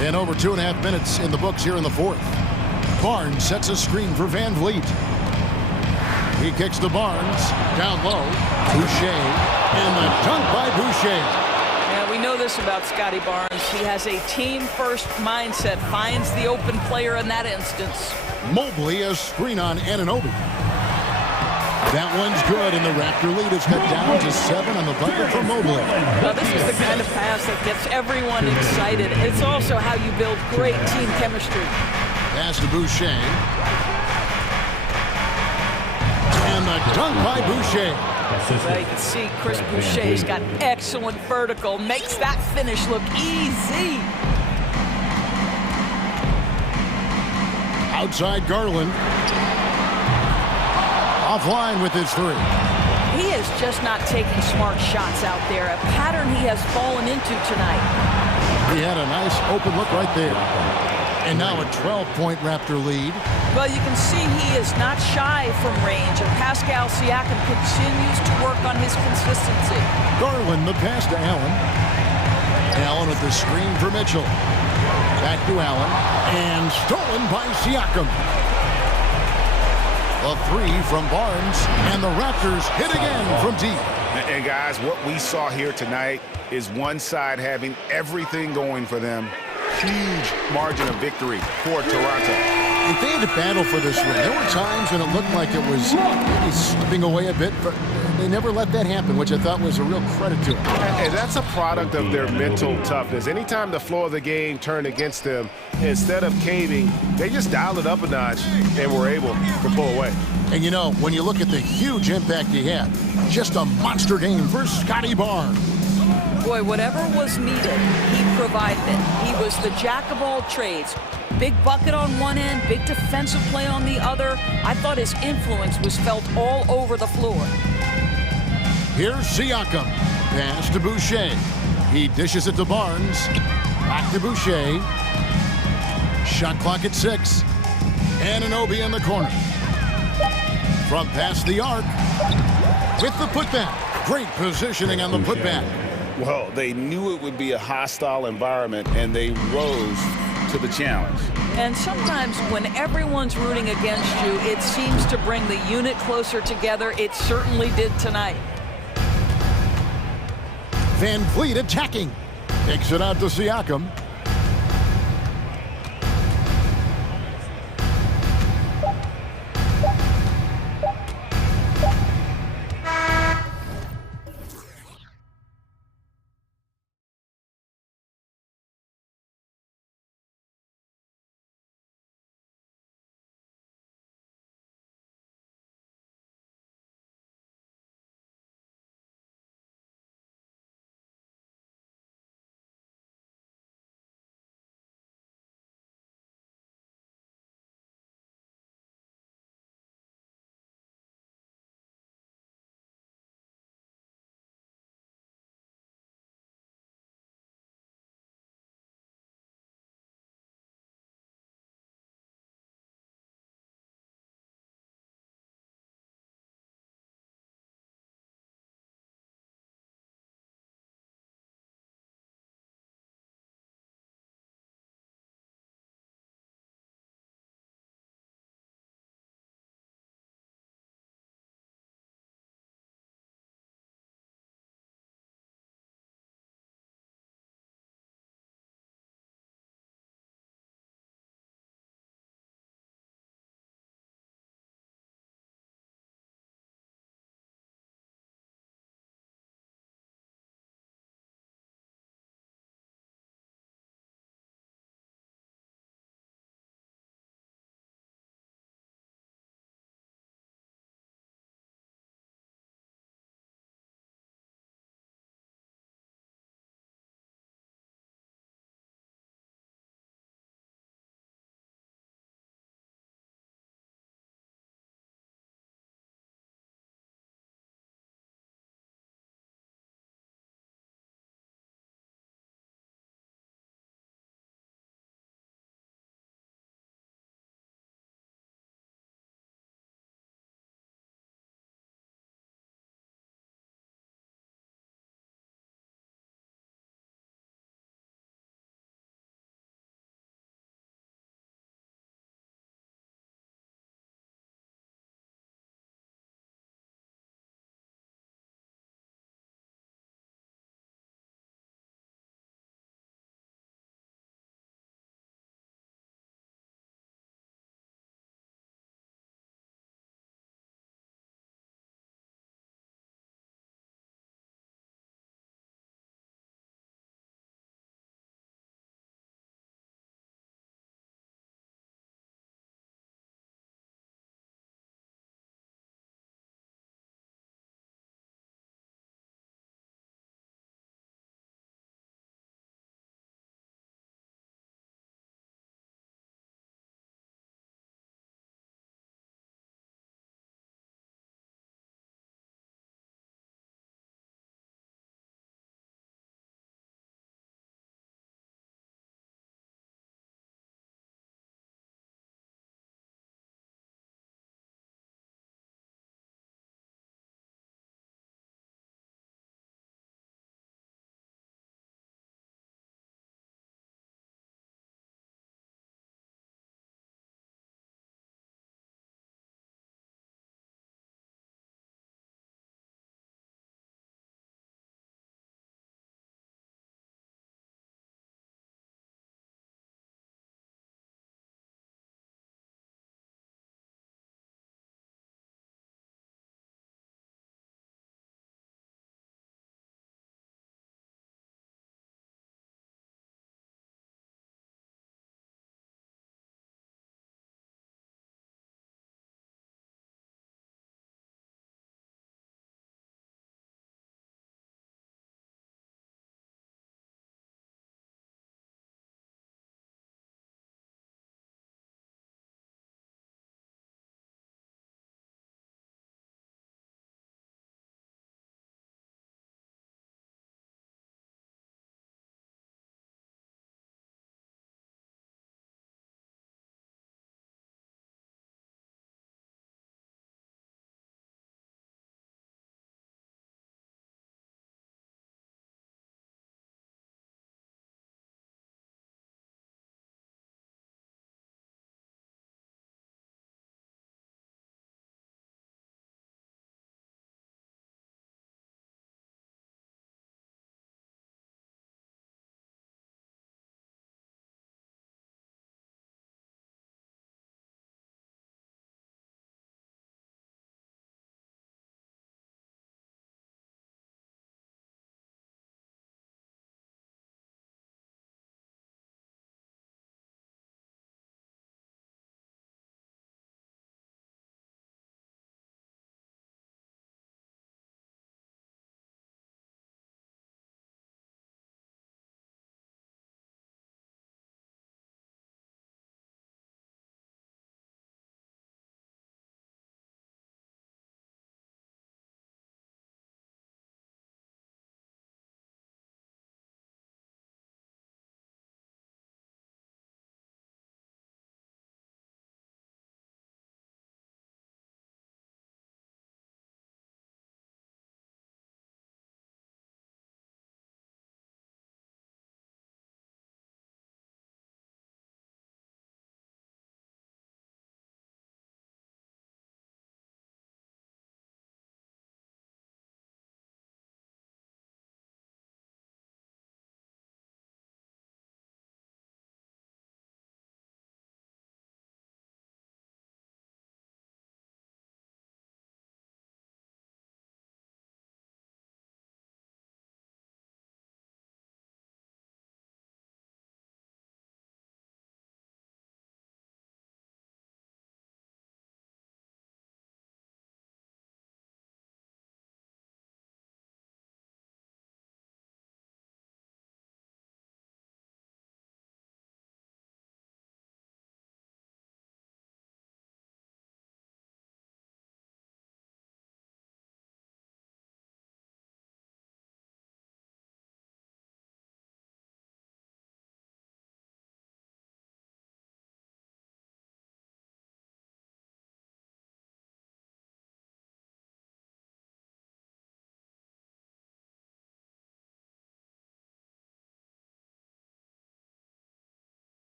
And over 2.5 minutes in the books here in the fourth. Barnes sets a screen for Van Vliet. He kicks to Barnes. Down low. Boucher. And the dunk by Boucher. Yeah, we know this about Scotty Barnes. He has a team-first mindset. Finds the open player in that instance. Mobley a screen on Anunoby. That one's good, and the Raptor lead is cut down to 7 on the bucket for Mobley. Now, this is the kind of pass that gets everyone excited. It's also how you build great team chemistry. Pass to Boucher. And the dunk by Boucher. Well, you can see Chris Boucher's got excellent vertical. Makes that finish look easy. Outside Garland. Offline with his 3. He is just not taking smart shots out there, a pattern he has fallen into tonight. He had a nice open look right there. And now a 12-point Raptor lead. Well, you can see he is not shy from range, and Pascal Siakam continues to work on his consistency. Garland, the pass to Allen. Allen with the screen for Mitchell. Back to Allen. And stolen by Siakam. A 3 from Barnes, and the Raptors hit again from deep. And guys, what we saw here tonight is one side having everything going for them. Huge margin of victory for Toronto. If they had to battle for this win, there were times when it looked like it was maybe slipping away a bit, but they never let that happen, which I thought was a real credit to them. And that's a product of their mental toughness. Anytime the flow of the game turned against them, instead of caving, they just dialed it up a notch and were able to pull away. And you know, when you look at the huge impact he had, just a monster game for Scotty Barnes. Boy, whatever was needed, he provided it. He was the jack of all trades. Big bucket on one end, big defensive play on the other. I thought his influence was felt all over the floor. Here's Siakam. Pass to Boucher. He dishes it to Barnes. Back to Boucher. Shot clock at 6. Anunoby in the corner. From past the arc. With the putback. Great positioning on the putback. Well, they knew it would be a hostile environment, and they rose to the challenge. And sometimes when everyone's rooting against you, it seems to bring the unit closer together. It certainly did tonight. Van Vliet attacking. Takes it out to Siakam.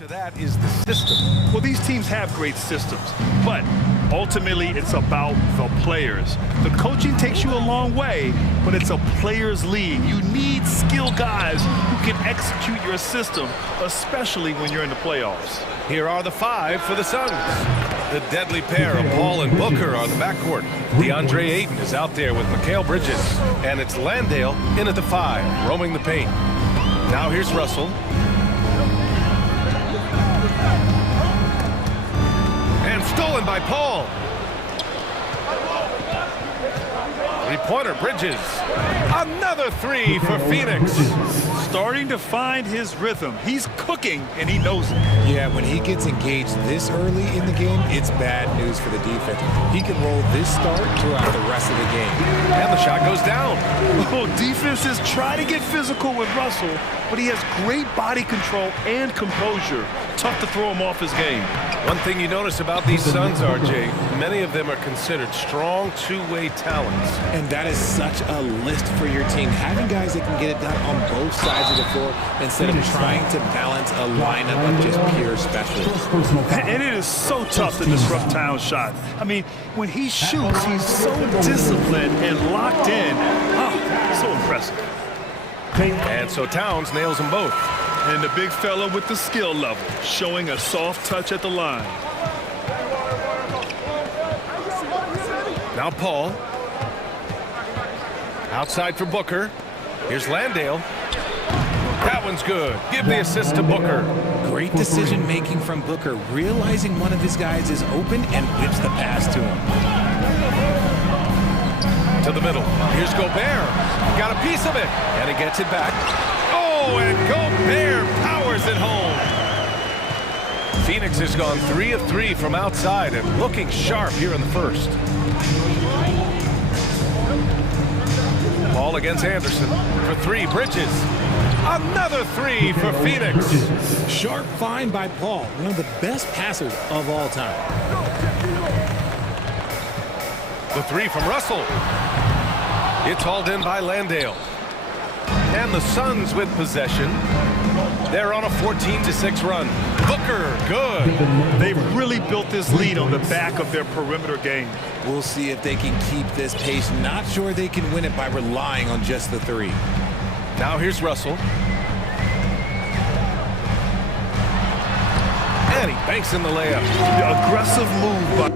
To that is the system. Well, these teams have great systems, but ultimately it's about the players. The coaching takes you a long way, but it's a players' league. You need skilled guys who can execute your system, especially when you're in the playoffs. Here are the five for the Suns. The deadly pair of Paul and Booker on the backcourt. DeAndre Ayton is out there with Mikal Bridges, and it's Landale in at the five, roaming the paint. Now here's Russell. And stolen by Paul. Three-pointer, Bridges. Another three for Phoenix. Starting to find his rhythm. He's cooking, and he knows it. Yeah, when he gets engaged this early in the game, it's bad news for the defense. He can roll this start throughout the rest of the game. And the shot goes down. Oh, defenses try to get physical with Russell, but he has great body control and composure. Tough to throw him off his game. One thing you notice about these Suns, RJ, many of them are considered strong two-way talents. And that is such a list for your team. Having guys that can get it done on both sides of the floor instead of trying to balance a lineup of just pure specialists. And it is so tough to disrupt Towns' shot. I mean, when he shoots, he's so disciplined and locked in. Oh, so impressive. And so Towns nails them both. And the big fella with the skill level, showing a soft touch at the line. Now Paul. Outside for Booker. Here's Landale. That one's good. Give the assist to Booker. Great decision-making from Booker, realizing one of his guys is open and whips the pass to him. To the middle. Here's Gobert. Got a piece of it. And he gets it back. Oh, and Gobert powers it home. Phoenix has gone 3 of 3 from outside and looking sharp here in the first. Ball against Anderson for three. Bridges. Another three for Phoenix. Sharp find by Paul, one of the best passers of all time. The three from Russell. It's hauled in by Landale. And the Suns with possession. They're on a 14-6 run. Booker, good. They've really built this lead on the back of their perimeter game. We'll see if they can keep this pace. Not sure they can win it by relying on just the three. Now here's Russell. And he banks in the layup. The aggressive move by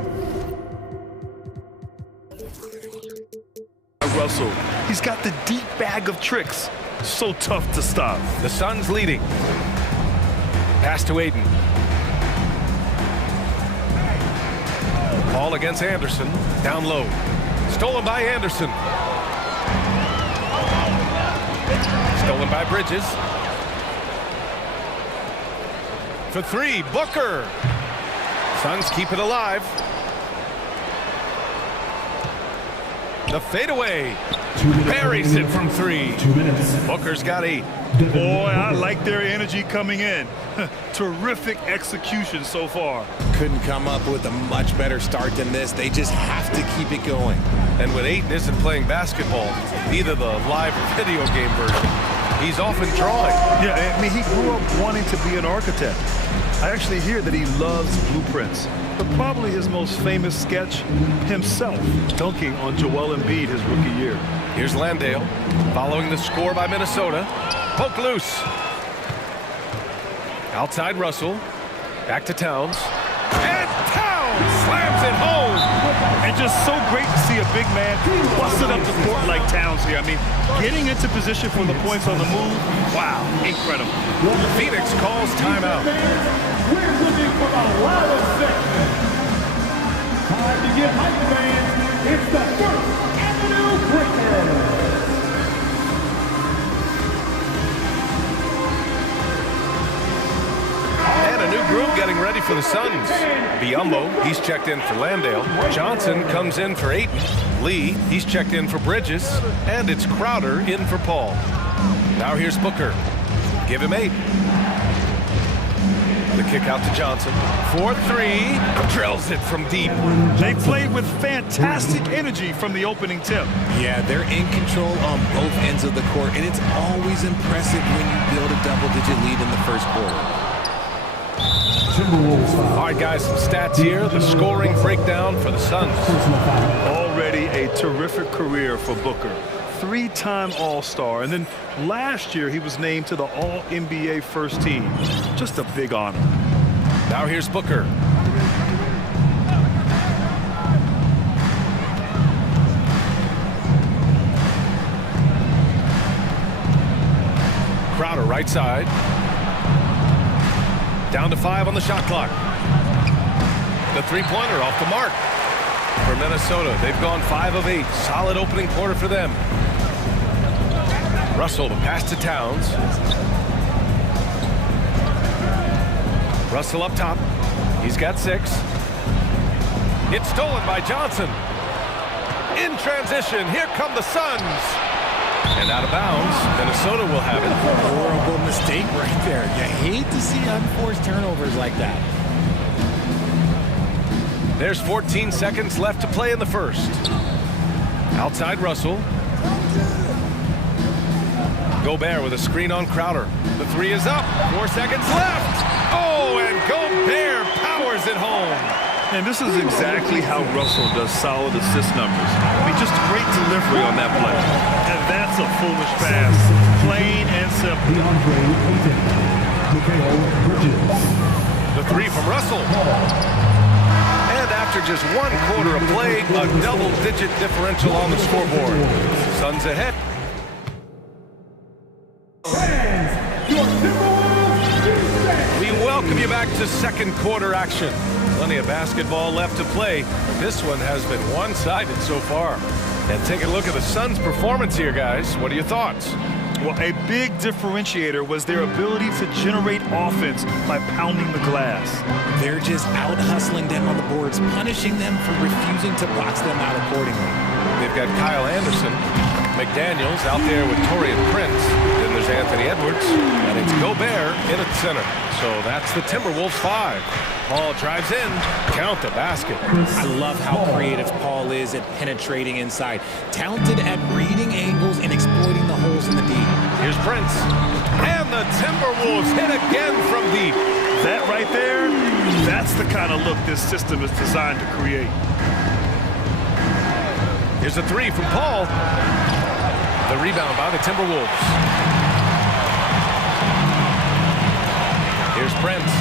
Russell. He's got the deep bag of tricks. So tough to stop. The Suns leading. Pass to Ayton. Ball against Anderson. Down low. Stolen by Anderson. Stolen by Bridges. For three, Booker. Suns keep it alive. The fadeaway. Buries it from three. Booker's got 8. Boy, I like their energy coming in. Terrific execution so far. Couldn't come up with a much better start than this. They just have to keep it going. And when Ayton isn't playing basketball, either the live or video game version, he's often drawing. Yeah, I mean, he grew up wanting to be an architect. I actually hear that he loves blueprints. But probably his most famous sketch, himself dunking on Joel Embiid his rookie year. Here's Landale, following the score by Minnesota. Poke loose. Outside Russell. Back to Towns. And Towns slams it home. And just so great to see a big man busting up the court like Towns here. I mean, getting into position for the points on the move, wow, incredible. Phoenix calls timeout. We're looking for the ladder section. Time to get hype, fans. It's the First Avenue Breaker. And a new group getting ready for the Suns. Biombo, he's checked in for Landale. Johnson comes in for Ayton. Lee, he's checked in for Bridges. And it's Crowder in for Paul. Now here's Booker. Give him 8. The kick out to Johnson. 4-3. Drills it from deep. They played with fantastic energy from the opening tip. Yeah, they're in control on both ends of the court, and it's always impressive when you build a double-digit lead in the first quarter. All right, guys, some stats here. The scoring breakdown for the Suns. Already a terrific career for Booker. 3-time All-Star, and then last year he was named to the All-NBA First Team. Just a big honor. Now here's Booker. Crowder right side. Down to 5 on the shot clock. The three-pointer off the mark for Minnesota. They've gone 5 of 8. Solid opening quarter for them. Russell, the pass to Towns. Russell up top. He's got 6. It's stolen by Johnson. In transition, here come the Suns. And out of bounds, Minnesota will have it. Horrible mistake right there. You hate to see unforced turnovers like that. There's 14 seconds left to play in the first. Outside Russell. Gobert with a screen on Crowder. The 3 is up. 4 seconds left. Oh, and Gobert powers it home. And this is exactly how Russell does solid assist numbers. I mean, just great delivery on that play. And that's a foolish pass. Plain and simple. The 3 from Russell. And after just 1 quarter of play, a double-digit differential on the scoreboard. Suns ahead. We welcome you back to second quarter action. Plenty of basketball left to play. This one has been one-sided so far. And take a look at the Suns' performance here, guys. What are your thoughts? Well, a big differentiator was their ability to generate offense by pounding the glass. They're just out-hustling them on the boards, punishing them for refusing to box them out accordingly. They've got Kyle Anderson, McDaniels out there with Torian Prince. Then there's Anthony Edwards, and it's Gobert in at center. So that's the Timberwolves 5. Paul drives in. Count the basket. I love how creative Paul is at penetrating inside. Talented at reading angles and exploiting the holes in the D. Here's Prince. And the Timberwolves hit again from deep. That right there, that's the kind of look this system is designed to create. Here's a 3 from Paul. The rebound by the Timberwolves. Here's Prince.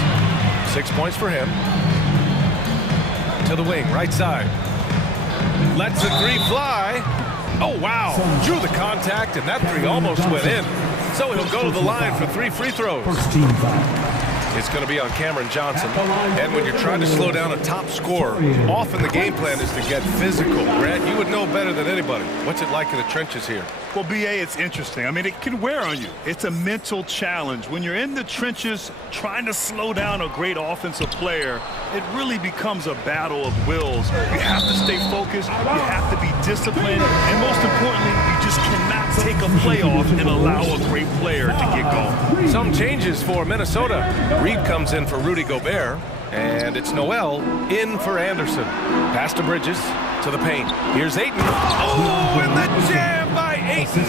6 points for him. To the wing, right side. Lets the 3 fly. Oh, wow. Drew the contact, and that 3 almost went in. So he'll go to the line for 3 free throws. It's going to be on Cameron Johnson. And when you're trying to slow down a top scorer, often the game plan is to get physical. Grant, you would know better than anybody. What's it like in the trenches here? Well, B.A., it's interesting. I mean, it can wear on you. It's a mental challenge. When you're in the trenches trying to slow down a great offensive player, it really becomes a battle of wills. You have to stay focused. You have to be disciplined. And most importantly, you just cannot take a play off and allow a great player to get going. Some changes for Minnesota. Reed comes in for Rudy Gobert. And it's Noel in for Anderson. Pass to Bridges, to the paint. Here's Ayton. Oh, and the jam by Ayton.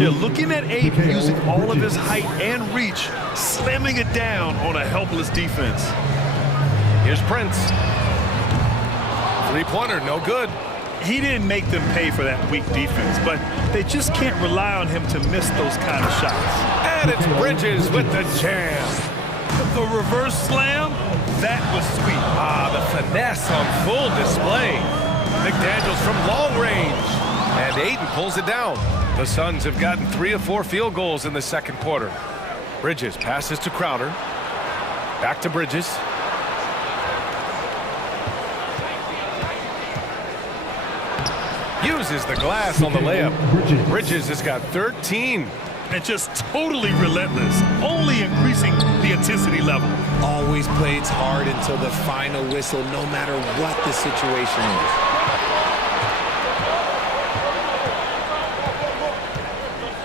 Yeah, looking at Ayton using all of his height and reach, slamming it down on a helpless defense. Here's Prince. Three-pointer, no good. He didn't make them pay for that weak defense, but they just can't rely on him to miss those kind of shots. And it's Bridges with the jam. The reverse slam, that was sweet. Ah, the finesse on full display. McDaniels from long range. And Ayton pulls it down. The Suns have gotten 3 of 4 field goals in the second quarter. Bridges passes to Crowder. Back to Bridges. Uses the glass on the layup. Bridges has got 13. And just totally relentless, only increasing the intensity level. Always plays hard until the final whistle, no matter what the situation is.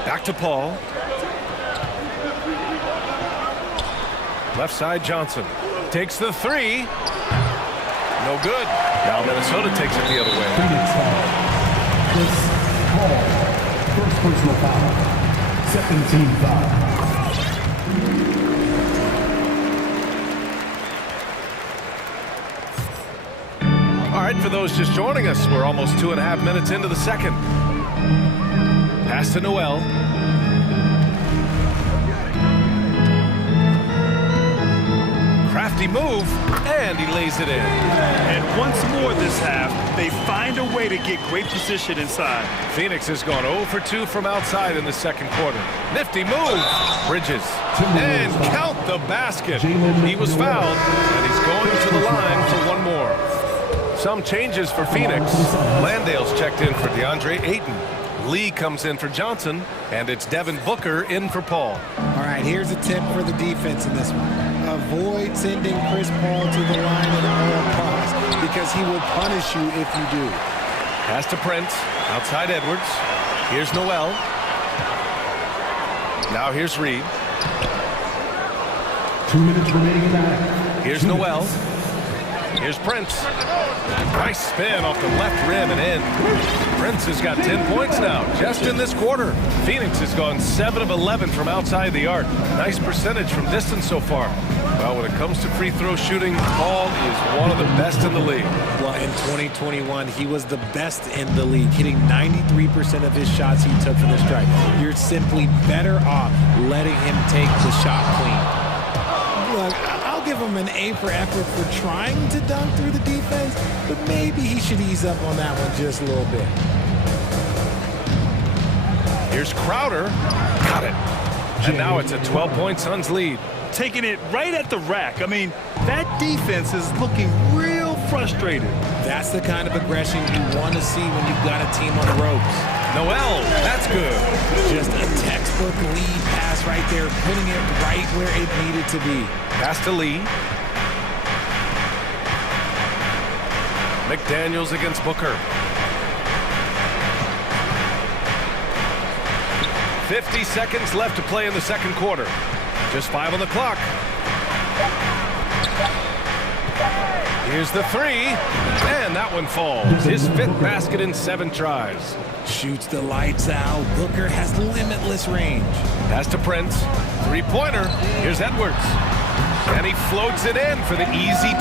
Back to Paul. Left side Johnson. Takes the 3. No good. Now Minnesota takes it the other way. Paul, first personal foul. Second team foul. right, for those just joining us, we're almost 2.5 minutes into the second. Pass to Noel. Crafty move, and he lays it in. And once more this half, they find a way to get great position inside. Phoenix has gone 0 for 2 from outside in the second quarter. Nifty move. Bridges. And count the basket. He was fouled, and he's going to the line for one more. Some changes for Phoenix. Landale's checked in for DeAndre Ayton. Lee comes in for Johnson, and it's Devin Booker in for Paul. All right, here's a tip for the defense in this one. Avoid sending Chris Paul to the line at all costs, because he will punish you if you do. Pass to Prince, outside Edwards. Here's Noel. Now here's Reed. 2 minutes remaining in that. Here's Noel. Here's Prince. Nice spin off the left rim and in. Prince has got 10 points now, just in this quarter. Phoenix has gone 7 of 11 from outside the arc. Nice percentage from distance so far. Well, when it comes to free throw shooting, Paul is one of the best in the league. Well, in 2021, he was the best in the league, hitting 93% of his shots he took from the stripe. You're simply better off letting him take the shot clean. Look, I'll give him an A for effort for trying to dunk through the defense, but maybe he should ease up on that one just a little bit. Here's Crowder. Got it. And now it's a 12-point Suns lead. Taking it right at the rack. I mean, that defense is looking real frustrated. That's the kind of aggression you want to see when you've got a team on the ropes. Noel, that's good. Just a textbook lead pass right there, putting it right where it needed to be. Pass to Lee. McDaniels against Booker. 50 seconds left to play in the second quarter. Just 5 on the clock. Here's the three, and that one falls. His 5th basket in 7 tries. Shoots the lights out. Booker has limitless range. Pass to Prince. 3-pointer. Here's Edwards. And he floats it in for the easy 2.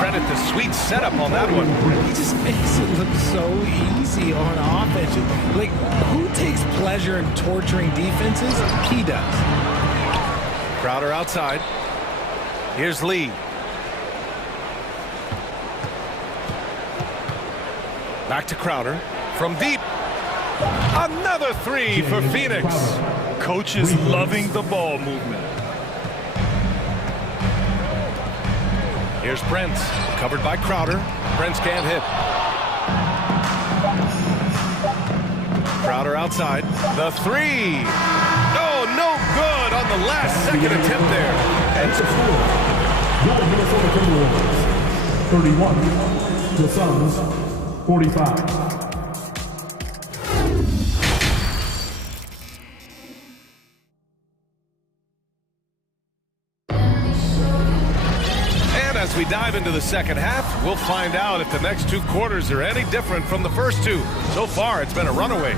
Credit the sweet setup on that one. He just makes it look so easy on offense. Like, who takes pleasure in torturing defenses? He does. Crowder outside. Here's Lee. Back to Crowder. From deep. Another 3 for Phoenix. Coach is loving the ball movement. Here's Prince. Covered by Crowder. Prince can't hit. Crowder outside. The 3. Oh, no good on the last second attempt there. And to score, your Minnesota Timberwolves, 31, the Suns, 45. As we dive into the second half, we'll find out if the next 2 quarters are any different from the first 2. So far, it's been a runaway.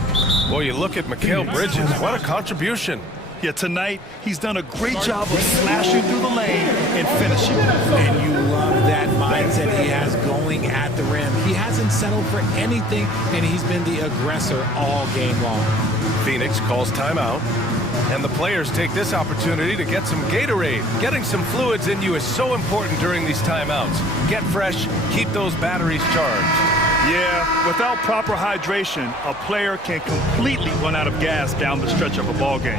Boy, you look at Mikal Bridges. What a contribution. Yeah, tonight, he's done a great job of smashing through the lane and finishing. And you love that mindset he has going at the rim. He hasn't settled for anything, and he's been the aggressor all game long. Phoenix calls timeout. And the players take this opportunity to get some Gatorade. Getting some fluids in you is so important during these timeouts. Get fresh, keep those batteries charged. Yeah, without proper hydration, a player can completely run out of gas down the stretch of a ball game.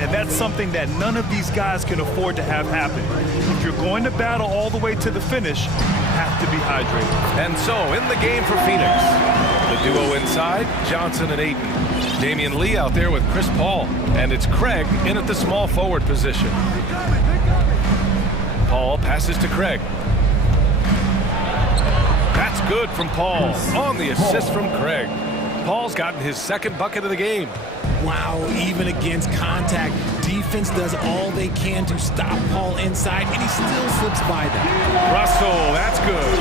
And that's something that none of these guys can afford to have happen. If you're going to battle all the way to the finish, you have to be hydrated. And so, in the game for Phoenix, the duo inside, Johnson and Ayton. Damian Lee out there with Chris Paul. And it's Craig in at the small forward position. Paul passes to Craig. That's good from Paul on the assist from Craig. Paul's gotten his 2nd bucket of the game. Wow, even against contact, defense does all they can to stop Paul inside, and he still slips by them. Russell, that's good.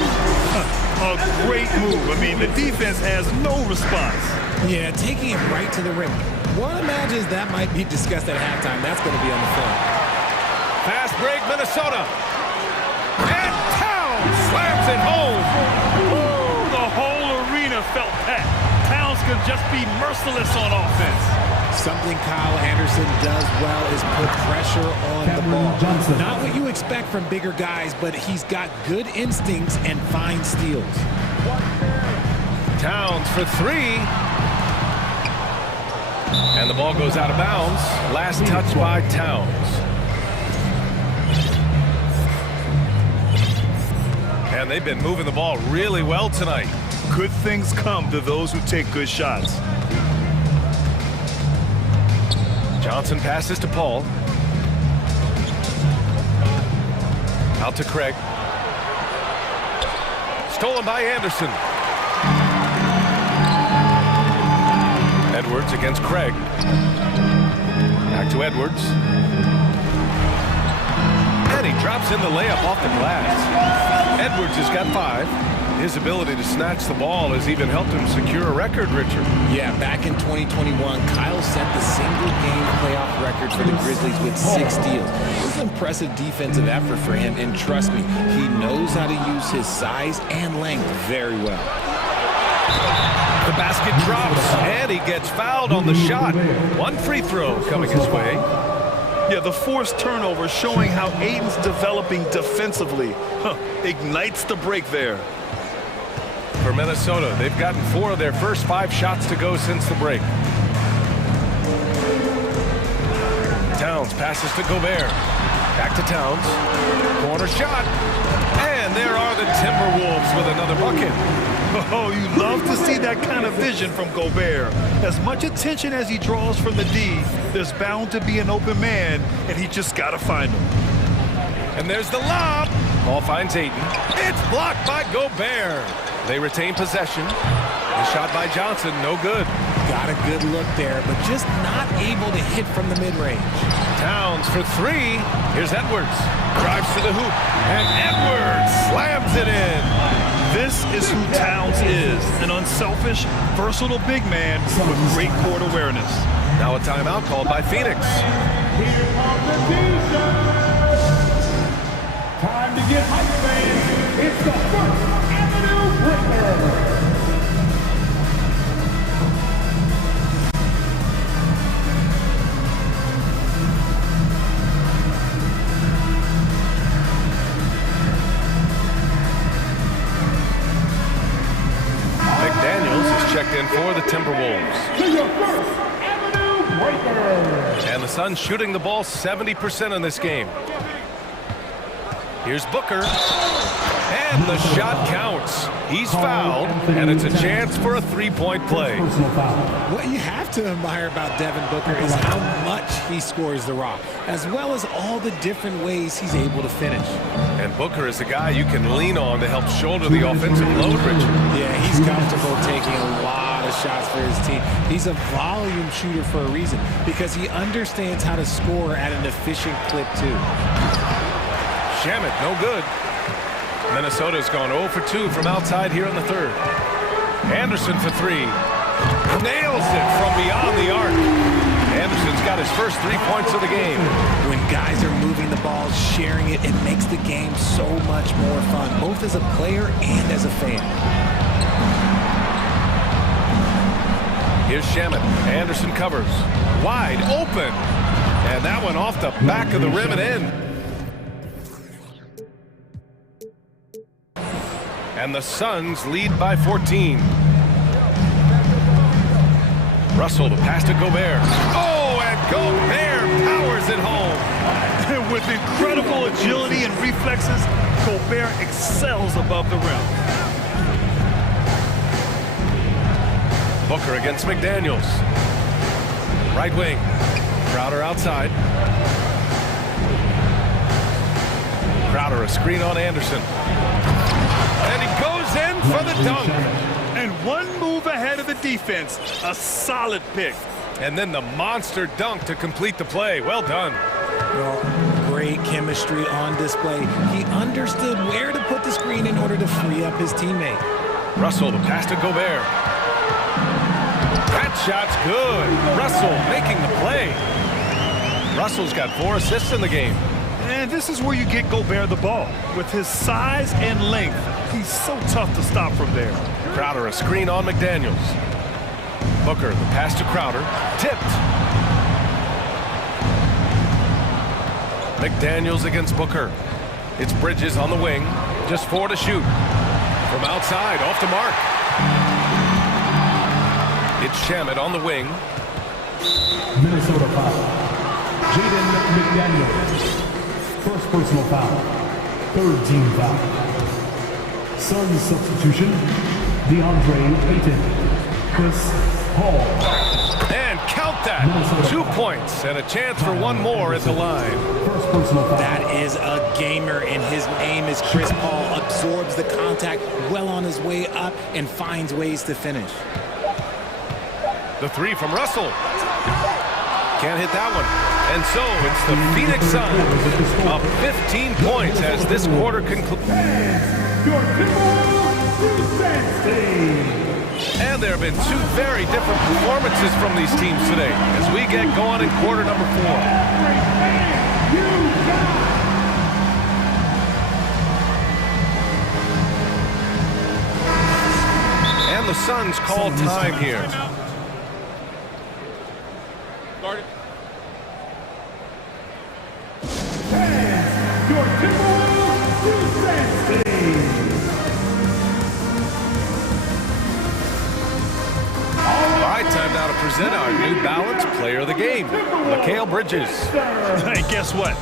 A great move. I mean, the defense has no response. Yeah, taking it right to the rim. One imagines that might be discussed at halftime. That's going to be on the film. Fast break, Minnesota. And Towns slams it home. Woo! them just be merciless on offense. Something Kyle Anderson does well is put pressure on the ball. Not what you expect from bigger guys, but he's got good instincts and fine steals. Towns for three. And the ball goes out of bounds. Last touch by Towns. And they've been moving the ball really well tonight. Good things come to those who take good shots. Johnson passes to Paul. Out to Craig. Stolen by Anderson. Edwards against Craig. Back to Edwards. And he drops in the layup off the glass. Edwards has got 5. His ability to snatch the ball has even helped him secure a record, Richard. Yeah, back in 2021, Kyle set the single-game playoff record for the Grizzlies with 6 steals. It was an impressive defensive effort for him, and trust me, he knows how to use his size and length very well. The basket drops, and he gets fouled on the shot. 1 free throw coming his way. Yeah, the forced turnover showing how Ayton's developing defensively. Ignites the break there. For Minnesota, they've gotten 4 of their first 5 shots to go since the break. Towns passes to Gobert. Back to Towns. Corner shot. And there are the Timberwolves with another bucket. Oh, you love to see that kind of vision from Gobert. As much attention as he draws from the D, there's bound to be an open man, and he just got to find him. And there's the lob. Ball finds Ayton. It's blocked by Gobert. They retain possession. The shot by Johnson, no good. Got a good look there, but just not able to hit from the mid-range. Towns for 3. Here's Edwards. Drives to the hoop. And Edwards slams it in. This is who Towns is. An unselfish, versatile big man with great court awareness. Now a timeout called by Phoenix. Here comes the defense. Time to get hype, fans. It's the First Avenue Breaker. McDaniels is checked in for the Timberwolves. To your First Avenue Breaker. And the Suns shooting the ball 70% in this game. Here's Booker. And the shot counts. He's fouled, and it's a chance for a 3-point play. What you have to admire about Devin Booker is how much he scores the rock, as well as all the different ways he's able to finish. And Booker is a guy you can lean on to help shoulder the offensive load, Richard. Yeah, he's comfortable taking a lot of shots for his team. He's a volume shooter for a reason, because he understands how to score at an efficient clip, too. Shamet, no good. Minnesota's gone 0 for 2 from outside here in the third. Anderson for 3. Nails it from beyond the arc. Anderson's got his first 3 points of the game. When guys are moving the ball, sharing it, it makes the game so much more fun, both as a player and as a fan. Here's Shamet. Anderson covers. Wide open. And that one off the back of the rim and in. And the Suns lead by 14. Russell, the pass to Gobert. Oh, and Gobert powers it home. With incredible agility and reflexes, Gobert excels above the rim. Booker against McDaniels. Right wing. Crowder outside. Crowder, a screen on Anderson. And he goes in for the dunk. And one move ahead of the defense. A solid pick. And then the monster dunk to complete the play. Well done. Well, great chemistry on display. He understood where to put the screen in order to free up his teammate. Russell, the pass to Gobert. That shot's good. Russell making the play. Russell's got 4 assists in the game. And this is where you get Gobert the ball. With his size and length, he's so tough to stop from there. Crowder, a screen on McDaniels. Booker, the pass to Crowder. Tipped. McDaniels against Booker. It's Bridges on the wing. Just 4 to shoot. From outside, off the mark. It's Shamet on the wing. Minnesota foul. Jaden McDaniels. First personal foul. Third team foul. Suns substitution. DeAndre Ayton. Chris Paul. And count that. 2 points and a chance for one more at the line. First personal foul. That is a gamer, and his name is Chris Paul. Absorbs the contact, well on his way up, and finds ways to finish. The 3 from Russell. Can't hit that one. And so it's the Phoenix Suns up 15 points as this quarter concludes. And there have been 2 very different performances from these teams today as we get going in quarter number 4. And the Suns call time here. Time now to present our New Balance Player of the Game, Mikal Bridges. Hey, guess what?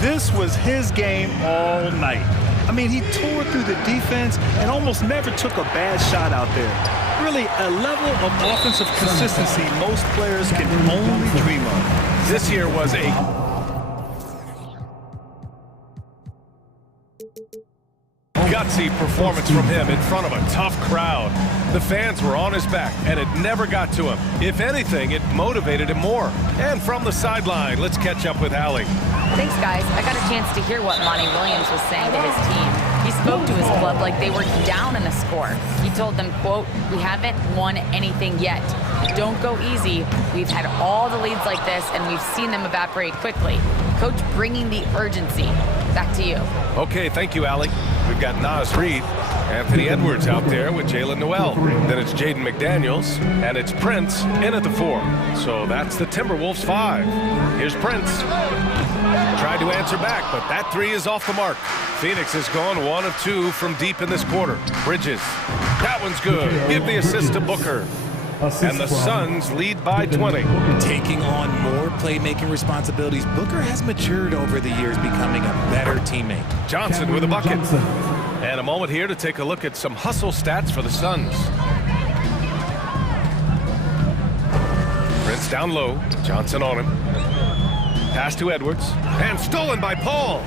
This was his game all night. I mean, he tore through the defense and almost never took a bad shot out there. Really, a level of offensive consistency most players can only dream of. This year was a gutsy performance from him in front of a tough crowd. The fans were on his back, and it never got to him. If anything, it motivated him more. And from the sideline, let's catch up with Allie. Thanks, guys. I got a chance to hear what Monty Williams was saying to his team. He spoke to his club like they were down in the score. He told them, quote, "We haven't won anything yet. Don't go easy. We've had all the leads like this, and we've seen them evaporate quickly." Coach bringing the urgency. Back to you. Okay, thank you, Allie. We've got Nas Reed, Anthony Edwards out there with Jalen Noel. Then it's Jaden McDaniels, and it's Prince in at the 4. So that's the Timberwolves 5. Here's Prince. Tried to answer back, but that 3 is off the mark. Phoenix has gone 1 of 2 from deep in this quarter. Bridges. That one's good. Give the assist to Booker. And the Suns lead by 20. Taking on more playmaking responsibilities, Booker has matured over the years, becoming a better teammate. Johnson with a bucket. And a moment here to take a look at some hustle stats for the Suns. Prince down low. Johnson on him. Pass to Edwards. And stolen by Paul.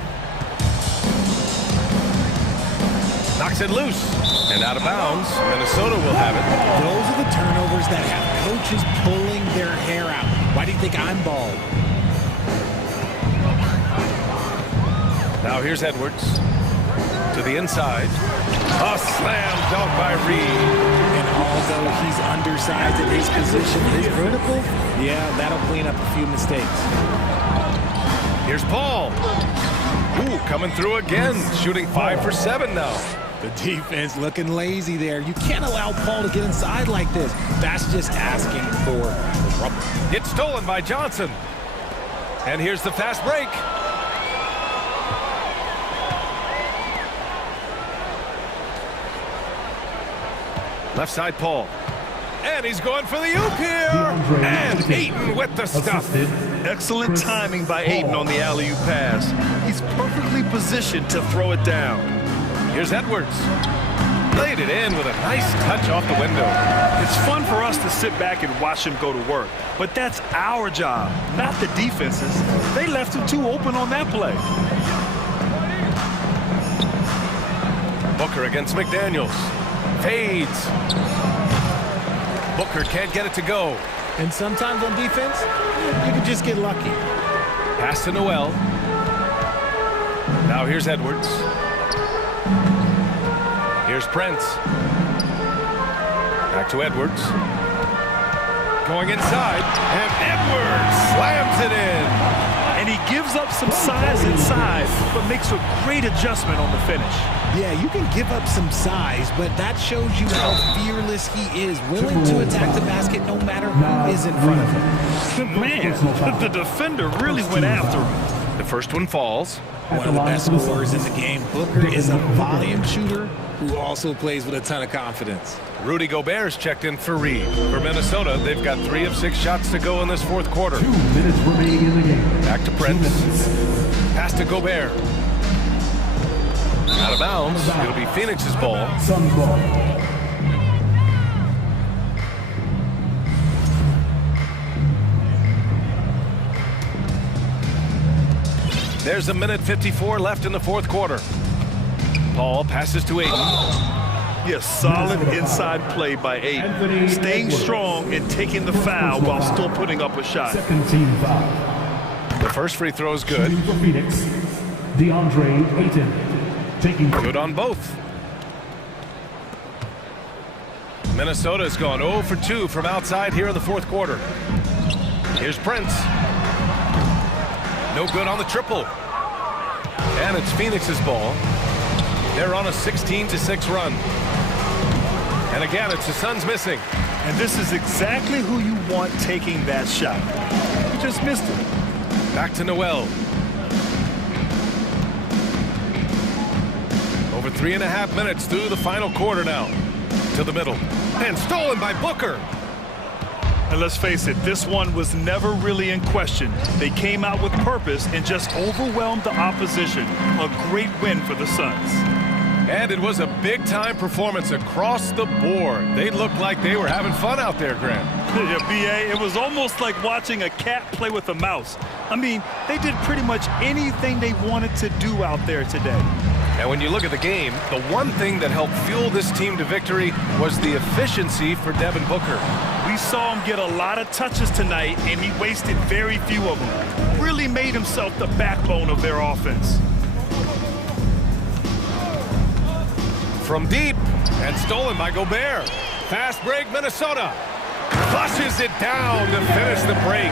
Knocks it loose. And out of bounds. Minnesota will have it. Those are the turnovers that have coaches pulling their hair out. Why do you think I'm bald? Now here's Edwards. To the inside. A slam dunk by Reed. And although he's undersized at his position, his vertical, yeah, that'll clean up a few mistakes. Here's Paul. Ooh, coming through again. Shooting 5 for 7 now. The defense looking lazy there. You can't allow Paul to get inside like this. That's just asking for trouble. It's stolen by Johnson. And here's the fast break. Left side, Paul. And he's going for the oop here. And Ayton with the stuff. Excellent timing by Ayton on the alley-oop pass. He's perfectly positioned to throw it down. Here's Edwards. Laid it in with a nice touch off the window. It's fun for us to sit back and watch him go to work. But that's our job, not the defense's. They left him too open on that play. Booker against McDaniels. Fades. Booker can't get it to go. And sometimes on defense, you can just get lucky. Pass to Noel. Now here's Edwards. Here's Prince. Back to Edwards. Going inside, and Edwards slams it in. And he gives up some size inside, but makes a great adjustment on the finish. Yeah, you can give up some size, but that shows you how fearless he is, willing to attack the basket no matter who is in front of him. Man, the defender really went after him. The first one falls. One of the best scorers in the game. Booker is a volume shooter who also plays with a ton of confidence. Rudy Gobert's checked in for Reed. For Minnesota, they've got 3 of 6 shots to go in this fourth quarter. 2 minutes remaining in the game. Back to Prince. Pass to Gobert. Out of bounds. It'll be Phoenix's ball. Suns ball. There's a minute 54 left in the fourth quarter. Paul passes to Ayton. Yes, solid inside play by Ayton. Staying strong and taking the foul while still putting up a shot. Second team foul. The first free throw is good. For Phoenix, DeAndre Ayton. Taking Good on both. Minnesota's gone 0 for 2 from outside here in the fourth quarter. Here's Prince. No good on the triple. And it's Phoenix's ball. They're on a 16-6 run. And again, it's the Suns missing. And this is exactly who you want taking that shot. You just missed it. Back to Noel. Over 3.5 minutes through the final quarter now. To the middle. And stolen by Booker. And let's face it, this one was never really in question. They came out with purpose and just overwhelmed the opposition. A great win for the Suns. And it was a big-time performance across the board. They looked like they were having fun out there, Grant. Yeah, B.A., it was almost like watching a cat play with a mouse. I mean, they did pretty much anything they wanted to do out there today. And when you look at the game, the one thing that helped fuel this team to victory was the efficiency for Devin Booker. We saw him get a lot of touches tonight, and he wasted very few of them. Really made himself the backbone of their offense. From deep, and stolen by Gobert. Fast break, Minnesota. Flushes it down to finish the break.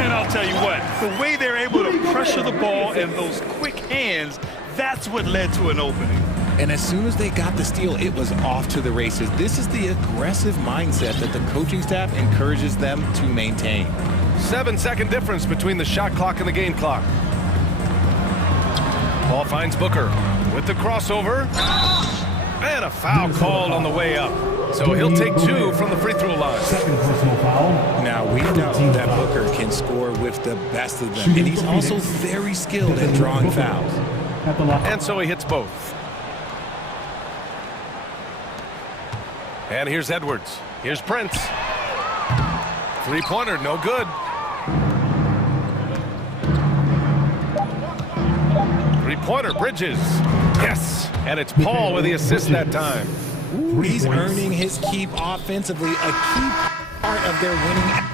And I'll tell you what, the way they're able to pressure the ball and those quick hands, that's what led to an opening. And as soon as they got the steal, it was off to the races. This is the aggressive mindset that the coaching staff encourages them to maintain. 7-second difference between the shot clock and the game clock. Ball finds Booker with the crossover. And a foul called on the way up. So he'll take 2 from the free throw line. Second personal foul. Now we know that Booker can score with the best of them. And he's also very skilled at drawing fouls. And so he hits both. And here's Edwards. Here's Prince. Three-pointer, no good. Three-pointer, Bridges. Yes, and it's Paul with the assist that time. He's earning his keep offensively, a key part of their winning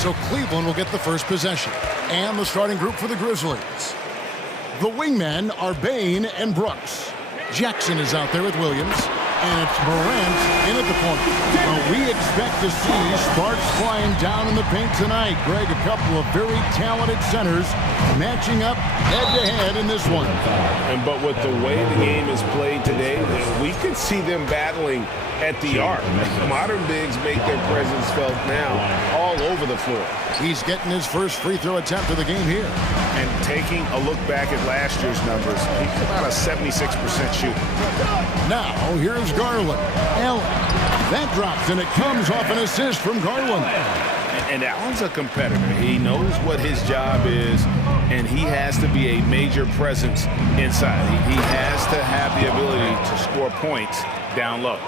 So Cleveland will get the first possession. And the starting group for the Grizzlies. The wingmen are Bain and Brooks. Jackson is out there with Williams. And it's Morant in at the point. Well, we expect to see sparks flying down in the paint tonight. Greg, a couple of very talented centers matching up head-to-head in this one. But with the way the game is played today, we could see them battling at the arc. Modern bigs make their presence felt now all over the floor. He's getting his first free throw attempt of the game here. And taking a look back at last year's numbers, he's about a 76% shooter. Now, here's Garland. Allen. That drops, and it comes off an assist from Garland. And Allen's a competitor. He knows what his job is, and he has to be a major presence inside. He has to have the ability to score points down low.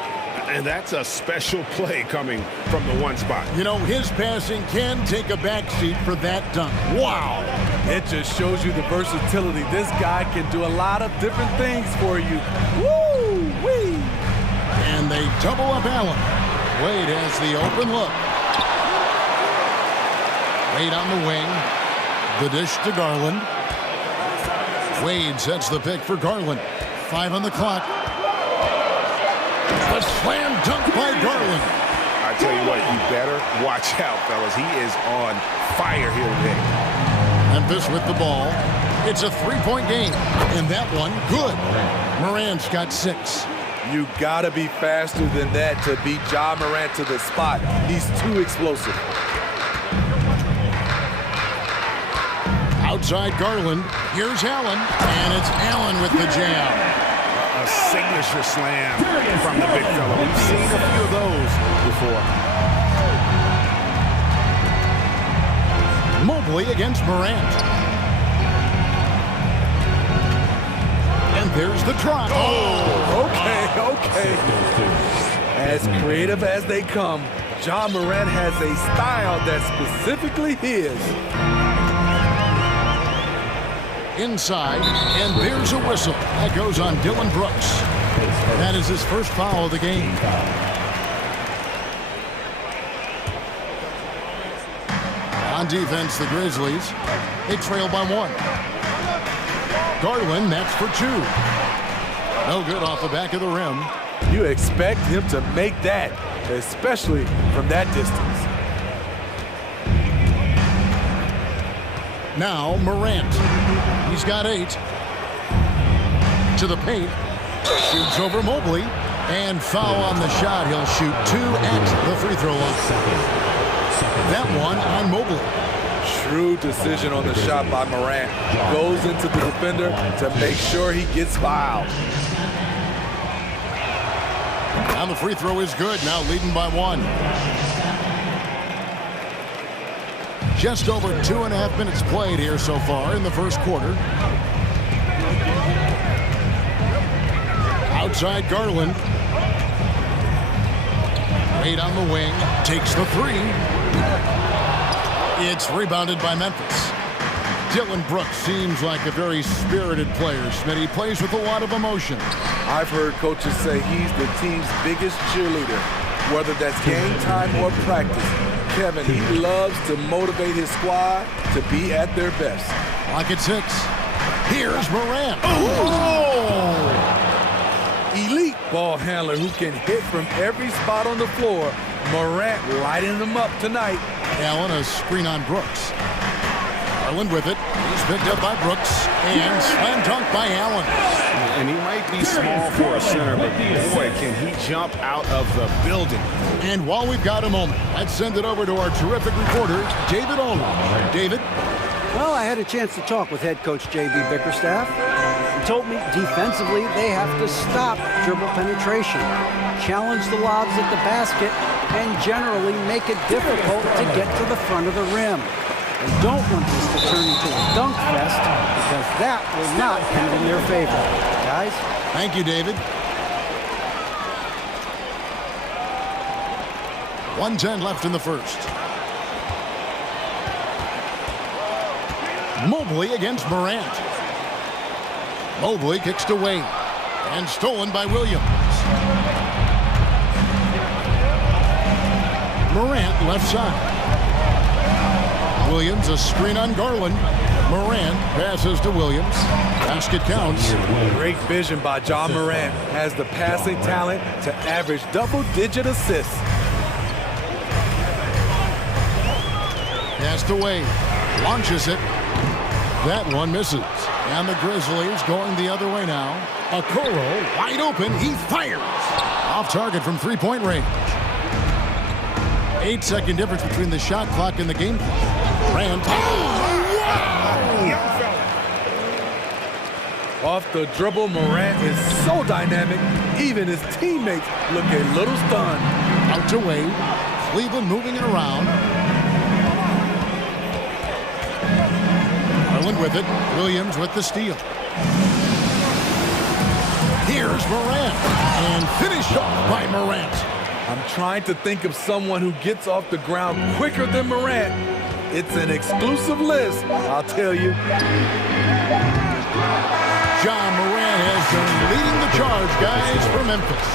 And that's a special play coming from the one spot. You know, his passing can take a backseat for that dunk. Wow. It just shows you the versatility. This guy can do a lot of different things for you. Woo-wee. And they double up Allen. Wade has the open look. Wade on the wing. The dish to Garland. Wade sets the pick for Garland. 5 on the clock. A slam dunk by Garland. I tell you what, you better watch out, fellas. He is on fire here today. Memphis with the ball. It's a three-point game. And that one, good. Morant's got 6. You gotta be faster than that to beat Ja Morant to the spot. He's too explosive. Outside Garland. Here's Allen. And it's Allen with the jam. A signature slam from the big fella. We've seen a few of those before. Mobley against Morant. And there's the drop. Oh, okay. As creative as they come, Ja Morant has a style that's specifically his. Inside, and there's a whistle. That goes on Dylan Brooks. That is his first foul of the game. On defense, the Grizzlies, they trail by 1. Garland, that's for 2. No good off the back of the rim. You expect him to make that, especially from that distance. Now Morant. He's got 8. To the paint. Shoots over Mobley. And foul on the shot. He'll shoot 2 at the free throw line. That one on Mobley. Shrewd decision on the shot by Morant. Goes into the defender to make sure he gets fouled. Now the free throw is good. Now leading by 1. Just over 2.5 minutes played here so far in the first quarter. Outside Garland. Wade on the wing. Takes the 3. It's rebounded by Memphis. Dylan Brooks seems like a very spirited player. Smitty, he plays with a lot of emotion. I've heard coaches say he's the team's biggest cheerleader, whether that's game time or practice. Kevin, he loves to motivate his squad to be at their best. Lock at 6. Here's Morant. Oh! Elite ball handler who can hit from every spot on the floor. Morant lighting them up tonight. Allen, a screen on Brooks. Garland with it. He's picked up by Brooks. And slam dunk by Allen. And he might be small for a center, but boy, can he jump out of the building. And while we've got a moment, let's send it over to our terrific reporter, David Aldridge. David? Well, I had a chance to talk with head coach J.B. Bickerstaff. He told me defensively they have to stop dribble penetration, challenge the lobs at the basket, and generally make it difficult to get to the front of the rim. They don't want this to turn into a dunk fest because that will not end in their favor. Guys? Thank you, David. 1:10 left in the first. Mobley against Morant. Mobley kicks to Wade. And stolen by Williams. Morant left side. Williams, a screen on Garland. Morant passes to Williams. Basket counts. Great vision by Ja Morant. Has the passing talent to average double-digit assists. Passed away. Launches it. That one misses. And the Grizzlies going the other way now. Okoro wide open. He fires. Off target from three-point range. 8-second difference between the shot clock and the game clock. Morant. Off the dribble, Morant is so dynamic, even his teammates look a little stunned. Out to Wade. Cleveland moving it around. Garland with it. Williams with the steal. Here's Morant. And finished off by Morant. I'm trying to think of someone who gets off the ground quicker than Morant. It's an exclusive list, I'll tell you. Ja Morant has been leading the charge, guys, for Memphis.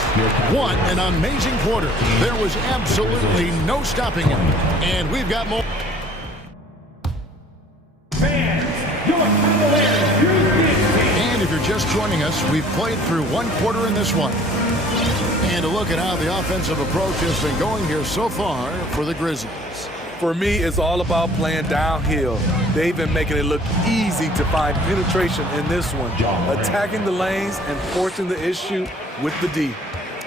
What an amazing quarter. There was absolutely no stopping him. And we've got more. And if you're just joining us, we've played through one quarter in this one. And a look at how the offensive approach has been going here so far for the Grizzlies. For me, it's all about playing downhill. They've been making it look easy to find penetration in this one, attacking the lanes and forcing the issue with the D.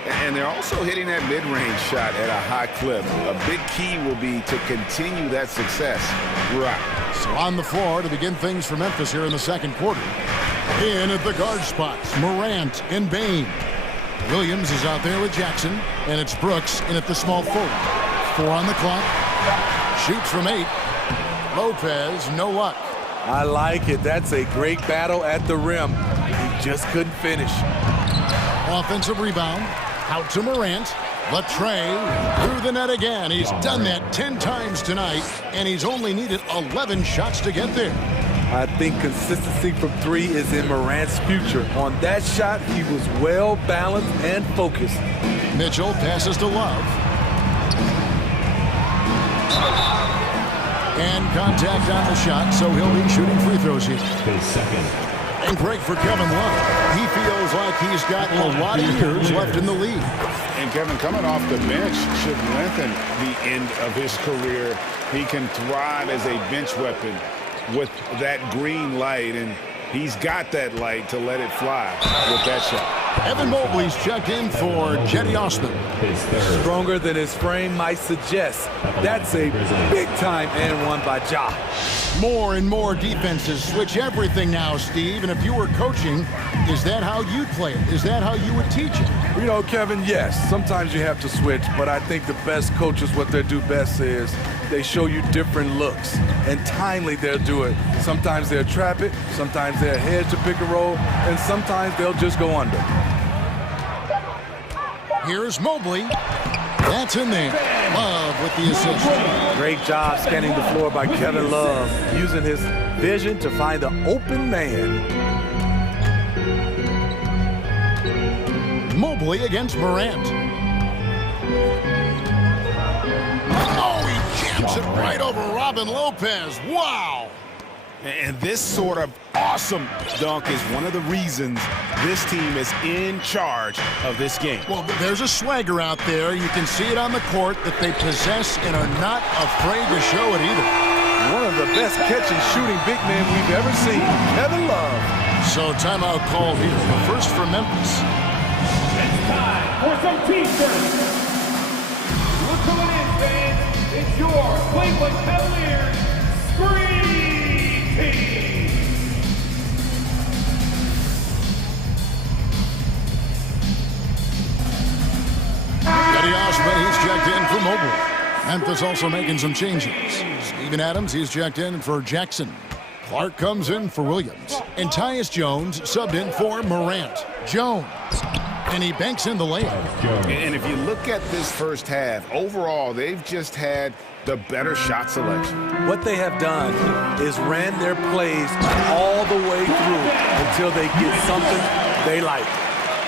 And they're also hitting that mid-range shot at a high clip. A big key will be to continue that success. Right. So on the floor to begin things for Memphis here in the second quarter. In at the guard spots, Morant and Bain. Williams is out there with Jackson, and it's Brooks in at the small forward. 4 on the clock. Shoots from 8. Lopez, no luck. I like it. That's a great battle at the rim. He just couldn't finish. Offensive rebound. Out to Morant. Latrey through the net again. He's done that 10 times tonight, and he's only needed 11 shots to get there. I think consistency from 3 is in Morant's future. On that shot, he was well balanced and focused. Mitchell passes to Love. And contact on the shot, so he'll be shooting free throws here. And break for Kevin Love. He feels like he's got a lot of years left in the league. And Kevin, coming off the bench should lengthen the end of his career. He can thrive as a bench weapon with that green light, and he's got that light to let it fly with that shot. Evan Mobley's checked in for Jetty Osman. Stronger than his frame might suggest. That's a big-time and one by Ja. More and more defenses switch everything now, Steve. And if you were coaching, is that how you'd play it? Is that how you would teach it? You know, Kevin, yes. Sometimes you have to switch, but I think the best coaches, what they do best is they show you different looks. And timely they'll do it. Sometimes they'll trap it, sometimes they'll hedge to pick and roll, and sometimes they'll just go under. Here's Mobley. That's in there. Love with the assist. Great job scanning the floor by Kevin Love, using his vision to find the open man. Mobley against Morant. Oh, he jams it right over Robin Lopez. Wow. And this sort of awesome dunk is one of the reasons this team is in charge of this game. Well, there's a swagger out there. You can see it on the court that they possess and are not afraid to show it either. One of the best catch and shooting big men we've ever seen, Kevin Love. So timeout called here. First for Memphis. It's time for some T-shirts. Look who it is, fans. It's your Cleveland Cavaliers Scream Team. Jetty Osman, he's checked in for Mobley. Memphis also making some changes. Steven Adams, he's checked in for Jackson. Clark comes in for Williams. And Tyus Jones subbed in for Morant. Jones. And he banks in the layup. And if you look at this first half, overall, they've just had the better shot selection. What they have done is ran their plays all the way through until they get something they like.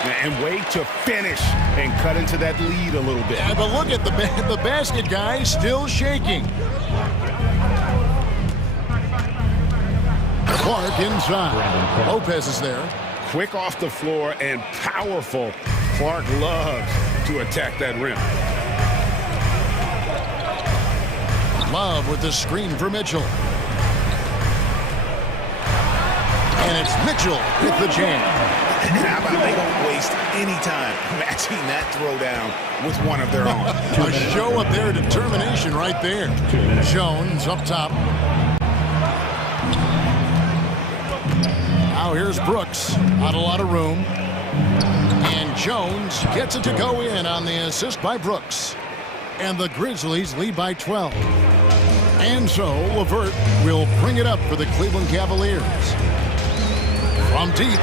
And wait to finish and cut into that lead a little bit. Yeah, but look at the basket, guys, still shaking. Clark inside. Lopez is there. Quick off the floor and powerful. Clark loves to attack that rim. Love with the screen for Mitchell. And it's Mitchell with the jam. How about they don't waste any time matching that throwdown with one of their own. A show of their determination right there. Jones up top. Now here's Brooks. Not a lot of room. And Jones gets it to go in on the assist by Brooks. And the Grizzlies lead by 12. And so LeVert will bring it up for the Cleveland Cavaliers. From deep,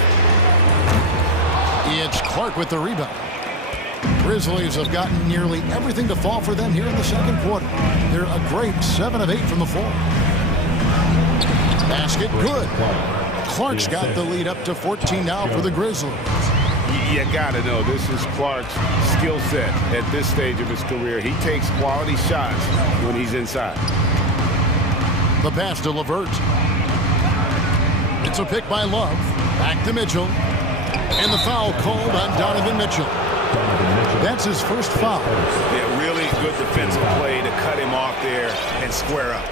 it's Clark with the rebound. Grizzlies have gotten nearly everything to fall for them here in the second quarter. They're a great 7 of 8 from the floor. Basket good. Clark's got the lead up to 14 now for the Grizzlies. You got to know, this is Clark's skill set at this stage of his career. He takes quality shots when he's inside. The pass to LeVert. It's a pick by Love. Back to Mitchell. And the foul called on Donovan Mitchell. That's his first foul. Yeah, really good defensive play to cut him off there and square up.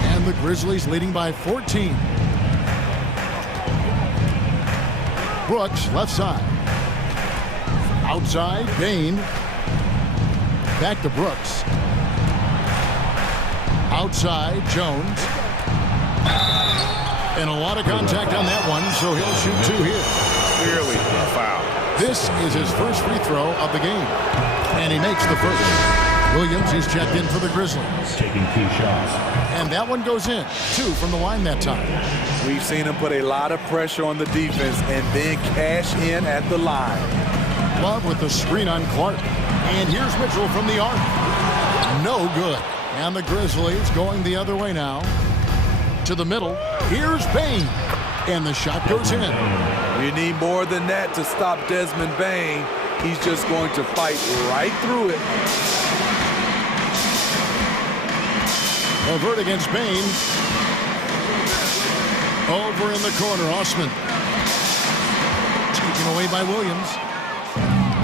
And the Grizzlies leading by 14. Brooks, left side. Outside, Bain. Back to Brooks. Outside, Jones. And a lot of contact on that one, so he'll shoot 2 here. Clearly a foul. This is his first free throw of the game. And he makes the first. Williams is checked in for the Grizzlies. Taking 2 shots. And that one goes in. 2 from the line that time. We've seen him put a lot of pressure on the defense and then cash in at the line. Love with the screen on Clark. And here's Mitchell from the arc. No good. And the Grizzlies going the other way now. To the middle. Here's Bain. And the shot goes in. You need more than that to stop Desmond Bain. He's just going to fight right through it. LeVert against Bain. Over in the corner, Osman. Taken away by Williams.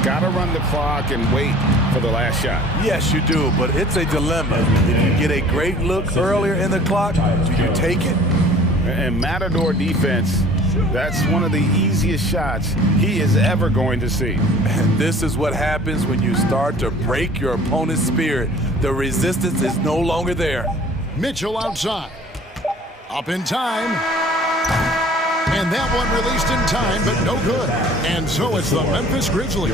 Got to run the clock and wait for the last shot. Yes, you do, but it's a dilemma. If you get a great look earlier in the clock, do you take it? And Matador defense, that's one of the easiest shots he is ever going to see. And this is what happens when you start to break your opponent's spirit. The resistance is no longer there. Mitchell outside. Up in time. And that one released in time, but no good. And so it's the Memphis Grizzlies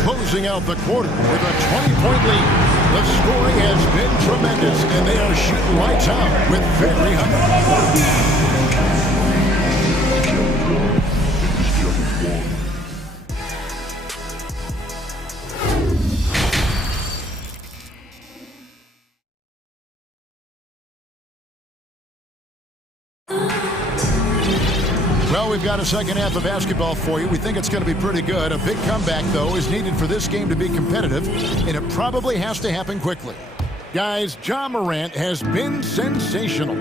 closing out the quarter with a 20-point lead. The scoring has been tremendous, and they are shooting lights out with very high. Well, we've got a second half of basketball for you. We think it's going to be pretty good. A big comeback, though, is needed for this game to be competitive, and it probably has to happen quickly. Guys, Ja Morant has been sensational.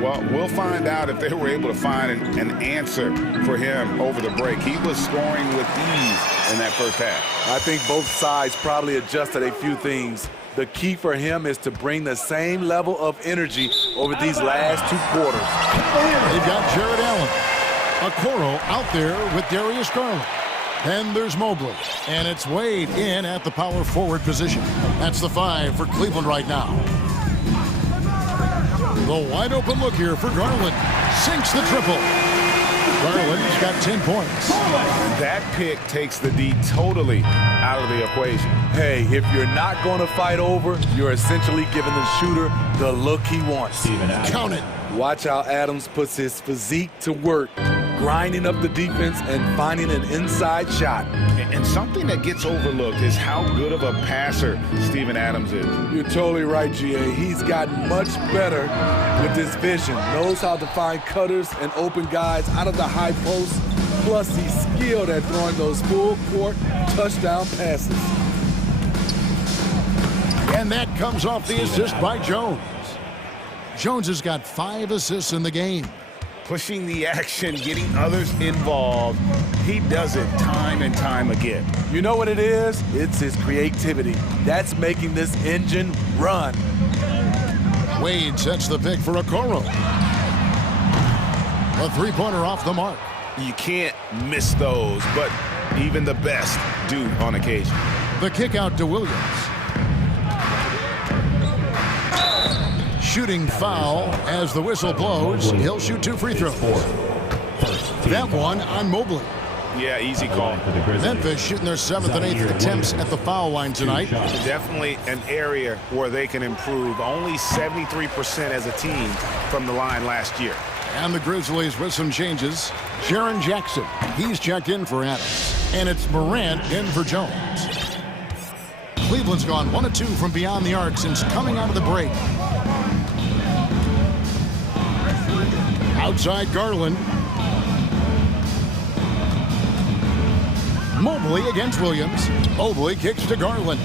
Well, we'll find out if they were able to find an answer for him over the break. He was scoring with ease in that first half. I think both sides probably adjusted a few things. The key for him is to bring the same level of energy over these last 2 quarters. They've got Jared Allen. Okoro out there with Darius Garland. Then there's Mobley. And it's Wade in at the power forward position. That's the 5 for Cleveland right now. The wide open look here for Garland. Sinks the triple. Garland's got 10 points. That pick takes the D totally out of the equation. Hey, if you're not going to fight over, you're essentially giving the shooter the look he wants. Count it. Watch how Adams puts his physique to work, grinding up the defense and finding an inside shot. And something that gets overlooked is how good of a passer Steven Adams is. You're totally right, GA. He's gotten much better with his vision. Knows how to find cutters and open guys out of the high post. Plus, he's skilled at throwing those full-court touchdown passes. Yeah, And that comes off the assist by Jones. Jones has got 5 assists in the game. Pushing the action, getting others involved. He does it time and time again. You know what it is? It's his creativity. That's making this engine run. Wade sets the pick for Okoro. A three-pointer off the mark. You can't miss those, but even the best do on occasion. The kick out to Williams. Shooting foul as the whistle blows. He'll shoot 2 free throws. That one on Mobley. Yeah, easy call. Memphis shooting their 7th and 8th attempts at the foul line tonight. Definitely an area where they can improve. Only 73% as a team from the line last year. And the Grizzlies with some changes. Jaren Jackson, he's checked in for Adams. And it's Morant in for Jones. Cleveland's gone 1 of 2 from beyond the arc since coming out of the break. Outside Garland. Mobley against Williams. Mobley kicks to Garland.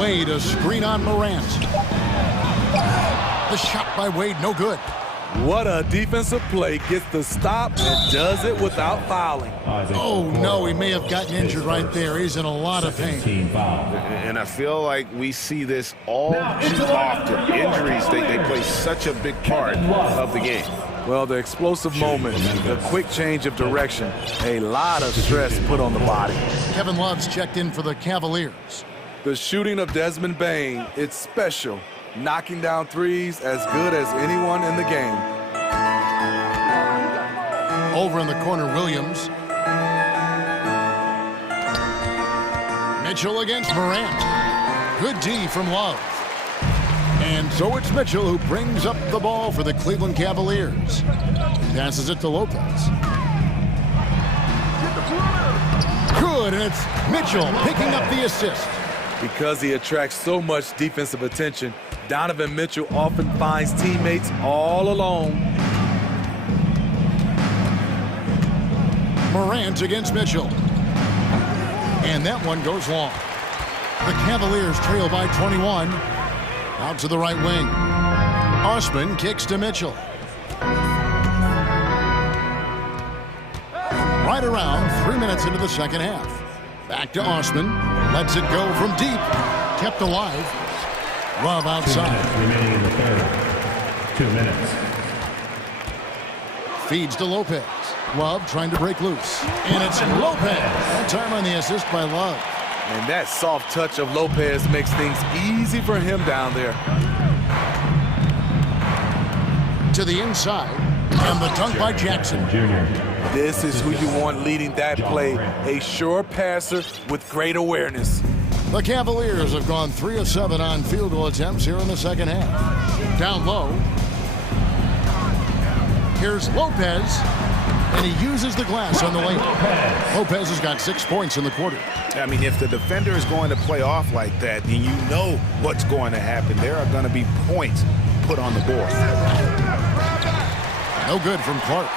Wade, a screen on Morant. The shot by Wade, no good. What a defensive play. Gets the stop and does it without fouling. Oh, no, he may have gotten injured right there. He's in a lot of pain. And I feel like we see this all too often. Injuries, they play such a big part of the game. Well, the explosive moment, the quick change of direction, a lot of stress put on the body. Kevin Love's checked in for the Cavaliers. The shooting of Desmond Bane, it's special. Knocking down threes as good as anyone in the game. Over in the corner, Williams. Mitchell against Morant. Good D from Love. And so it's Mitchell who brings up the ball for the Cleveland Cavaliers. Passes it to Lopez. Good, and it's Mitchell picking up the assist. Because he attracts so much defensive attention, Donovan Mitchell often finds teammates all alone. Morant against Mitchell. And that one goes long. The Cavaliers trail by 21. Out to the right wing. Osman kicks to Mitchell. Right around 3 minutes into the second half. Back to Osman. Lets it go from deep. Kept alive. Love outside. 2 minutes remaining in the third. 2 minutes. Feeds to Lopez. Love trying to break loose. And it's Lopez. No time on the assist by Love. And that soft touch of Lopez makes things easy for him down there. To the inside. And the dunk by Jackson. This is who you want leading that play. A sure passer with great awareness. The Cavaliers have gone 3 of 7 on field goal attempts here in the second half. Down low. Here's Lopez. And he uses the glass on the lane. Lopez has got 6 points in the quarter. I mean, if the defender is going to play off like that, then you know what's going to happen. There are going to be points put on the board. No good from Clark.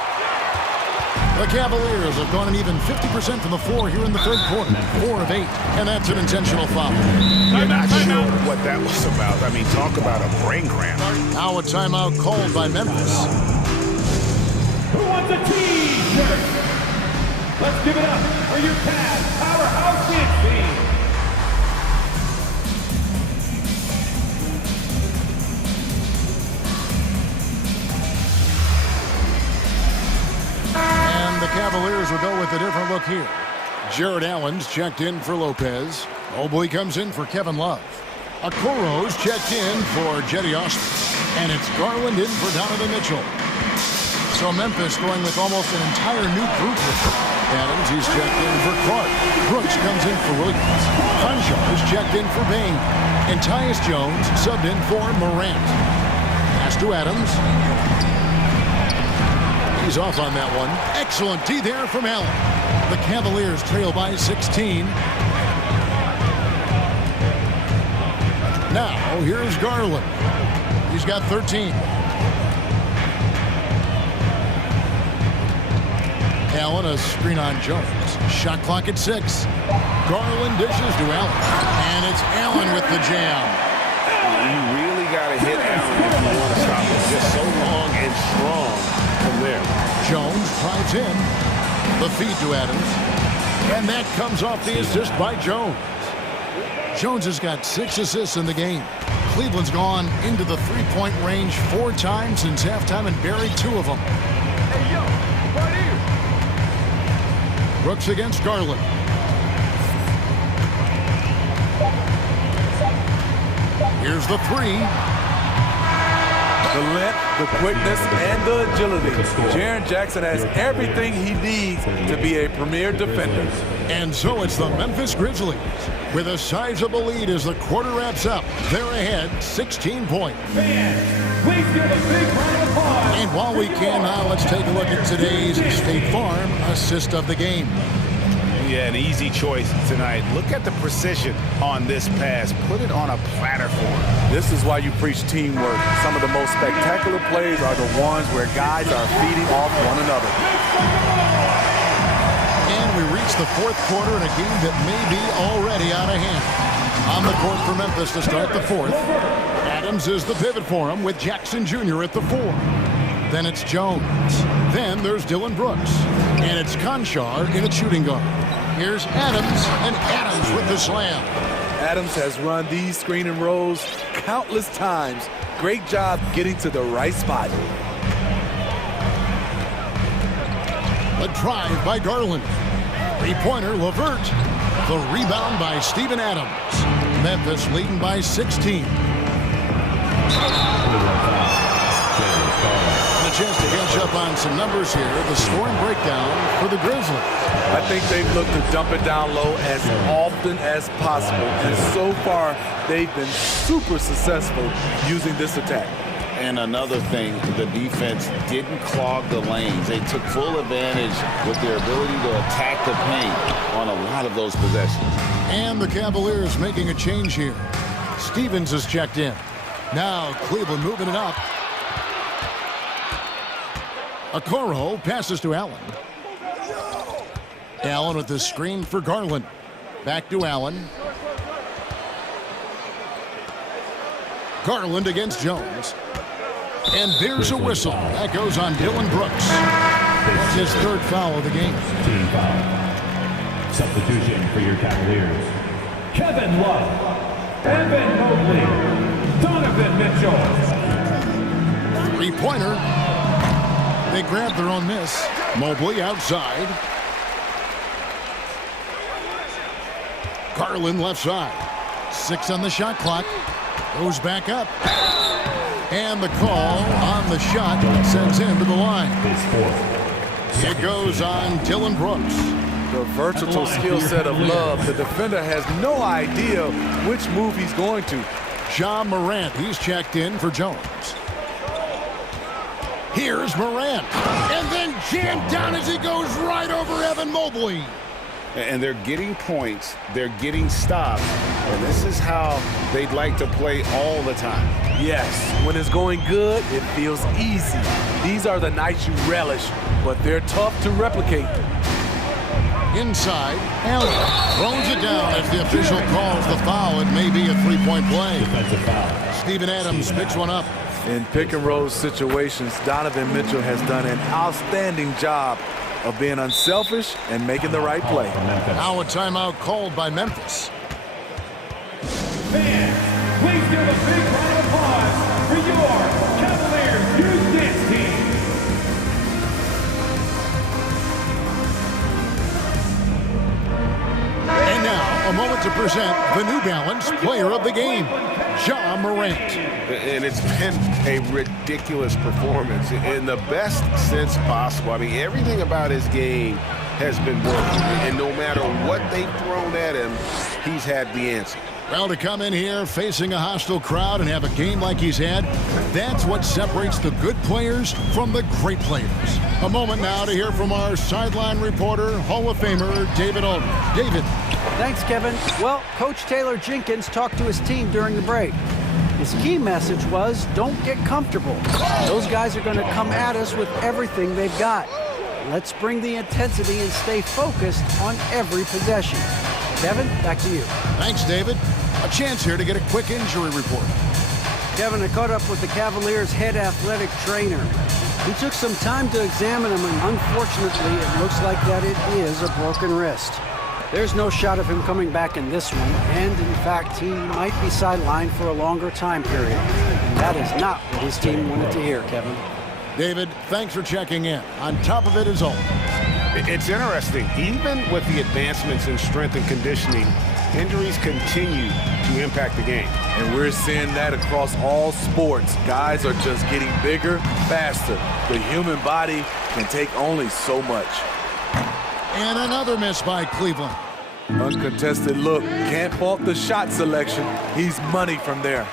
The Cavaliers have gone an even 50% from the floor here in the third quarter. 4 of 8, and that's an intentional foul. You're not sure what that was about. I mean, talk about a brain cramp. Now a timeout called by Memphis. Who wants a T-shirt? Let's give it up for your Cavs powerhouse kids team. And the Cavaliers will go with a different look here. Jared Allen's checked in for Lopez. Mobley comes in for Kevin Love. Okoro's checked in for Jetty Osman. And it's Garland in for Donovan Mitchell. So Memphis going with almost an entire new group here. Adams, he's checked in for Clark. Brooks comes in for Williams. Crenshaw is checked in for Bane. And Tyus Jones subbed in for Morant. Pass to Adams. He's off on that one. Excellent D there from Allen. The Cavaliers trail by 16. Now, here's Garland. He's got 13. Allen, a screen on Jones. Shot clock at 6. Garland dishes to Allen. And it's Allen with the jam. You really got to hit Allen if you want to stop him. Just so long and strong from there. Jones drives in. The feed to Adams. And that comes off the assist by Jones. Jones has got 6 assists in the game. Cleveland's gone into the three-point range 4 times since halftime and buried 2 of them. Hey, yo, right here. Brooks against Garland. Here's the 3. The length, the quickness, and the agility. Jaren Jackson has everything he needs to be a premier defender. And so it's the Memphis Grizzlies with a sizable lead as the quarter wraps up. They're ahead 16 points. Fans, please give a big round of applause. And while we can now, let's take a look at today's State Farm assist of the game. Yeah, an easy choice tonight. Look at the precision on this pass. Put it on a platter for him. This is why you preach teamwork. Some of the most spectacular plays are the ones where guys are feeding off one another. And we reach the 4th quarter in a game that may be already out of hand. On the court for Memphis to start the 4th. Adams is the pivot for him with Jackson Jr. at the 4. Then it's Jones. Then there's Dylan Brooks. And it's Conchar in at shooting guard. Here's Adams, and Adams with the slam. Adams has run these screen and rolls countless times. Great job getting to the right spot. A drive by Garland. 3-pointer, Levert. The rebound by Steven Adams. Memphis leading by 16. A chance to catch up on some numbers here. The scoring breakdown for the Grizzlies. I think they've looked to dump it down low as often as possible. And so far, they've been super successful using this attack. And another thing, the defense didn't clog the lanes. They took full advantage with their ability to attack the paint on a lot of those possessions. And the Cavaliers making a change here. Stevens is checked in. Now Cleveland moving it up. Okoro passes to Allen. Allen with the screen for Garland. Back to Allen. Garland against Jones. And there's a whistle. That goes on Dylan Brooks. That's his 3rd foul of the game. Team foul. Substitution for your Cavaliers. Kevin Love, Evan Mobley, Donovan Mitchell. 3-pointer. They grab their own miss. Mobley outside. Garland left side. 6 on the shot clock. Goes back up. And the call on the shot sends him to the line. It goes on Dylan Brooks. The versatile skill set of Love. The defender has no idea which move he's going to. Ja Morant, he's checked in for Jones. Here's Morant. And then jammed down as he goes right over Evan Mobley. And they're getting points. They're getting stops. And this is how they'd like to play all the time. Yes, when it's going good, it feels easy. These are the nights you relish, but they're tough to replicate. Inside, Allen throws it down as the official calls the foul. It may be a 3-point play. Defensive foul. Steven Adams picks one up. In pick-and-roll situations, Donovan Mitchell has done an outstanding job of being unselfish and making the right play. Now a timeout called by Memphis. Fans, please give a big round of applause for your Cavaliers Youth Dance Team. And now, a moment to present the New Balance Player of the Game, Ja Morant. And it's been a ridiculous performance in the best sense possible. I mean, everything about his game has been working. And no matter what they've thrown at him, he's had the answer. Well, to come in here facing a hostile crowd and have a game like he's had, that's what separates the good players from the great players. A moment now to hear from our sideline reporter, Hall of Famer David Aldridge. David. Thanks, Kevin. Well, Coach Taylor Jenkins talked to his team during the break. His key message was, don't get comfortable. Those guys are going to come at us with everything they've got. let's bring the intensity and stay focused on every possession. Kevin, back to you. Thanks, David. A chance here to get a quick injury report. Kevin, I caught up with the Cavaliers' head athletic trainer. He took some time to examine him, and unfortunately, it looks like that it is a broken wrist. There's no shot of him coming back in this one, and in fact, he might be sidelined for a longer time period. And that is not what his team wanted to hear, Kevin. David, thanks for checking in. On top of it is all. It's interesting. Even with the advancements in strength and conditioning, injuries continue to impact the game. And we're seeing that across all sports. Guys are just getting bigger, faster. The human body can take only so much. And another miss by Cleveland. Uncontested look. Can't fault the shot selection. He's money from there.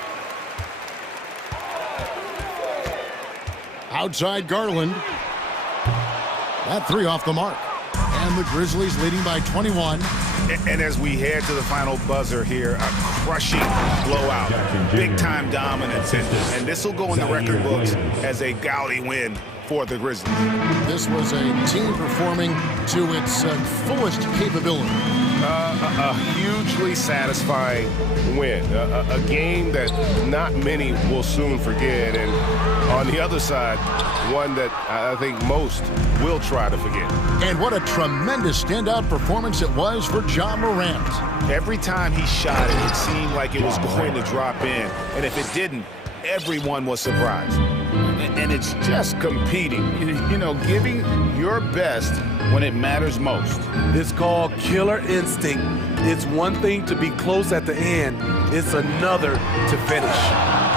Outside Garland. That three off the mark. And the Grizzlies leading by 21. And as we head to the final buzzer here, a crushing blowout, big-time dominance. And this will go in the record books as a gaudy win for the Grizzlies. This was a team performing to its fullest capability. A hugely satisfying win. A game that not many will soon forget. And on the other side, one that I think most will try to forget. And what a tremendous standout performance it was for Ja Morant. Every time he shot it, it seemed like it was going to drop in. And if it didn't, everyone was surprised. And it's just competing, you know, giving your best when it matters most. It's called killer instinct. It's one thing to be close at the end. It's another to finish.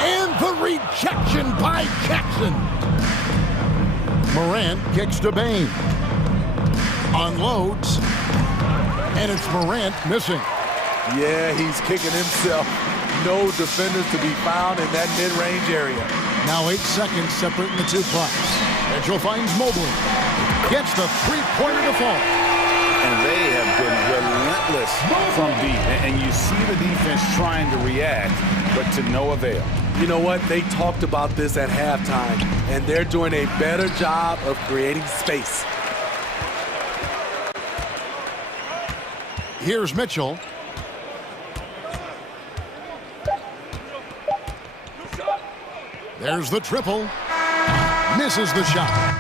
And the rejection by Jackson. Morant kicks to Bain. Unloads. And it's Morant missing. Yeah, he's kicking himself. No defenders to be found in that mid-range area. Now 8 seconds separating the two clocks. Mitchell finds Mobley. Gets the three-pointer to fall. And they have been relentless from deep. And you see the defense trying to react, but to no avail. You know what? They talked about this at halftime, and they're doing a better job of creating space. Here's Mitchell. There's the triple. Misses the shot.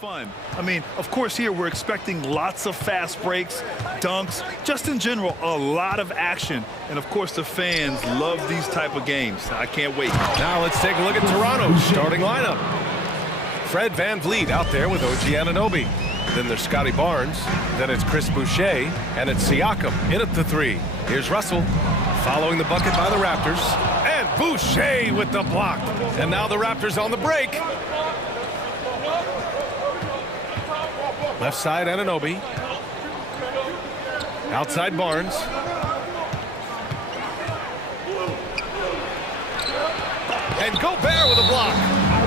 Fun. I mean, of course, here we're expecting lots of fast breaks, dunks, just in general, a lot of action. And of course, the fans love these type of games. I can't wait. Now let's take a look at Toronto's starting lineup. Fred VanVleet out there with OG Anunoby. Then there's Scotty Barnes. Then it's Chris Boucher. And it's Siakam in at the 3. Here's Russell following the bucket by the Raptors. And Boucher with the block. And now the Raptors on the break. Left side, Anunoby. Outside, Barnes. And Gobert with a block.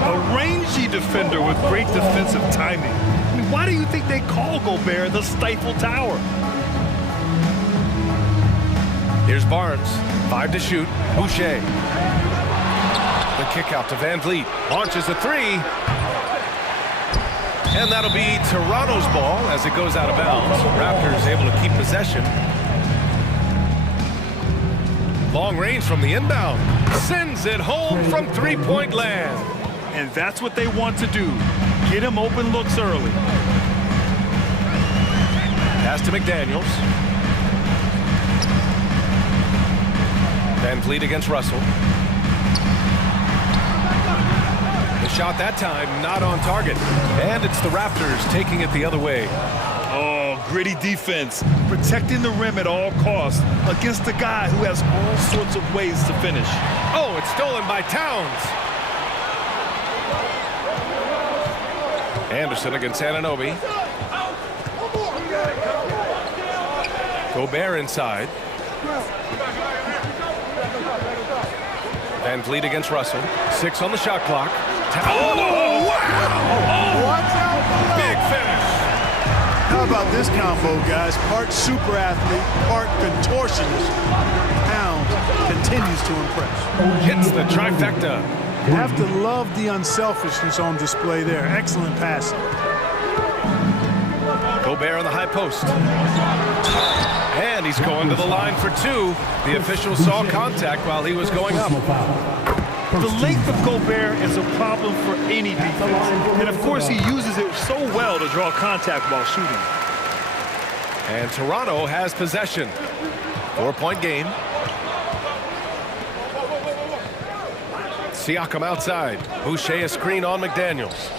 A rangy defender with great defensive timing. I mean, why do you think they call Gobert the Stifle Tower? Here's Barnes. 5 to shoot. Boucher. The kick out to VanVleet. Launches a 3. And that'll be Toronto's ball as it goes out of bounds. Raptors able to keep possession. Long range from the inbound. Sends it home from three-point land. And that's what they want to do. Get him open looks early. Pass to McDaniels. VanVleet against Russell. The shot that time not on target. And it's the Raptors taking it the other way. Oh, gritty defense. Protecting the rim at all costs against a guy who has all sorts of ways to finish. Oh, it's stolen by Towns. Anderson against Anunoby. Gobert inside. VanVleet against Russell. 6 on the shot clock. Oh, wow! Watch out below. Big finish. How about this combo, guys? Part super athlete, part contortionist. Towns continues to impress. Hits the trifecta. You have to love the unselfishness on display there. Excellent passing. Gobert on the high post. And he's going to the line for 2. The official saw contact while he was going up. The length of Gobert is a problem for any defense. And of course, he uses it so well to draw contact while shooting. And Toronto has possession. 4-point game. Siakam outside. Boucher a screen on McDaniels.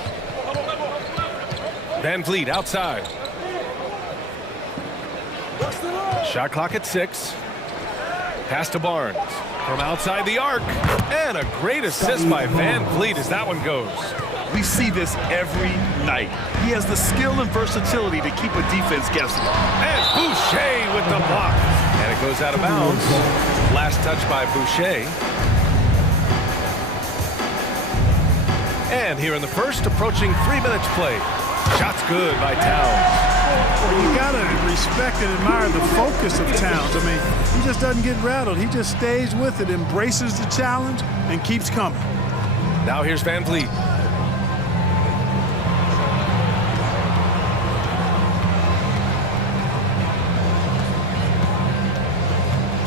VanVleet outside. Shot clock at 6. Pass to Barnes. From outside the arc. And a great assist by VanVleet as that one goes. We see this every night. He has the skill and versatility to keep a defense guessing. And Boucher with the block. And it goes out of bounds. Last touch by Boucher. And here in the first, approaching 3 minutes played. Shots good by Towns. Well, you got to respect and admire the focus of Towns. I mean, he just doesn't get rattled. He just stays with it, embraces the challenge, and keeps coming. Now here's VanVleet.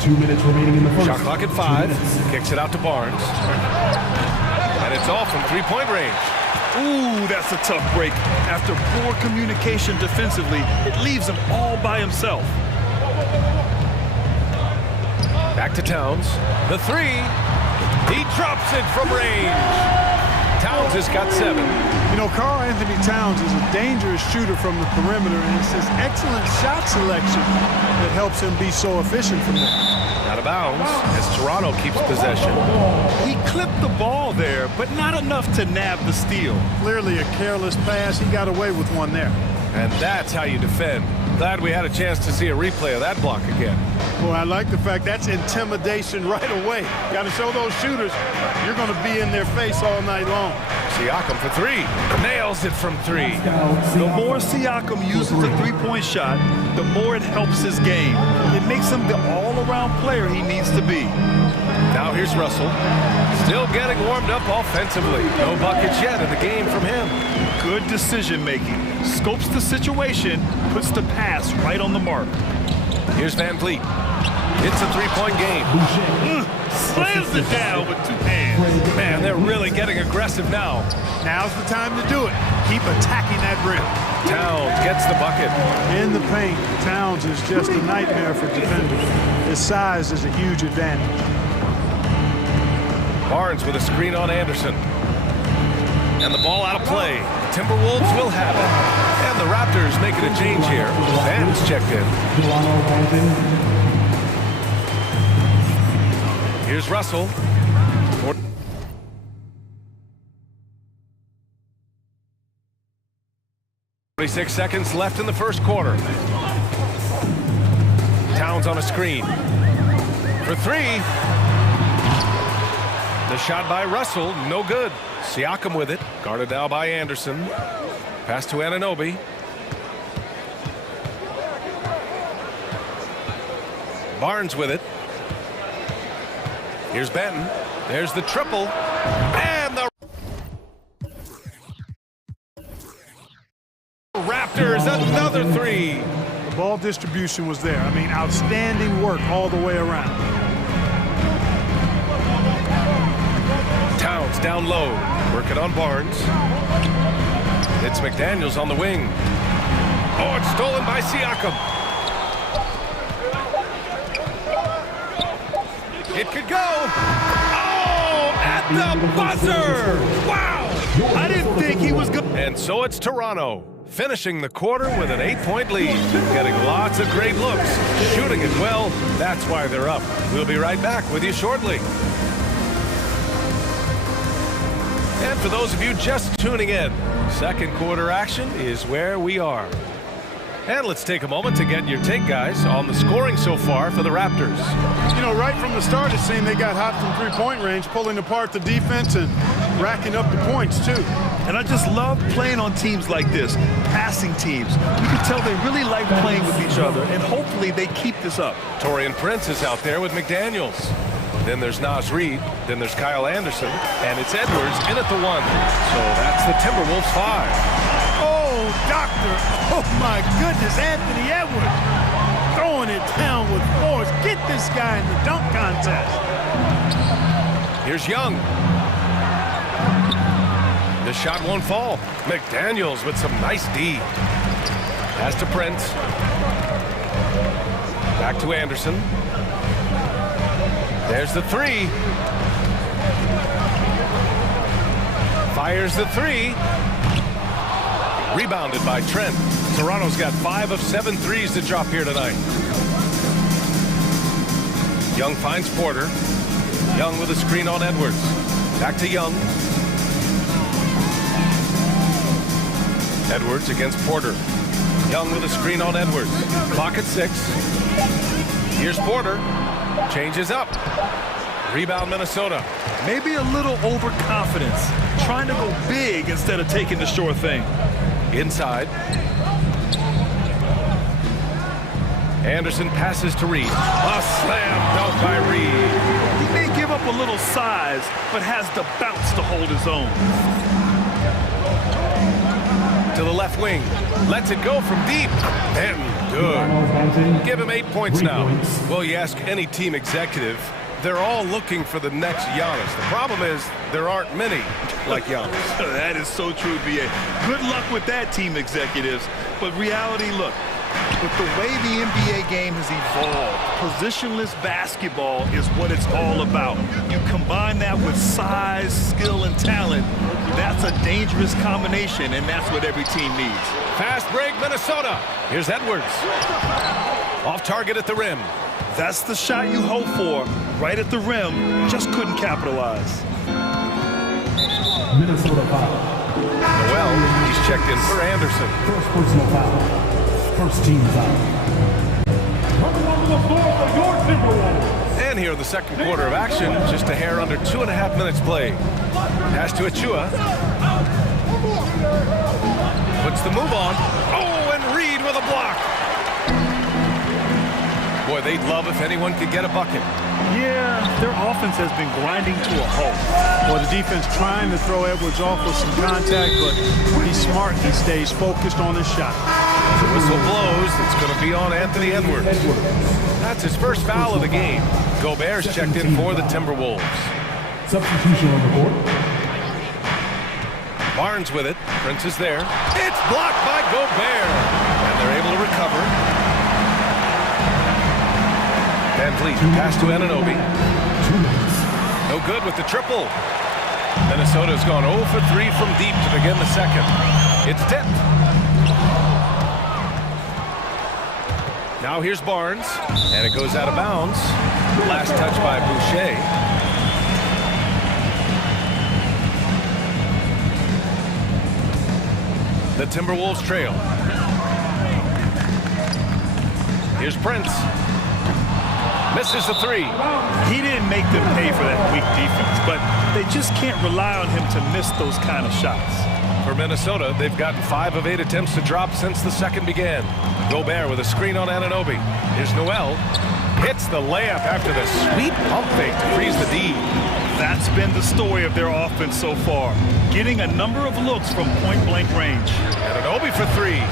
Two minutes remaining in the first. Shot clock at 5. Kicks it out to Barnes. And it's off from three-point range. Ooh, that's a tough break. After poor communication defensively, it leaves him all by himself. Back to Towns. The 3. He drops it from range. Towns has got 7. You know, Karl Anthony Towns is a dangerous shooter from the perimeter, and it's his excellent shot selection that helps him be so efficient from there. Out of bounds as Toronto keeps possession. He clipped the ball there, but not enough to nab the steal. Clearly a careless pass. He got away with one there. And that's how you defend. Glad we had a chance to see a replay of that block again. Well, I like the fact that's intimidation right away. Got to show those shooters you're going to be in their face all night long. Siakam for 3. Nails it from 3. The more Siakam uses the three-point shot, the more it helps his game. It makes him the all-around player he needs to be. Now here's Russell. Still getting warmed up offensively. No buckets yet in the game from him. Good decision-making. Scopes the situation, puts the pass right on the mark. Here's VanVleet. It's a three-point game. Slams it down with two hands. Man, they're really getting aggressive now. Now's the time to do it. Keep attacking that rim. Towns gets the bucket. In the paint, Towns is just a nightmare for defenders. His size is a huge advantage. Barnes with a screen on Anderson. And the ball out of play. Timberwolves will have it. And the Raptors making a change here. Fans checked in. Here's Russell. 46 seconds left in the first quarter. Towns on a screen. For three. The shot by Russell, no good. Siakam with it, guarded now by Anderson. Pass to Anunoby. Barnes with it. Here's Benton. There's the triple. And the Raptors, another three. The ball distribution was there. I mean, outstanding work all the way around. Towns down low, working on Barnes. It's McDaniels on the wing. Oh, it's stolen by Siakam. It could go. Oh, at the buzzer. Wow. I didn't think he was good. And so it's Toronto, finishing the quarter with an 8-point lead. Getting lots of great looks, shooting it well. That's why they're up. We'll be right back with you shortly. And for those of you just tuning in, second quarter action is where we are. And let's take a moment to get your take, guys, on the scoring so far for the Raptors. You know, right from the start, it seemed they got hot from three-point range, pulling apart the defense and racking up the points, too. And I just love playing on teams like this, passing teams. You can tell they really like playing with each other, and hopefully they keep this up. Torian Prince is out there with McDaniels. Then there's Naz Reid, then there's Kyle Anderson, and it's Edwards in at the one. So that's the Timberwolves 5. Oh, doctor. Oh, my goodness, Anthony Edwards. Throwing it down with force. Get this guy in the dunk contest. Here's Young. The shot won't fall. McDaniels with some nice D. Pass to Prince. Back to Anderson. There's the three. Fires the three. Rebounded by Trent. Toronto's got 5 of 7 threes to drop here tonight. Young finds Porter. Young with a screen on Edwards. Back to Young. Edwards against Porter. Young with a screen on Edwards. Clock at 6. Here's Porter. Changes up. Rebound Minnesota. Maybe a little overconfidence. Trying to go big instead of taking the sure thing. Inside. Anderson passes to Reid. A slam dunk by Reid. He may give up a little size, but has the bounce to hold his own. To the left wing. Lets it go from deep. Benton, good. Give him 8 points now. Well, you ask any team executive, they're all looking for the next Giannis. The problem is there aren't many like Giannis. That is so true, B.A. Good luck with that, team executives. But reality, look, with the way the NBA game has evolved, positionless basketball is what it's all about. You combine that with size, skill, and talent, that's a dangerous combination, and that's what every team needs. Fast break, Minnesota. Here's Edwards. Off target at the rim. That's the shot you hope for. Right at the rim, just couldn't capitalize. Minnesota foul. Well, he's checked in for Anderson. First personal foul. First team foul. And here in the second quarter of action, just a hair under 2.5 minutes played. Pass to Achua. Puts the move on. Oh, and Reid with a block. Boy, they'd love if anyone could get a bucket. Yeah, their offense has been grinding to a halt. Well, the defense trying to throw Edwards off with some contact, but he's smart. He stays focused on his shot. The whistle blows. It's going to be on Anthony Edwards. That's his first foul of the game. Gobert's checked in for the Timberwolves. Substitution on the court. Barnes with it. Prince is there. It's blocked by Gobert. And they're able to recover. Van Vliet, pass to Anunoby. No good with the triple. Minnesota's gone 0 for 3 from deep to begin the second. It's tipped. Now here's Barnes, and it goes out of bounds. Last touch by Boucher. The Timberwolves trail. Here's Prince. Misses the three. He didn't make them pay for that weak defense, but they just can't rely on him to miss those kind of shots. For Minnesota, they've gotten 5 of 8 attempts to drop since the second began. Gobert with a screen on Anunoby. Here's Noel. Hits the layup after the sweet pump fake to freeze the D. That's been the story of their offense so far. Getting a number of looks from point-blank range. Anunoby for 3.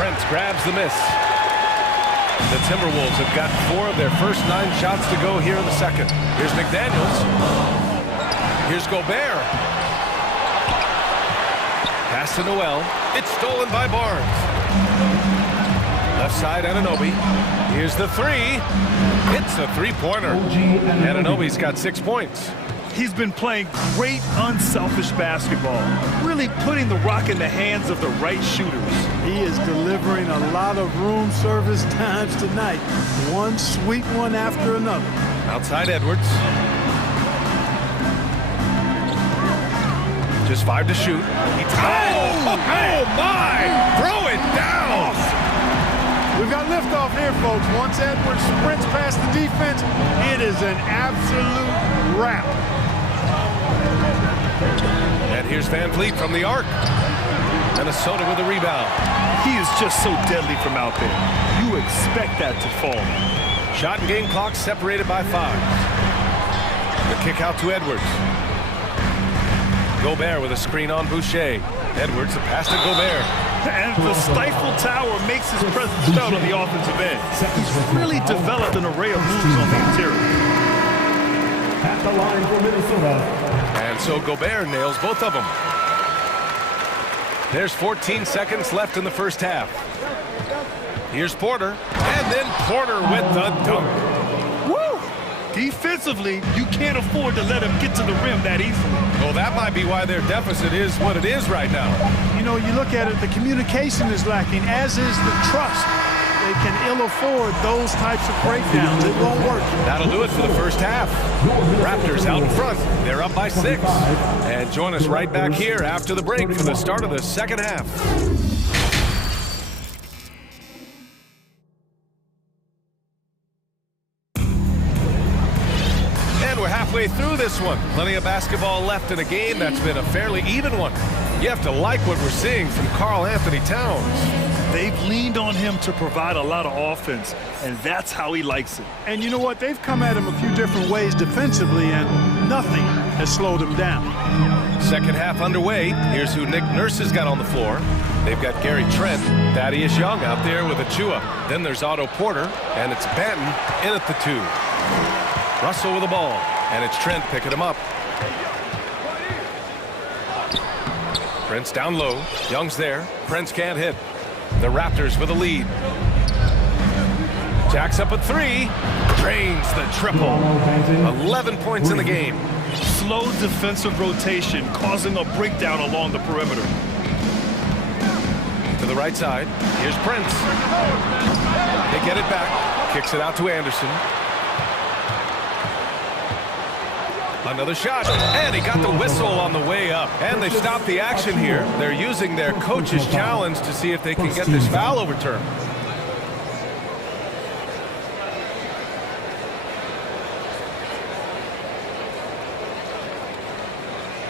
Prince grabs the miss. The Timberwolves have got 4 of their first 9 shots to go here in the second. Here's McDaniels. Here's Gobert. Pass to Noel. It's stolen by Barnes. Left side, Anunoby. Here's the 3. It's a 3-pointer. Anunoby's got 6 points. He's been playing great, unselfish basketball, really putting the rock in the hands of the right shooters. He is delivering a lot of room service times tonight. One sweet one after another. Outside Edwards. Just 5 to shoot. Oh my! Throw it down! We've got liftoff here, folks. Once Edwards sprints past the defense, it is an absolute wrap. And here's Van Vliet from the arc. Minnesota with a rebound. He is just so deadly from out there. You expect that to fall. Shot and game clock separated by 5. The kick out to Edwards. Gobert with a screen on Boucher. Edwards, the pass to Gobert. And the stifle tower makes his presence felt on the offensive end. He's really developed an array of moves on the interior. At the line for Minnesota. And so Gobert nails both of them. There's 14 seconds left in the first half. Here's Porter. And then Porter with the dunk. Woo! Defensively, you can't afford to let him get to the rim that easily. Well, that might be why their deficit is what it is right now. You know, you look at it, the communication is lacking, as is the trust. They can ill afford those types of breakdowns. It won't work. That'll do it for the first half. Raptors out in front. They're up by 6. And join us right back here after the break for the start of the second half. And we're halfway through this one. Plenty of basketball left in a game that's been a fairly even one. You have to like what we're seeing from Karl Anthony Towns. They've leaned on him to provide a lot of offense, and that's how he likes it. And you know what? They've come at him a few different ways defensively, and nothing has slowed him down. Second half underway. Here's who Nick Nurse has got on the floor. They've got Gary Trent, Thaddeus Young out there with Achua. Then there's Otto Porter, and it's Banton in at the 2. Russell with the ball, and it's Trent picking him up. Prince down low. Young's there. Prince can't hit. The Raptors with a lead. Jacks up at 3. Drains the triple. 11 points in the game. Slow defensive rotation causing a breakdown along the perimeter. To the right side. Here's Prince. They get it back. Kicks it out to Anderson. Another shot, and he got the whistle on the way up. And they've stopped the action here. They're using their coach's challenge to see if they can get this foul overturned.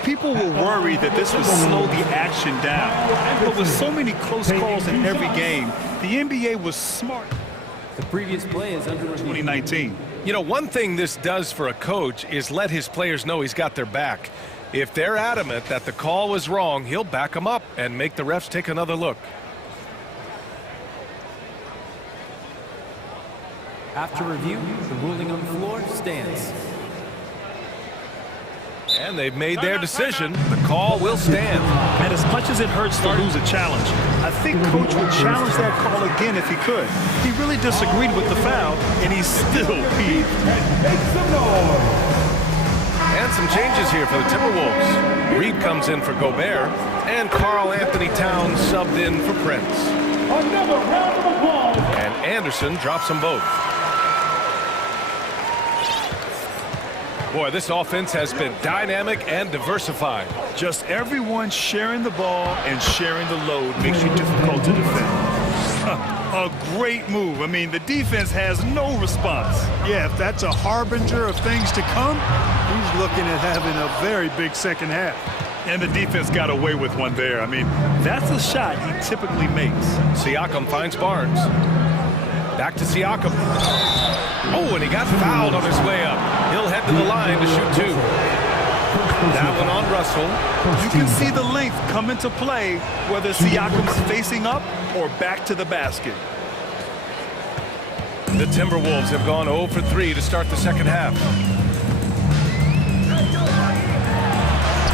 People were worried that this would slow the action down. But with so many close calls in every game, the NBA was smart. The previous play is under 2019. You know, one thing this does for a coach is let his players know he's got their back. If they're adamant that the call was wrong, he'll back them up and make the refs take another look. After review, the ruling on the floor stands. And they've made their decision. The call will stand. And as much as it hurts to lose a challenge, I think Coach would challenge that call again if he could. He really disagreed with the foul, and he's still peeved. And some changes here for the Timberwolves. Reed comes in for Gobert, and Karl Anthony Towns subbed in for Prince. Another round of applause. And Anderson drops them both. Boy, this offense has been dynamic and diversified. Just everyone sharing the ball and sharing the load makes you difficult to defend. A great move. I mean, the defense has no response. Yeah, if that's a harbinger of things to come, he's looking at having a very big second half. And the defense got away with one there. I mean, that's a shot he typically makes. Siakam finds Barnes. Back to Siakam. Oh, and he got fouled on his way up. He'll head to the line to shoot two. That one on Russell. You can see the length come into play whether Siakam's facing up or back to the basket. The Timberwolves have gone 0 for 3 to start the second half.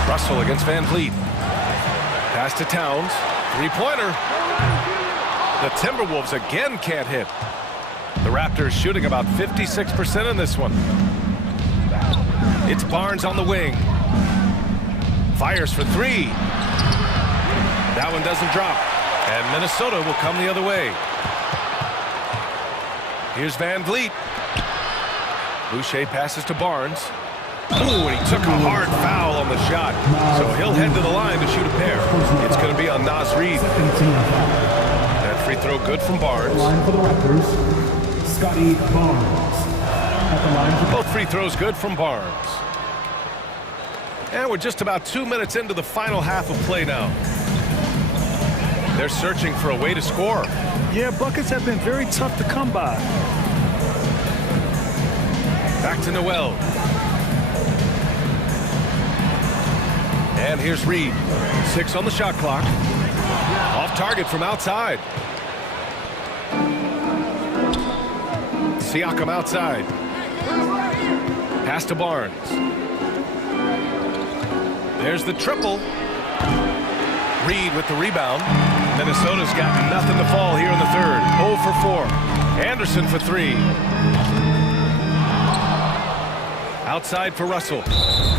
Russell against Van Vliet. Pass to Towns. Three-pointer. The Timberwolves again can't hit. The Raptors shooting about 56% in this one. It's Barnes on the wing. Fires for three. That one doesn't drop. And Minnesota will come the other way. Here's Van Vliet. Boucher passes to Barnes. Oh, and he took a hard foul on the shot. So he'll head to the line to shoot a pair. It's going to be on Naz Reid. That free throw good from Barnes. Scotty Barnes. Both free throws good from Barnes. And we're just about 2 minutes into the final half of play now. They're searching for a way to score. Yeah, buckets have been very tough to come by. Back to Noel. And here's Reed. 6 on the shot clock. Off target from outside. Siakam outside. Pass to Barnes. There's the triple. Reed with the rebound. Minnesota's got nothing to fall here in the third. 0 for 4. Anderson for 3. Outside for Russell.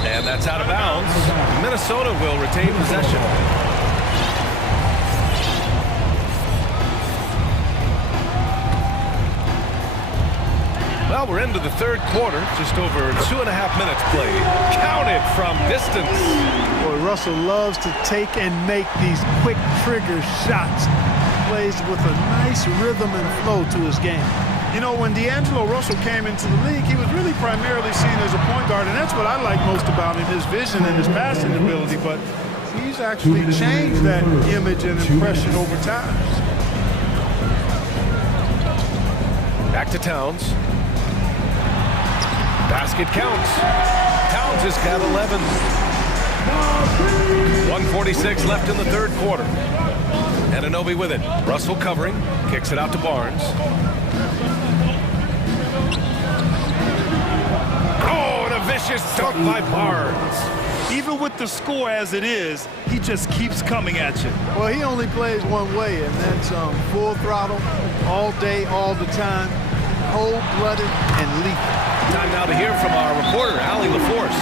And that's out of bounds. Minnesota will retain possession. Well, we're into the third quarter. Just over 2.5 minutes played. Counted from distance. Boy, Russell loves to take and make these quick trigger shots. Plays with a nice rhythm and flow to his game. You know, when D'Angelo Russell came into the league, he was really primarily seen as a point guard, and that's what I like most about him, his vision and his passing ability, but he's actually changed that image and impression over time. Back to Towns. Basket counts. Towns has got 11. 1:46 left in the third quarter. Anunoby with it. Russell covering. Kicks it out to Barnes. Oh, and a vicious dunk by Barnes. Even with the score as it is, he just keeps coming at you. Well, he only plays one way, and that's full throttle, all day, all the time, cold-blooded and lethal. Time now to hear from our reporter, Allie LaForce.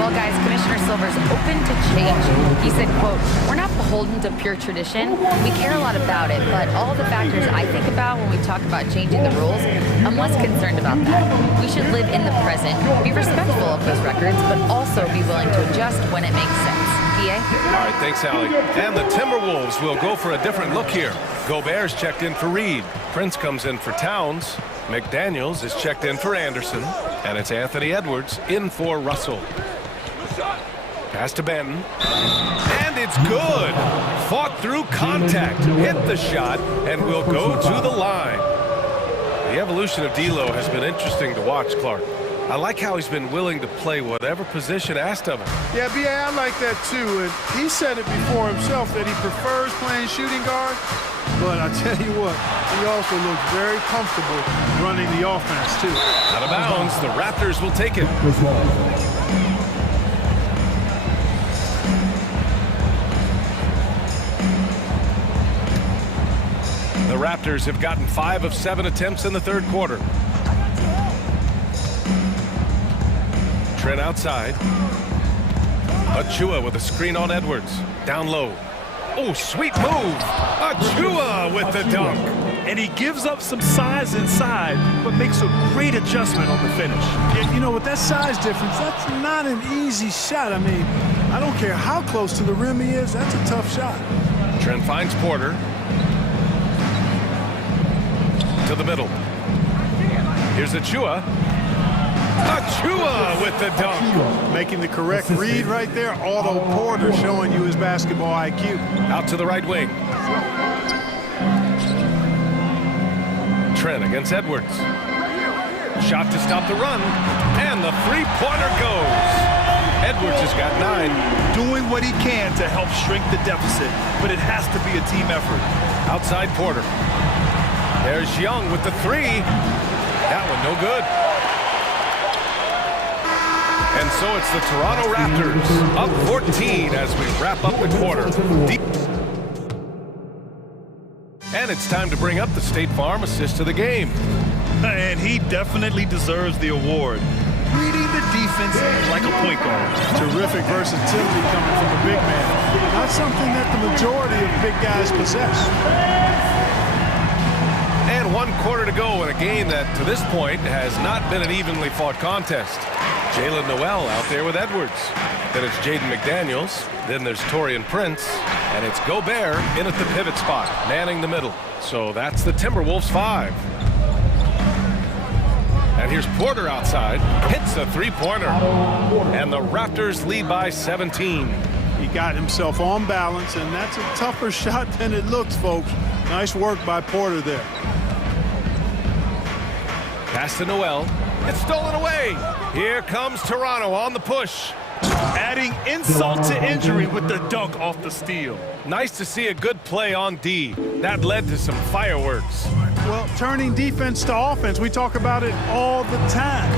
Well, guys, Commissioner Silver's open to change. He said, quote, "We're not beholden to pure tradition. We care a lot about it, but all the factors I think about when we talk about changing the rules, I'm less concerned about that. We should live in the present, be respectful of those records, but also be willing to adjust when it makes sense." PA? All right, thanks, Allie. And the Timberwolves will go for a different look here. Gobert's checked in for Reed. Prince comes in for Towns. McDaniels is checked in for Anderson. And it's Anthony Edwards in for Russell. Pass to Benton. And it's good. Fought through contact. Hit the shot and will go to the line. The evolution of D'Lo has been interesting to watch, Clark. I like how he's been willing to play whatever position asked of him. Yeah, B.A., I like that too. And he said it before himself that he prefers playing shooting guard. But I tell you what, he also looks very comfortable running the offense too. Out of bounds, the Raptors will take it. The Raptors have gotten 5 of 7 attempts in the third quarter. Trent outside. Achua with a screen on Edwards. Down low. Oh, sweet move. Achua with the dunk. And he gives up some size inside, but makes a great adjustment on the finish. You know, with that size difference, that's not an easy shot. I mean, I don't care how close to the rim he is, that's a tough shot. Trent finds Porter. To the middle. Here's Achua. Achua with the dunk. Making the correct read right there. Although Porter showing you his basketball IQ. Out to the right wing. Trent against Edwards. Shot to stop the run. And the three-pointer goes. Edwards has got 9. Doing what he can to help shrink the deficit, but it has to be a team effort. Outside Porter. There's Young with the 3. That one no good. And so it's the Toronto Raptors up 14 as we wrap up the quarter. And it's time to bring up the State Farm assist of the game. And he definitely deserves the award. Reading the defense like a point guard. Terrific versatility coming from a big man. Not something that the majority of big guys possess. And 1 quarter to go in a game that, to this point, has not been an evenly fought contest. Jalen Noel out there with Edwards. Then it's Jaden McDaniels. Then there's Taurean Prince. And it's Gobert in at the pivot spot, manning the middle. So that's the Timberwolves 5. And here's Porter outside. Hits a three-pointer. And the Raptors lead by 17. He got himself on balance, and that's a tougher shot than it looks, folks. Nice work by Porter there. Pass to Noel. It's stolen away. Here comes Toronto on the push. Adding insult to injury with the dunk off the steal. Nice to see a good play on D. That led to some fireworks. Well, turning defense to offense, we talk about it all the time.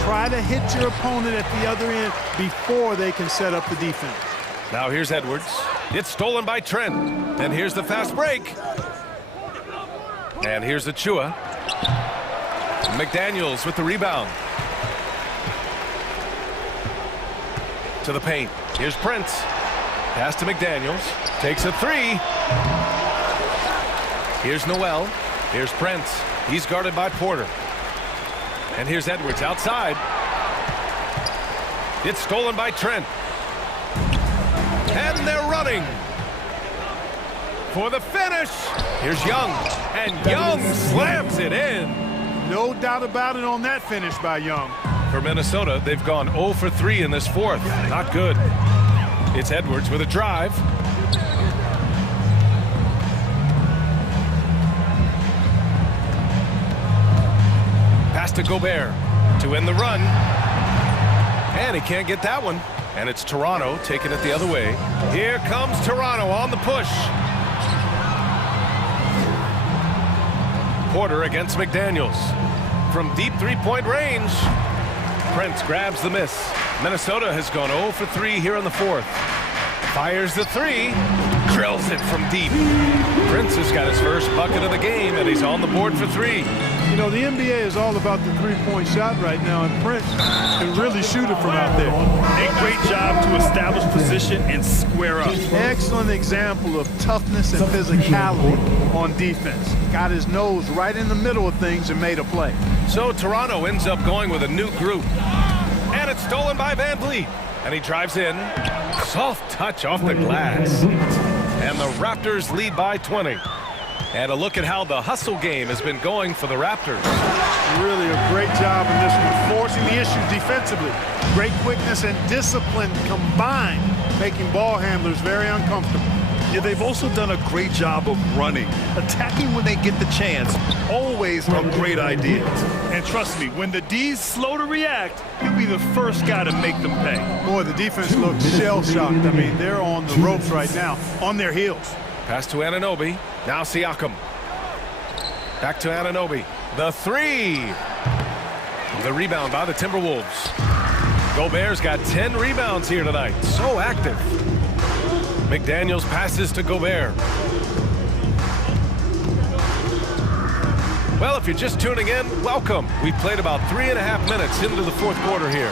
Try to hit your opponent at the other end before they can set up the defense. Now here's Edwards. It's stolen by Trent. And here's the fast break. And here's Achua. McDaniels with the rebound. To the paint. Here's Prince. Pass to McDaniels. Takes a 3. Here's Noel. Here's Prince. He's guarded by Porter. And here's Edwards outside. It's stolen by Trent. And they're running for the finish. Here's Young. And Young slams it in. No doubt about it on that finish by Young. For Minnesota, they've gone 0 for 3 in this fourth. Not good. It's Edwards with a drive. Pass to Gobert to end the run. And he can't get that one. And it's Toronto taking it the other way. Here comes Toronto on the push. Porter against McDaniels. From deep three-point range, Prince grabs the miss. Minnesota has gone 0 for 3 here in the fourth. Fires the 3, drills it from deep. Prince has got his first bucket of the game, and he's on the board for 3. You know, the NBA is all about the three-point shot right now, and Prince can really shoot it from out there. A great job to establish position and square up. Excellent example of toughness and physicality on defense. Got his nose right in the middle of things and made a play. So Toronto ends up going with a new group. And it's stolen by Van Vliet. And he drives in. Soft touch off the glass. And the Raptors lead by 20. And a look at how the hustle game has been going for the Raptors. Really a great job in this one, forcing the issue defensively. Great quickness and discipline combined, making ball handlers very uncomfortable. Yeah, they've also done a great job of running. Attacking when they get the chance, always a great idea. And trust me, when the D's slow to react, he'll be the first guy to make them pay. Boy, the defense looks shell-shocked. I mean, they're on the ropes right now, on their heels. Pass to Anunoby. Now Siakam. Back to Anunoby. The three. The rebound by the Timberwolves. Gobert's got 10 rebounds here tonight. So active. McDaniels passes to Gobert. Well, if you're just tuning in, welcome. We've played about 3.5 minutes into the fourth quarter here.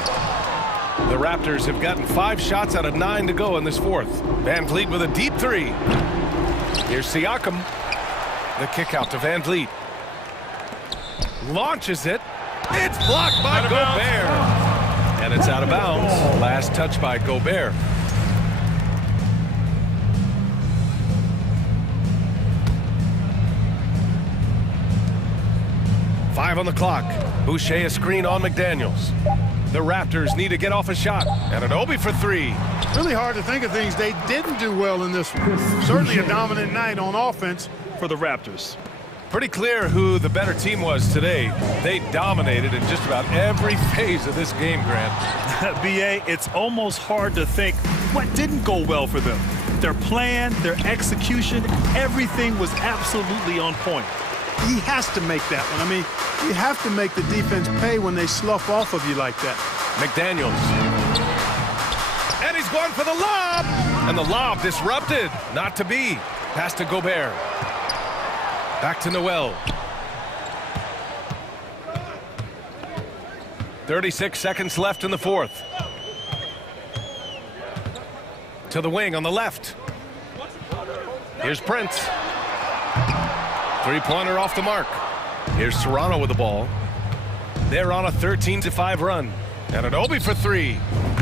The Raptors have gotten 5 shots out of 9 to go in this fourth. Van Vliet with a deep three. Here's Siakam. The kick out to Van Vliet. Launches it. It's blocked by Gobert. And it's out of bounds. Last touch by Gobert. Five on the clock. Boucher a screen on McDaniels. The Raptors need to get off a shot. Anunoby for three. Really hard to think of things they didn't do well in this one. Certainly a dominant night on offense for the Raptors. Pretty clear who the better team was today. They dominated in just about every phase of this game, Grant. BA, it's almost hard to think what didn't go well for them. Their plan, their execution, everything was absolutely on point. He has to make that one. I mean, you have to make the defense pay when they slough off of you like that. McDaniels. And he's going for the lob. And the lob disrupted. Not to be. Pass to Gobert. Back to Noel. 36 seconds left in the fourth. To the wing on the left. Here's Prince. Three-pointer off the mark. Here's Toronto with the ball. They're on a 13-5 run. Anunoby for three.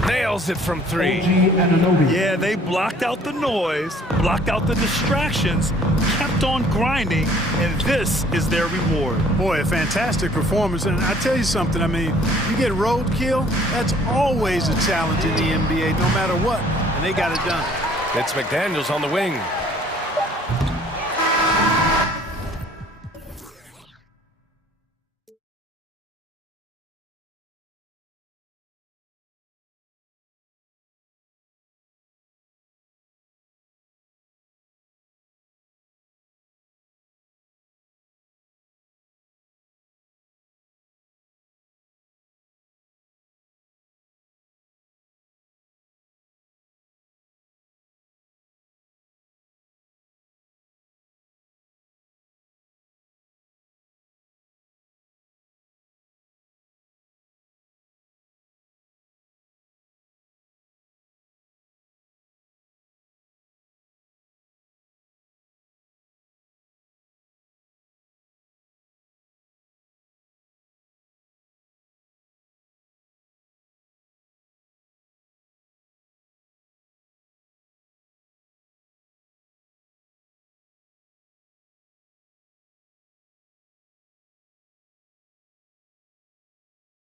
Nails it from three. Yeah, they blocked out the noise, blocked out the distractions, kept on grinding, and this is their reward. Boy, a fantastic performance. And I tell you something, I mean, you get roadkill, that's always a challenge in the NBA, no matter what. And they got it done. It's McDaniels on the wing.